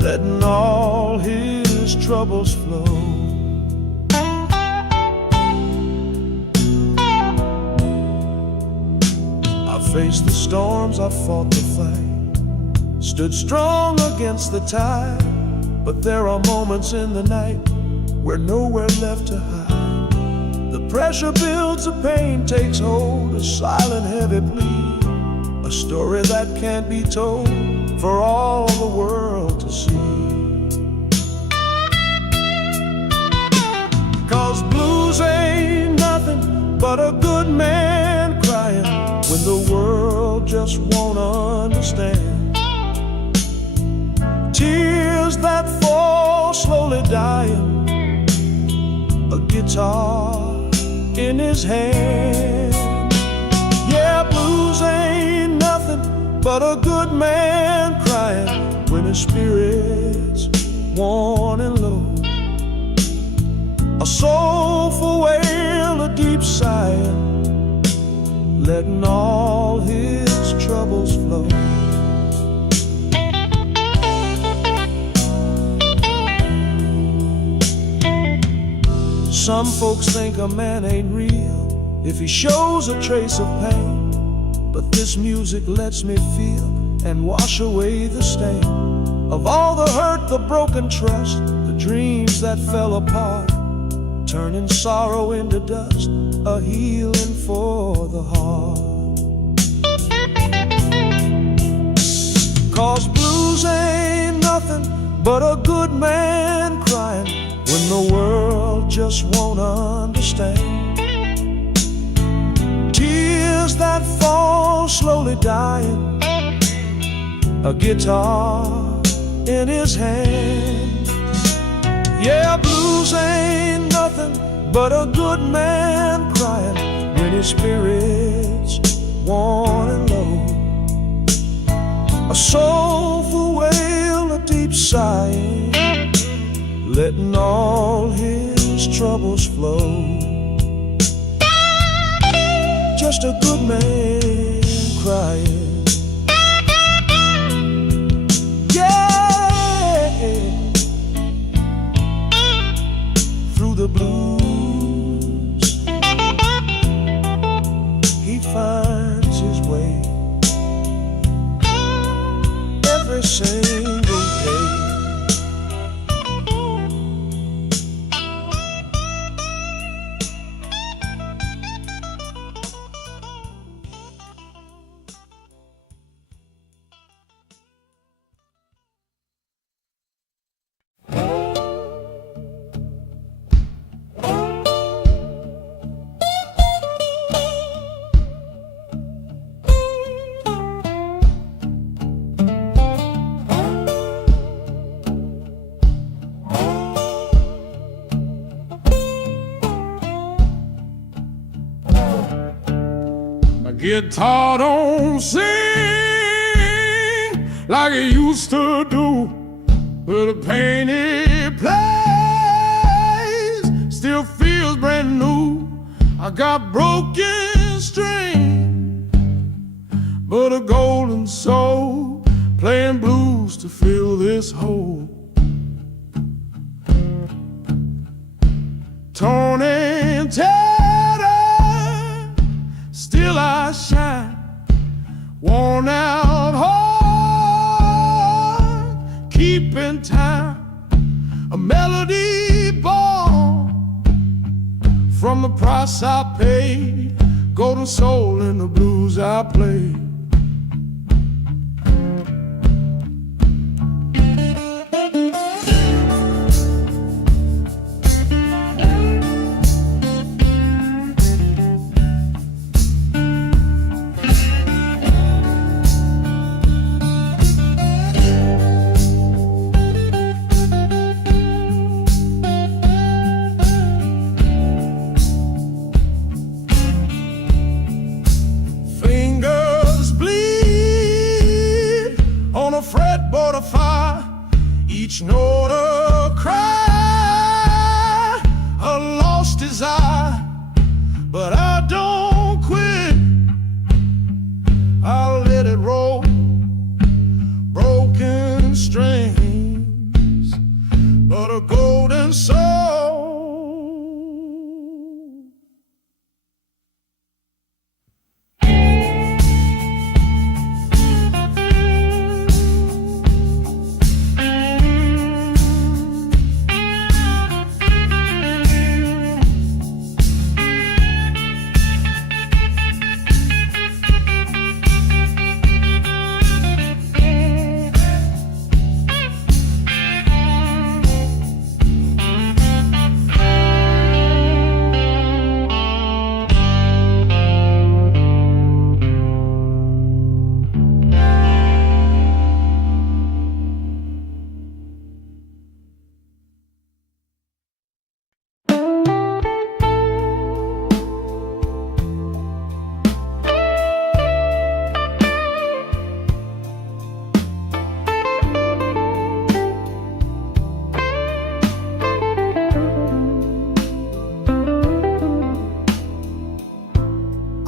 letting all his troubles flow. I faced the storms, I fought the fight, stood strong against the tide. But there are moments in the night where nowhere left to hide. The pressure builds, the pain takes hold, a silent heavy plea, a story that can't be told for all the world to see. 'Cause blues ain't nothing but a good man crying when the world just won't understand. Tears that fall slowly dying, a guitar in his hand. Yeah, blues ain't nothing but a good man crying when his spirit's worn and low. A soulful wail, a deep sighing, letting all his troubles flow. Some folks think a man ain't real if he shows a trace of pain, but this music lets me feel and wash away the stain of all the hurt, the broken trust, the dreams that fell apart, turning sorrow into dust, a healing for the heart. 'Cause blues ain't nothing but a good man crying when the world just won't understand. Tears that fall slowly dying, a guitar in his hand. Yeah, blues ain't nothing but a good man crying when his spirit's worn and low. A soulful wail, a deep sighing, letting all his troubles flow. Just a good man crying. Yeah, through the blues he finds his way every single day. Guitar don't sing like it used to do, but the pain it plays still feels brand new. I got broken strings, but a golden soul playing blues to fill this hole. Torn and tattered, still I shine, worn out heart, keeping time, a melody born from the price I paid, golden soul in the blues I played.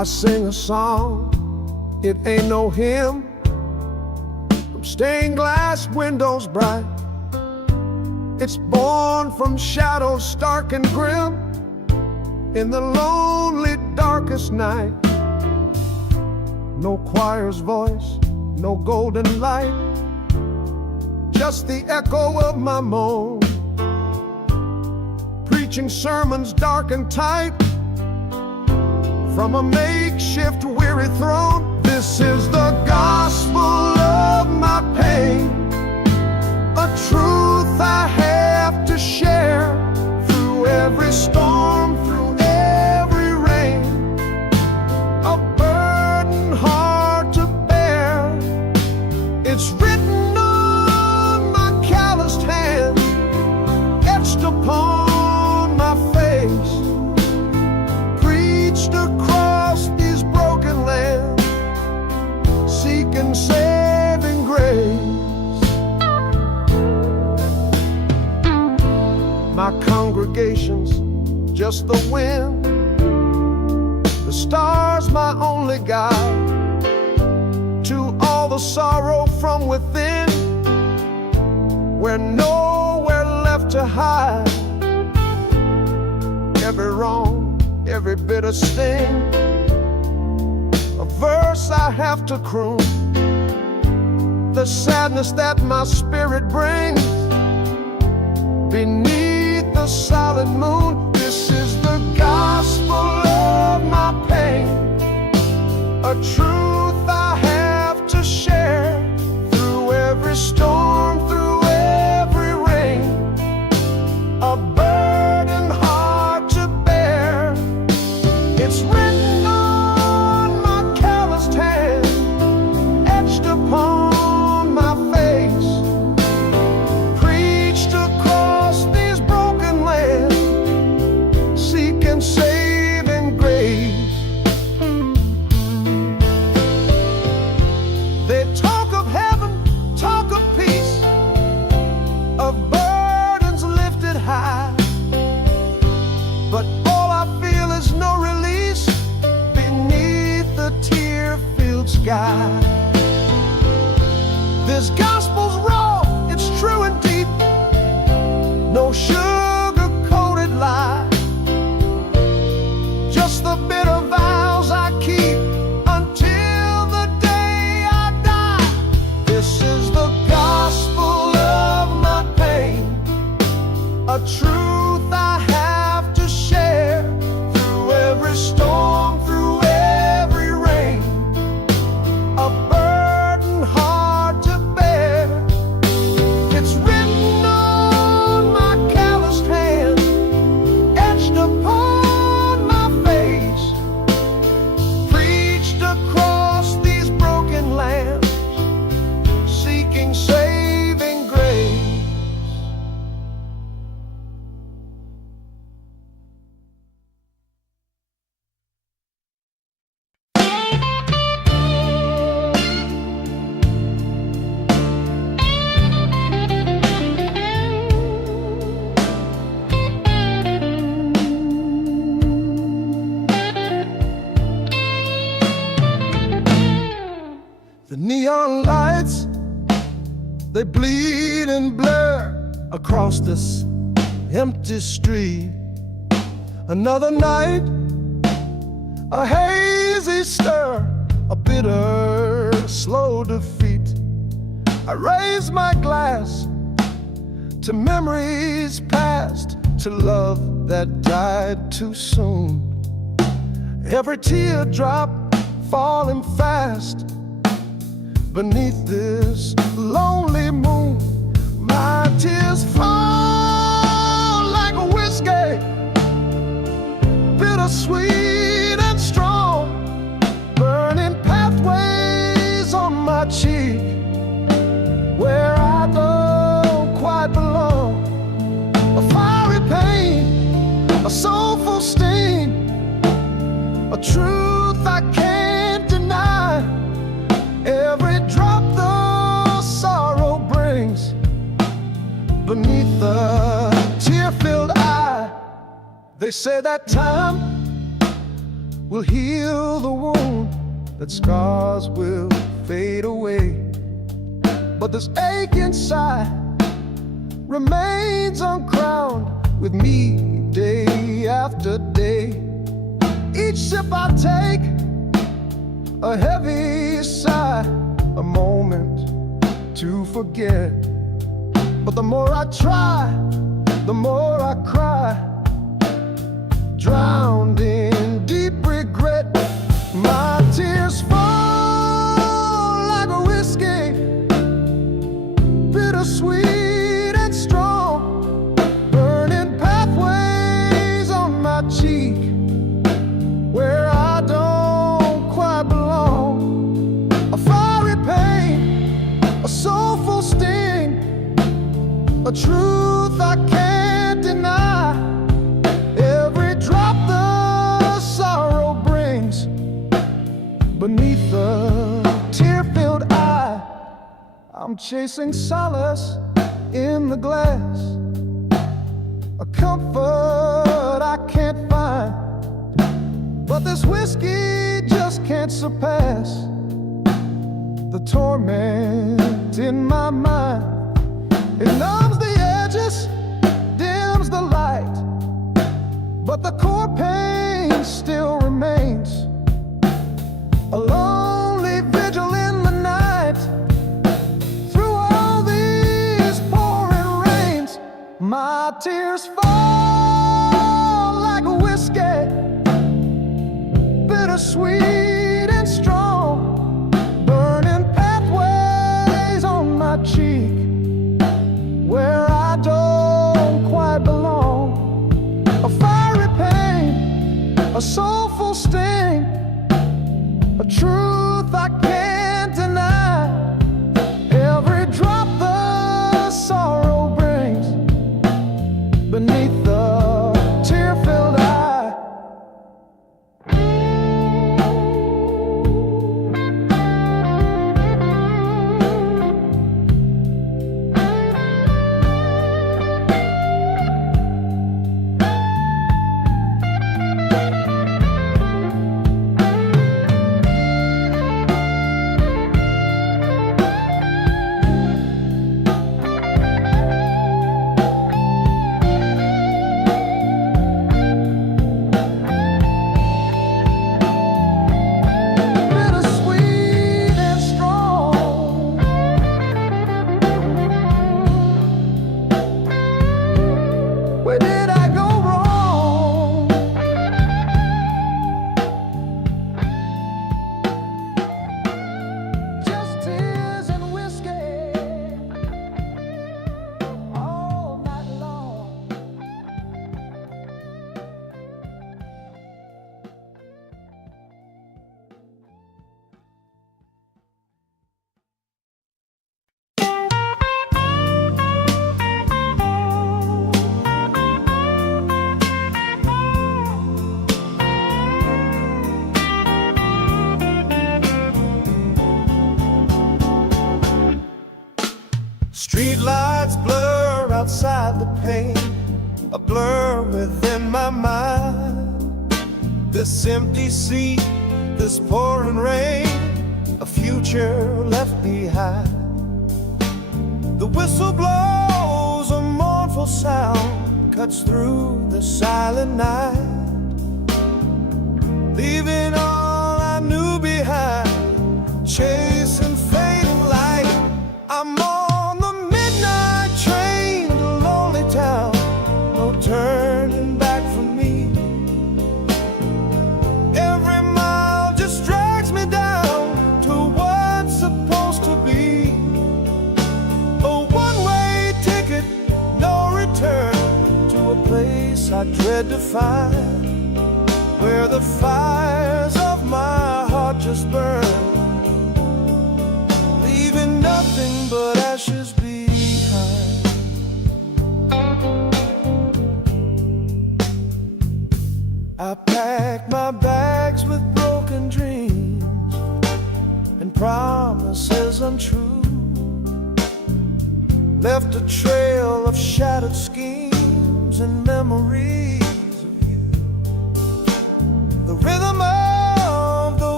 I sing a song, it ain't no hymn, from stained glass windows bright. It's born from shadows stark and grim, in the lonely darkest night. No choir's voice, no golden light, just the echo of my moan, preaching sermons dark and tight from a makeshift weary throne. This is the gospel of my pain, a truth I have to share through every storm, through every rain, a burden hard to bear. It's written on my calloused hand, etched upon my face, preached across these broken lands, seeking saving grace. My congregation's just the wind, the stars my only guide, to all the sorrow from within, we're nowhere left to hide. Every wrong, every bitter sting, a verse I have to croon, the sadness that my spirit brings beneath the solid moon. This is the gospel of my pain, a truth I have to share through every storm, through every rain, a burden hard to bear. It's written on my calloused hand, etched upon my face, preached across these broken lands, seeking saving grace. They talk of heaven, talk of peace, of burdens lifted high, but all I feel is no release beneath the tear-filled sky. This gospel's raw, it's true and deep, no sugar-coated lie, just the bitter vows I keep until the day I die. This is the gospel of my pain, a truth I have to share through every storm, through every rain, a burden hard to bear. It's written on my calloused hand, etched upon my face, preached across these broken lands, seeking saving grace. The neon lights, they bleed and blur across this empty street. Another night, a hazy stir, a bitter, slow defeat. I raise my glass to memories past, to love that died too soon. Every teardrop falling fast beneath this lonely moon. My tears fall like a whiskey, bittersweet and strong, burning pathways on my cheek where I don't quite belong. A fiery pain, a soulful sting, a truth I can't deny. Every drop the sorrow brings beneath the tear-filled eye. They say that time will heal the wound, that scars will fade away. But this ache inside remains uncrowned with me day after day. Each sip I take, a heavy sigh, a moment to forget. But the more I try, the more I cry, drowned in deep regret. My tears fall like a whiskey, bittersweet and strong, burning pathways on my cheek where I don't quite belong. A fiery pain, a soulful sting, a truth I can't deny. Every drop the sorrow brings beneath the tear-filled eye. I'm chasing solace in the glass, a comfort I can't find. But this whiskey just can't surpass the torment in my mind. It numbs the edges, dims the light, but the core pain still remains. A lonely vigil in the night, through all these pouring rains. My tears fall like a whiskey, bittersweet and strong, burning pathways on my cheek where I don't quite belong. A fiery pain, a soulful sting, a truth I can't deny. Every drop the sorrow brings beneath the tear-filled eye. Where did I go wrong? Just tears and whiskey all night long. Street lights blur outside the pane, a blur within my mind. This empty seat, this pouring rain, a future left behind. The whistle blows, a mournful sound cuts through the silent night, leaving all I knew behind, chasing fading light. I'm on the midnight train to lonely town, no turning back for me. Every mile just drags me down to what's supposed to be a one-way ticket, no return, to a place I dread to find, where the fires of my heart just burn, leaving nothing but ashes behind. I packed my bags with broken dreams and promises untrue, left a trail of shattered schemes and memories of you. The rhythm of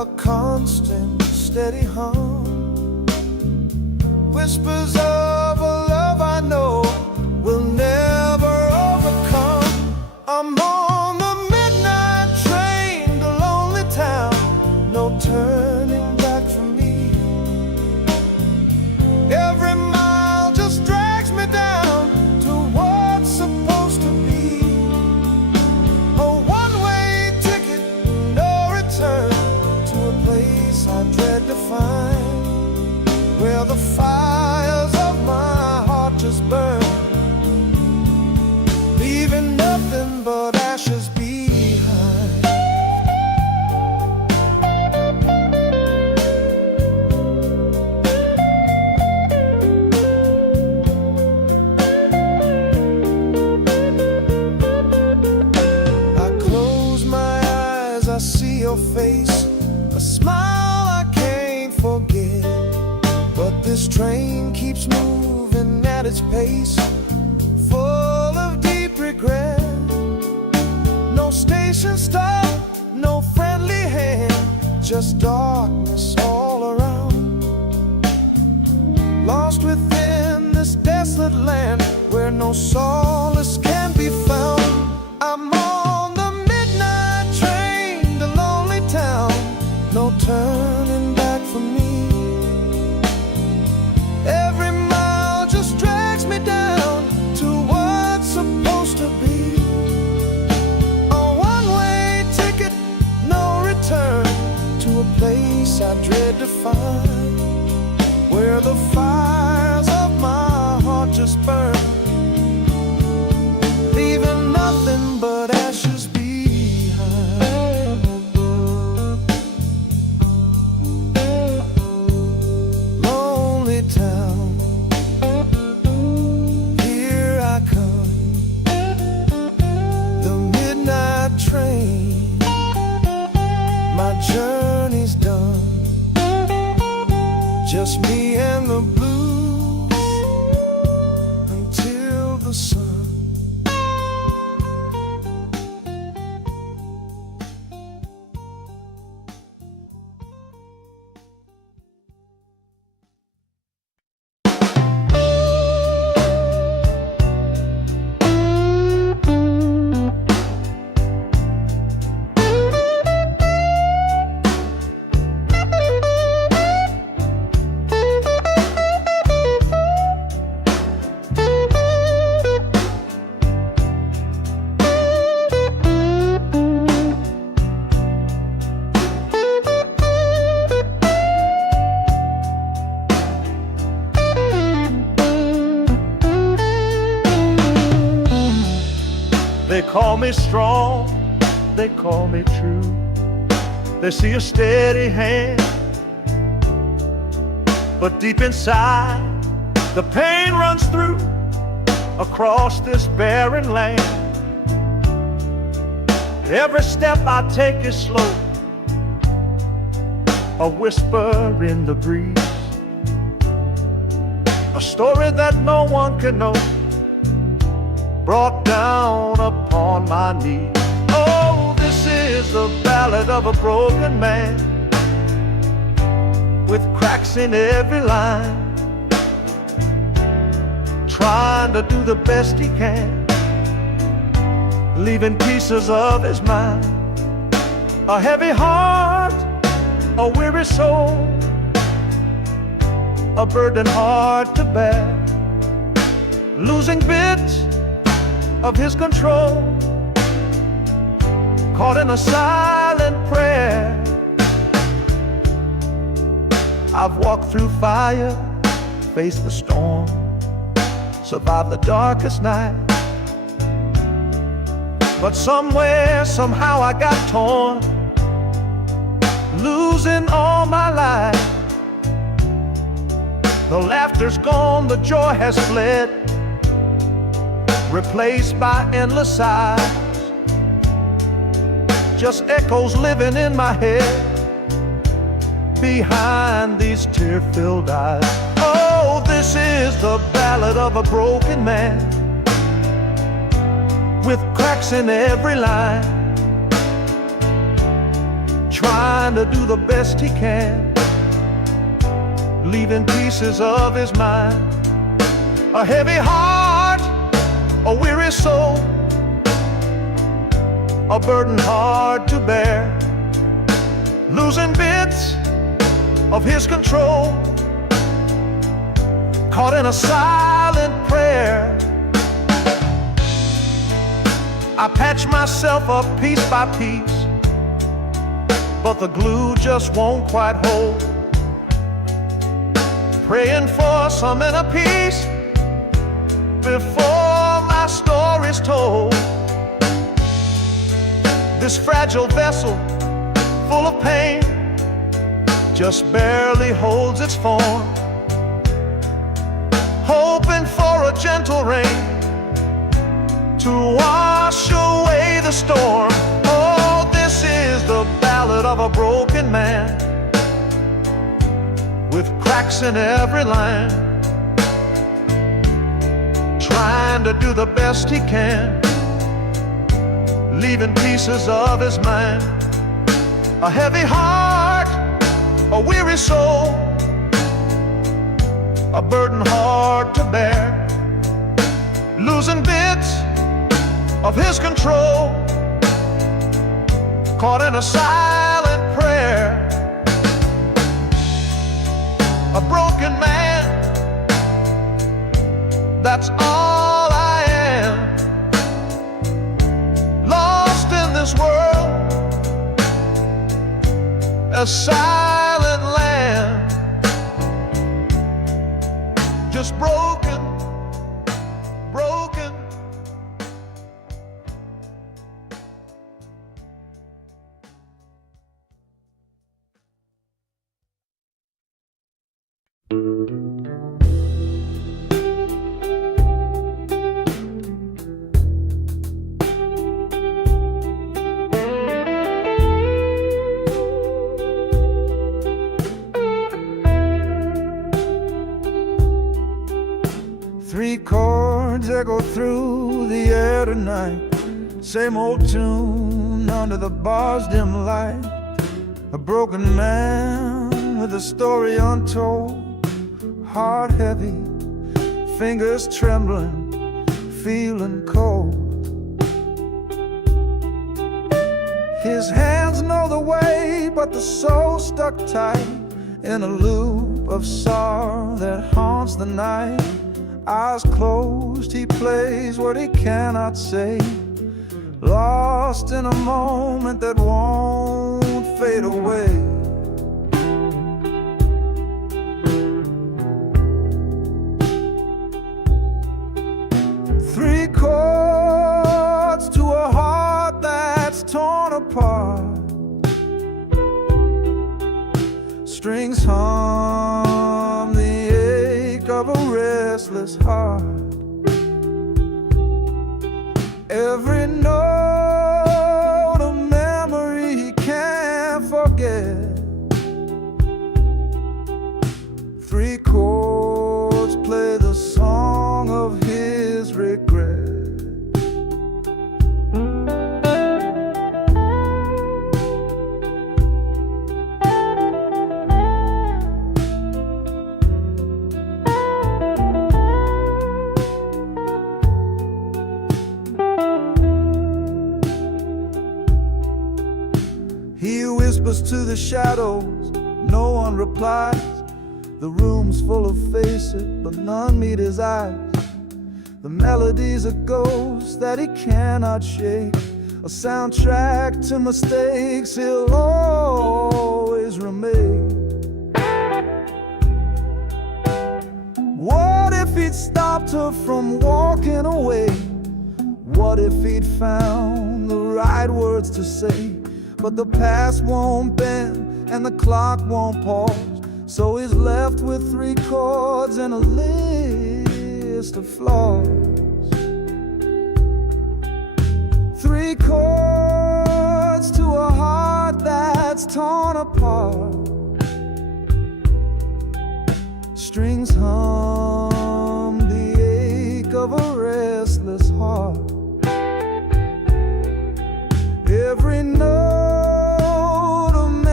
a constant, steady hum. Whispers of a love I know will never overcome. I'm on the midnight train to lonely town, no turning back for me. Every mile just drags me down to what's supposed to be. A one-way ticket, no return, to a place I dread to find, where the fires of my heart just burn, leaving nothing but ashes behind. I close my eyes, I see your face, a smile I can't forget. But this train keeps moving at its pace, full of deep regret. No station stop, no friendly hand, just darkness all around. Lost within this desolate land where no solace can be found. I'm on the midnight train to lonely town, no turning back for me. Every mile just drags me down to what's supposed to be. A one-way ticket, no return, to a place I dread to find, where the fires of my heart just burn, leaving nothing but ashes behind. Lonely town, here I come, the midnight train, my journey's done, just me and the blues until the sun. They call me strong, they call me true. They see a steady hand, but deep inside the pain runs through across this barren land. Every step I take is slow, a whisper in the breeze, a story that no one can know, brought down upon my knees. Oh, this is the ballad of a broken man, with cracks in every line, trying to do the best he can, leaving pieces of his mind. A heavy heart, a weary soul, a burden hard to bear, losing bits of his control, caught in a silent prayer. I've walked through fire, faced the storm, survived the darkest night, but somewhere, somehow I got torn, losing all my life. The laughter's gone, the joy has fled, replaced by endless sighs, just echoes living in my head behind these tear-filled eyes. Oh, this is the ballad of a broken man, with cracks in every line, trying to do the best he can, leaving pieces of his mind. A heavy heart, a weary soul, a burden hard to bear, losing bits of his control, caught in a silent prayer. I patch myself up piece by piece, but the glue just won't quite hold. Praying for some inner peace before my story's told. This fragile vessel, full of pain, just barely holds its form, hoping for a gentle rain to wash away the storm. Oh, this is the ballad of a broken man, with cracks in every line, trying to do the best he can, leaving pieces of his mind. A heavy heart, a weary soul, a burden hard to bear, losing bits of his control, caught in a silent prayer. A broken man, that's all I am, lost in this world, a silent land, just broken, broken. Three chords echo through the air tonight, same old tune under the bar's dim light. A broken man with a story untold, heart heavy, fingers trembling, feeling cold. His hands know the way, but the soul stuck tight in a loop of sorrow that haunts the night. Eyes closed, he plays what he cannot say, lost in a moment that won't fade away. Three chords to a heart that's torn apart, strings hum the ache of a restless heart. Every note a memory he can't forget. Three chords play the song of his regret. He whispers to the shadows, no one replies. The room's full of faces, but none meet his eyes. The melody's a ghost that he cannot shake, a soundtrack to mistakes he'll always remake. What if he'd stopped her from walking away? What if he'd found the right words to say? But the past won't bend and the clock won't pause, so he's left with three chords and a list of flaws. Three chords to a heart that's torn apart, strings hum the ache of a restless heart. Every note a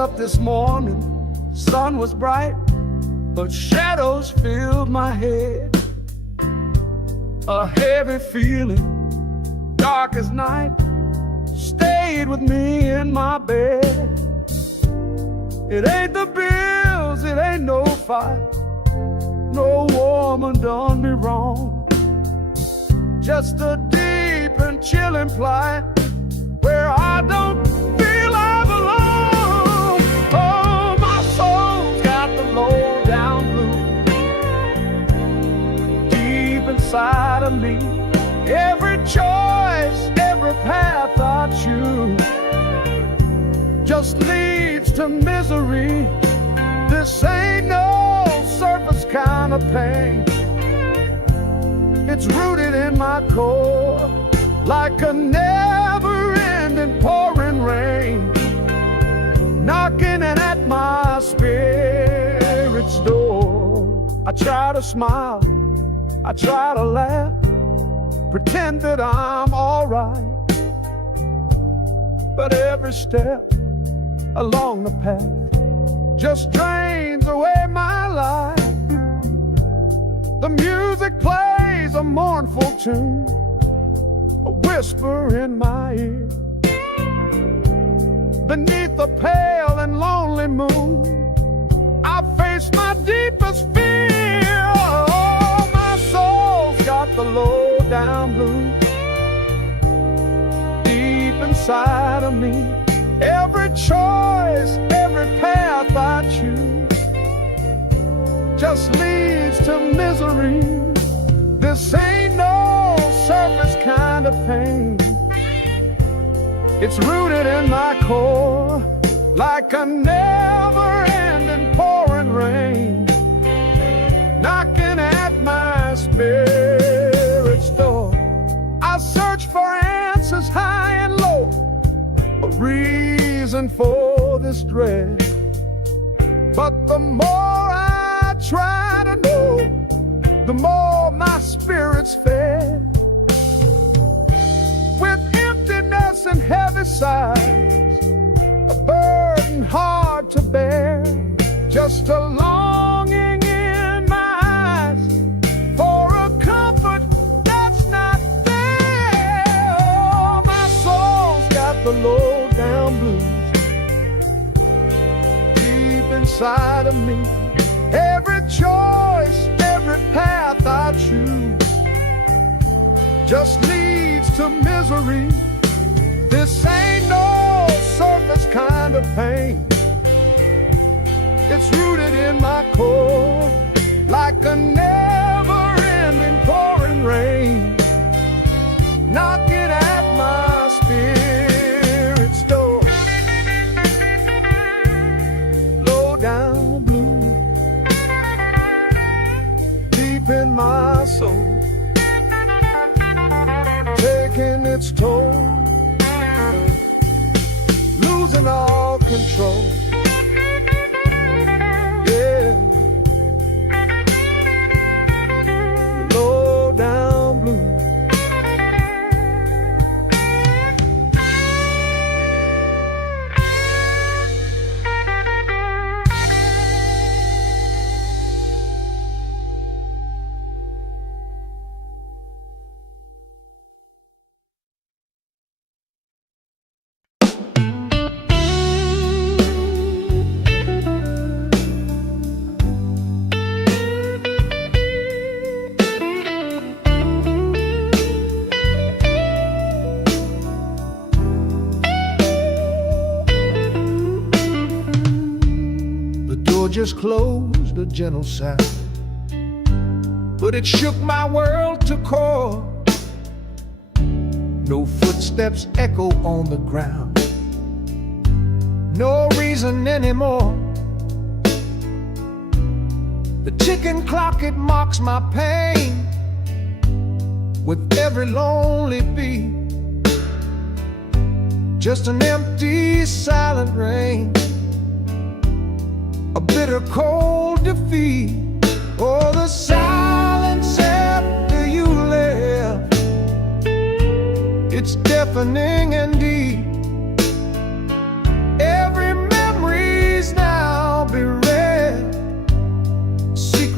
up this morning, sun was bright, but shadows filled my head. A heavy feeling, dark as night, stayed with me in my bed. It ain't the bills, it ain't no fight, no woman done me wrong. Just a deep and chilling plight where I don't feel I belong. Oh, my soul's got the low down blues deep inside of me. Every choice, every path I choose just leads to misery. This ain't no surface kind of pain. It's rooted in my core like a never-ending pouring rain, knocking at my spirit's door. I try to smile, I try to laugh, pretend that I'm alright, but every step along the path just drains away my life. The music plays a mournful tune, a whisper in my ear. Beneath the pale and lonely moon, I face my deepest fear. Oh, my soul's got the low down blues deep inside of me. Every choice, every path I choose just leads to misery. This ain't no surface kind of pain. It's rooted in my core like a never-ending pouring rain, knocking at my spirit's door. I search for answers high and low, a reason for this dread, but the more I try to know, the more my spirit's fed. With emptiness and heavy sighs, a burden hard to bear, just a longing in my eyes for a comfort that's not there. Oh, my soul's got the low down blues deep inside of me. Every choice, every path I choose just leads to misery. This ain't no surface kind of pain. It's rooted in my core like a never-ending pouring rain, knocking at my spirit's door. Low down blue deep in my soul, taking its toll, losing all control. Yeah, low down blue. Just closed, a gentle sound, but it shook my world to core. No footsteps echo on the ground, no reason anymore. The ticking clock, it mocks my pain with every lonely beat. Just an empty, silent rain, a bitter cold defeat. Oh, the silence after you left, it's deafening and deep. Every memory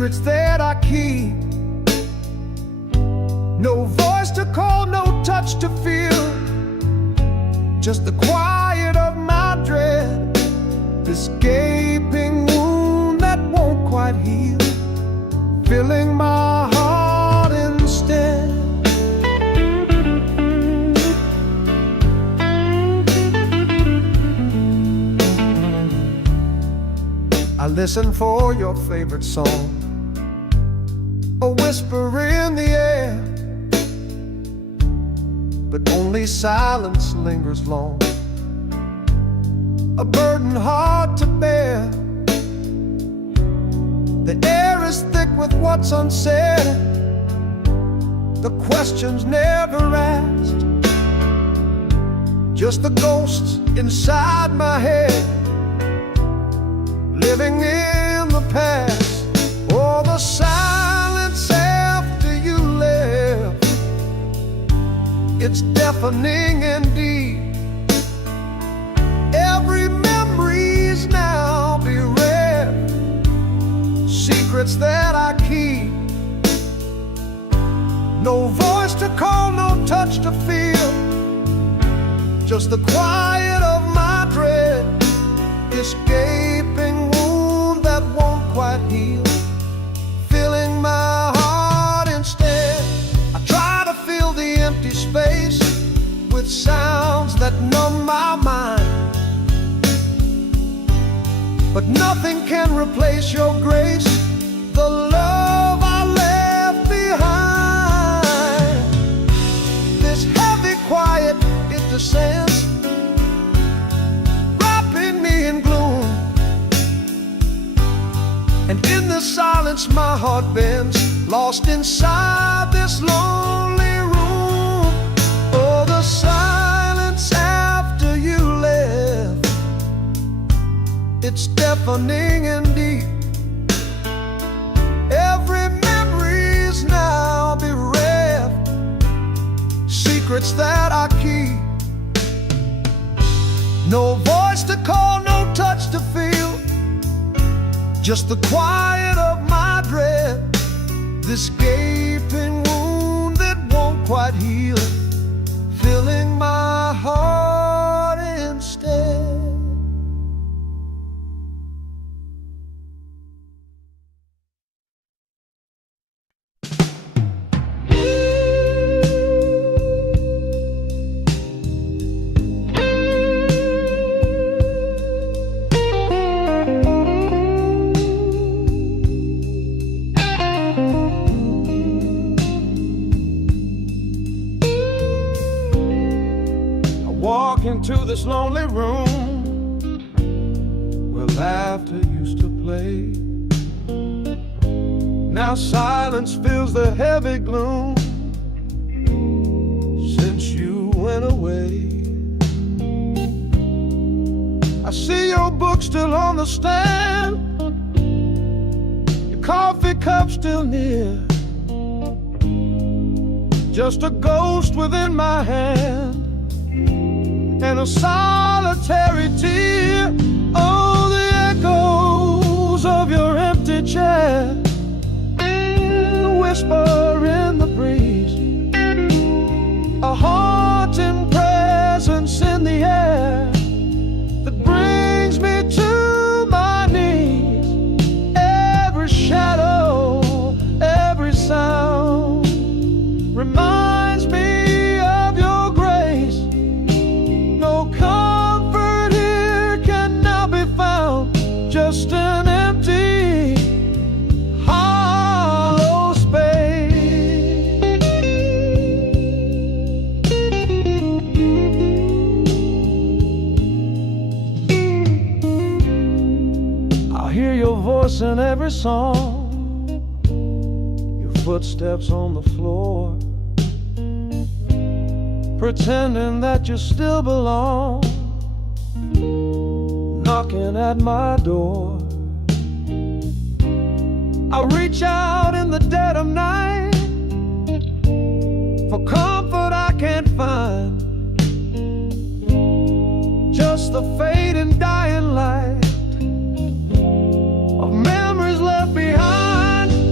secrets that I keep. No voice to call, no touch to feel, just the quiet of my dread, this gaping wound that won't quite heal, filling my heart instead. I listen for your favorite song, a whisper in the air, but only silence lingers long, a burden hard to bear. The air is thick with what's unsaid, the questions never asked, just the ghosts inside my head, living in the past. Oh, the silence after you left, it's deafening indeed. Every memory's now bereft, secrets that I keep. No voice to call, no touch to feel, just the quiet of my dread, this gaping wound that won't quite heal, filling my heart instead. I try to fill the empty space with sounds that numb my mind, but nothing can replace your grace, the love I left behind. This heavy quiet, it descends, wrapping me in gloom, and in the silence my heart bends, lost inside this lonely room. Oh, the silence after you left, it's deafening indeed. Every memory's now bereft, secrets that I keep. No voice to call, no touch to feel, just the quiet of my dread, this gaping wound that won't quite heal, filling my heart instead. Walk into this lonely room where laughter used to play. Now silence fills the heavy gloom since you went away. I see your book still on the stand, your coffee cup still near, just a ghost within my hand and a solitary tear. Oh, the echoes of your empty chair, the whisper in the breeze, a haunting presence in the air that brings me to my knees. Every shadow, every sound reminds me of your grace. No comfort here can now be found, just an empty, hollow space. I hear your voice in every song, your footsteps on the floor, pretending that you still belong, knocking at my door. I reach out in the dead of night for comfort I can't find, just the fading dying light of memories left behind.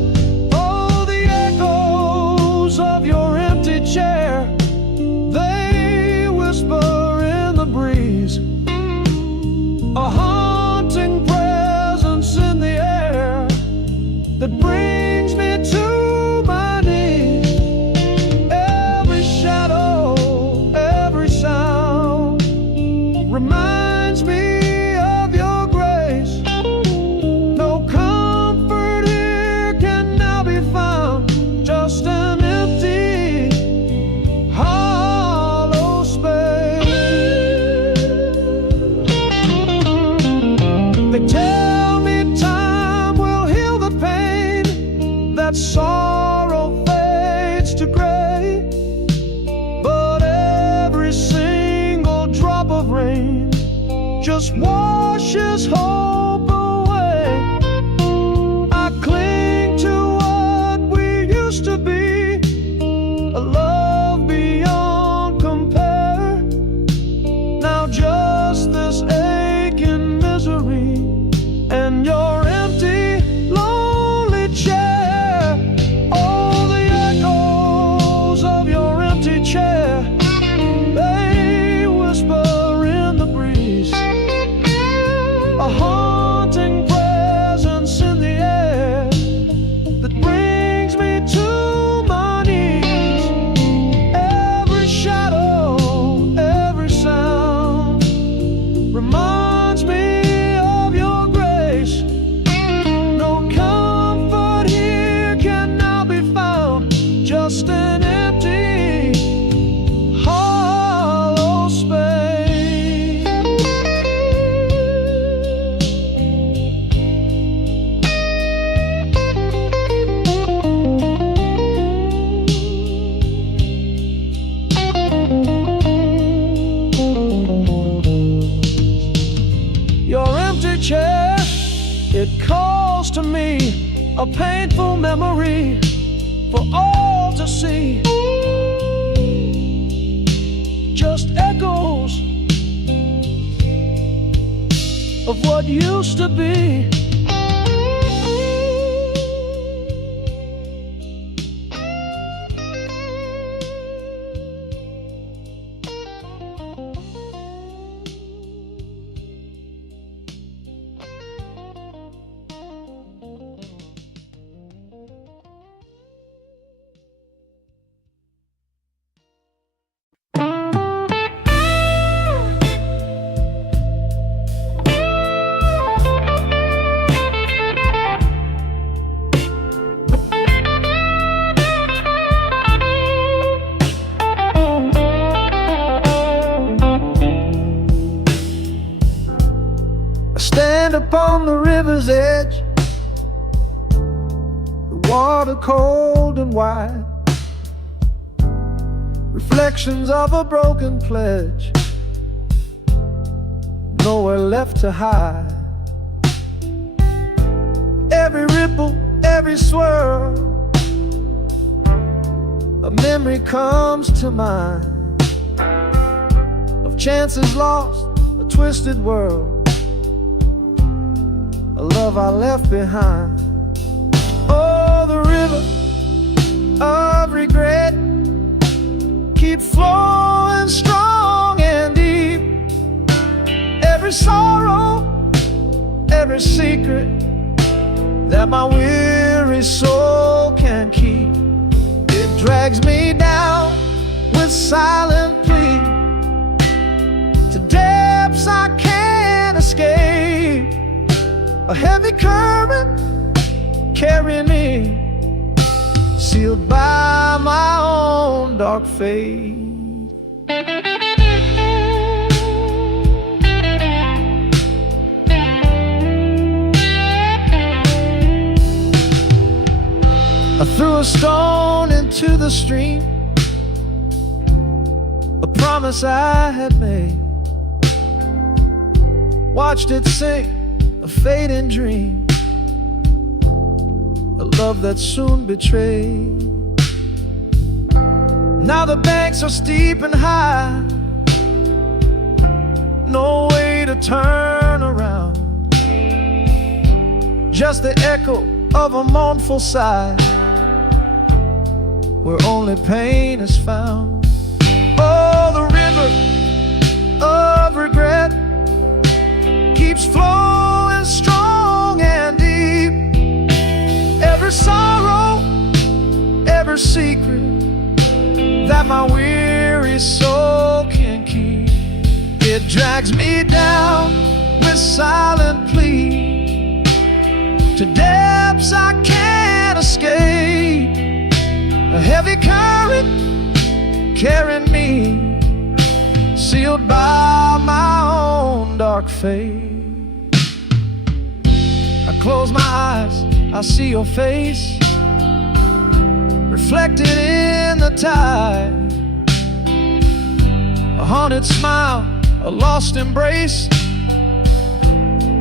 just washes hope away. I cling to what we used to be, a love beyond compare. Now just this aching misery and your empty, lonely chair. Oh, the echoes of your empty chair, they whisper in the breeze, a haunting presence in the air that brings me to my knees. Every shadow, every sound reminds me of your grace. No comfort here can now be found, just an empty, hollow space. Your empty chair, it calls to me, a painful memory for all to see. Just echoes of what used to be. Stand upon the river's edge, the water cold and wide, reflections of a broken pledge, nowhere left to hide. Every ripple, every swirl, a memory comes to mind of chances lost, a twisted world, a love I left behind. Oh, the river of regret keeps flowing strong and deep. Every sorrow, every secret that my weary soul can keep, it drags me down with silent plea to depths I can't escape. A heavy current carrying me, sealed by my own dark fate. I threw a stone into the stream, a promise I had made, watched it sink, a fading dream, a love that soon betrayed. Now the banks are steep and high, no way to turn around, just the echo of a mournful sigh, where only pain is found. Oh, the river of regret keeps flowing strong and deep. Every sorrow, every secret that my weary soul can keep, it drags me down with silent plea to depths I can't escape. A heavy current carrying me, sealed by my own dark fate. I close my eyes, I see your face reflected in the tide, a haunted smile, a lost embrace,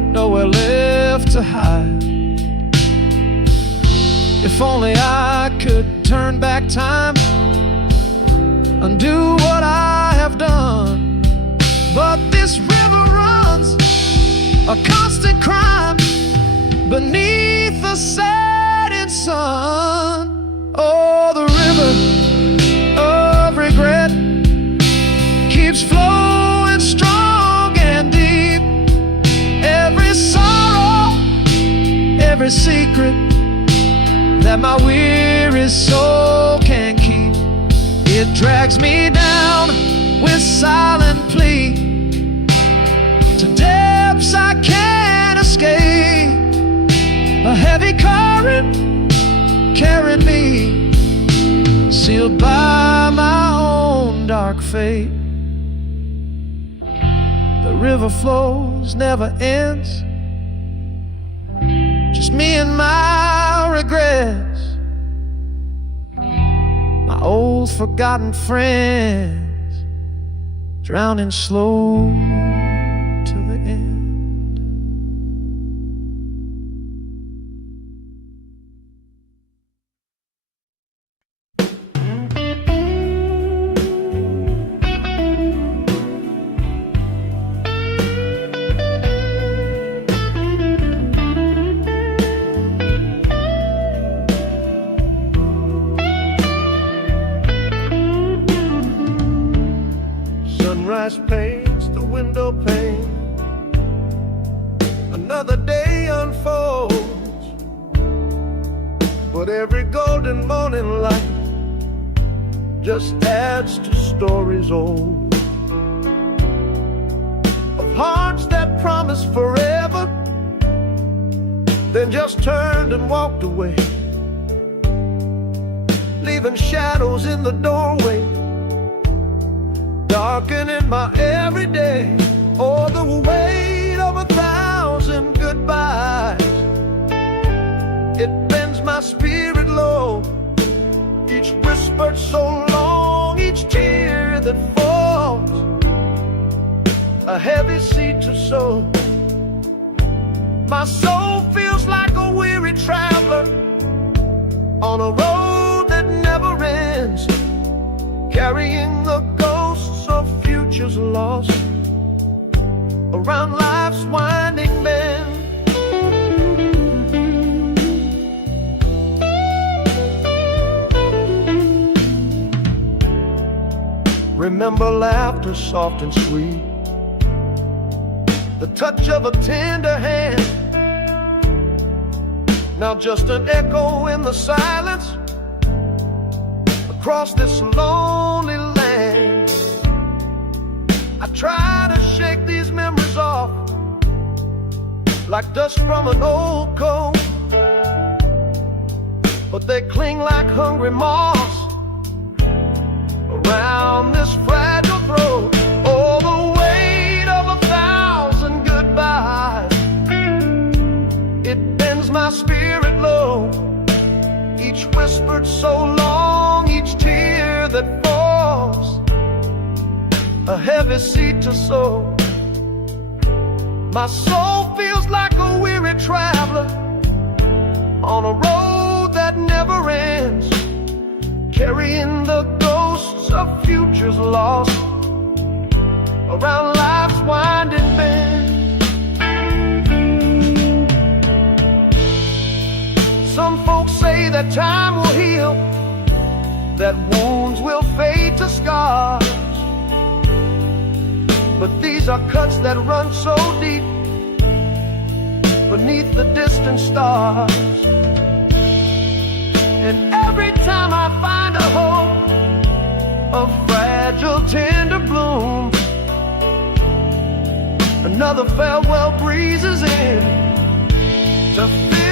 nowhere left to hide. If only I could turn back time, undo what I have done. But this river runs a constant crime beneath the setting sun. Oh, the river of regret keeps flowing strong and deep. Every sorrow, every secret that my weary soul can keep, it drags me down with silent plea to depths I can't escape. A heavy current carrying me, sealed by my own dark fate. The river flows, never ends, just me and my regrets, my old forgotten friends, drowning slow till the end. Sunrise paints the window pane, another day unfolds, but every golden morning light just adds to stories old, of hearts that promised forever, then just turned and walked away, leaving shadows in the doorway, darkening my everyday. Oh, the weight of 1,000 goodbyes, it bends my spirit low. Each whispered so long, each tear that falls, a heavy seed to sow. My soul feels like a weary traveler on a road that never ends, carrying the ghosts of futures lost around life's winding bend. Remember laughter soft and sweet, the touch of a tender hand, now just an echo in the silence across this lonely land. I try to shake these memories off like dust from an old coat, but they cling like hungry moths around this fragile throat. Oh, the weight of 1,000 goodbyes, it bends my spirit low. Each whispered so long, each tear that falls, a heavy seed to sow. My soul feels like a weary traveler on a road that never ends, carrying the ghosts of futures lost around life's winding bend. Some folks say that time will heal, that wounds will fade to scars, but these are cuts that run so deep beneath the distant stars. And every time I find a hope, a fragile tender bloom, another farewell breezes in to